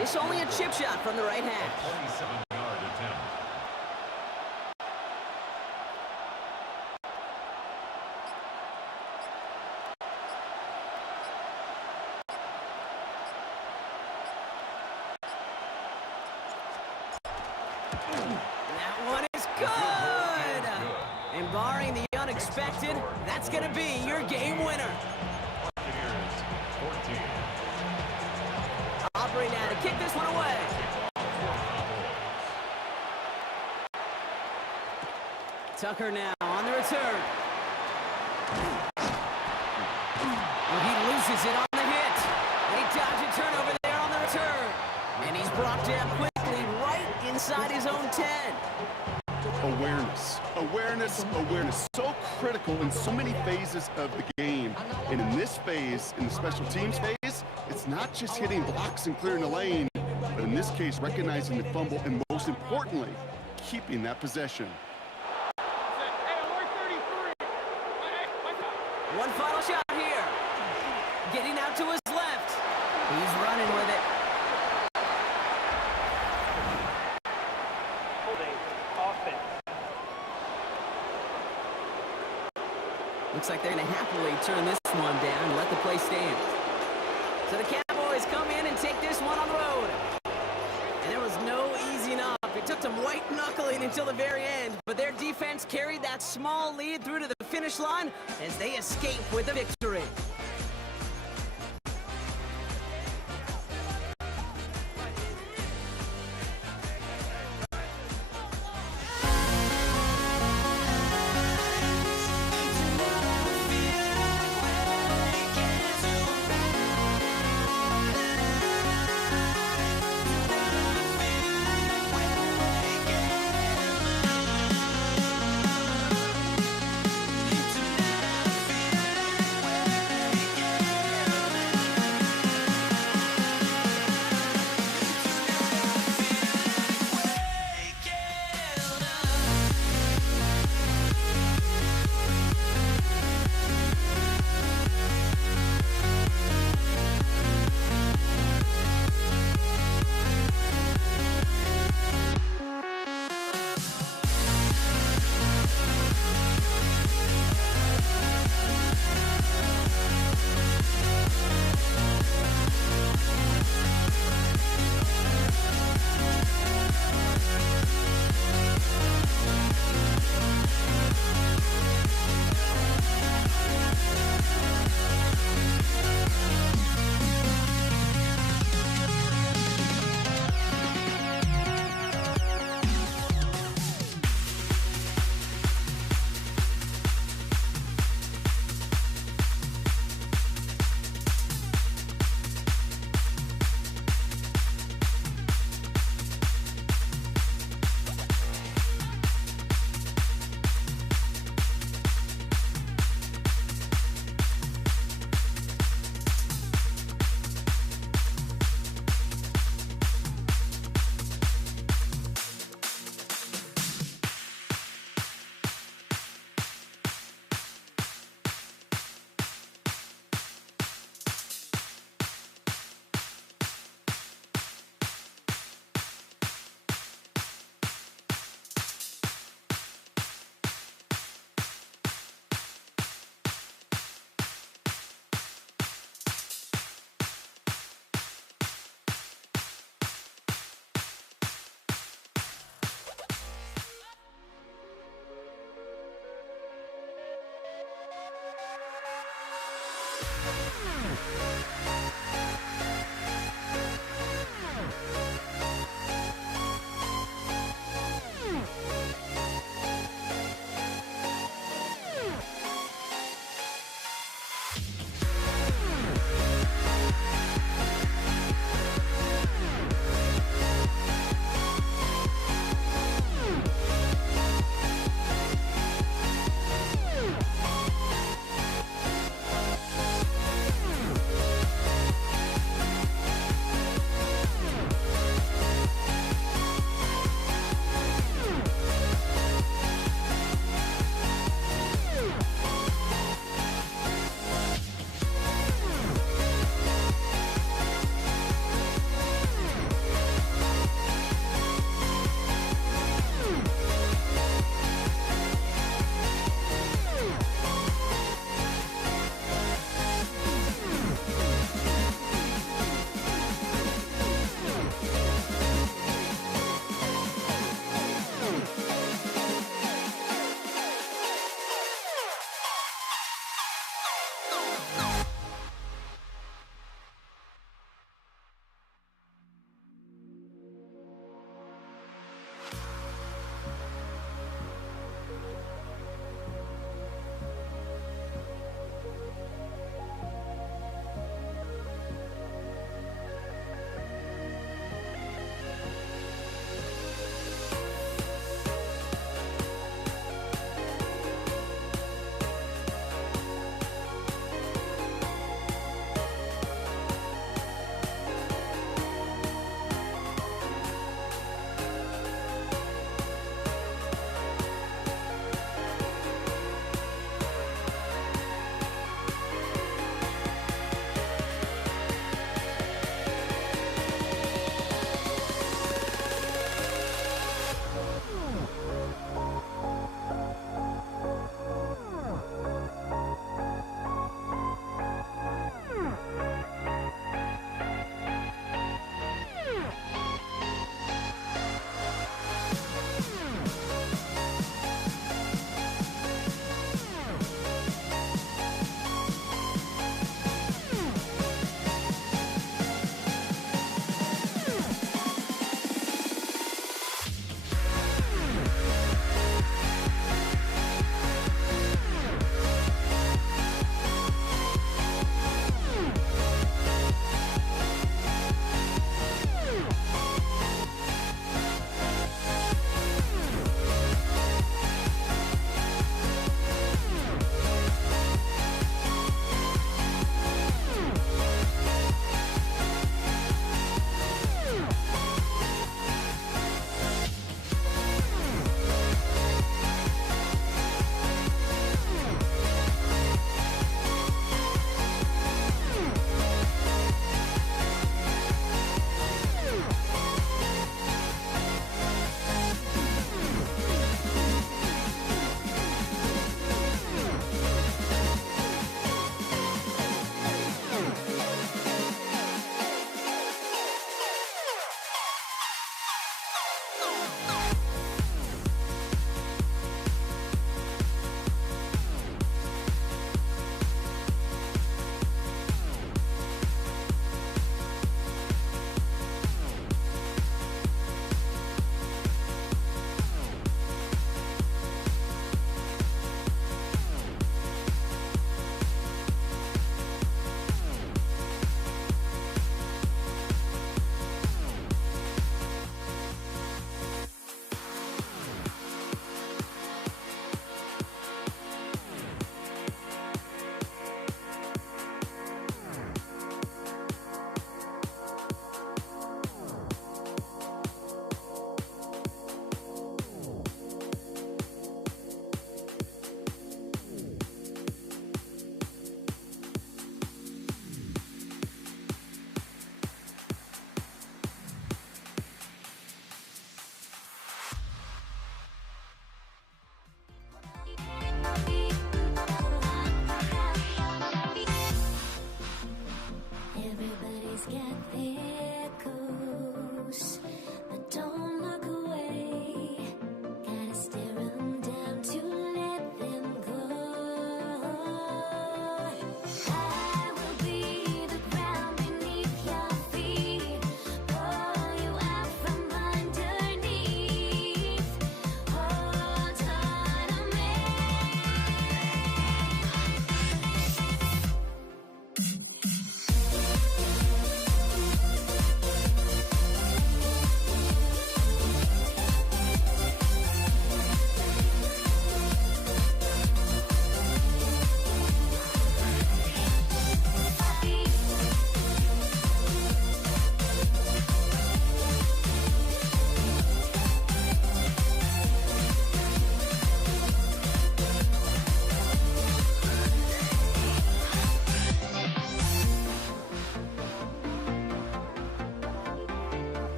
It's only a chip shot from the right hash. 27-yard attempt. That one is good! And barring the unexpected, that's going to be your game winner. Buccaneers 14. Aubrey now to kick this one away. Tucker now on the return. Oh, he loses it on the hit. They dodge a turnover there on the return. And he's brought down quickly right inside his own 10. Awareness, awareness, awareness. So critical in so many phases of the game. And in this phase, in the special teams phase, it's not just hitting blocks and clearing the lane, but in this case, recognizing the fumble and most importantly, keeping that possession. One final shot here. Getting out to his left. He's running with it. Holding offense. Looks like they're going to happily turn this one down and let the play stand. So the Cowboys come in and take this one on the road. And there was no easing up. It took some white knuckling until the very end, but their defense carried that small lead through to the finish line as they escape with the victory.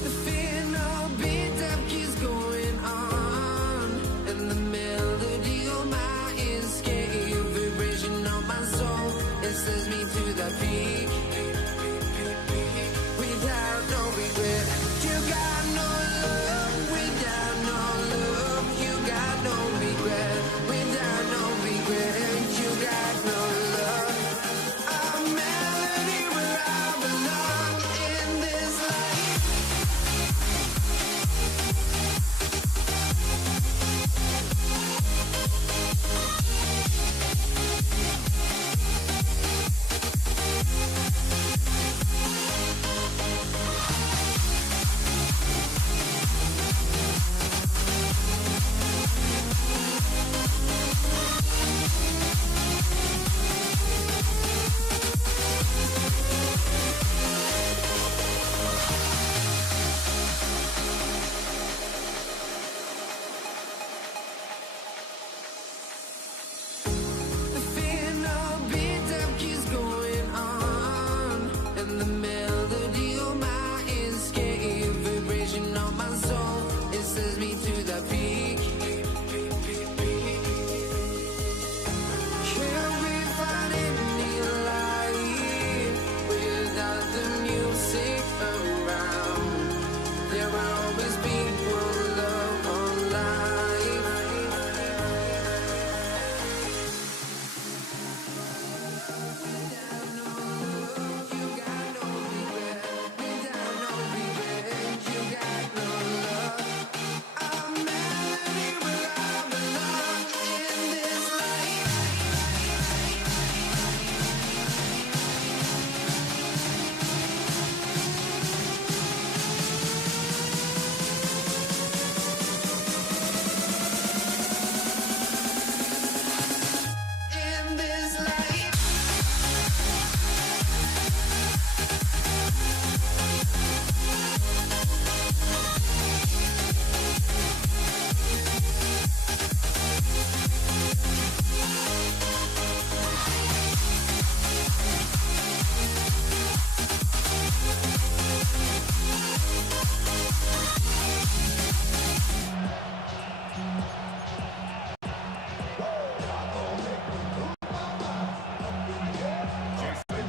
The final beat up keeps going on, and the melody on my ears, getting vibration on my soul. It sends me to the peak, without no regret. You got no love, without no love. You got no regret, without no regret. You got no love. A melody where I belong in this life. The final beat up keeps going on, and the melody on my ears, getting vibration on my soul. It sends me to the peak. Can't we find any light without the music around? There will always be one love on life. You got no regret, without no regret. You got no love. A melody where I belong in this life. In this life.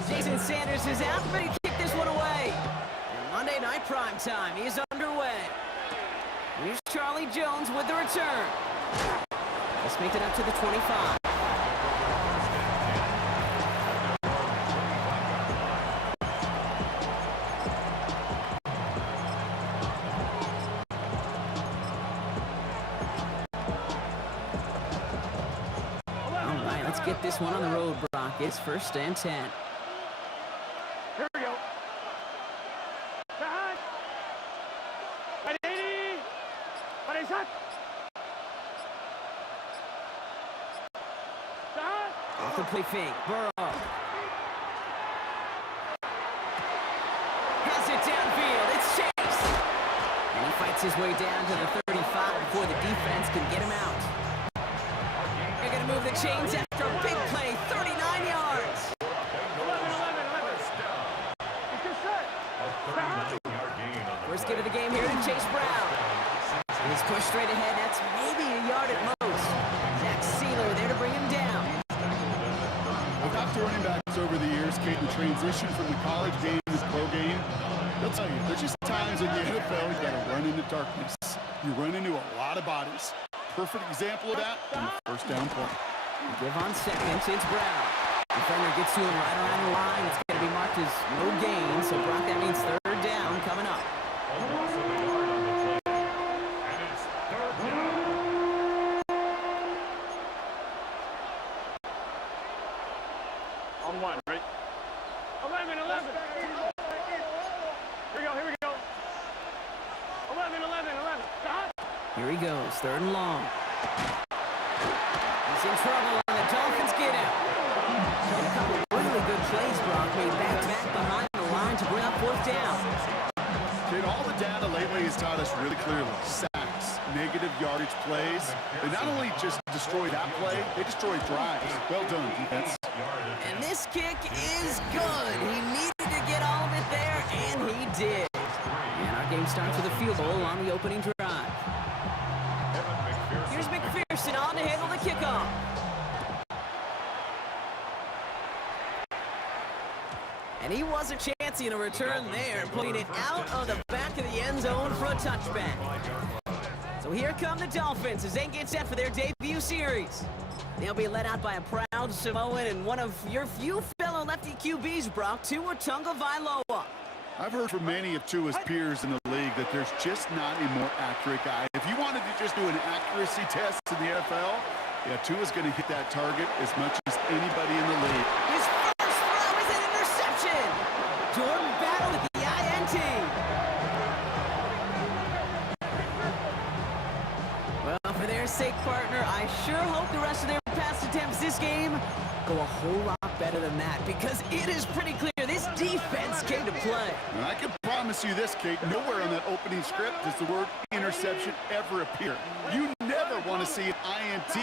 Jason Sanders is out, but he kicked this one away. And Monday Night Prime Time is underway. Here's Charlie Jones with the return. Let's make it up to the 25. All right, let's get this one on the road, Brock. It's 1st and 10. Here we go. Behind. Ready. Ready, shot. Behind. Off the play fake. Burrow. Has it downfield. It's Chase. And he fights his way down to the 35 before the defense can get him out. They're going to move the chains after a big play. 39 yards. 11. It's good set. Behind. 39-yard gain on the First give of the game here to Chase Brown. Push straight ahead. That's maybe a yard at most. Zach Sealer there to bring him down. I've talked to running backs over the years, Kate, the transition from the college game to the pro game. They'll tell you, there's just times in the NFL you got to run into darkness. You run into a lot of bodies. Perfect example of that on the first down play. Give on seconds. It's Brown. Defender gets to him right around the line. It's going to be marked as no gain. So, Brock, that means third down coming up. A loss of a yard on the play. And it's third down. On one, right? 11. Here we go. 11. Stop. Here he goes. Third and long. He's in trouble, and the Dolphins get him. So a couple of really good plays, Brock, made back-to-back behind the line to bring up fourth down. Kate, all the data lately has taught us really clearly. Sacks, negative yardage plays. They not only just destroy that play, they destroy drives. Well done, defense. And this kick is good. He needed to get all of it there, and he did. And our game starts with a field goal on the opening drive. Here's McPherson on to handle the kickoff. And he wasn't chancing a return there, putting it out of the back of the end zone for a touchback. So here come the Dolphins as they get set for their debut series. They'll be led out by a proud Samoan and one of your few fellow lefty QBs, Brock, Tua Tagovailoa. I've heard from many of Tua's peers in the league that there's just not a more accurate guy. If you wanted to just do an accuracy test in the NFL, yeah, Tua's going to hit that target as much as anybody in the league. His first throw is an interception. Jordan Battle with the INT. Well, for their sake, partner, I sure hope the rest of their pass attempts this game go a whole lot better than that, because it is pretty clear this defense came to play. And I can promise you this, Kate, nowhere on that opening script does the word interception ever appear. You never want to see an INT.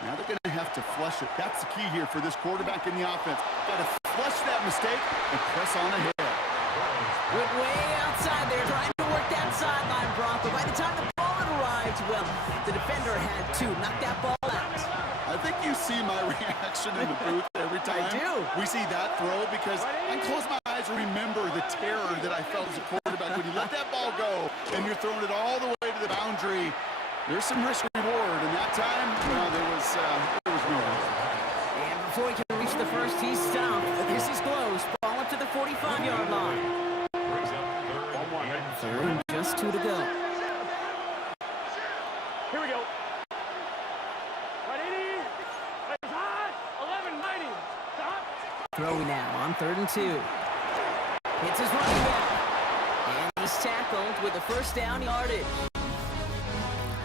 Now they're going to have to flush it. That's the key here for this quarterback in the offense. Got to flush that mistake and press on ahead. Went way outside there, trying to work that sideline, Brock, but by the time the ball had arrived, well, the defender had to knock that ball out. I think you see my reaction in the booth every time I do. we see that throw, because I close my eyes and remember the terror that I felt as a quarterback when you let that ball go and you're throwing it all the way to the boundary. There's some risk reward, and that time, well, there was no risk. And before he can reach the first, he's stopped. But this is close. Ball up to the 45-yard line. Third and just 2 to go. Here we go. 180. Plays high. 11-90. Stop. Throwing now on 3rd and 2. Hits his running back. And he's tackled with the first down yardage.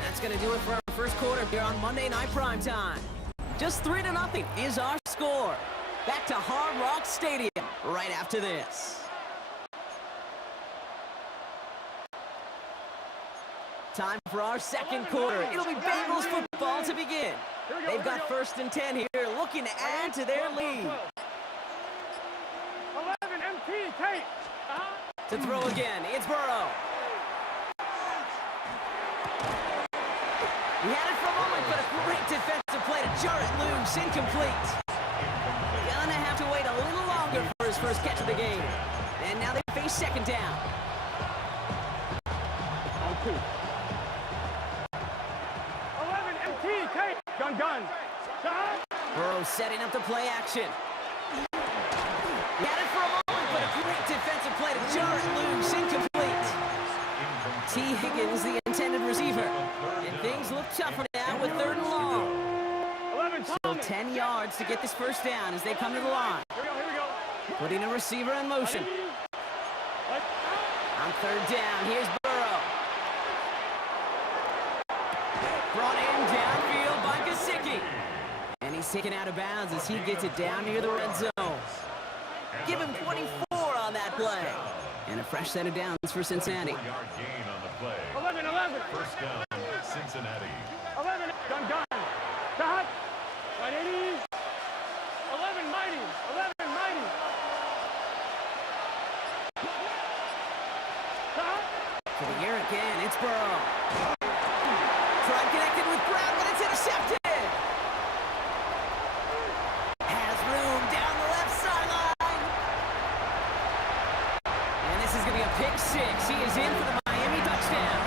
That's going to do it for our first quarter here on Monday Night Primetime. Just 3-0 is our score. Back to Hard Rock Stadium right after this. Time for our second quarter. It'll be Bengals football to begin. They've got 1st and 10 here, looking to add to their lead. 11 MT tape. To throw again, it's Burrow. He had it for a moment, but a great defensive play to jar it loose, incomplete. Gonna have to wait a little longer for his first catch of the game. And now they face 2nd down. On 2. 11 MT tape. Gun. Stop. Burrow setting up the play action. He had it for a moment, but a great defensive play to jar it loose, incomplete. T. Higgins, the intended receiver. And things look tougher now with 3rd and long. 11 Still 10 yards to get this first down as they come to the line. Here we go. Putting a receiver in motion. On 3rd down, here's Burrow. Brought in downfield by Gesicki. And he's taken out of bounds as he gets it down near the red zone. Give him 24 on that play. And a fresh set of downs for Cincinnati. 4-yard gain on the play. 11. First down, Cincinnati. 11. Gun. Stop. 180. 11-90. 11-90. Stop. For the air again, it's Burrow. try and connect it with Brown, but it's intercepted. Has room down the left sideline. And this is going to be a pick six. He is in for the Miami touchdown.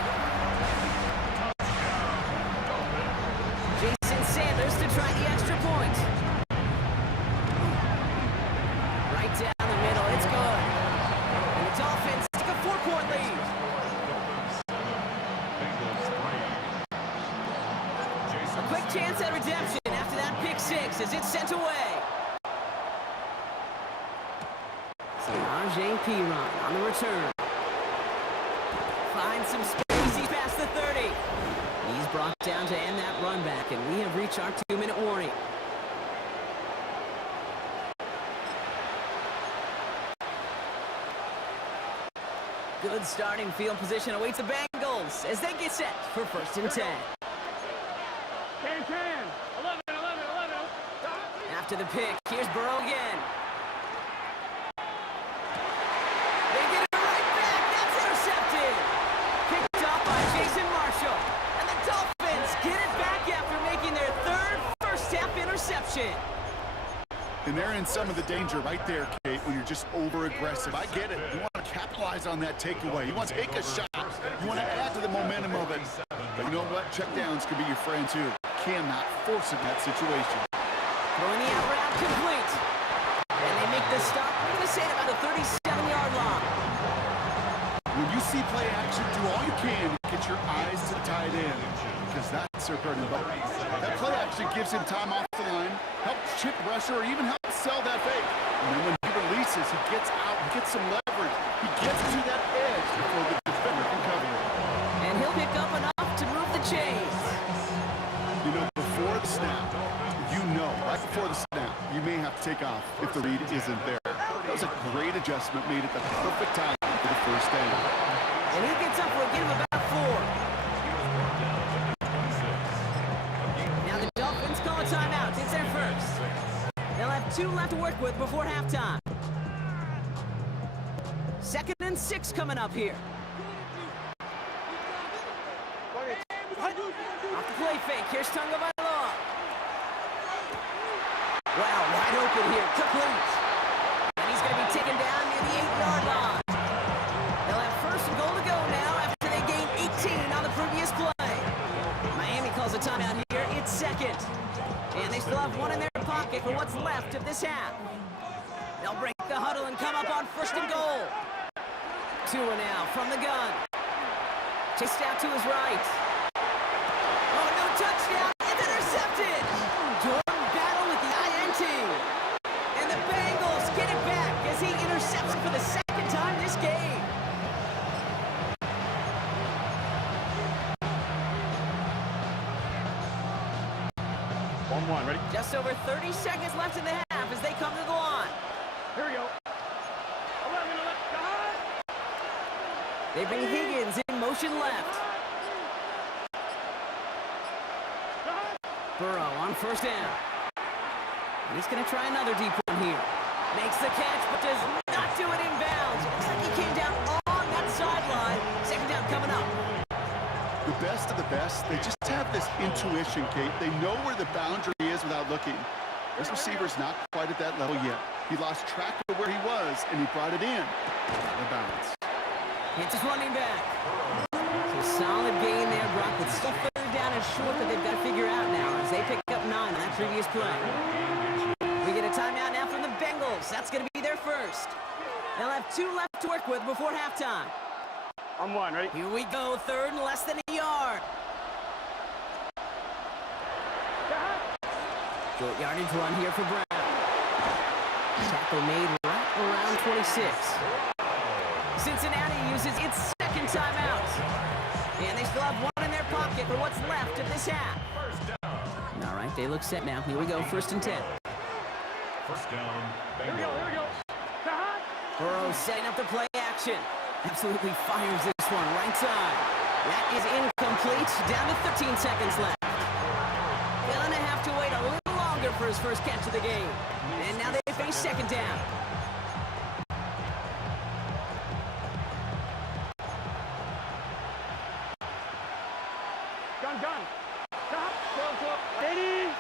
Jason Sanders to try the extra point. Right down the middle. It's good. And the Dolphins take a 4-point lead. A quick chance at redemption after that pick six as it's sent away. Samaje Perine on the return. Finds some space. He's past the 30. He's brought down to end that run back, and we have reached our 2-minute warning. Good starting field position awaits the Bengals as they get set for 1st and 10. 10, 11, 11, 11. After the pick, here's Burrow again. They get it right back. That's intercepted. Picked off by Jason Marshall. And the Dolphins get it back after making their 3rd first-half interception. And they're in some of the danger right there, Kate, when you're just over-aggressive. I get it. You want to capitalize on that takeaway. You want to take a shot. You want to add to the momentum of it. But you know what? Checkdowns can be your friend, too. Cannot force in that situation. Throwing the out route complete. And they make the stop. I'm going to say at about the 37-yard line. When you see play action, do all you can to get your eyes to the tight end, because that's their bread and butter. That play action gives him time off the line, helps chip rusher, or even helps sell that fake. And then when he releases, he gets out, he gets some leverage. He gets to that edge before the defender can cover it. And he'll pick up enough to move the chains. You know, before the snap, you know, right before the snap, you may have to take off if the read isn't there. That was a great adjustment made at the perfect time for the first down. And he gets up for a gain of about 4. Now the Dolphins call a timeout. It's their first. They'll have 2 left to work with before halftime. 2nd and 6 coming up here. Off the play fake. Here's Tonga Vailoa. Wow, wide open here. Complete. And he's going to be taken down near the 8-yard line. They'll have 1st and goal to go now after they gained 18 on the previous play. Miami calls a timeout here. It's 2nd. And they still have 1 in their pocket for what's left of this half. They'll break the huddle and come up on 1st and goal. Tua now from the gun. Chased out to his right. Oh, no touchdown. It's intercepted. Jordan battle with the INT. And the Bengals get it back as he intercepts it for the 2nd time this game. Ready? Just over 30 seconds left in the half as they come to the line. Here we go. 11, 11. They bring Higgins in motion left. Burrow on 1st down. And he's going to try another deep one here. Makes the catch, but does not do it in bounds. Looks like he came down on that sideline. 2nd down coming up. The best of the best, they just have this intuition, Kate. They know where the boundary is without looking. This receiver's not quite at that level yet. He lost track of where he was, and he brought it in. Out of bounds. It's his running back. So solid gain there, Brock, but still 3rd down and short that they've got to figure out now as they pick up 9 on that previous play. We get a timeout now from the Bengals. That's going to be their 1st. They'll have 2 left to work with before halftime. I'm 1, ready? Here we go, 3rd and less than a yard. Short yardage run here for Brown. Tackle made right around 26. Cincinnati uses its 2nd timeout. And they still have 1 in their pocket for what's left of this half. All right, they look set now. Here we go, 1st and 10. 1st down, Here we go, Bengals. here we go. Burrow setting up the play action. Absolutely fires this one right side. That is incomplete. Down to 13 seconds left. Gonna have to wait a little longer for his first catch of the game. And now they face 2nd down. Gun gun. Stop. 80.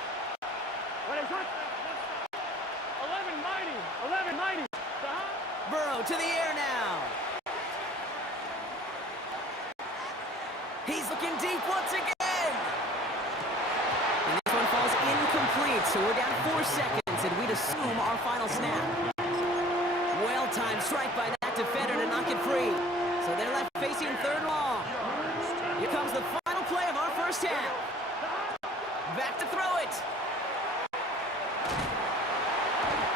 What is it? 1190. 1190. Stop. Burrow to the air now. He's looking deep once again. And this one falls incomplete, so we're down 4 seconds, and we'd assume our final snap. Well-timed strike by that defender to knock it free. So they're left facing third long. Here comes the final play of our first half. Back to throw it.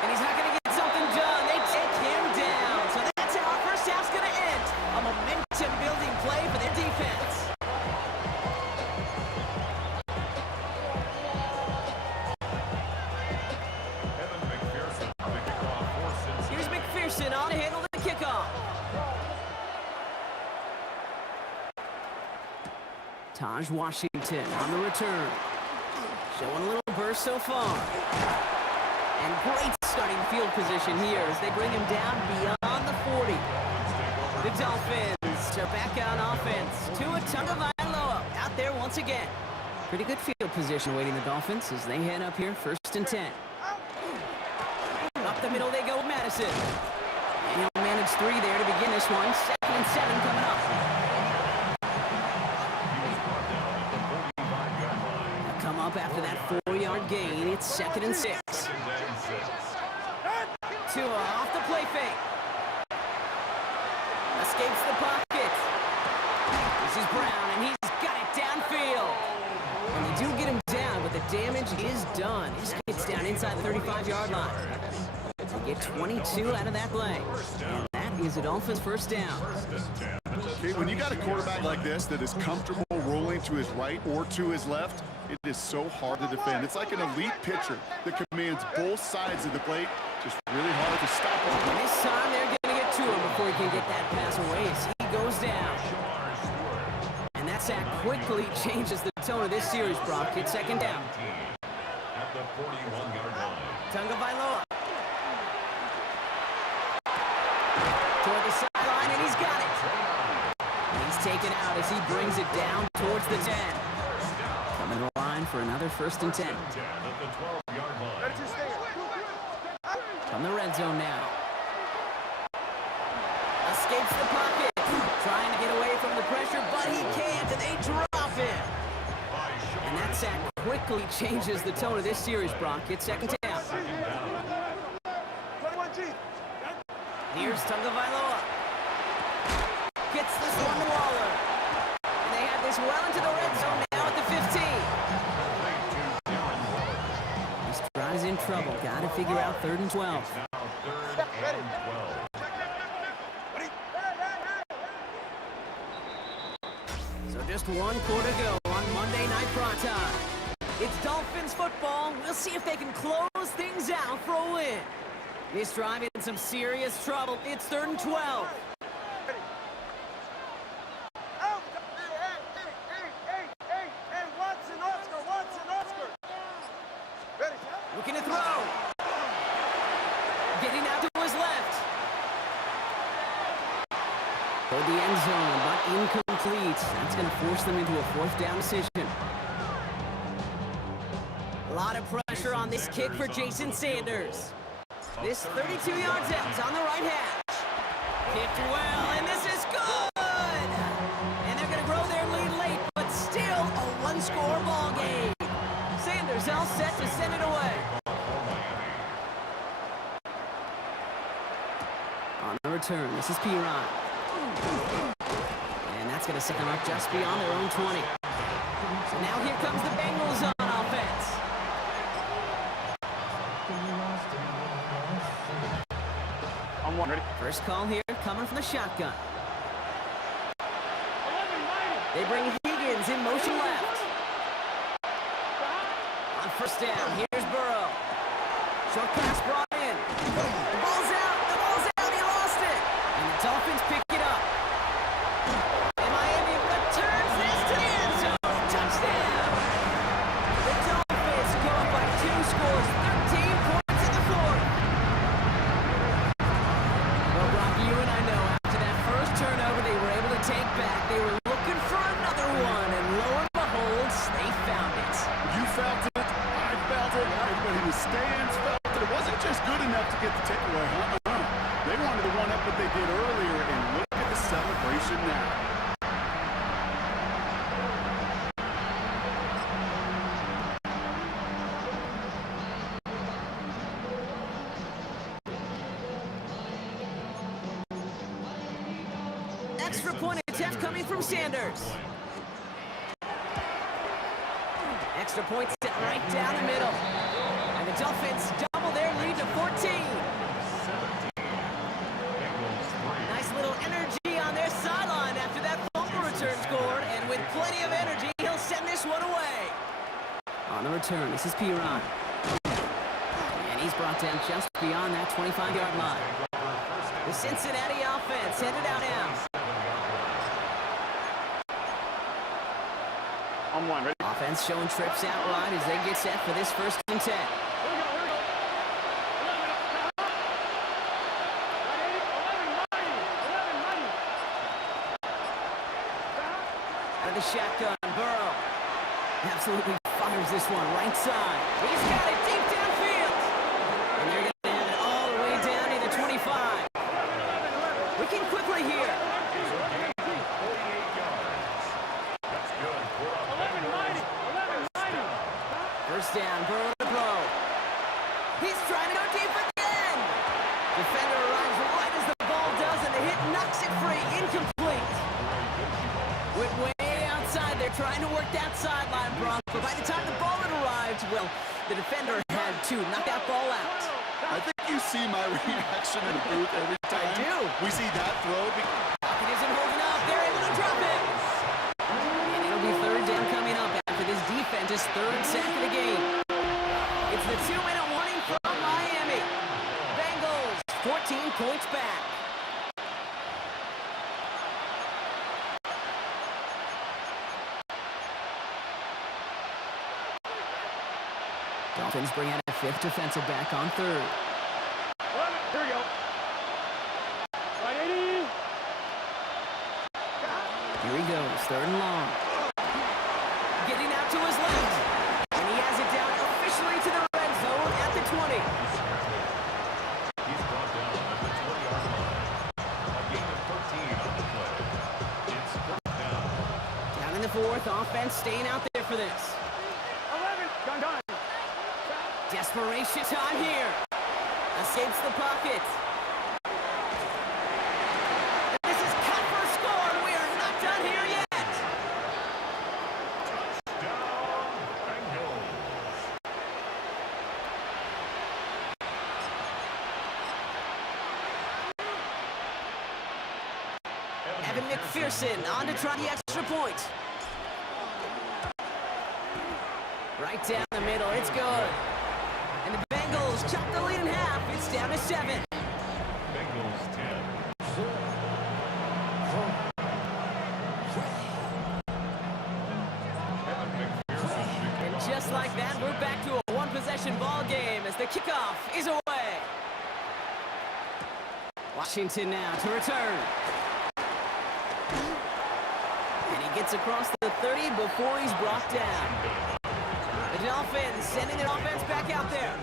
And he's not going to get something done. They take him down. So that's how our first half's going to end. A momentum-building play for their defense. Evan McPherson on the kickoff for Cincinnati. Here's McPherson on to handle the kickoff. Taj Washington on the return. Showing a little burst so far. And great starting field position here as they bring him down beyond the 40. The Dolphins are back on offense. Tua Tagovailoa out there once again. Pretty good field position awaiting the Dolphins as they head up here, 1st and 10. Up the middle they go with Madison. And he'll manage 3 there to begin this one. 2nd and 7 coming up. They'll come up after that 4-yard gain. It's 2nd and 6. Tua off the play fake. Escapes the pocket. This is Brown, and he's got it downfield. And they do get him down, but the damage is done. He just gets down inside the 35-yard line. They get 22 out of that play. And that is a Dolphins first down. Okay, when you got a quarterback like this that is comfortable rolling to his right or to his left, it is so hard to defend. It's like an elite pitcher that commands both sides of the plate. Just really hard to stop him. And this time they're going to get to him before he can get that pass away as he goes down. And that sack quickly changes the tone of this series, Brock. It's 2nd down. At the 41-yard line. Tagovailoa. Toward the sideline, and he's got it. He's taken out as he brings it down towards the 10. Coming to the line for another 1st and 10. At the 12-yard line. From the red zone now. Escapes the pocket. Trying to get away from the pressure, but he can't, and they drop him. And that sack quickly changes the tone of this series, Brock. It's 2nd down. Here's Tagovailoa. Gets this one to Waller. And they have this well into the red zone now at the 15. This drive's in trouble. Got to figure out 3rd and 12. Now 3rd and 12. So just 1 quarter to go on Monday Night Primetime. It's Dolphins football. We'll see if they can close things out for a win. This drive in some serious trouble. It's 3rd and 12. Looking to throw. Getting out to his left. Toward the end zone, but incomplete. That's going to force them into a 4th down decision. A lot of pressure on this kick for Jason Sanders. This 32 yards out on the right hash. Kicked well, and this is good! And they're going to grow their lead late, but still a 1-score ball game. Sanders all set to send it away. On the return, this is Piron. And that's going to set them up just beyond their own 20. So now here comes the Bengals on offense. I'm one. Ready? First call here coming from the shotgun. They bring Higgins in motion left. On 1st down, here's Burrow. Short pass brought in. The ball's out. The ball's out. He lost it. And the Dolphins pick it up. And Miami returns this to the end zone. Touchdown. The Dolphins go up by 2 scores, 13 points in the 4th. Well, Brock, you and I know after that first turnover they were able to take back. They were looking for another one, and lo and behold, enough to get the takeaway, huh? They wanted to one-up what they did earlier, and look at the celebration now. Extra point attempt coming from Sanders. Extra point set right down the middle. And the Dolphins double their lead to 14. Nice little energy on their sideline after that fumble return scored. And with plenty of energy, he'll send this one away. On the return, this is Piron. And he's brought down just beyond that 25-yard line. The Cincinnati offense headed out now. On one, ready? Offense showing trips out wide as they get set for this 1st and 10. Out of the shotgun, Burrow absolutely fires this one right side. He's got it deep downfield. And they're going to have it all the way down to the 25. Looking quickly here. First down, Burrow to throw. He's trying to go deep again. Defender arrives right as the ball does, and the hit knocks it free. Incomplete. Went way outside there, trying to work that sideline, Brock. But by the time the ball had arrived, well, the defender had to knock that ball out. I think you see my reaction in the booth every time I do. we see that throw. Pocket isn't holding up. They're able to drop it. And it'll be 3rd down coming up after this defense's 3rd sack of the game. It's the 2-minute warning from Miami. Bengals 14 points back. Dolphins bring out a 5th defensive back on 3rd. Here we go. Right, 80. Here he goes, 3rd and long. Getting out to his left. And he has it down officially to the red zone at the 20. He's brought down at the 20-yard line. A gain of 13 on the play. It's 4th down. Down in the 4th, offense staying out there for this. 11. Done. Desperation time here. Escapes the pocket. This is cut for a score, and we are not done here yet. Touchdown, Bengals. Evan McPherson on to try the extra point. Right down the middle, it's good. And the Bengals chop the lead in half. It's down to 7. Bengals 10. And just like that, we're back to a one-possession ball game as the kickoff is away. Washington now to return. And he gets across the 30 before he's brought down. The Dolphins sending their offense back out there.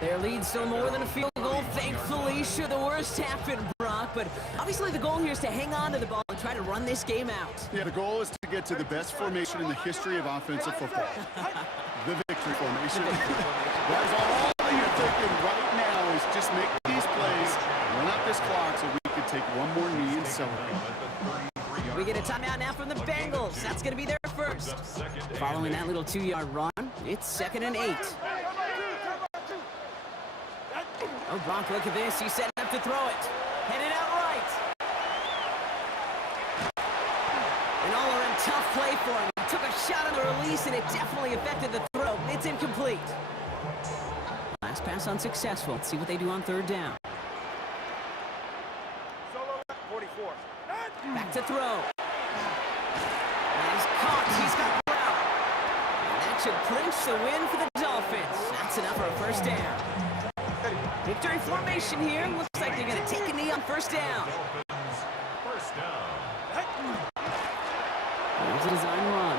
Their lead still more than a field goal. Thankfully, should the worst happen, Brock. But obviously the goal here is to hang on to the ball and try to run this game out. Yeah, the goal is to get to the best formation in the history of offensive football. The victory formation. That's all that you're thinking right now is just make these plays, run out this clock so we can take one more knee and celebrate. We get a timeout now from the Bengals. That's going to be their first. Following that little 2-yard run, it's 2nd and 8. Oh, Brock, look at this. He's setting up to throw it. Headed out right. An all-around tough play for him. He took a shot on the release, and it definitely affected the throw. It's incomplete. Last pass unsuccessful. Let's see what they do on 3rd down. Solo 44. Back to throw. And he's caught. He's got Brown. And that should clinch the win for the Dolphins. That's enough for a 1st down. Victory formation here. Looks like they're going to take a knee on 1st down. First down. There's a design run.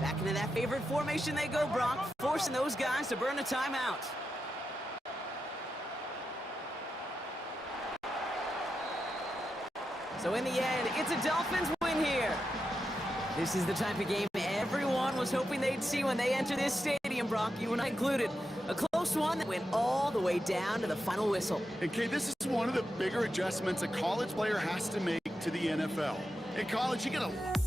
Back into that Favorite formation they go, Brock, forcing those guys to burn a timeout. So in the end, it's a Dolphins win here. This is the type of game everyone was hoping they'd see when they enter this stadium, Brock, you and I included. A close one that went all the way down to the final whistle. And Kate, this is one of the bigger adjustments a college player has to make to the NFL. In college, you get a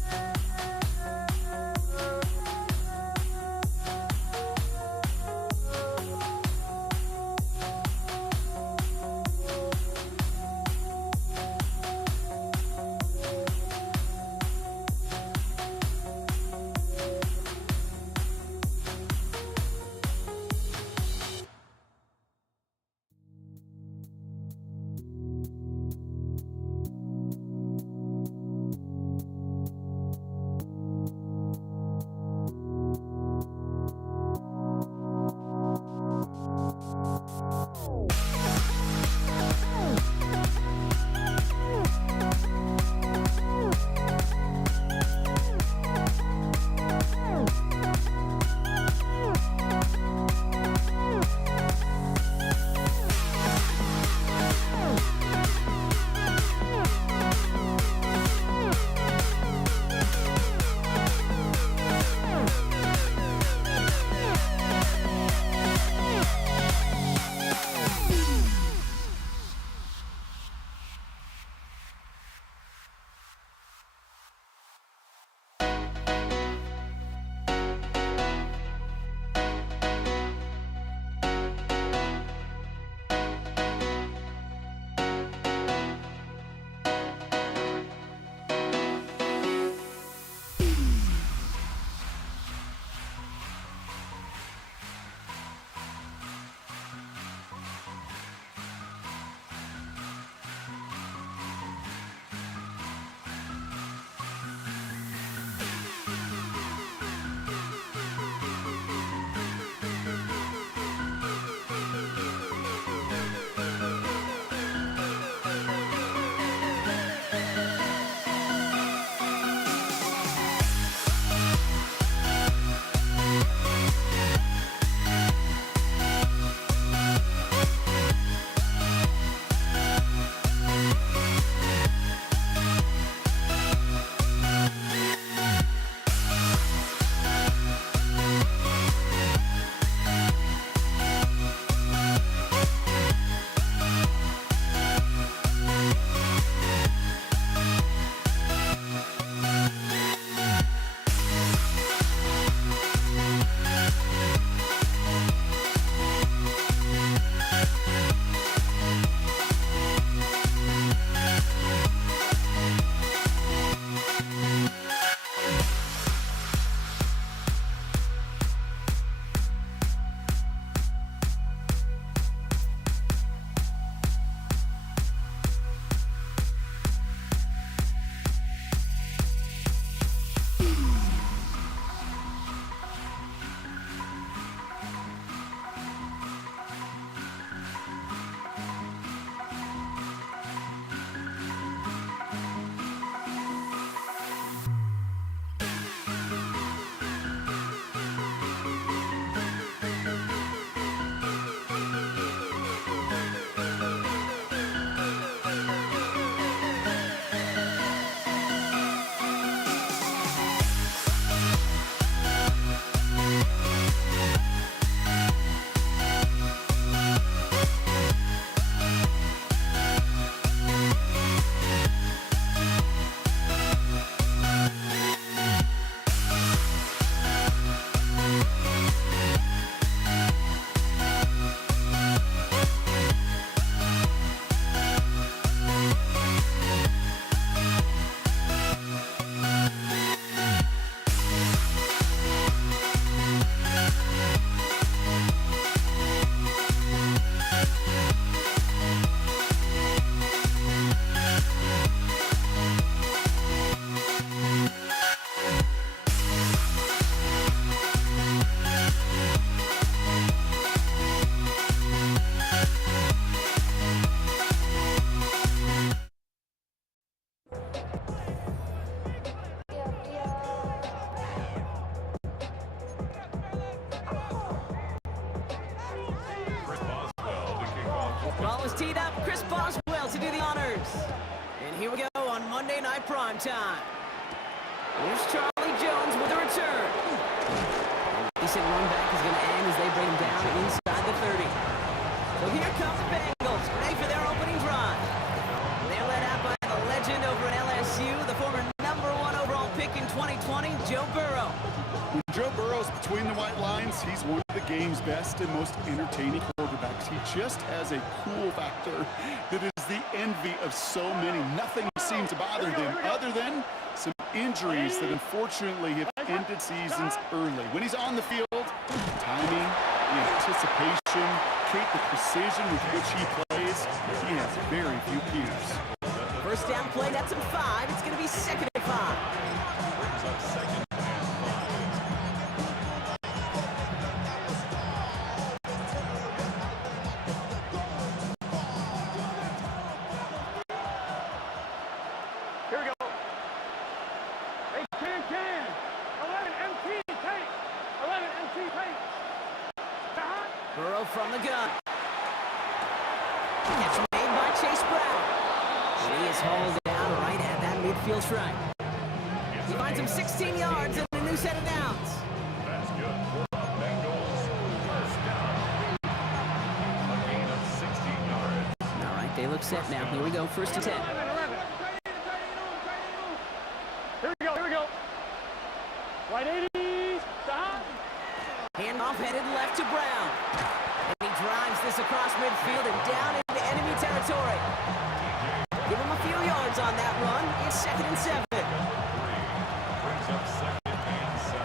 ball is teed up. Chris Boswell to do the honors. And here we go on Monday Night Primetime. Here's Charlie Jones with a return. Decent run back is going to end as they bring him down inside the 30. So here comes the Bengals, ready for their opening drive. They're led out by the legend over at LSU, the former #1 overall pick in 2020, Joe Burrow. When Joe Burrow's between the white lines, he's one of the game's best and most entertaining quarterbacks. He just has a cool factor that is the envy of so many. Nothing seems to bother them other than some injuries that unfortunately have ended seasons early. When he's on the field, timing, the anticipation, the precision with which he plays, he has very few peers. First down play, that's a 5. It's going to be 2nd and 5. Here we go. Hey, can. 11 MT tank. 11 MT tank. Burrow from the gun. Catch made by Chase Brown. And he is hauled down right at that midfield stripe. He finds him 16 yards and a new set of downs. That's good for the Bengals. First down. A gain of 16 yards. All right, they look set now. Here we go, 1st and 10. 11. Here we go. White 80. Stop. Handoff headed left to Brown. And he drives this across midfield and down into enemy territory. Give him a few yards on that run. It's 2nd and 7. Brings up 2nd and 7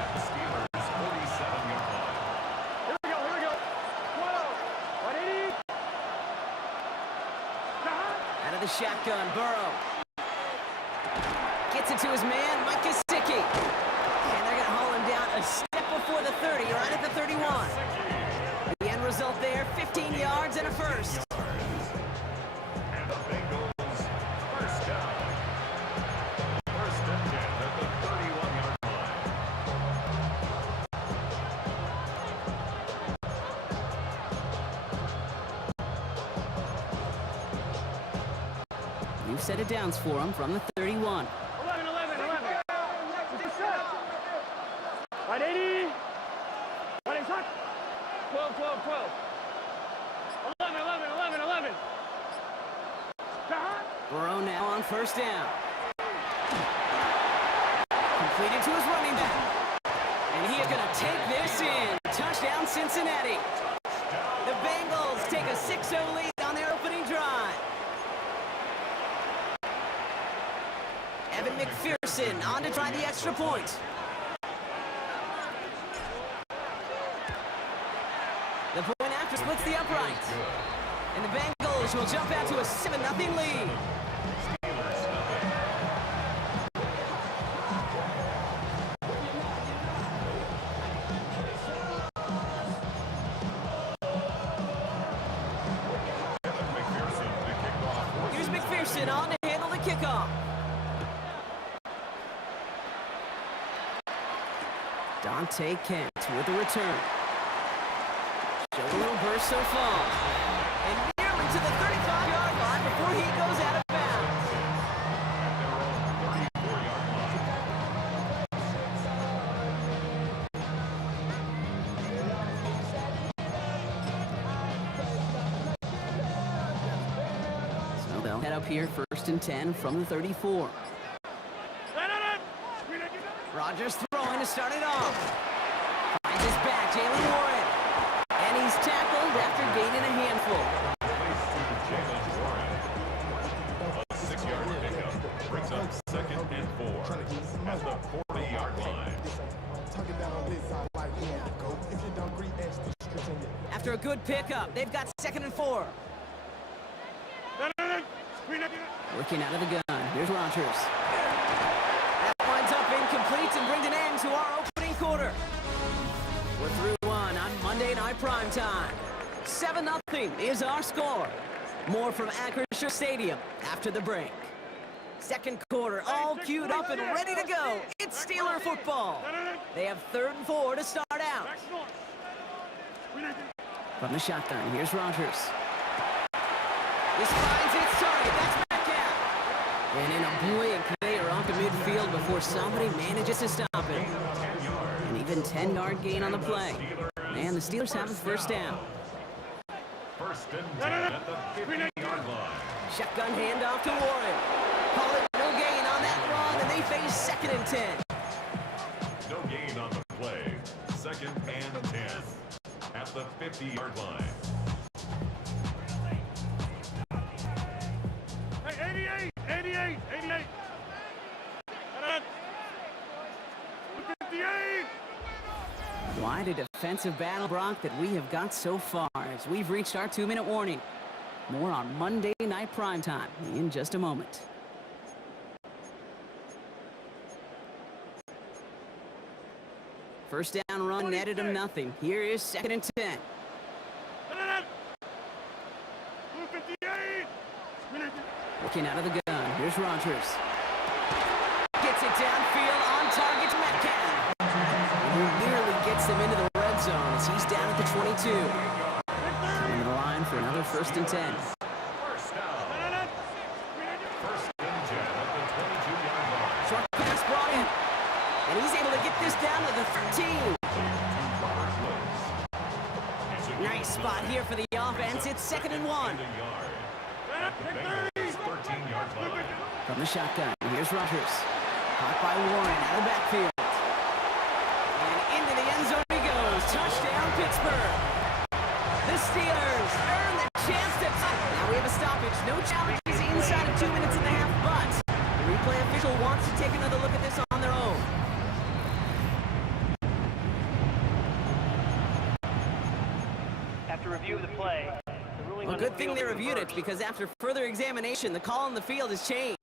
at the Steelers' 47-yard line. Here we go. 12. 180. Out of the shotgun, Burrow. Gets it to his man, Mike Gesicki. And they're going to haul him down a step before the 30, right at the 31. The end result there, 15 yards and a first. And the Bengals first down. 1st and 10 at the 31-yard line. New set of downs for him from the 31. 11. 180. 180. 12. 11. Burrow now on 1st down. Completed to his running back. And he is going to take this in. Touchdown, Cincinnati. The Bengals take a 6-0 lead on their opening drive. Evan McPherson on to try the extra point. The point after splits the uprights. And the Bengals will jump out to a 7-0 lead. Here's McPherson on to handle the kickoff. Dante Kent with the return. Show a little burst so far. And nearly to the 35-yard line before he goes out of bounds. So they'll head up here, 1st and 10 from the 34. Rodgers throwing to start it off. Finds his back, Jalen Warren. And he's tackled after gaining a handful. A 6-yard pickup brings up 2nd and 4 at the 40-yard line. After a good pickup, they've got 2nd and 4. Working out of the gun. Here's Rodgers. That winds up incomplete and brings an end to our opening quarter. We're through one on Monday Night Primetime. 7-0 is our score. More from Acrisure Stadium after the break. Second quarter, all queued up and ready to go. It's Steeler football. They have 3rd and 4 to start out. From the shotgun, here's Rodgers. This finds its target. That's Metcalf. And in a blink, they are off to midfield before somebody manages to stop it. An even 10-yard gain on the play. And the Steelers have a first down. First and 10 at the 50-yard line. Shotgun handoff to Warren. Call it no gain on that run, and they face second and 10. No gain on the play. Second and 10 at the 50-yard line. Hey, 88. 58. Quite a defensive battle, Brock, that we have got so far as we've reached our 2-minute warning. More on Monday Night Primetime in just a moment. First down run netted him nothing. Here is second and 10. 58. Looking out of the gun. Here's Rodgers. Gets it downfield on target to Metcalf. Who nearly gets them into the red zone as he's down at the 22. Coming to the line for another first and 10. First down. First and 10 at the 22-yard line. Short pass brought in. And he's able to get this down to the 13. Nice spot here for the offense. It's second and 1. From the shotgun, here's Rodgers. Caught by Warren out of backfield. And into the end zone he goes. Touchdown, Pittsburgh. The Steelers earn the chance to tie. Now we have a stoppage. No challenges inside of 2 minutes and a half, but the replay official wants to take another look at this on their own. After review of the play, the ruling Well, on the good thing field they is reviewed it reversed. because after further examination, the call on the field has changed.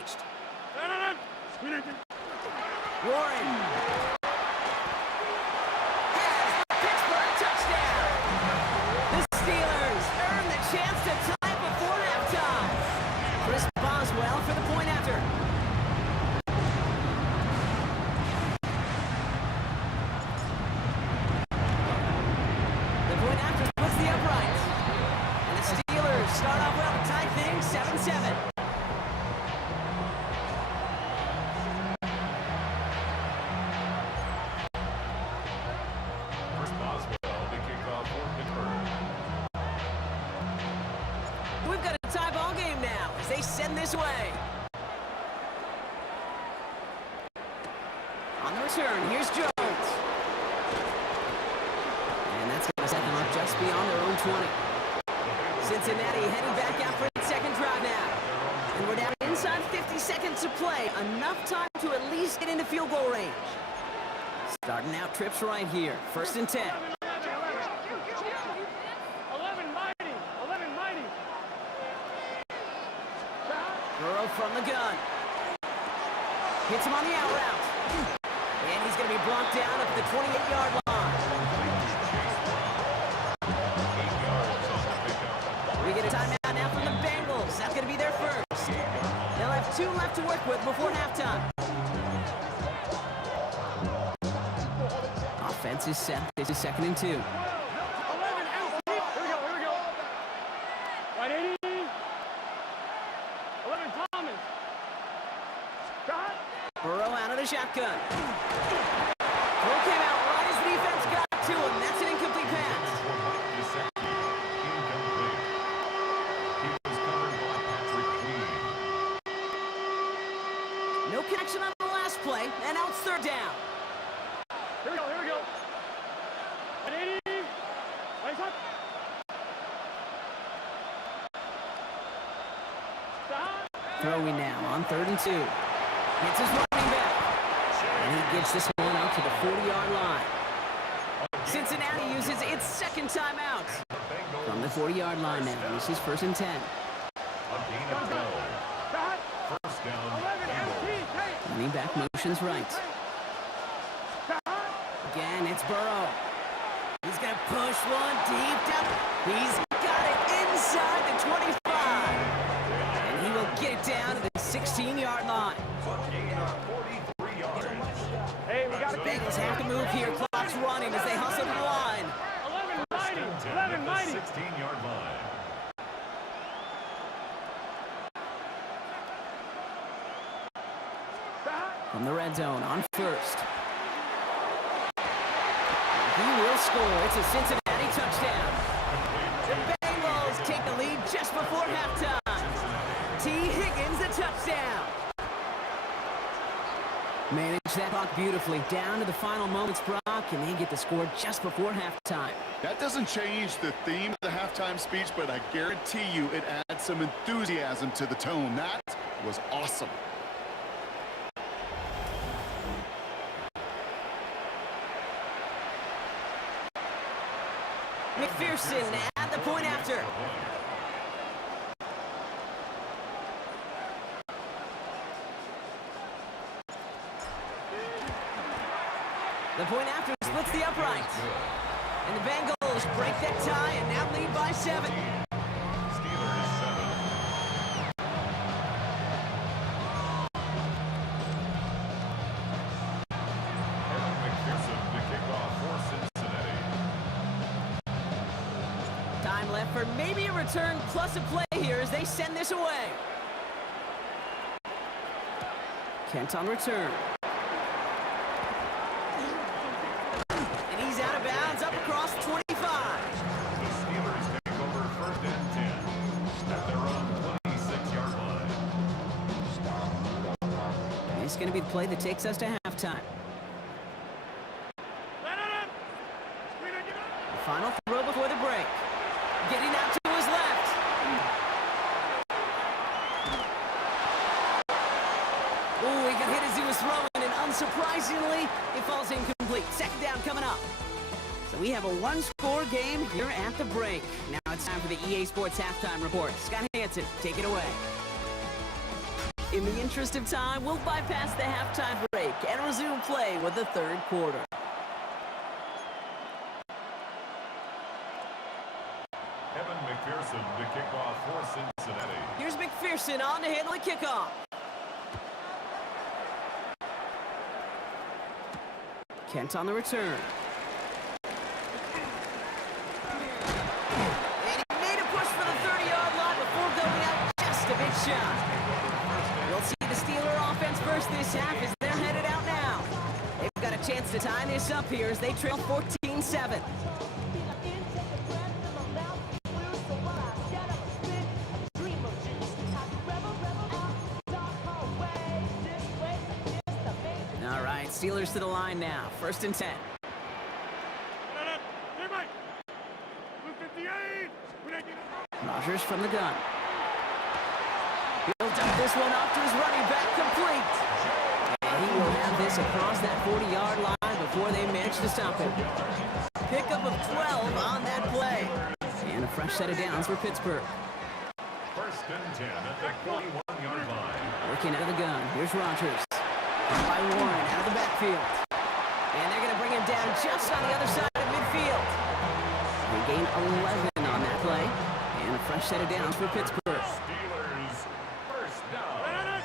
Warren has the Pittsburgh touchdown. The Steelers earn the chance to tie before halftime. Chris Boswell for the point after. The point after puts the uprights. And the Steelers start off well to tie things 7-7. Chris Boswell to kick off for Pittsburgh. We've got a tie ball game now as they send this way. On the return, here's Jones. And that's going to set them up just beyond their own 20. Cincinnati heading back out for its second drive now. And we're down inside 50 seconds to play. Enough time to at least get into field goal range. Starting out trips right here. First and 10. 11 mighty. Burrow from the gun. Hits him on the out route. And he's going to be blocked down up at the 28-yard line. We get a timeout now from the Bengals. That's going to be their first. They'll have 2 left to work with before halftime. Offense is set. This is second and 2. 11 out deep. Here we go. Right 80. 11 Thomas. Shot. Burrow out of the shotgun. Throw came out right as the defense got to him. That's an incomplete pass. No connection on the last play, and now it's third down. Here we go. Right 80. Right shot. Shot. Throwing now on 3rd and 2. Hits his running back. And he gets this one out to the 40-yard line. Cincinnati uses its second timeout. From the 40-yard line now, this is first and 10. Shot. First down. 11 empty. Take. Running back motions right. Shot. Again, it's Burrow. He's going to push one deep down. He's got it inside the 25. And he will get it down to the 16-yard line. Hey, we got to Bengals have to move here. Clock's running as they hustle to the line. 11 mighty. 11 mighty. 16-yard line. From the red zone on first. He will score. It's a Cincinnati touchdown. The Bengals take the lead just before halftime. T. Higgins, the touchdown. Manage that clock beautifully. Down to the final moments, Brock, and they get the score just before halftime. That doesn't change the theme of the halftime speech, but I guarantee you it adds some enthusiasm to the tone. That was awesome. McPherson at the point after. The point after splits the uprights. And the Bengals break that tie and now lead by 7. Steelers 7. Evan McPherson to kick off for Cincinnati. Time left for maybe a return plus a play here as they send this away. Kent on return. And he's out of bounds up across the 25. The Steelers take over 1st and 10 at their own 26-yard line. It's going to be the play that takes us to halftime. The final throw before the break. Getting out to his left. Oh, he got hit as he was throwing, and unsurprisingly, it falls incomplete. Second down coming up. So we have a one-score game here at the break. Now it's time for the EA Sports Halftime Report. Scott Hansen, take it away. In the interest of time, we'll bypass the halftime break and resume play with the third quarter. Evan McPherson to kick off for Cincinnati. Here's McPherson on to handle the kickoff. Kent on the return. And he made a push for the 30-yard line before going out just a bit shy. We'll see the Steeler offense first this half as they're headed out now. They've got a chance to tie this up here as they trail 14-7. All right, Steelers to the line now. 1st and 10. Rodgers from the gun. He'll dump this one off to his running back, complete. And he will have this across that 40-yard line before they manage to stop him. Pickup of 12 on that play. And a fresh set of downs for Pittsburgh. 1st and 10 at the 41-yard line. Working out of the gun. Here's Rodgers. By Warren out of the backfield. And they're going to bring him down just on the other side of midfield. They gain 11 on that play. And a fresh set of downs for Pittsburgh. Steelers 1st down.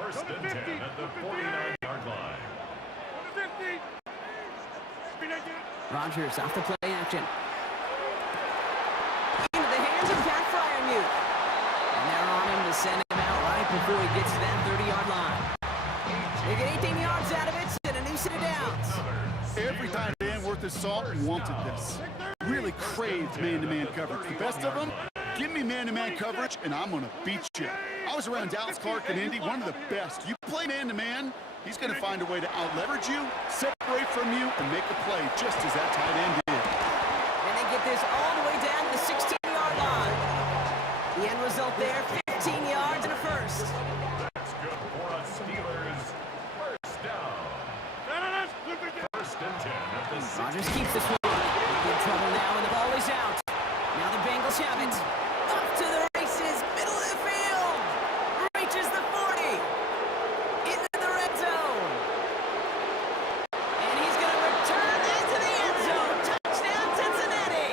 1st and 10 at the 49-yard line. Rodgers off the play action. Into the hands of Pat Fryermuth. And they're on him to send him out right before he gets to that 30-yard line. They get 18 yards out of it and a new set of downs. Every tight end worth his salt wanted this. Really craved man-to-man coverage. The best of them, give me man-to-man coverage and I'm going to beat you. I was around Dallas Clark and Indy, one of the best. You play man-to-man, he's going to find a way to out-leverage you, separate from you, and make a play just as that tight end did. And they get this all the way down to the 16-yard line. The end result there, 15 yards and a first. That's good for us Steelers. 1st down. 1st and 10 at the 6. Rodgers keeps this one. In trouble now, and the ball is out. Now the Bengals have it. Up to the races, middle of the field. Reaches the 40. Into the red zone. And he's going to return into the end zone. Touchdown, Cincinnati.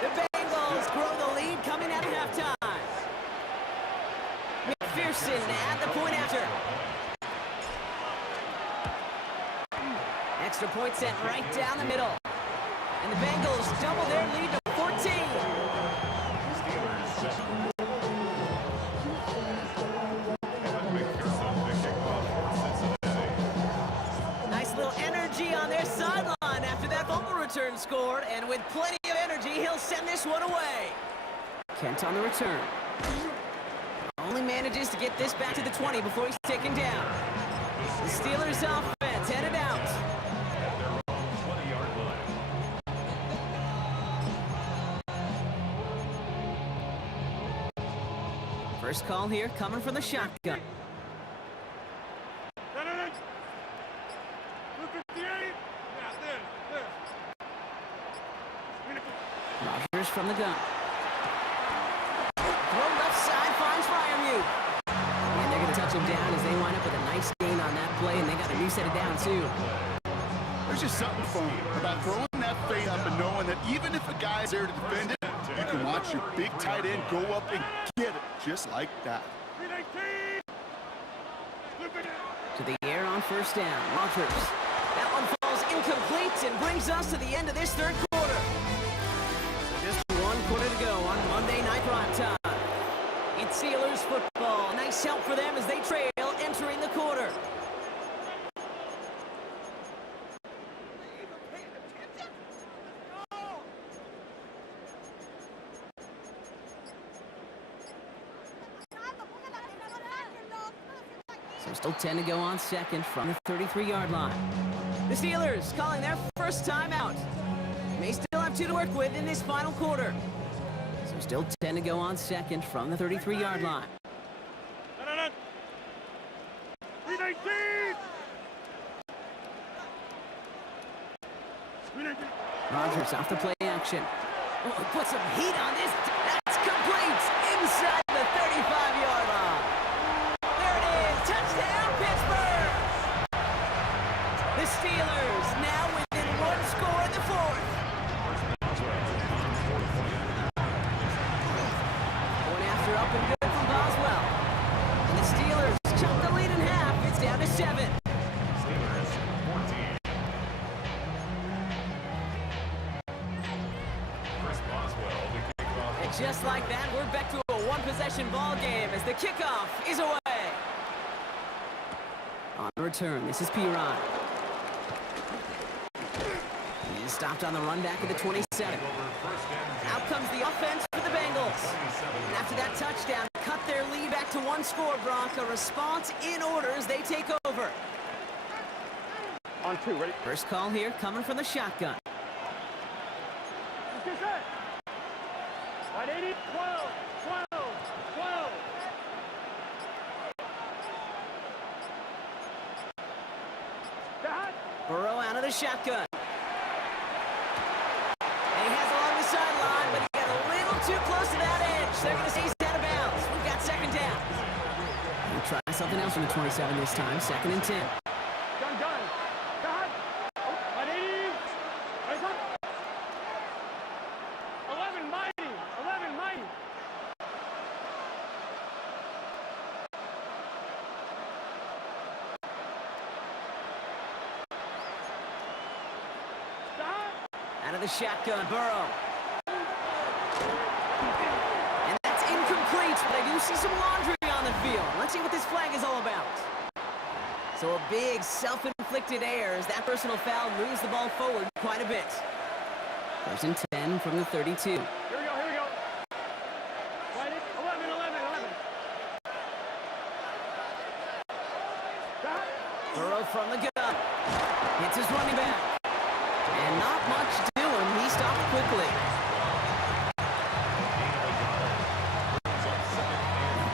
The Bengals grow the lead coming out of halftime. McPherson at the point after. Extra point sent right down the middle. And the Bengals double their lead to 14. Steelers 7. Evan McPherson to kick off for Cincinnati. return scored, and with plenty of energy, he'll send this one away. Kent on the return. Only manages to get this back to the 20 before he's taken down. The Steelers offense headed out. At their own 20-yard line. First call here coming from the shotgun. Look at the 8. Yeah, this. Rodgers from the gun. Throw left side finds Freiermuth. And they're going to touch him down as they wind up with a nice gain on that play, and they got to reset it down too. There's just something fun about throwing that fade up and knowing that even if a guy's there to defend it, you can watch your big tight end go up and get it just like that. To the air on first down. Rodgers. That one falls incomplete and brings us to the end of this third quarter. So just 1 quarter to go on Monday Night Primetime. It's Steelers football. Nice help for them as they trail entering the quarter. So still 10 to go on second from the 33-yard line. The Steelers calling their first timeout. May still have 2 to work with in this final quarter. So still 10 to go on second from the 33-yard line. Rodgers off the play action. Oh, put some heat on this. That's complete inside the 35-yard line. There it is. Touchdown, Pittsburgh. The Steelers now within 1 score in the fourth. Going after up and good from Boswell. And the Steelers chop the lead in half. It's down to 7. Steelers 14. Chris Boswell, the kickoff. And just like that, we're back to a one-possession ball game as the kickoff is away. On return, this is Piron. He is stopped on the run back at the 27. Out comes the offense for the Bengals. And after that touchdown, cut their lead back to 1 score, Brock. A response in order as they take over. On 2, ready? First call here coming from the shotgun. Get set. 180, 12. Burrow out of the shotgun. And he has along the sideline, but he got a little too close to that edge. They're going to say he's out of bounds. We've got second down. We'll try something else from the 27 this time. 2nd and 10. Gun. 180. Right up. 11 mighty. Out of the shotgun, Burrow. And that's incomplete, but I do see some laundry on the field. Let's see what this flag is all about. So a big self-inflicted error as that personal foul moves the ball forward quite a bit. 1st and 10 from the 32. Here we go. Right in. 11. Burrow from the gun. Hits his running back. And not much doing. He stopped quickly.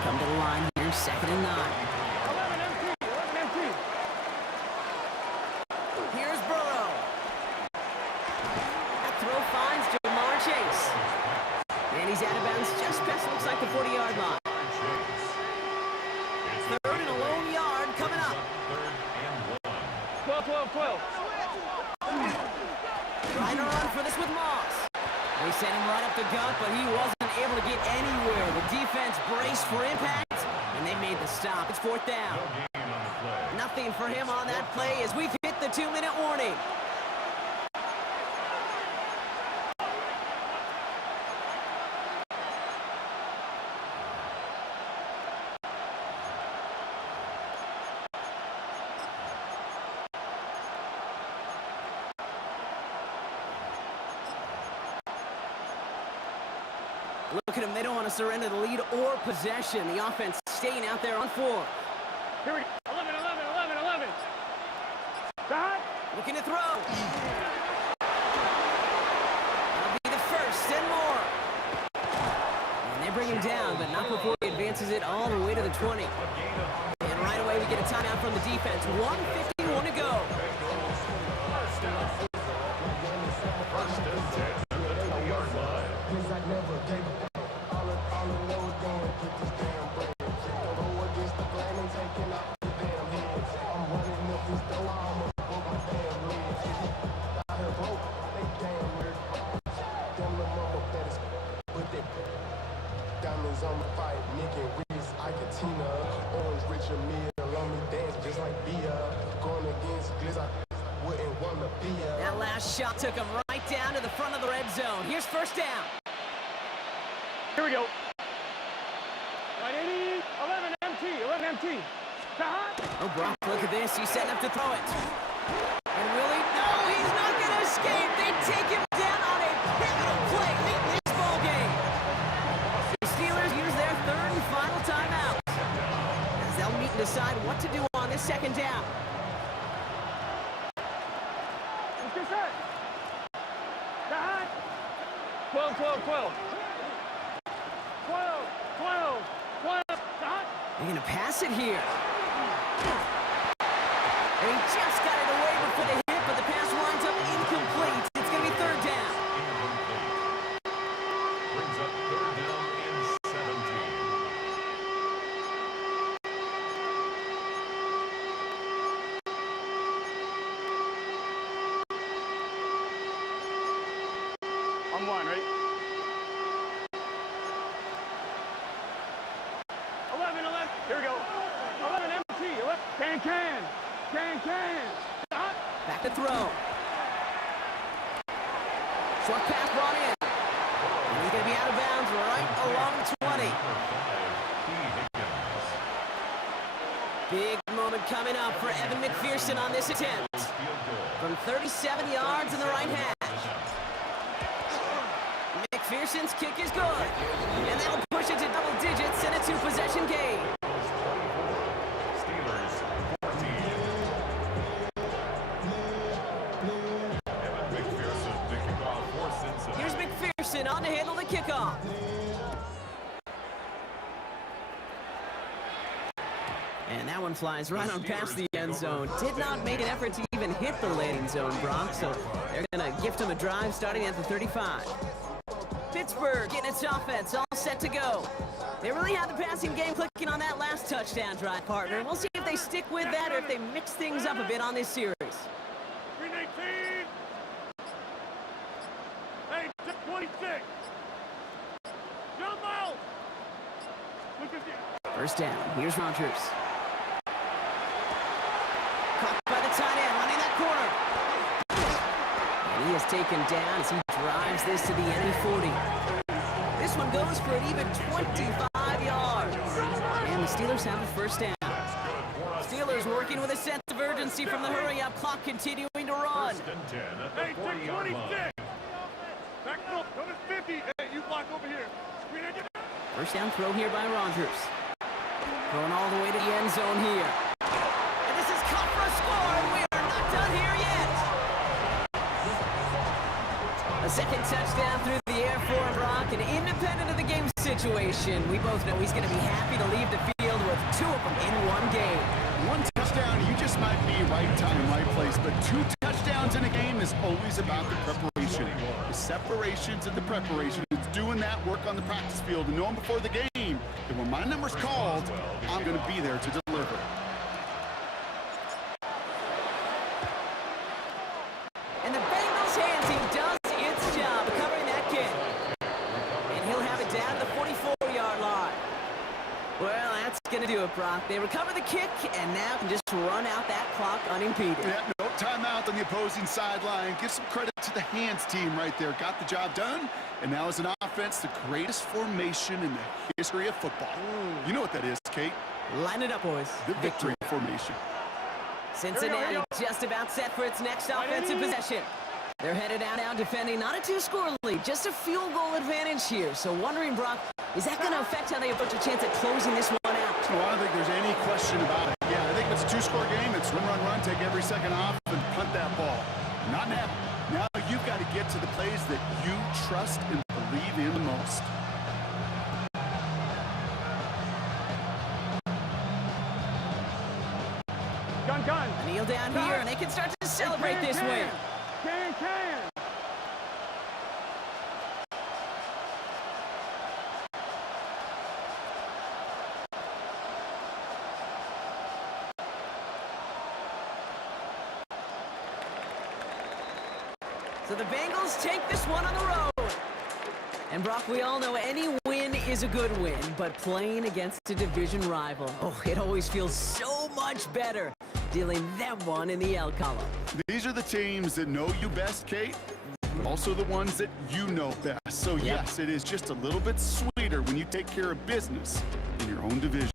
Come to the line here, 2nd and 9. 11 empty. Here's Burrow. That throw finds Jamar Chase. And he's out of bounds just past, looks like the 40-yard line. 3rd and a lone yard coming up. 12. Trying to run for this with Moss. They sent him right up the gut, but he wasn't able to get anywhere. The defense braced for impact, and they made the stop. It's 4th down. Nothing for him on that play as we've hit the 2-minute warning. Look at them. They don't want to surrender the lead or possession. The offense staying out there on 4. Here we go. 11, 11, 11, 11. Shot. Looking to throw. That'll be the first and more. And they bring him down, but not before he advances it all the way to the 20. And right away we get a timeout from the defense. 1:51 to go. First and 10 at the 20-yard line. Diamonds on my fight, Nick and Wiz, Iketina, Orange Richard Mill, on me dance just like Bia, going against Gliz, I wouldn't wanna be a. That last shot took him right down to the front of the red zone. Here's first down. Here we go. Right 80, 11 MT, 11 MT. Shot. Oh, Brock, look at this. He's setting up to throw it. And really, no, he's not going to escape. They take him down on a pivotal play late in this ball game. The Steelers use their third and final timeout, as they'll meet and decide what to do on this second down. Let's get set. Shot. 12, 12, 12. 12, 12, 12. Shot. They're going to pass it here. And he just got it away before they hit, but the pass winds up incomplete. It's going to be third down. Brings up third down and 17. On one, right? 11, 11. Here we go. 11 MT. 11. Can. Shot. Back to throw. Short pass brought in. And he's going to be out of bounds right along the 20. Big moment coming up for Evan McPherson on this attempt. From 37 yards in the right hash. McPherson's kick is good. And that'll push it to double digits and a 2-possession game. Steelers 14. Evan McPherson to kick off for Cincinnati. Here's McPherson on to handle the kickoff. And that one flies right on past the end zone. Did not make an effort to even hit the landing zone, Brock, so they're going to gift him a drive starting at the 35. Pittsburgh getting its offense all set to go. They really had the passing game clicking on that last touchdown drive, partner. We'll see if they stick with that or if they mix things up a bit on this series. 319. Hey, 26. Jump out. Look at you. First down. Here's Rodgers. Caught by the tight end, running that corner. And he is taken down as he drives this to the end of 40. This one goes for an even 25 yards. And the Steelers have a first down. Steelers working with a sense of urgency from the hurry-up clock, continuing to run. First and 10 at the Hey, 40-yard 26. line. Back up. Number 50. Hey, you block over here. First down throw here by Rodgers. Going all the way to the end zone here. And this is caught for a score, and we are not done here yet. A second touchdown through the air for Brock, and independent of the game situation, we both know he's going to be happy to leave the field with 2 of them in one game. One touchdown, you just might be right time, right place, but 2 touchdowns in a game is always about the preparation. The separations and the preparation. It's doing that work on the practice field and knowing before the game that when my number's called, I'm going to be there to deliver. And the Bengals hand team does its job of covering that kick. And he'll have it down to the 44-yard line. Well, that's going to do it, Brock. They recover the kick, and now can just run out that clock unimpeded. Yeah, no timeout on the opposing sideline. Give some credit to the hands team right there. Got the job done, and now as an offense, the greatest formation in the history of football. You know what that is, Kate? Line it up, boys. The victory formation. Cincinnati just about set for its next offensive possession. They're headed out now defending not a two-score lead, just a field goal advantage here. So wondering, Brock, is that going to affect how they approach a chance at closing this one out? No, I don't think there's any question about it. Yeah, I think if it's a two-score game, it's run, run, run, take every second off, and punt that ball. Not now. Now you've got to get to the plays that you trust and believe in the most. Gun. Kneel down here, and they can start to celebrate this win. Can. So the Bengals take this one on the road. And Brock, we all know any win is a good win, but playing against a division rival, oh, it always feels so much better dealing them one in the L column. These are the teams that know you best, Kate, but also the ones that you know best. So yes, it is just a little bit sweeter when you take care of business in your own division.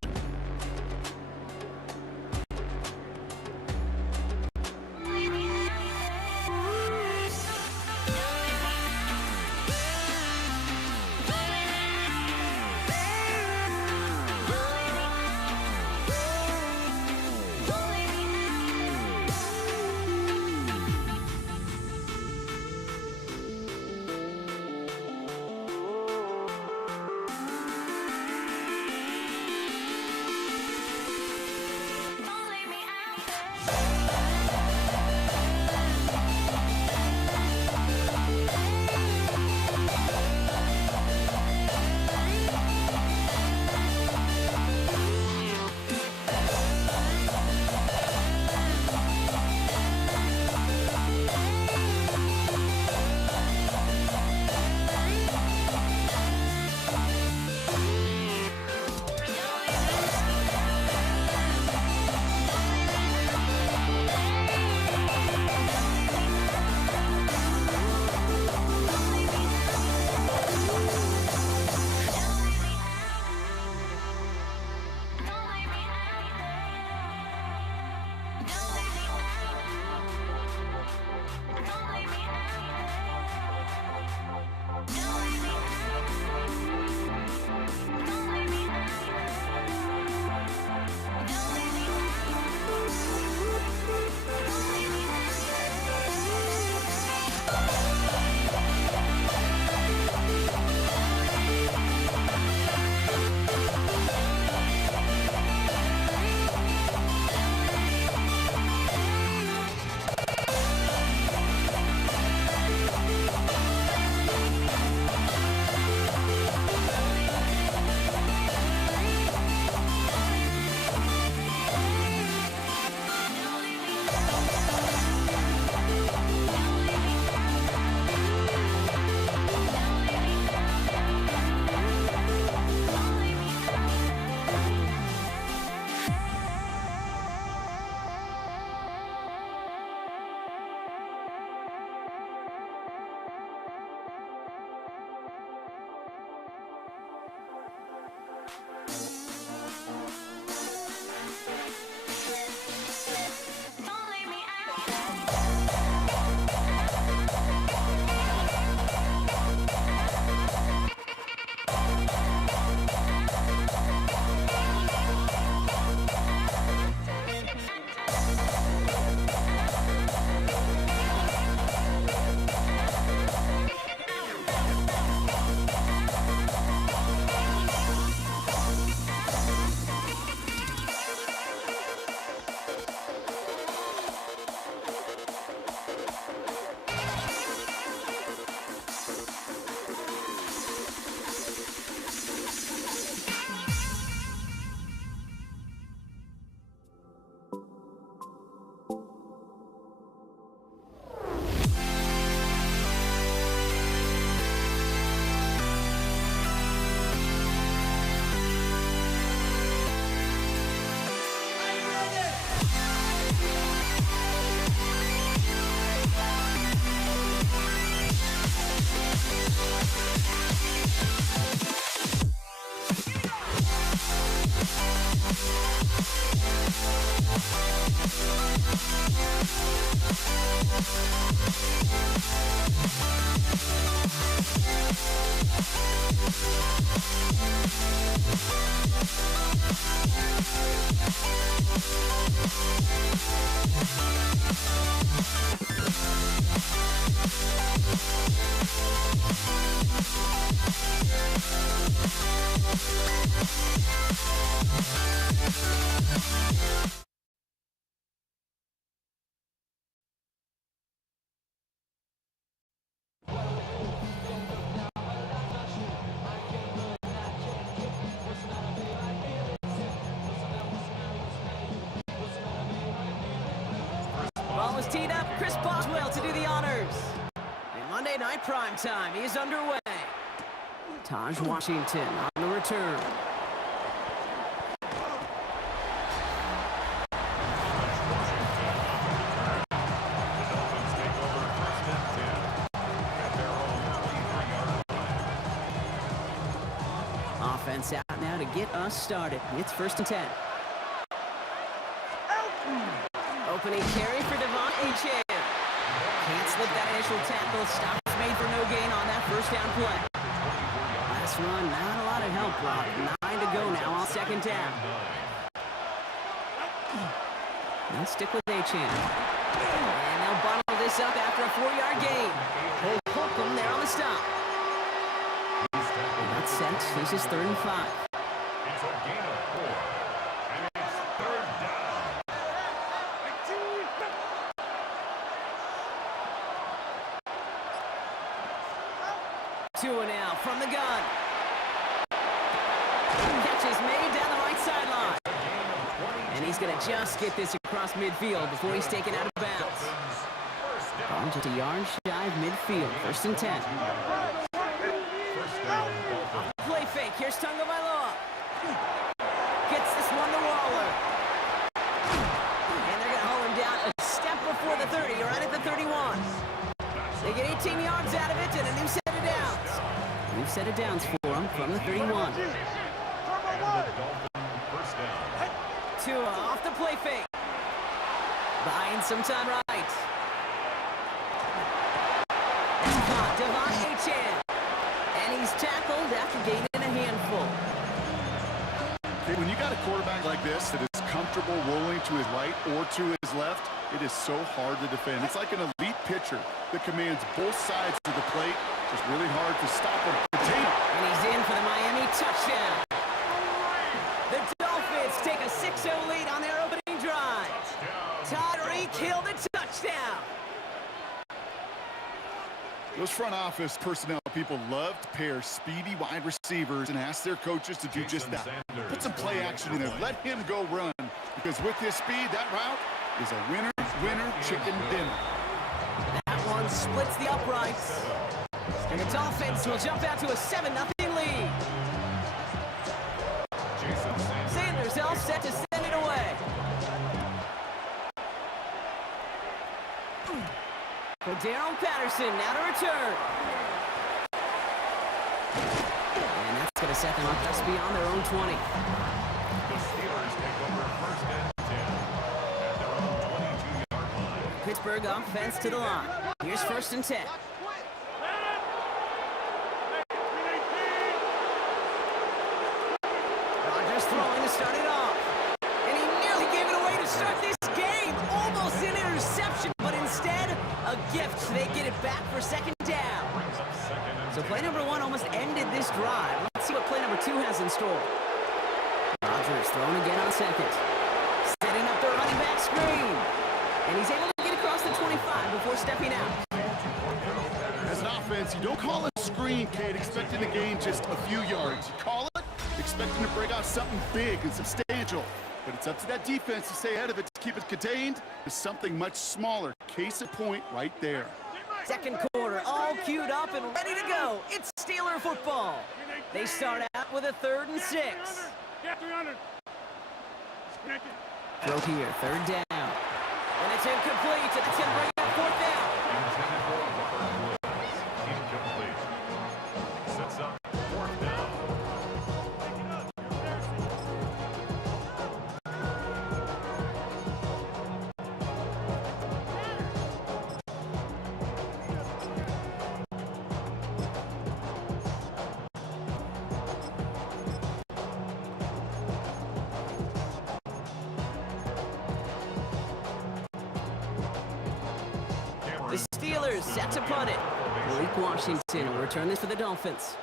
teed up. Chris Boswell to do the honors. And Monday Night Primetime is underway. Taj Washington on the return. Offense out now to get us started. It's 1st and 10. Opening carry for Devon Achane. Can't slip that initial tackle. Stops made for no gain on that first down play. Last run, not a lot of help, Rob. 9 to go now on 2nd down. They'll stick with Achane. And they'll bundle this up after a 4-yard gain. Cole Holcomb there on the stop. That's set. This is 3rd and 5. It's a gain of 4. And it's 3rd down. 2 now from the gun. Catch is made down the right sideline. And he's going to just get this across midfield before he's taken out of bounds. Ball just a yard shy of midfield. 1st and 10. Play fake. Here's Tagovailoa. Gets this one to Waller. And they're going to hold him down a step before the 30, right at the 31. They get 18 yards out of it and a new set of downs. New set of downs for him from the 31. Tua off the play fake. Buying some time right. It's caught. Devon Achane. And he's tackled after gaining a handful. Okay, when you got a quarterback like this that is comfortable rolling to his right or to his left, it is so hard to defend. It's like an elite pitcher that commands both sides of the plate. Just really hard to stop him. And he's in for the Miami touchdown. The Dolphins take a 6-0 lead on their opening drive. Tyreek Hill the touchdown. Those front office personnel people love to pair speedy wide receivers and ask their coaches to do just that. Put some play action in there. Let him go run. Because with his speed, that route is a winner, chicken dinner. That one splits the uprights. And the Dolphins will jump out to a 7-0 lead. Sanders all set to send it away. For Darrell Patterson, now to return. And that's going to set them up just beyond their own 20. The Steelers take over 1st and 10 at their own 22-yard line. Pittsburgh offense to the line. Here's 1st and 10. Rodgers throwing to start it off. And he nearly gave it away to start this game. Almost an interception, but instead, a gift. They get it back for 2nd down. So play number 1 almost ended this drive. Let's see what play number 2 has in store. Rodgers throwing again on 2nd. Setting up the running back screen. And he's able to get across the 25 before stepping out. As an offense, you don't call a screen, kid, expecting to gain just a few yards. You call it expecting to break out something big and substantial. But it's up to that defense to stay ahead of it, to keep it contained to something much smaller. Case in point right there. 2nd quarter, all queued up and ready to go. It's Steeler football. They start out with a 3rd and 6. Throw here, 3rd down. And it's incomplete, and it's going to bring up 4th down. Intended for Robert Woods. Incomplete. Sets up 4th down. The Steelers set to punt it. Malik Washington will return this for the Dolphins.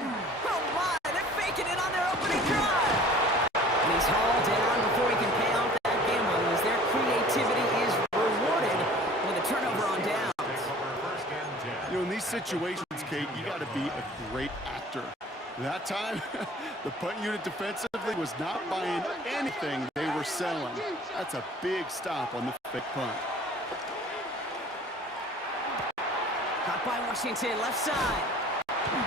Oh my, they're faking it on their opening drive. And he's hauled down before he can pay off that gamble as their creativity is rewarded with a turnover on downs. You know, in these situations, Kate, you got to be a great actor. That time, the punt unit defensively was not buying anything they were selling. That's a big stop on the fake punt. Caught by Washington, left side. And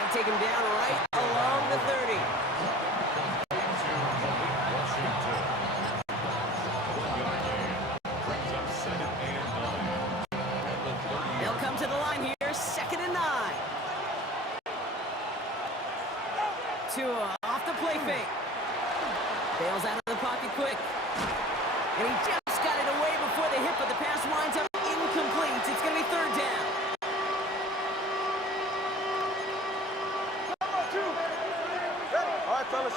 they take him down right along the 30. They'll come to the line here, 2nd and 9. Tua off the play fake. Bails out of the pocket quick. And he just got it away before the hit, but the pass winds up incomplete. It's going to be 3rd down. All right, fellas.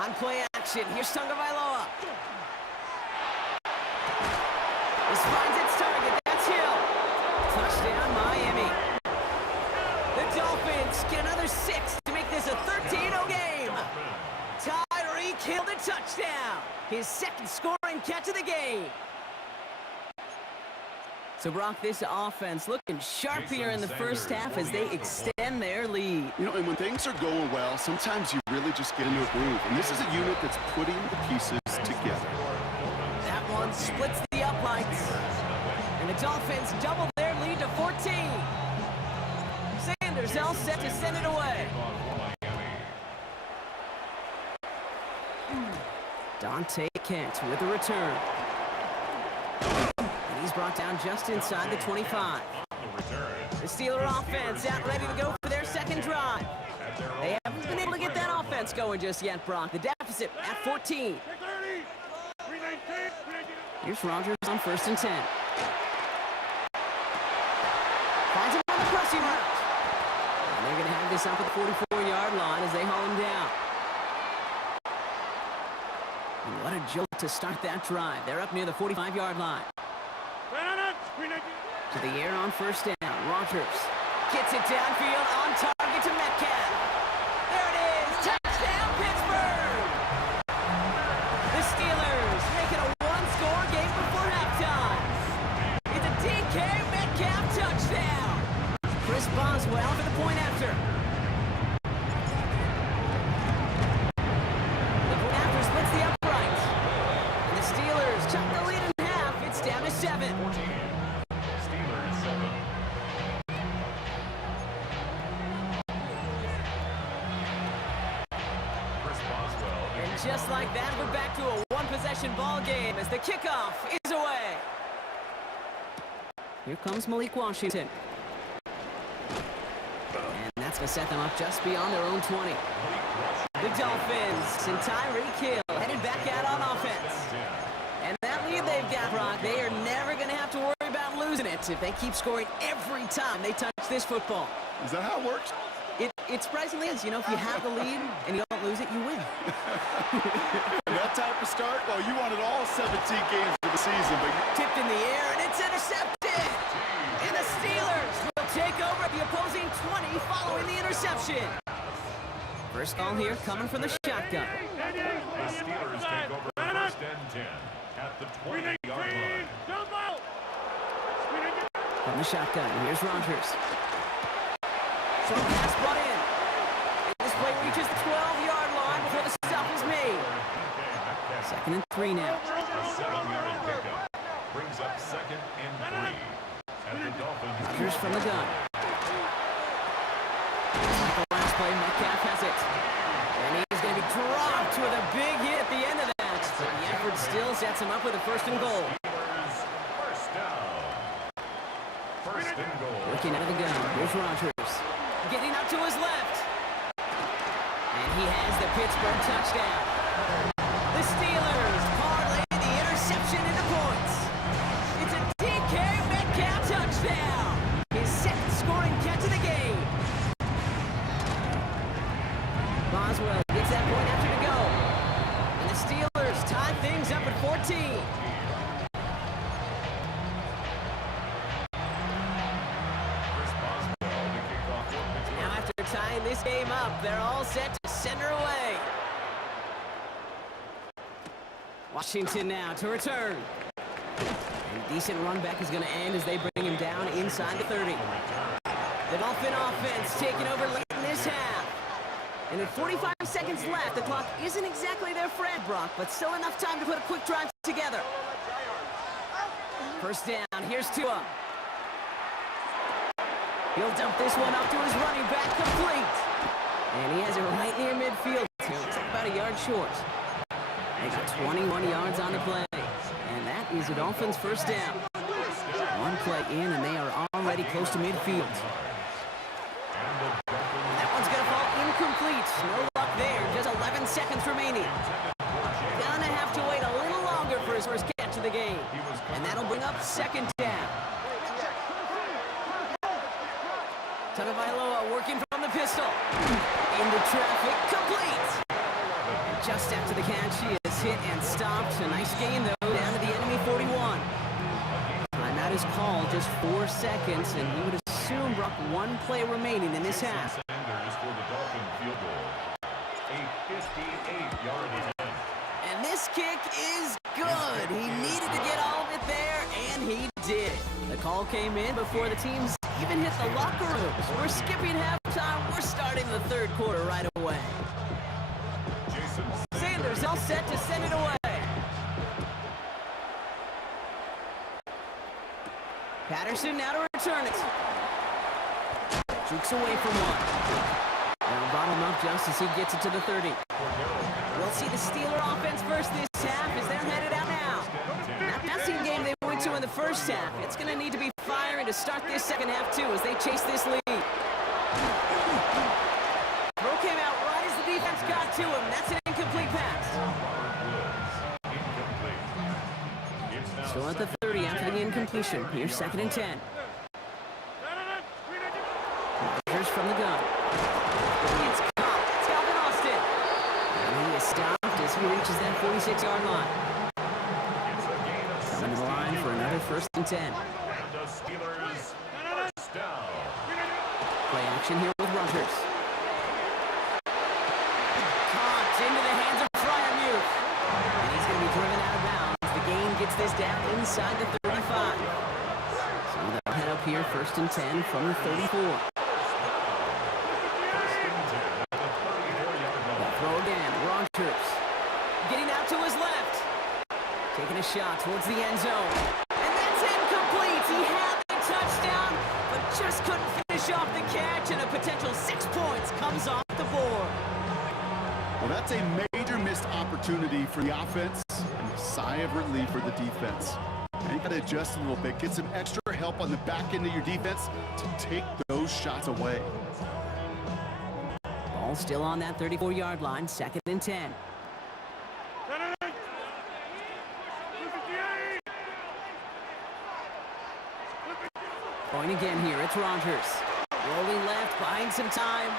On play action, here's Tagovailoa. This finds its target, that's Hill. Touchdown, Miami. The Dolphins get another 6 to make this a 13-0 game. Tyreek Hill the touchdown. His 2nd scoring catch of the game. So, Brock, this offense looking sharp here in the first half as they extend their lead. You know, and when things are going well, sometimes you really just get into a groove. And this is a unit that's putting the pieces together. That one splits the uprights. And the Dolphins double their lead to 14. Sanders all set to send it away. Dante Kent with the return. And he's brought down just inside the 25. The Steeler offense out ready to go for their 2nd drive. They haven't been able to get that offense going just yet, Brock. The deficit at 14. Here's Rodgers on 1st and 10. Finds him on the crossing route. And they're going to have this up at the 44-yard line as they haul him down. And what a jolt to start that drive. They're up near the 45-yard line. To the air on 1st down. Rodgers gets it downfield on target to Metcalf. There it is. Touchdown, Pittsburgh. The Steelers make it a one-score game before halftime. It's a DK Metcalf touchdown. Chris Boswell for the point after. The point after splits the uprights. And the Steelers chop the lead in half. It's down to 7. Just like that, we're back to a one-possession ball game as the kickoff is away. Here comes Malik Washington. And that's going to set them up just beyond their own 20. The Dolphins and Tyreek Hill headed back out on offense. And that lead they've got, Brock, they are never going to have to worry about losing it if they keep scoring every time they touch this football. Is that how it works? It surprisingly is. You know, if you have the lead and you don't lose it, you win. That type of start? Well, you wanted all 17 games of the season, but tipped in the air, and it's intercepted. And the Steelers will take over the opposing 20 following the interception. First call here coming from the shotgun. The Steelers take over 1st and 10 at the 20-yard line. From the shotgun, here's Rodgers. Short pass brought in. And this play reaches the 12-yard line before the stop is made. 2nd and 3 now. A 7-yard pickup brings up 2nd and 3. And the Dolphins. Rodgers from the gun. The last play, Metcalf has it. And he's going to be dropped with a big hit at the end of that. But the effort still sets him up with a 1st and goal. First down. 1st and goal. Working out of the gun. Here's Rodgers. Getting up to his left. And he has the Pittsburgh touchdown. The Steelers parlay the interception into points. It's a DK Metcalf touchdown. His 2nd scoring catch of the game. Boswell gets that point after to go. And the Steelers tie things up at 14. Tying this game up, they're all set to send her away. Washington now to return. And decent run back is going to end as they bring him down inside the 30. The Dolphin offense taking over late in this half. And at 45 seconds left, the clock isn't exactly their friend, Brock, but still enough time to put a quick drive together. First down, here's Tua. He'll dump this one up to his running back, complete. And he has it right near midfield. It's about a yard short. They got 21 yards on the play. And that is the Dolphins' first down. One play in, and they are already close to midfield. That one's going to fall incomplete. No luck there. Just 11 seconds remaining. Gonna have to wait a little longer for his first catch of the game. And that'll bring up second down. Tagovailoa working from the pistol. Into traffic, complete. And just after the catch, he is hit and stopped. A nice gain, though, down to the enemy 41. Timeout is called, just 4 seconds, and we would assume, Brock, one play remaining in this half. Sanders for the Dolphin field goal. A 58-yard attempt. And this kick is good. He needed to get all of it there, and he did. The call came in before the teams even hit the locker rooms. We're skipping halftime. We're starting the third quarter right away. Jason Sanders all set to send it away. Patterson now to return it. Jukes away from one. Now bottom up just as he gets it to the 30. We'll see the Steeler offense first this half as they're headed out now. That passing game they went to in the first half, it's going to need to be firing to start this second half too as they chase this lead. Throw came out right as the defense got to him. That's an incomplete pass. Still at the 30 after the incompletion. Here's second and 10. Rodgers from the gun. It's caught. It's Calvin Austin. And he is stopped as he reaches that 46-yard line. Coming to the line for another first and 10. The Steelers first down. Play action here with Rodgers. Caught into the hands of Freiermuth. And he's going to be driven out of bounds. The gain gets this down inside the 35. So they'll head up here first and 10 from the 34. Throw again, Rodgers. Getting out to his left. Taking a shot towards the end zone. And that's incomplete. He had the touchdown, but just couldn't finish off the catch, and a potential 6 points comes off the board. Well, that's a major missed opportunity for the offense and a sigh of relief for the defense. And you got to adjust a little bit, get some extra help on the back end of your defense to take those shots away. Ball still on that 34-yard line, second and 10. Going again here, it's Rodgers. Rolling left, buying some time.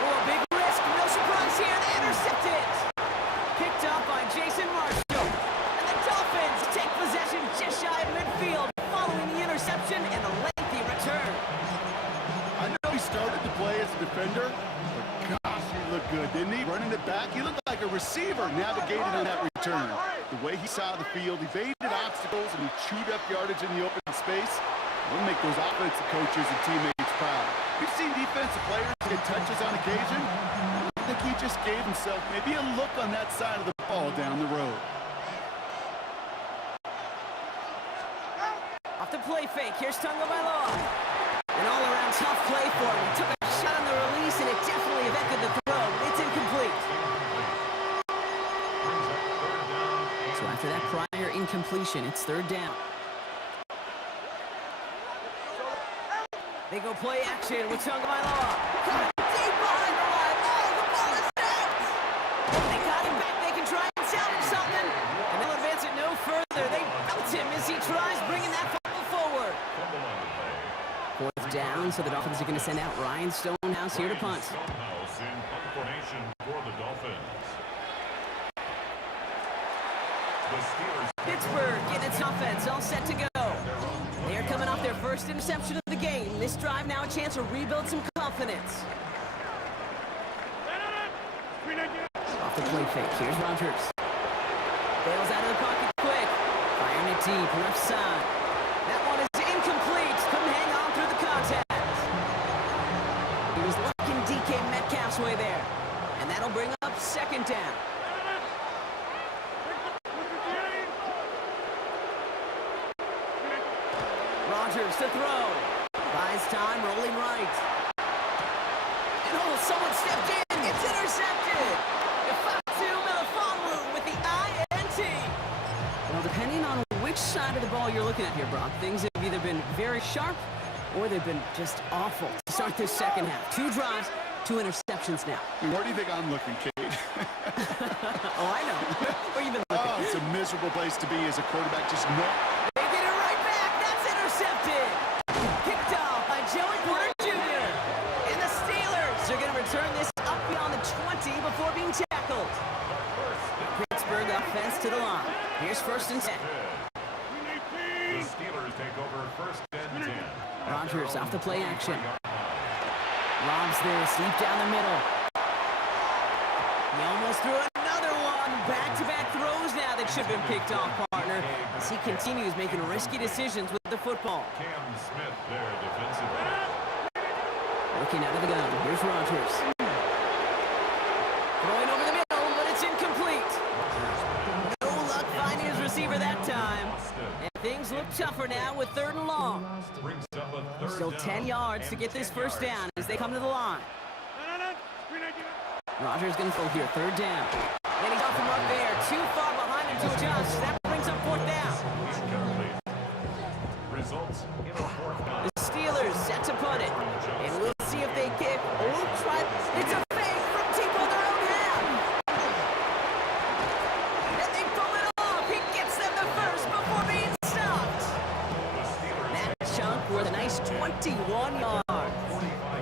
Oh, a big risk, no surprise here, they intercept it. Picked up by Jason Marshall. And the Dolphins take possession just shy of midfield, following the interception and a lengthy return. I know he started to play as a defender, but gosh, he looked good, didn't he? Running it back, he looked like a receiver navigating on that return. The way he saw the field, evaded obstacles, and he chewed up yardage in the open space. We'll make those offensive coaches and teammates proud. We've seen defensive players get touches on occasion. I think he just gave himself maybe a look on that side of the ball down the road. Off the play fake, here's Tagovailoa. An all-around tough play for him. He took a shot on the release, and it definitely affected the throw. It's incomplete. So after that prior incompletion, it's third down. They go play action with Tagovailoa. Caught it deep behind the line. Oh, the ball is snapped. They got him back. They can try and salvage something. And they'll advance it no further. They belt him as he tries bringing that fumble forward. Fourth down, so the Dolphins are going to send out Ryan Stonehouse here to punt. Stonehouse in punt formation for the Dolphins. The Steelers. Pittsburgh getting its offense all set to go. They are coming off their first interception of the game. This drive now a chance to rebuild some confidence. Off the play fake, here's Rodgers. Bails out of the pocket quick. Firing it deep, left side. That one is incomplete. Couldn't hang on through the contact. He was looking DK Metcalf's way there. And that'll bring up second down. Rodgers to throw. Buys time, rolling right. And someone stepped in. It's intercepted. Ifatu Melifonwu with the INT. Well, depending on which side of the ball you're looking at here, Brock, things have either been very sharp or they've been just awful to start this second half. 2 drives, 2 interceptions now. Where do you think I'm looking, Kate? Oh, I know. Where you been looking? Oh, it's a miserable place to be as a quarterback. Just no. They get it right back. That's intercepted. Kicked off by Joey Porter Jr. And the Steelers are going to return this up beyond the 20 before being tackled. Pittsburgh offense to the line. Here's 1st and 10. The Steelers take over 1st and 10. Rodgers off the play action. Lobs this deep down the middle. He almost threw another one. Back-to-back throws now that should have been picked off, partner, as he continues making risky decisions with the football. Cam Smith there defensively. Looking out of the gun. Here's Rodgers. Throwing over the middle, but it's incomplete. No luck finding his receiver that time. And things look tougher now with 3rd and long. Brings up a 3rd Still down 10 yards to and get this 10 first yards. down as they come to the line. Rodgers going to throw here, 3rd down. And he's off him up there, too far behind him to adjust. That brings up 4th down. Incomplete. Results in a 4th down. The Steelers set to punt it. And we'll see if they kick or try. It's a fake from deep on their own half. And they pull it off. He gets them the first before being stopped. That chunk worth a nice 21 yards.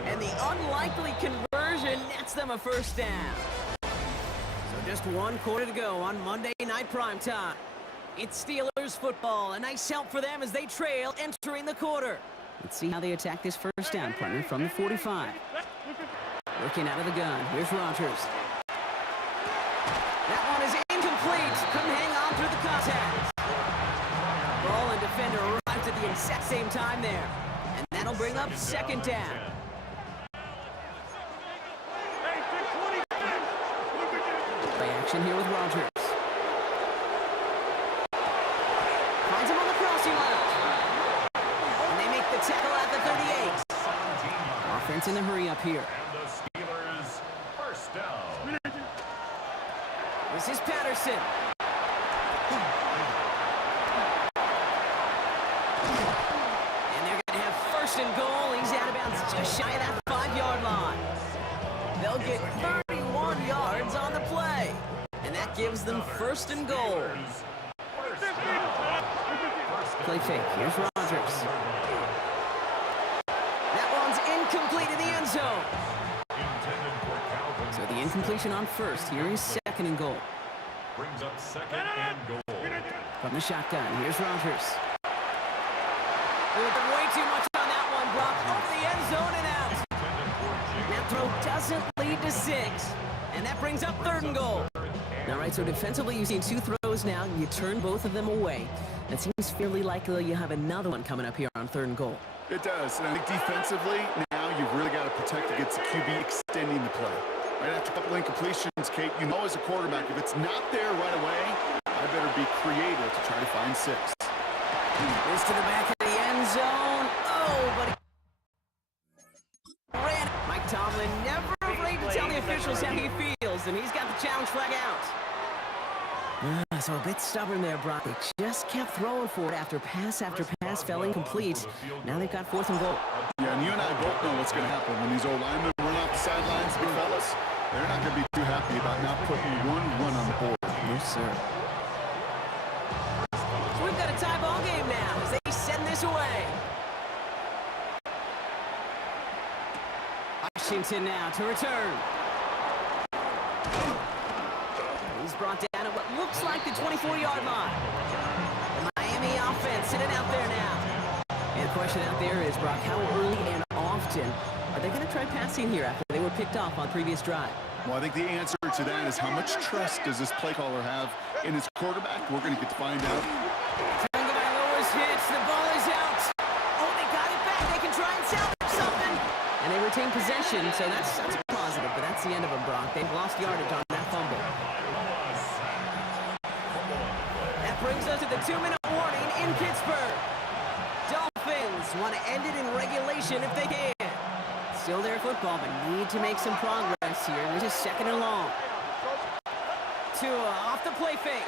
And the unlikely conversion nets them a 1st down. So just 1 quarter to go on Monday Night Primetime. It's Steelers football. A nice help for them as they trail entering the quarter. Let's see how they attack this 1st down, partner, from the 45. Working out of the gun. Here's Rodgers. That one is incomplete. Couldn't hang on through the contact. Ball and defender arrived at the exact same time there. And that'll bring up 2nd down. Play action here with Rodgers. Finds him on the crossing line. And they make the tackle at the 38. Offense in the hurry up here. And the Steelers 1st down. This is Patterson. And they're going to have 1st and goal. He's out of bounds just shy of that 5-yard line. They'll get 31 yards on the play. And that gives them 1st and goal. Play fake. Here's Rodgers. That one's incomplete in the end zone. Intended for Calvin. So the incompletion on 1st. Here is 2nd and goal. Brings up 2nd and goal. From the shotgun, here's Rodgers. Way too much on that one, Brock. Over the end zone and out. That throw doesn't lead to 6. And that brings up 3rd and goal. All right, so defensively, you've seen 2 throws now. You turn both of them away. It seems fairly likely you have another one coming up here on 3rd and goal. It does. And I think defensively, now you've really got to protect against the QB extending the play. Right after a couple incompletions, Kate, you know as a quarterback, if it's not there right away, I better be creative to try to find 6. This to the back of the end zone. Oh, but he ran. Mike Tomlin never afraid to tell the officials how he feels, and he's got the challenge flag out. So a bit stubborn there, Brock. They just kept throwing for it after pass fell incomplete. Now they've got 4th and goal. Yeah, and you and I both know what's going to happen when these old linemen run off the sidelines, big fellas. They're not going to be too happy about not putting 1 run on the board. No, sir. So we've got a tie ball game now as they send this away. Washington now to return. He's brought down at what looks like the 24-yard line. The Miami offense sitting out there now. And the question out there is, Brock, how early and often are they going to try passing here after they were picked off on previous drive? Well, I think the answer to that is how much trust does this play caller have in his quarterback? We're going to get to find out. Trying the ball is out. Oh, they got it back. They can try and salvage something. And they retain possession, so that's positive, but that's the end of them, Brock. They've lost yardage on that fumble. That brings us to the 2-minute warning in Pittsburgh. Dolphins want to end it in regulation if they can. Still their football, but need to make some progress here. This is 2nd and long. Tua off the play fake.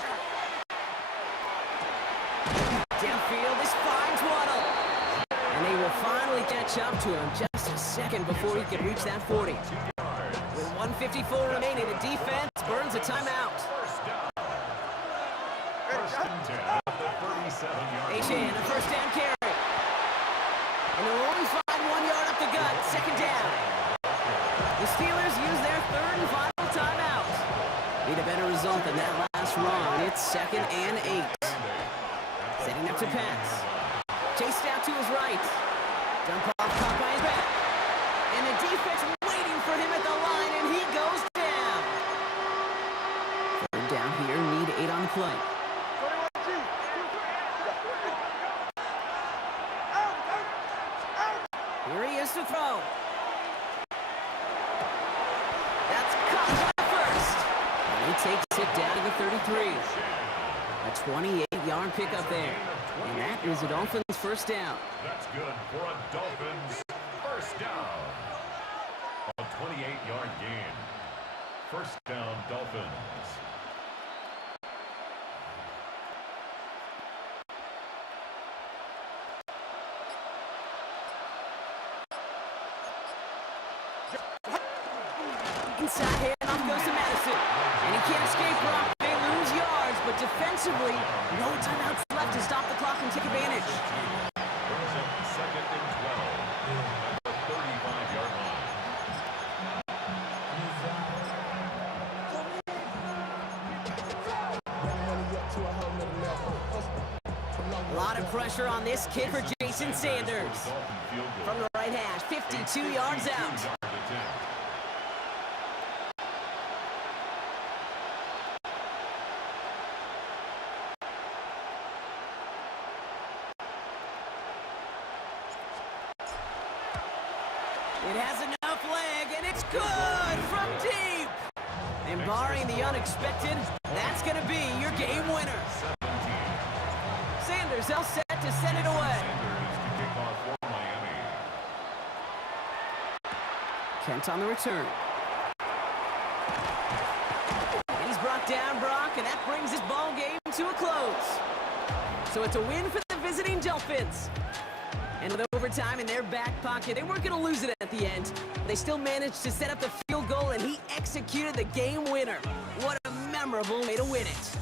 Downfield, this finds Waddle. And they will finally catch up to him just a second before he can reach that 40. With 1:54 remaining, the defense burns a timeout. Achane, a first down carry. And they'll only find 1 yard up the gut, 2nd down. The Steelers use their 3rd and final timeout. Need a better result than that last run. It's 2nd and 8. Setting up to pass. Chased out to his right. Dump off, caught by his back. And the defense waiting for him at the line, and he goes down. 3rd down here, need 8 on the play. Here he is to throw. That's caught by first. And he takes it down to the 33. A 28-yard pickup there. And that is a Dolphins first down. That's good for a Dolphins first down. A 28-yard gain. First down, Dolphins. Inside handoff goes to Madison. And he can't escape Brock. They lose yards, but defensively, no timeouts left to stop the clock and take advantage. Brings up 2nd and 12 at the 35-yard line. A lot of pressure on this kid for Jason Sanders. From the right hash, 52 yards out. It has enough leg, and it's good from deep. And barring the unexpected, that's going to be your game winner. Sanders all set to send it away. Kent on the return. And he's brought down, Brock, and that brings this ball game to a close. So it's a win for the visiting Dolphins. And with overtime in their back pocket, they weren't going to lose it at the end. They still managed to set up the field goal, and he executed the game winner. What a memorable way to win it.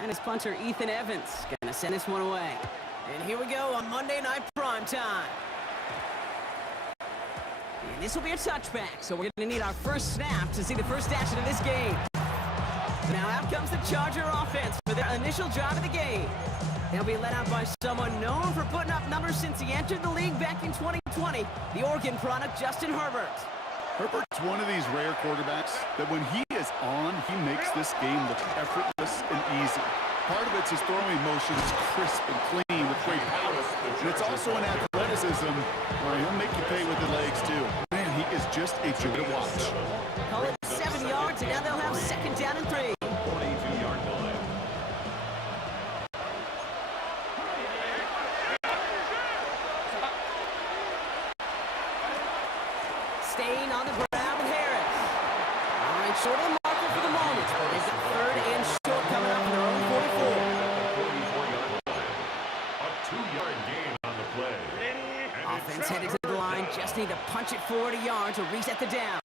And his punter, Ethan Evans, gonna send this one away. And here we go on Monday Night Primetime. And this will be a touchback, so we're gonna need our first snap to see the first action of this game. Now out comes the Charger offense for their initial drive of the game. They'll be led out by someone known for putting up numbers since he entered the league back in 2020, the Oregon product, Justin Herbert. Herbert's one of these rare quarterbacks that when he is on, he makes this game look effortless and easy. Part of it's his throwing motion is crisp and clean with great power. And it's also an athleticism where he'll make you pay with the legs, too. Man, he is just a joy to watch. Call it 7 yards, and now they'll have second down and 3. 42-yard line. Staying on the ground with Harris. All right, short of the marker for the moment. They've got third and short coming up in their own 44. 44-yard line. A 2-yard gain on the play. And Offense headed to the line. Just need to punch it 40 yards to reset the downs.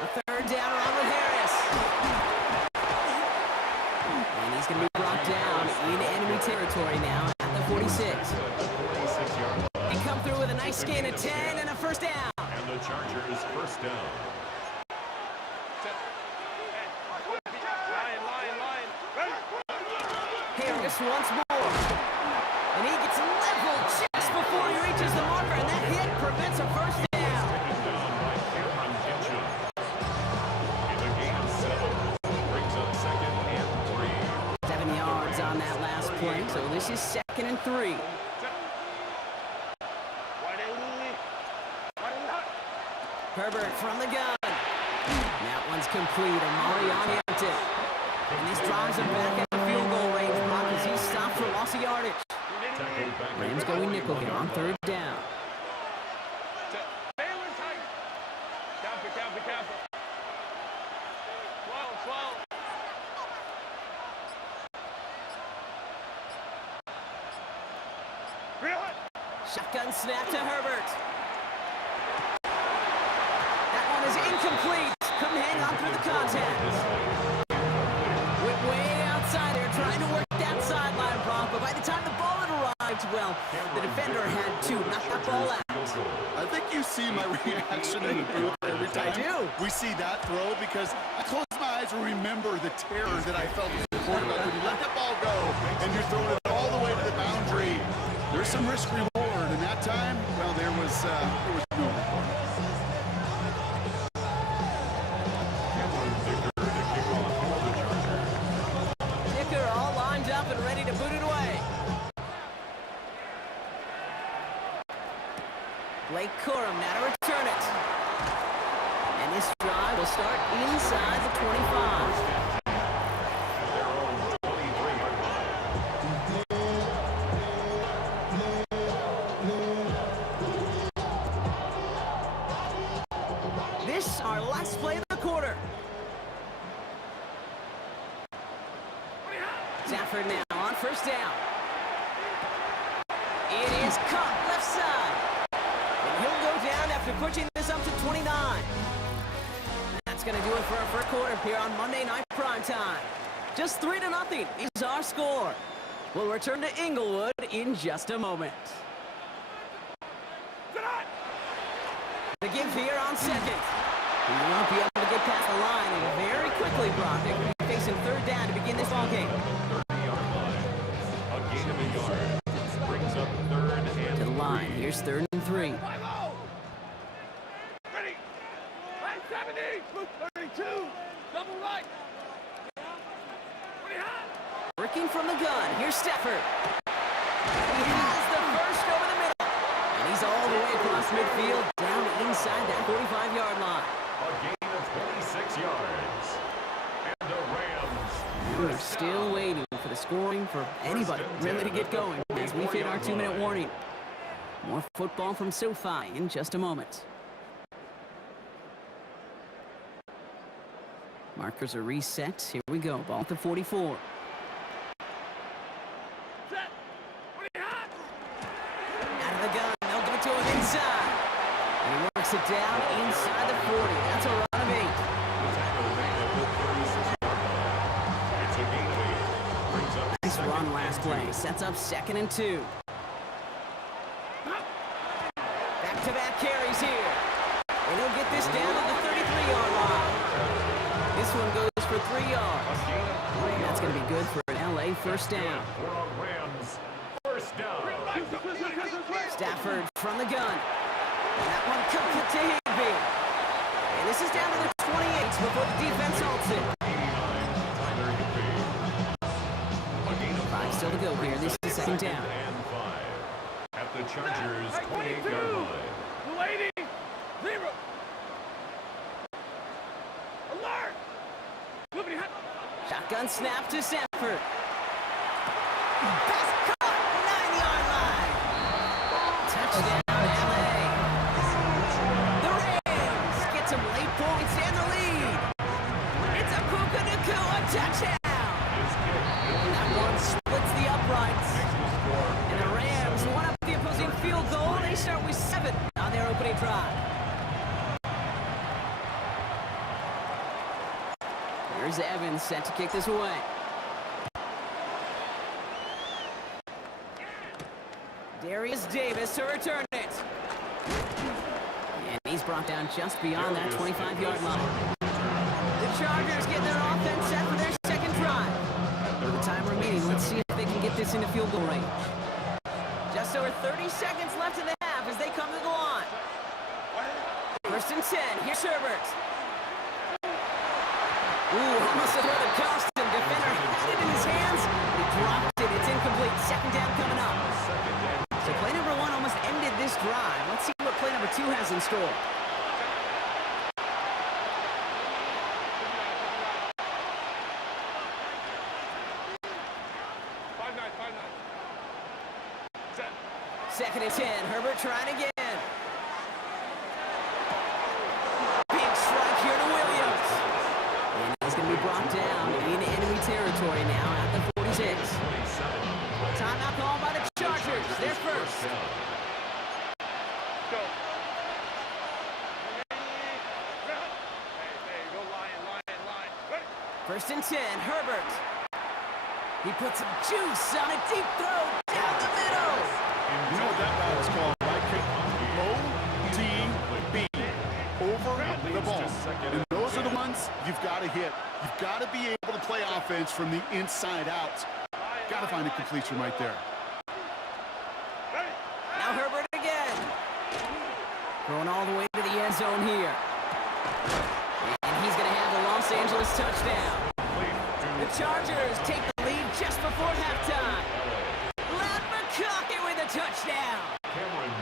A third down around with Harris. And he's going to be brought down in enemy territory now at the 46. 46-yard line. And come through with a nice gain of 10 and a first down. And the Chargers first down. Harris once more. And he gets leveled just before he reaches the marker, and that hit prevents a first down. Taken down by Cameron Hitchens. In the gain of 7. Brings up second and 3. 7 yards on that last play, so this is second and 3. Herbert from the gun. That one's complete. Amari on Hampton. And this drives him back at the field goal range. Broncos, he's stopped for loss of yardage. Tackled back at Rams the going nickel here on 41-yard third line. down. Be careful. Slow. Shotgun snap to Herbert. That one is incomplete. Couldn't hang on through the contact. Went way outside there trying to work that sideline, Brock, but by the time the ball had arrived, well, the defender had to knock that ball out. I think you see my reaction in the booth every time I do. we see that throw, because I close my eyes and remember the terror that I felt as a quarterback when you let that ball go and you're throwing it all the way to the boundary. There's some risk reward, and that time, well, there was no reward. Cameron Dicker to kick off for the Chargers. Dicker all lined up and ready to boot it away. Blake Corum now to return it. And this drive will start inside the 25. At their own 23-yard line. This our last play of the quarter. Stafford now on first down. It is caught left side. And he'll go down after pushing this up to 29. That's going to do it for our first quarter here on Monday Night Primetime. Just 3-0 is our score. We'll return to Inglewood in just a moment. The give here on second. He won't be able to get past the line, and very quickly, Brock, they will be facing third down to begin this ball game. 30-yard line. A gain of a yard. Brings up third and To the line, here's third and 3. Ready. Right 70. 32. Double right. Working from the gun, here's Stafford. He has the first over the middle. And he's all the way across midfield, down inside that 45-yard line. a gain of 26 yards. And the Rams. We're still waiting for the scoring for anybody really to get going as we hit our 2-minute warning. More football from SoFi in just a moment. Markers are reset. Here we go. Ball at the 44. Out of the gun. They'll give it to him inside. And he works it down inside the 40. That's a run of 8. play sets up 2nd and 2. Back-to-back carries here. And he'll get this down to the 33-yard line. This one goes for 3 yards. And that's going to be good for an LA first down. For a Rams first down. Stafford from the gun. And that one complete to Higbee. And this is down to the 28 before the defense halts it. 89, Tyler Higbee. A gain of 5 still to go here. This is 2nd down. and 5 at the Chargers' 28-yard line. 280. 0. Alert. Moving hot. Shotgun snap to Stafford. Pass caught. 9-yard line. Touchdown, LA. The Rams get some late points and the lead. It's a Puka Nacua touchdown. That one splits the uprights. And the Rams one up the opposing field goal. They start with 7 on their opening drive. Here's Evans set to kick this away. Darius Davis to return it. And he's brought down just beyond that 25-yard line. The Chargers get their offense set for their 2nd drive. With the time remaining, let's see if they can get this into field goal range. Just over 30 seconds left in the half as they come to the line. 1st and 10. Here's Herbert. Ooh, almost a throw that cost him. Defender had it in his hands. He dropped it. It's incomplete. 2nd down coming up. So play number 1 almost ended this drive. Let's see what play number 2 has in store. Set. 2nd and 10. Herbert trying again. Big strike here to Williams. And he's going to be brought down in enemy territory now at the 46. Timeout called by the Chargers. They're first. Go. Hey, go line. Ready? 1st and 10. Herbert. He puts some juice on a deep throw down the middle. You know what that route is called, right? ODB. Over the ball. And those are the ones you've got to hit. You've got to be able to play offense from the inside out. Got to find a completion right there. Now Herbert again. Going all the way to the end zone here. And he's going to have the Los Angeles touchdown. The Chargers take the lead just before halftime. Ladd McConkey with a touchdown.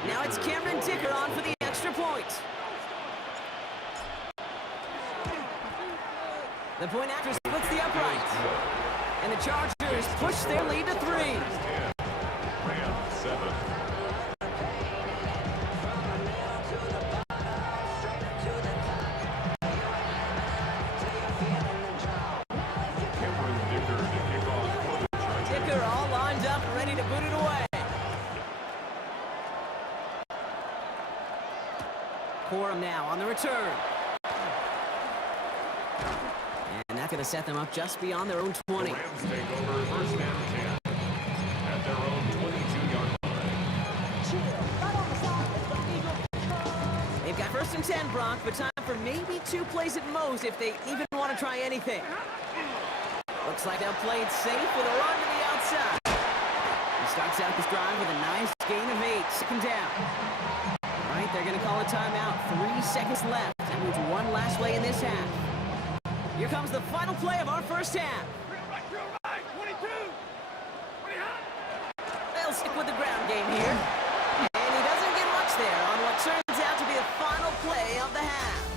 Now it's Cameron Dicker on for the extra point. The point after splits the uprights. And the Chargers push their lead to 3. Rams 7. Cameron Dicker to kick off for the Chargers. Dicker all lined up and ready to boot it away. Corum now on the return. And that's going to set them up just beyond their own 20. Rams take over 1st and 10 at their own 22-yard line. They've got 1st and 10, Brock, but time for maybe 2 plays at most if they even want to try anything. Looks like they'll play it safe with a run to the outside. He starts out this drive with a nice gain of 8, 2nd down. All right, they're going to call a timeout. 3 seconds left. That means one last play in this half. Here comes the final play of our first half. Drill right. 22. 20 hot. They'll stick with the ground game here. And he doesn't get much there on what turns out to be the final play of the half.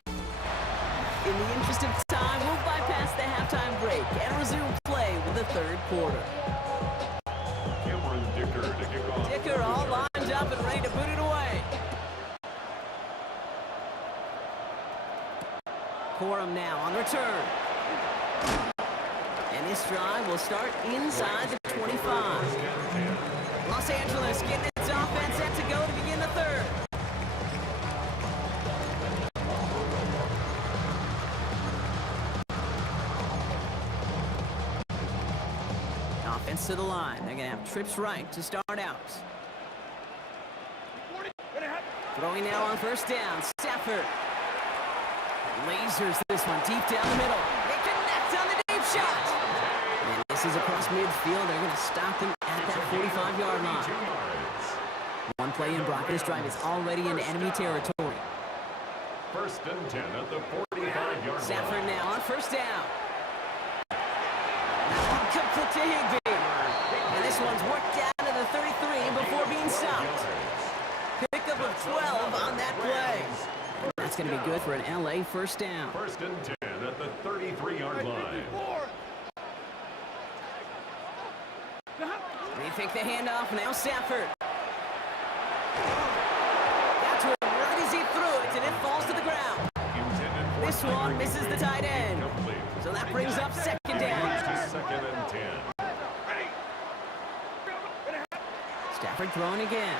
In the interest of time, we'll bypass the halftime break and resume play with the 3rd quarter. Cameron Dicker to kick off. Dicker all lined up and ready to put it away. Corum now on return. And this drive will start inside the 25. Los Angeles getting its offense set to go to begin the 3rd. Offense to the line. They're going to have trips right to start out. Throwing now on first down. Stafford lasers this one deep down the middle. They connect on the deep shot. And this is across midfield. They're going to stop them at that 45-yard line. One play in, Brock. This drive is already in enemy territory. First and 10 at the 45-yard line. Stafford now on first down. Complete to Higbee. And this one's worked down to the 33 before being stopped. Pickup of 12 on that play. That's going to be good for an LA first down. First and 10 at the 33-yard line. They fake the handoff. Now Stafford. Got to him right as he threw it, and it falls to the ground. This one misses the tight end. So that brings up second down. Second and 10. Stafford throwing again.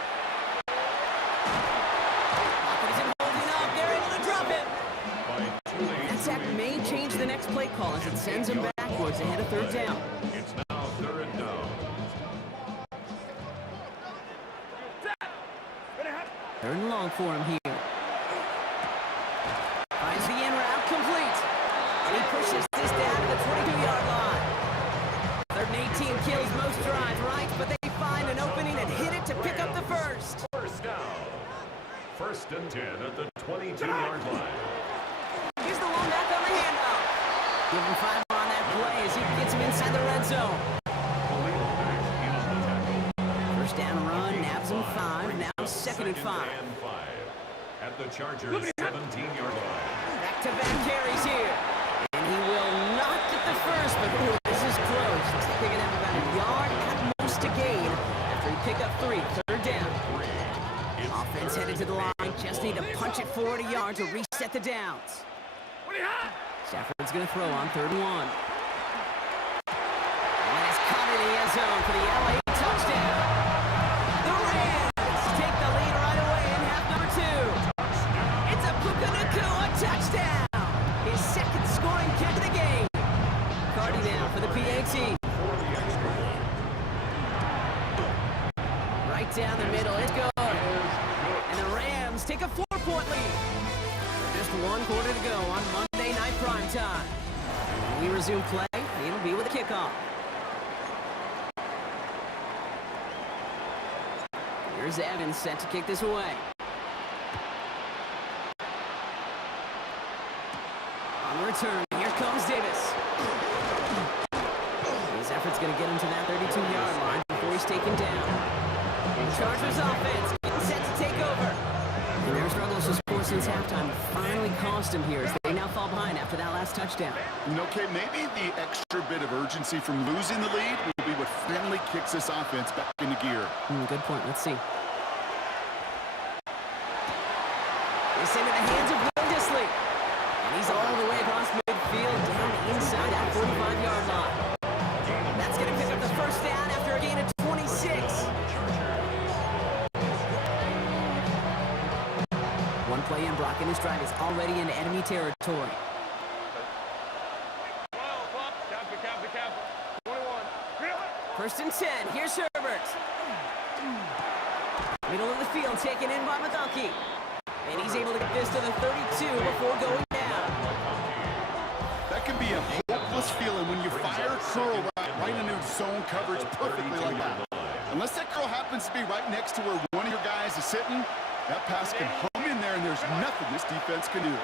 Isn't holding up. They're able to drop it. That sack may change the next play call as it sends him backwards ahead of third down. It's now third down. Third and long for him here. Finds the in route complete. And he pushes this down to the 22-yard line. Third and 18 kills most drives, right? But they find an opening and hit it to pick up the first. First down. First and 10 at the 22-yard line. Here's the one back on the handoff. Give him 5 on that play as he gets him inside the red zone. First down run, nabs him 5. Now second and 5. At the Chargers 17-yard line. Back-to-back carries here. And he will not get the first, but ooh, this is close. Looks like they're going to have about a yard at most to gain after he pick up 3. Third down. Offense headed to the line. Just need to punch it forward a yard to reset the downs. Stafford's going to throw on third and 1. And it's caught in the end zone for the LA touchdown. The Rams take the lead right away in half number 2. It's a Puka Nacua touchdown. His second scoring kick of the game. Cardi now for the PAT. Right down the middle, it goes. And the Rams take a 4-point lead. Just 1 quarter to go on Monday Night Primetime. When we resume play, it'll be with a kickoff. Here's Evans set to kick this away. On return, here comes Davis. His effort's going to get him to that 32-yard line before he's taken down. The Chargers offense getting set to take over. And their struggles to score since halftime finally cost him here as they now fall behind after that last touchdown. Okay, maybe the extra bit of urgency from losing the lead will be what finally kicks this offense back into gear. Good point. Let's see. It's into the hands of Will Dissly. And he's all the way across midfield down inside that 45-yard line. That's going to pick up the first down after a gain of 26. One play in, Brock, and his drive is already into enemy territory. First and 10. Here's Herbert. Middle of the field taken in by McDunkey. And he's able to get this to the 32 before going down. That can be a hopeless feeling when you fire a curl right into zone coverage perfectly like that. Unless that curl happens to be right next to where one of your guys is sitting, that pass can hum in there and there's nothing this defense can do.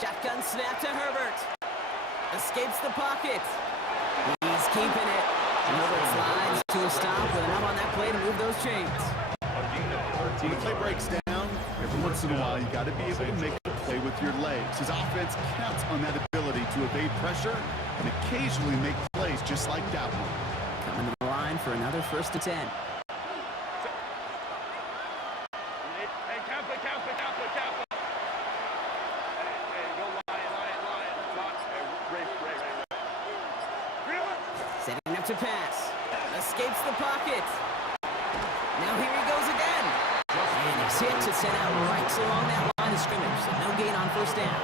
Shotgun snap to Herbert. Escapes the pocket. He's keeping it. And Herbert slides to a stop with enough on that play to move those chains. When the play breaks down, every once in a while you got to be able to make a play with your legs. His offense counts on that ability to evade pressure and occasionally make plays just like that one. Coming to the line for another first and 10. Setting up to pass. Escapes the pocket. Now here he goes again. Nice hit to send out right along that line of scrimmage. So no gain on first down.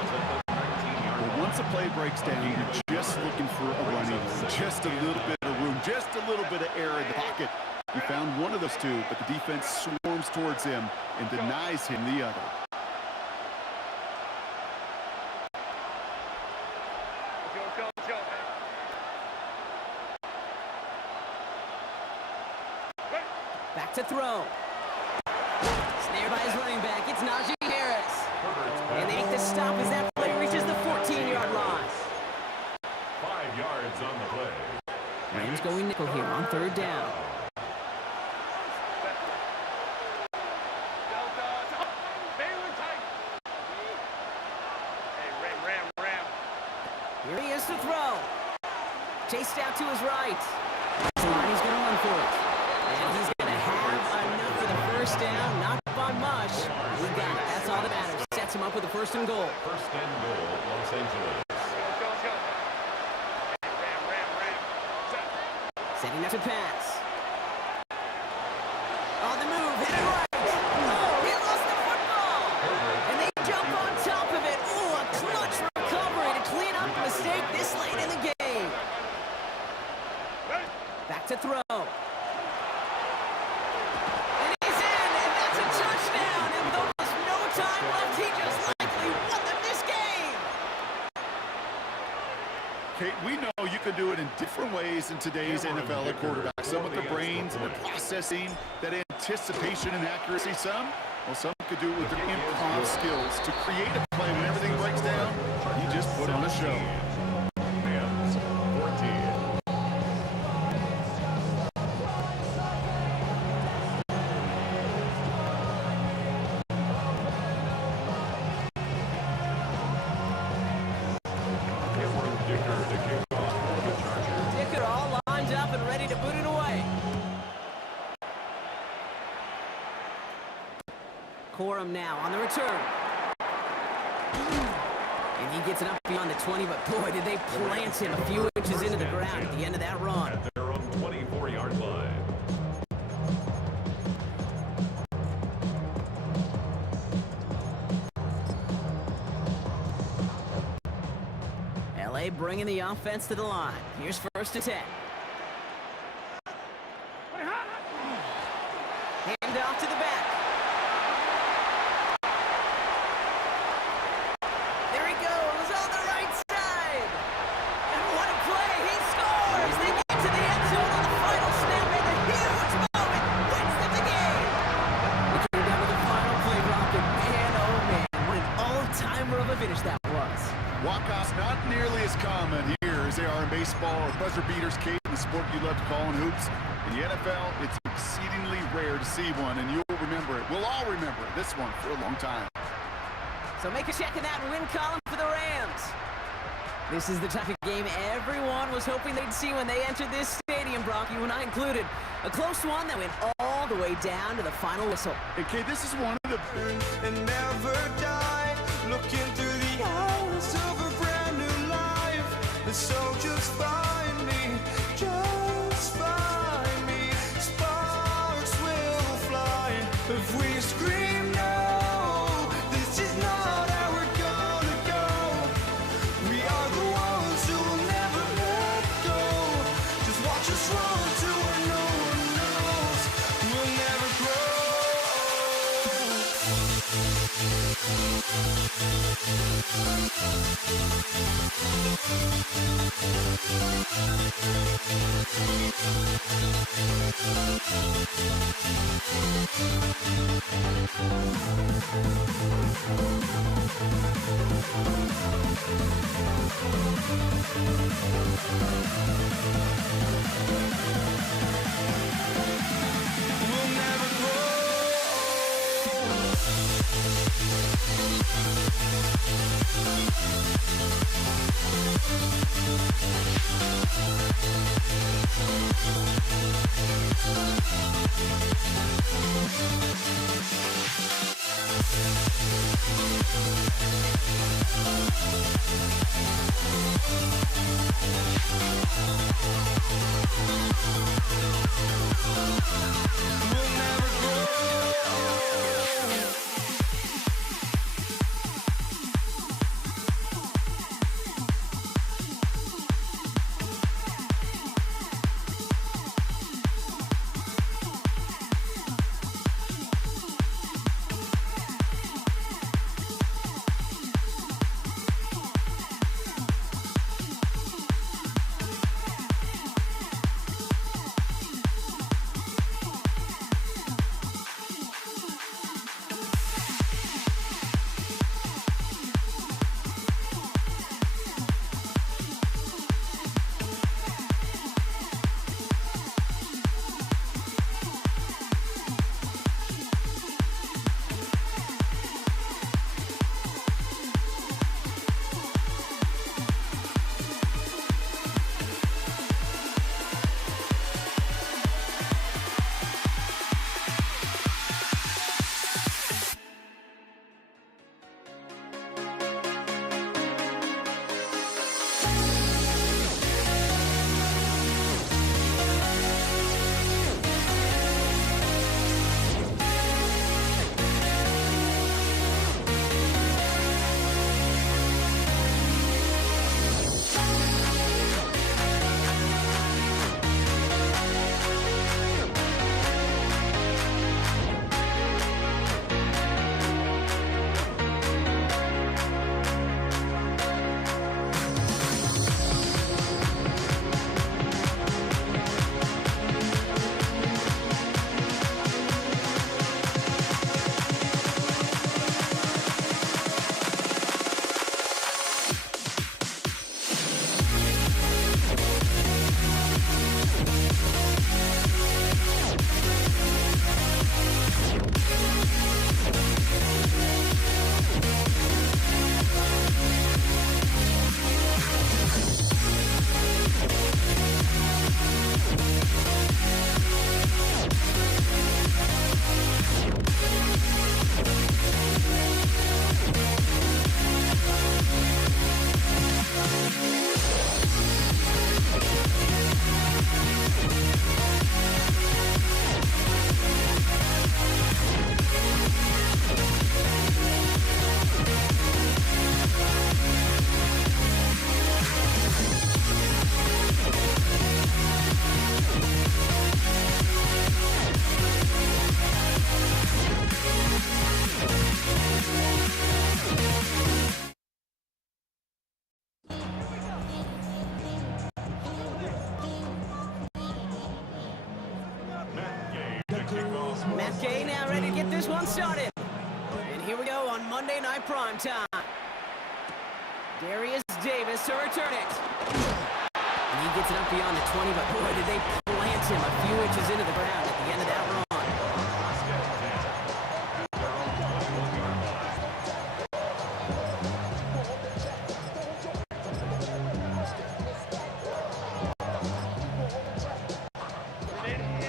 Well, once a play breaks down, you're just looking for a running room. Just a little bit of room, just a little bit of air in the pocket. He found one of those two, but the defense swarms towards him and denies him the other. Back to throw. Snared by his running back. It's Najee Harris. And they make the stop as that play reaches the 14-yard line. 5 yards on the play. Rams going nickel here on third down. Here he is to throw. Chased out to his right. He's going to run for it. And he's going to have enough for the first down. Not by much. We got it. That's all that matters. Sets him up with a first and goal. First and goal, Los Angeles. Setting up to pass. On the move, hit it right. Oh, he lost the football. And they jump on top of it. Oh, a clutch recovery to clean up the mistake this late in the game. Back to throw. And he's in, and that's a touchdown. And with almost no time left, he just likely won them this game. Kate, we know you can do it in different ways in today's NFL at quarterback. Some with their brains and their processing, that anticipation and accuracy. Some could do it with their improv skills to create a play when everything breaks down. You just put on a show. Rams, 14. Cameron Dicker to kick off for the Chargers. Dicker all lined up and ready to boot it away. Corum now on the return. And he gets it up beyond the 20, but boy, did they plant him a few inches into the ground at the end of that run. At their own 24-yard line. LA bringing the offense to the line. Here's first and 10. Hand off to the back. There he goes on the right side. And what a play. He scores. They get to the end zone on the final snap and a huge moment wins them the game. We came down to the final play, Rocket. Man, oh man, what an all-timer of a finish that was. Walk-offs not nearly as common here as they are in baseball or buzzer beaters, Kate, the sport you love to call in hoops. In the NFL, it's exceedingly rare to see one, and you'll remember it. We'll all remember this one for a long time. So make a check in that win column for the Rams. This is the type of game everyone was hoping they'd see when they entered this stadium, Brock, you and I included. A close one that went all the way down to the final whistle. And Kate, this is one of the... And never die, looking through the eyes of a brand new life. And so just find me, just find me. Sparks will fly if we scream no. This is not how we're gonna go. We are the ones who will never let go. Just watch us run to where no one knows. We'll never grow. We'll never grow. We'll never grow. Matt Gay now ready to get this one started. And here we go on Monday Night Primetime. Darius Davis to return it. And he gets it up beyond the 20, but boy, did they plant him a few inches into the ground at the end of that run.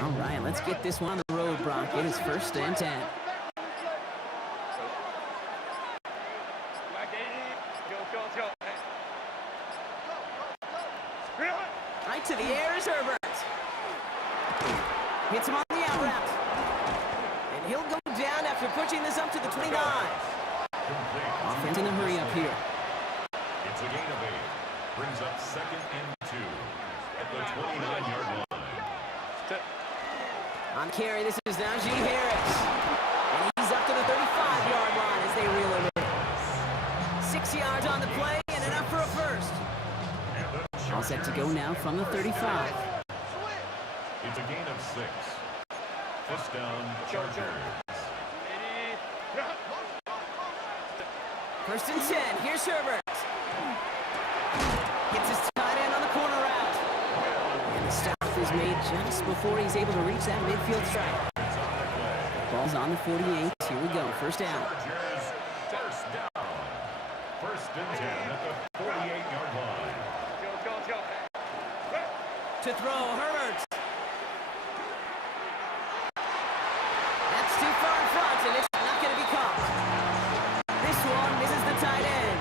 All right, let's get this one on the road, Brock. It is 1st and 10. Right to the air is Herbert. Hits him on the out route. And he'll go down after pushing this up to the 29. Offense in a hurry up here. It's a gain of 8. Brings up 2nd and 2 at the 29-yard line. On carry, this is Najee Harris. And he's up to the 35-yard line as they reel him in. 6 yards on the play and enough for a first. All set to go now from the 35. It's a gain of 6. First down, Chargers. 1st and 10. Here's Herbert. Gets his tight end on the corner route. And the stop is made just before he's able to reach that midfield strike. Ball's on the 48. Here we go. 1st down. Chargers, first down. 1st and 10 at the 48-yard line. To throw, Herbert. That's too far in front, and it's not going to be caught. This one misses the tight end.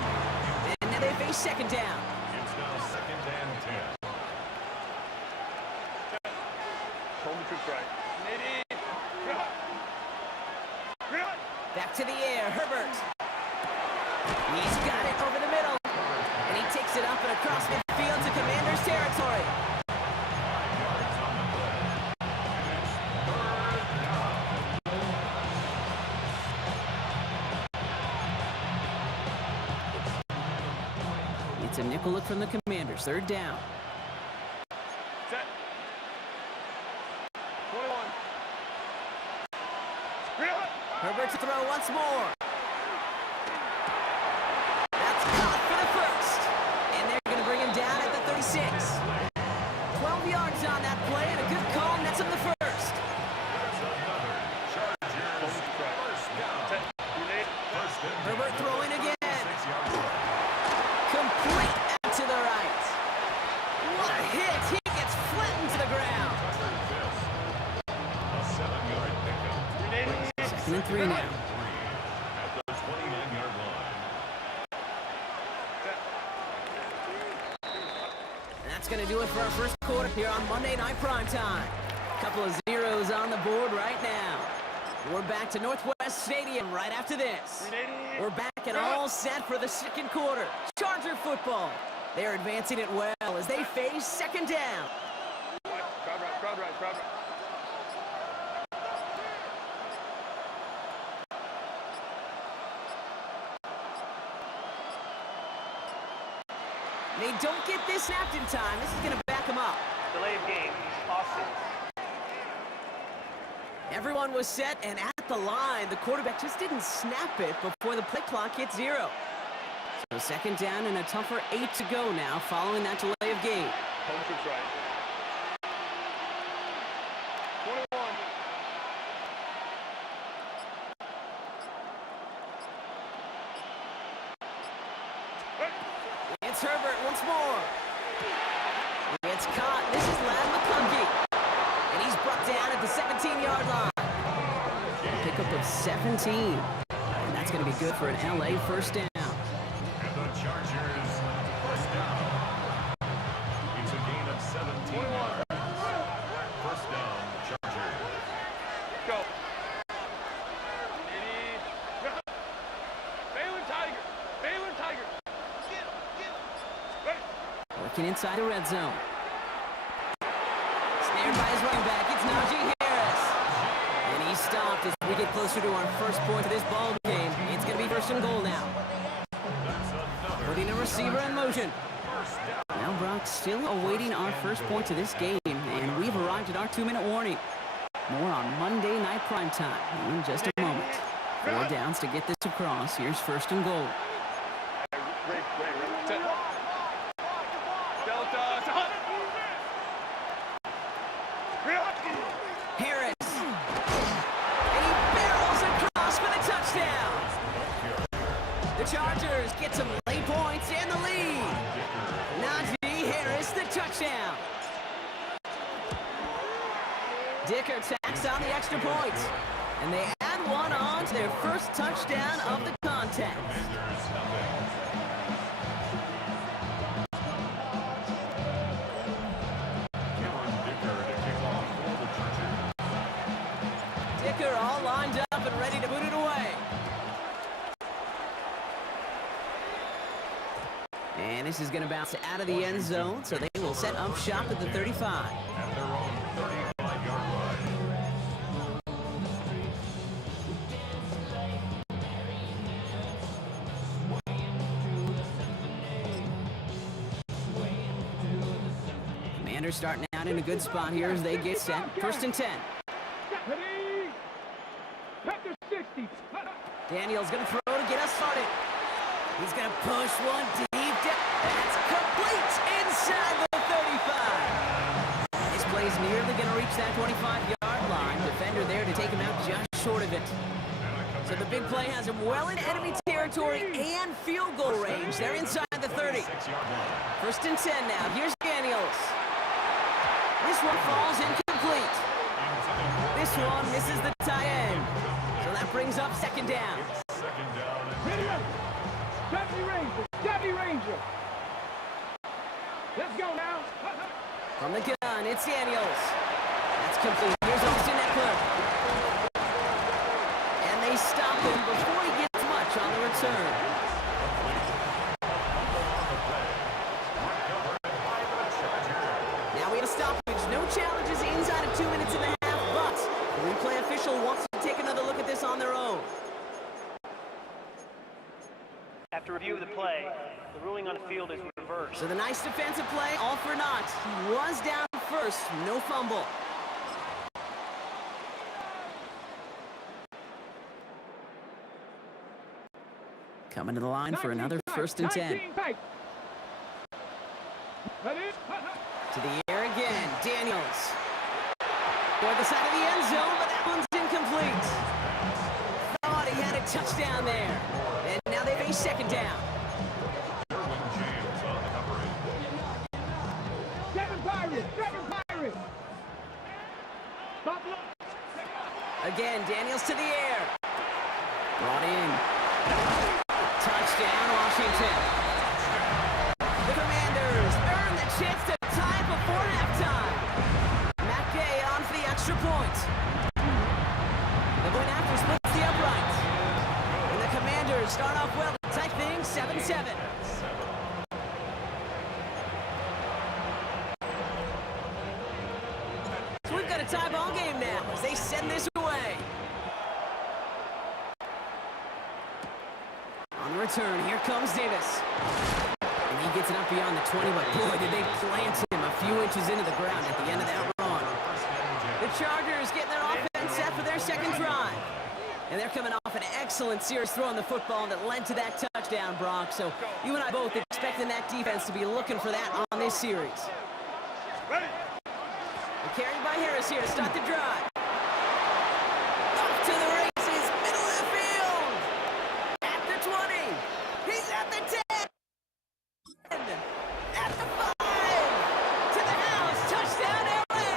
And now they face 2nd down. It's now 2nd and 10. Back to the air, Herbert. He's got it over the middle. And he takes it up and across midfield to Commanders territory. It's a nickel look from the Commanders. Third down. Set. 21. Herbert to throw once more. That's caught for the first. And they're going to bring him down at the 36. 12 yards on that play and a good call nets him the first. Herbert throwing again. Complete out to the right. What a hit. He gets flattened to the ground. A 7-yard pickup. Second and 3 now. At the 29-yard line. And that's going to do it for our first quarter here on Monday Night Primetime. Couple of zeros on the board right now. We're back to Northwest Stadium right after this. We're back and all set for the second quarter. Charger football. They're advancing it well as they face second down. Crowd right. They don't get this snapped in time. This is going to back them up. Delay of game, Austin. Everyone was set, and at the line, the quarterback just didn't snap it before the play clock hit 0. So second down and a tougher 8 to go now following that delay of game. Home troops right. 21. It's Herbert once more. It's caught. This is Ladd McConkey. And he's brought down at the 17-yard line. A pickup of 17. And that's going to be good for an LA first down. And the Chargers first down. It's a gain of 17 yards. First down, Chargers. Go. Baylor Tiger. Working inside the red zone. Snared by his running back. It's Najee Harris. And he's stopped as we get closer to our first point of this ball game. It's going to be first and goal now. Putting a receiver in motion. Now Brock still awaiting our first point of this game, and we've arrived at our 2-minute warning. More on Monday Night Primetime in just a moment. 4 downs to get this across. Here's first and goal. Set. Delta. Harris. And he barrels across for the touchdown. The Chargers get some late points and the lead. Najee Harris, the touchdown. Dicker tacks on the extra point. And they add one on to their first touchdown of the contest. Dicker all lined up and ready to boot it away. And this is going to bounce out of the end zone, so they will set up shop at the 35. At their own 35-yard line. Commanders starting out in a good spot here as they get set. First and 10. Daniel's going to throw to get us started. He's going to push one deep down. That's complete inside the 35. This play's nearly going to reach that 25-yard line. Defender there to take him out just short of it. So the big play has him well in enemy territory and field goal range. They're inside the 30. First and 10 now. Here's Daniels. This one falls incomplete. This one misses the tight end. So that brings up second down. Second down. Johnny Ranger. Let's go now. From the gun, it's Daniels. That's complete. Here's Austin Eckler. And they stop him before he gets much on the return. Now we have a stoppage. No challenges inside of 2 minutes and a half, but the replay official wants to take another look at this on their own. After review of the play, the ruling on the field is reversed. So the nice defensive play, all for naught. He was down first, no fumble. Coming to the line for another 1st and 10. To the air again, Daniels. Toward the side of the end zone, but that one's incomplete. Thought he had a touchdown there. And now they have a 2nd down. Derwin James on the coverage. Seven Pirates! Stop. Again, Daniels to the air. Brought in. Touchdown, Washington. The Commanders earn the chance to tie before halftime. Matt Gay on for the extra point. The point after splits the upright. And the Commanders start off well to tie things 7-7. So we've got a tie ball game now as they send this away. On the return, here comes Davis. And he gets it up beyond the 20, but boy, did they plant him a few inches into the ground at the end of that run. The Chargers getting their offense set for their 2nd drive. And they're coming off an excellent series throwing the football that led to that touchdown, Brock. So you and I both expecting that defense to be looking for that on this series. And carried by Harris here to start the drive. Up to the races, middle of the field. At the 20. He's at the 10. At the 5. To the house. Touchdown, LA.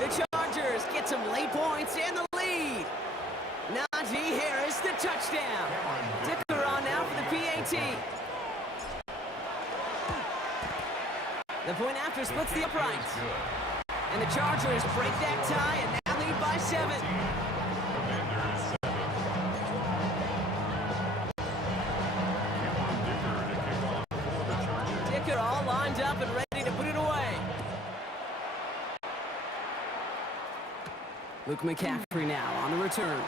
The Chargers get some late points and the lead. Najee Harris, the touchdown. Dicker on now for the PAT. The point after splits the upright. And the Chargers break that tie and now lead by 7. Dicker all lined up and ready to put it away. Luke McCaffrey now on the return.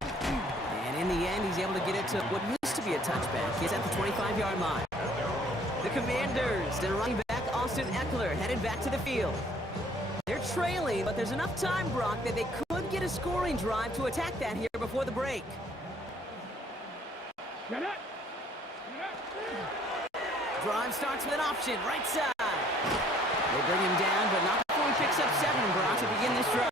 And in the end, he's able to get it to what used to be a touchback. He's at the 25-yard line. The Commanders, their running back, Austin Eckler, headed back to the field. They're trailing, but there's enough time, Brock, that they could get a scoring drive to attack that here before the break. Drive starts with an option, right side. They bring him down, but not before he picks up 7, Brock, to begin this drive.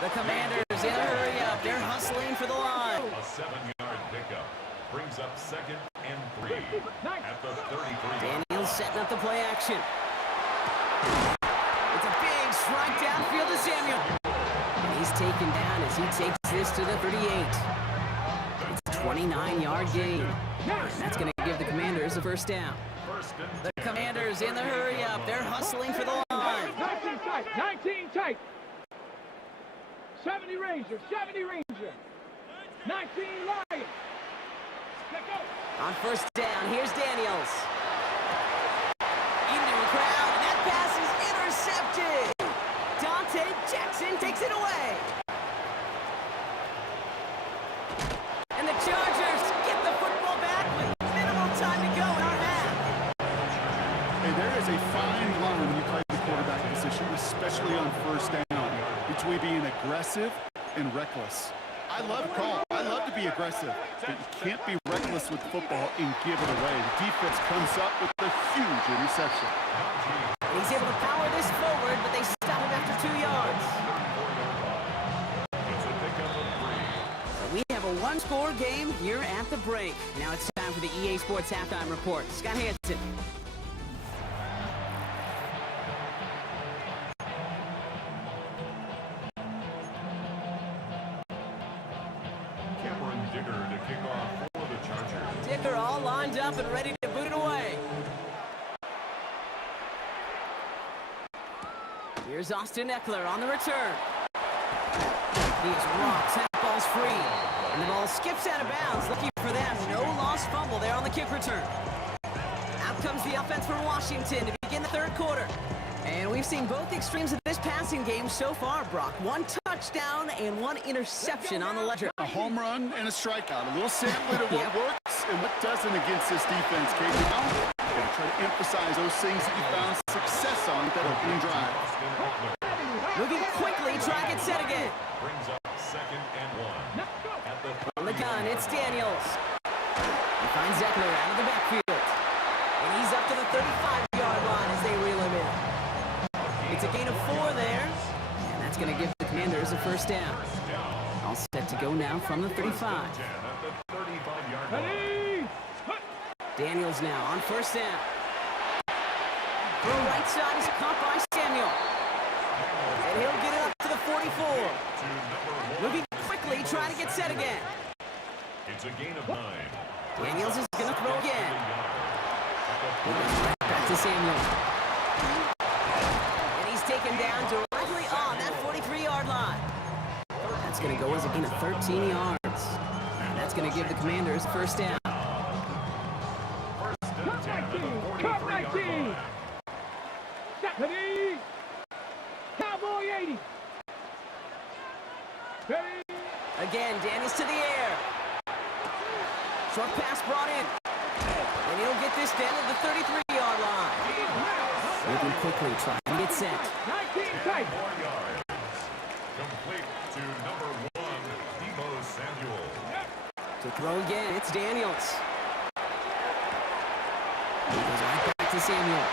The Commanders in a hurry up. They're hustling for the line. A 7-yard pickup brings up 2nd and 3 at the 33. Daniels setting up the play action. It's a big strike downfield to Samuel. And he's taken down as he takes this to the 38. It's a 29-yard gain. And that's going to give the Commanders a 1st down. The Commanders in the hurry up. They're hustling for the line. 19 tight, 19 tight. 70 Ranger, 19 Lions. On 1st down, here's Daniels. Into a crowd, and that pass is intercepted. Dante Jackson takes it away. And the Chargers get the football back with minimal time to go in our half. Hey, there is a fine line when you play the quarterback position, especially on 1st down, between being aggressive and reckless. I love to be aggressive, but you can't be reckless with football and give it away. The defense comes up with a huge interception. He's able to power this forward, but they stop him after 2 yards. So we have a 1-score game here at the break. Now it's time for the EA Sports Halftime Report. Scott Hansen. Dicker all lined up and ready to boot it away. Here's Austin Eckler on the return. He is rocked. That ball's free. And the ball skips out of bounds. Lucky for them, no lost fumble there on the kick return. Out comes the offense for Washington to begin the third quarter. And we've seen both the extremes of this passing game so far, Brock. One touchdown and one interception on the ledger. A home run and a strikeout. A little sampling of what works and what doesn't against this defense, Kate. Now, you gotta try to emphasize those things that you found success on with that opening drive. Moving quickly, try to get set again. Brings up 2nd and 1. At the On the gun, it's Daniels. He finds Eckler out of the backfield. And he's up to the 35-yard line as they reel him in. It's a gain of 4 there. And that's going to give the Commanders a first down. All set to go now from the 35. Daniels now on first down. Throw right side is caught by Samuel. And he'll get it up to the 44. Moving quickly, trying to get set again. It's a gain of 9. Daniels is going to throw again. Back to Samuel. And he's taken down directly on that 43-yard line. That's going to go as a gain of 13 yards. And that's going to give the Commanders first down. Cut 19! Ready? Cowboy 80! Ready? Again, Daniels to the air. Short pass brought in. And he'll get this down to the 33-yard line. Moving quickly, trying to get set. 19 tight. 4 yards. Complete to number 1, Deebo Samuel. To throw again, it's Daniels. He goes right back to Samuel.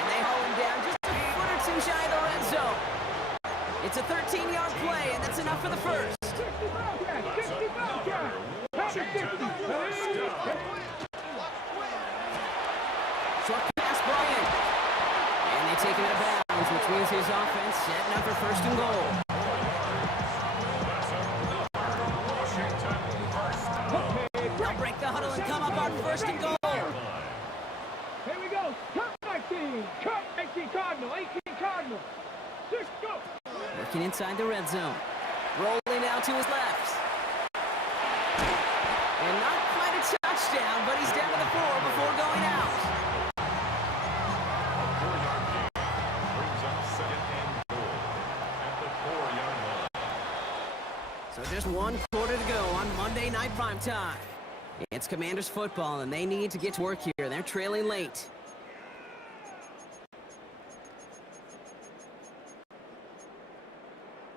And they haul him down just a foot or two shy of the red zone. It's a 13-yard play, and that's enough for the first. 65 yards. Short pass, Bryant. And they take him out of bounds, which means his offense setting up for first and goal. They'll break the huddle and come up on first and goal. Here we go. Cut 19. Cut 18 Cardinal. 18 Cardinal. 6 go. Working inside the red zone. Rolling out to his left. And not quite a touchdown, but he's down to the 4 before going out. Brings up 2nd and goal at the 4-yard line. So just 1 quarter to go on Monday Night Primetime. It's Commanders football, and they need to get to work here. They're trailing late.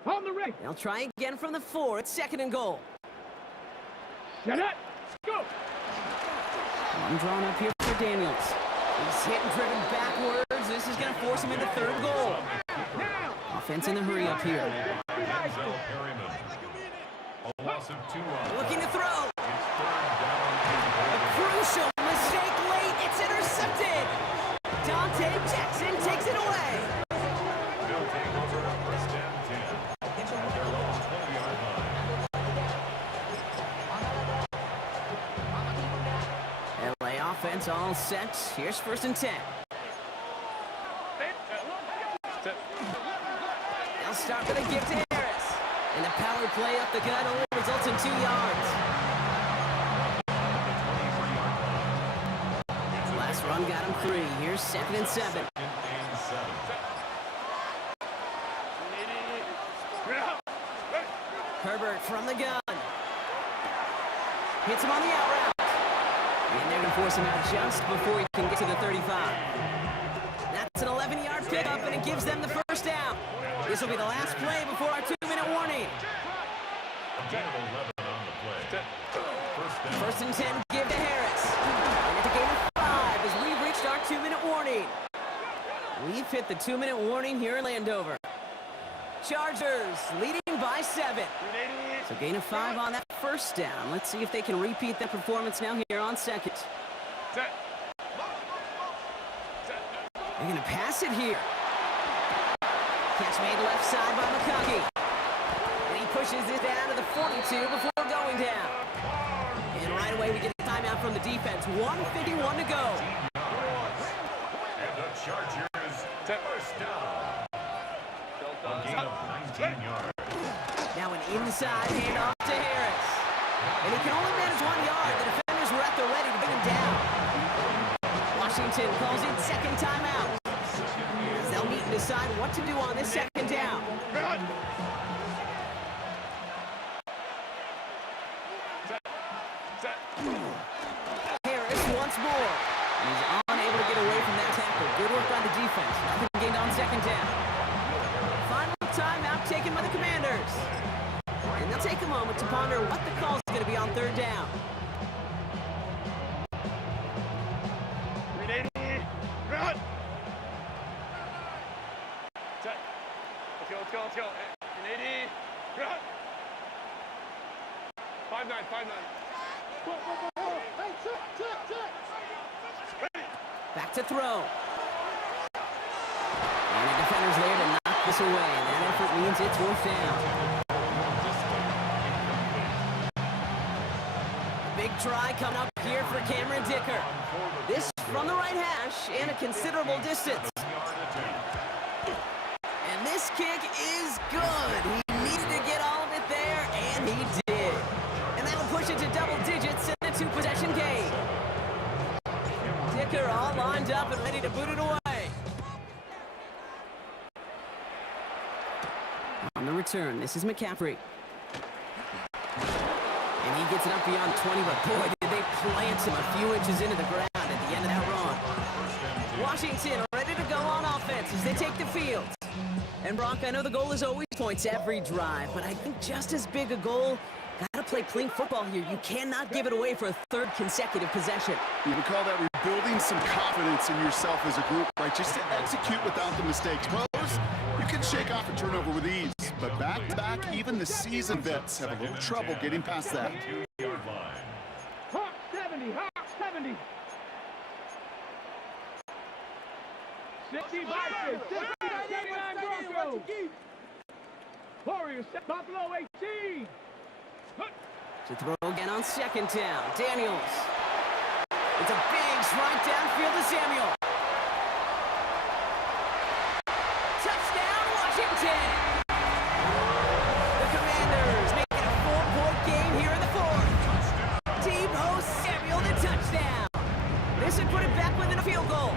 On the ring. They'll try again from the 4. It's 2nd and goal. Set it. Go. One drawn up here for Daniels. He's hit and driven backwards. This is going to force him into 3rd goal. Now. Offense in the hurry up here. Denzel Perryman. A loss of 2 yards. Looking to throw. It's 3rd down and A crucial mistake late. It's intercepted. Dante Jackson takes it away. they'll take over 1st and 10 at their own 20-yard line. LA offense all set. Here's 1st and 10. They'll start with a gift to Harris. And the power play up the gut only results in 2 yards. Last run got him 3. Here's 2nd and 7. 2nd and 7. Herbert from the gun. Hits him on the out route. And they're going to force him out just before he can get to the 35. That's an 11-yard pickup, and it gives them the first down. This will be the last play before our 2-minute warning. A gain of 11 on the play. First down. 1st and 10, give to Harris. And it's a gain of 5 as we've reached our 2-minute warning. We've hit the 2-minute warning here in Landover. Chargers leading by 7. So gain of 5 on that first down. Let's see if they can repeat that performance now here on 2nd. They're going to pass it here. Catch made left side by McConkey. And he pushes it down to the 42 before going down. And right away we get a timeout from the defense. 1:51 to go. And the Chargers first down. A gain of 19 yards. Now an inside handoff to Harris. And he can only manage 1 yard. The defenders were at the ready to bring him down. Washington calls it second timeout. As they'll meet and decide what to do on this second down. Harris once more. He's unable to get away from that tackle. Good work by the defense. Nothing gained on second down. Final timeout taken by the Commanders. And they'll take a moment to ponder what the call is going to be on third down. Run! Set. Let's go. 80. Run! 5-9. Hey, check. Back to throw. And the defender's there to knock this away. And that effort means it's fourth down. Big try coming up here for Cameron Dicker. This from the right hash and a considerable distance. And this kick is good. He needed to get all of it there, and he did. And that'll push it to double digits in a two-possession game. Dicker all lined up and ready to boot it away. On the return, this is McCaffrey. And he gets it up beyond 20, but boy, did they plant him a few inches into the ground at the end of that run. Washington ready to go on offense as they take the field. And Brock, I know the goal is always points every drive, but I think just as big a goal, gotta play clean football here. You cannot give it away for a third consecutive possession. You would call that rebuilding some confidence in yourself as a group, right? Just to execute without the mistakes. Pros, you can shake off a turnover with ease, but back-to-back, even the seasoned vets have a little trouble getting past that. Hawk 70. 60 Vikings, 79 Broncos. Warriors, Buffalo 18. To throw again on second down, Daniels. It's a big strike downfield to Samuel. Touchdown, Washington! The Commanders making a 4-point game here in the fourth. Deebo Samuel, the touchdown. This would put it back within a field goal.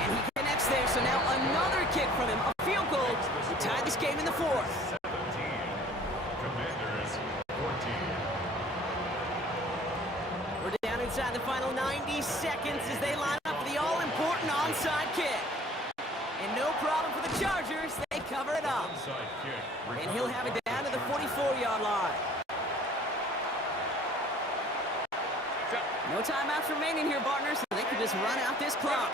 And he connects there, so now another kick from him, a field goal to tie this game in the fourth. We're down inside the final 90 seconds as they line up for the all-important onside kick. And no problem for the Chargers. They cover it up. And he'll have it down to the 44-yard line. No timeouts remaining here, partners, so they can just run out this clock.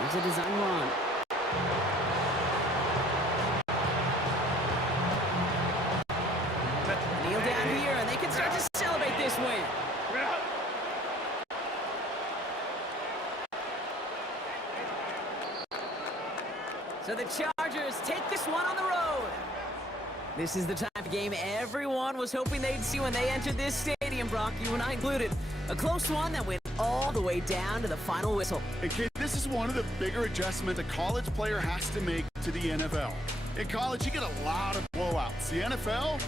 Here's a design run. Kneel down here, and they can start to celebrate this win. So the Chargers take this one on the road. This is the type of game everyone was hoping they'd see when they entered this stadium, Brock, you and I included. A close one that went all the way down to the final whistle. And kid, this is one of the bigger adjustments a college player has to make to the NFL. In college, you get a lot of blowouts. The NFL,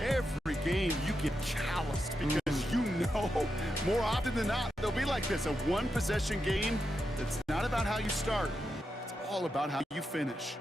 every game you get calloused because you know more often than not, they'll be like this, a one-possession game that's not about how you start. It's all about how you finish.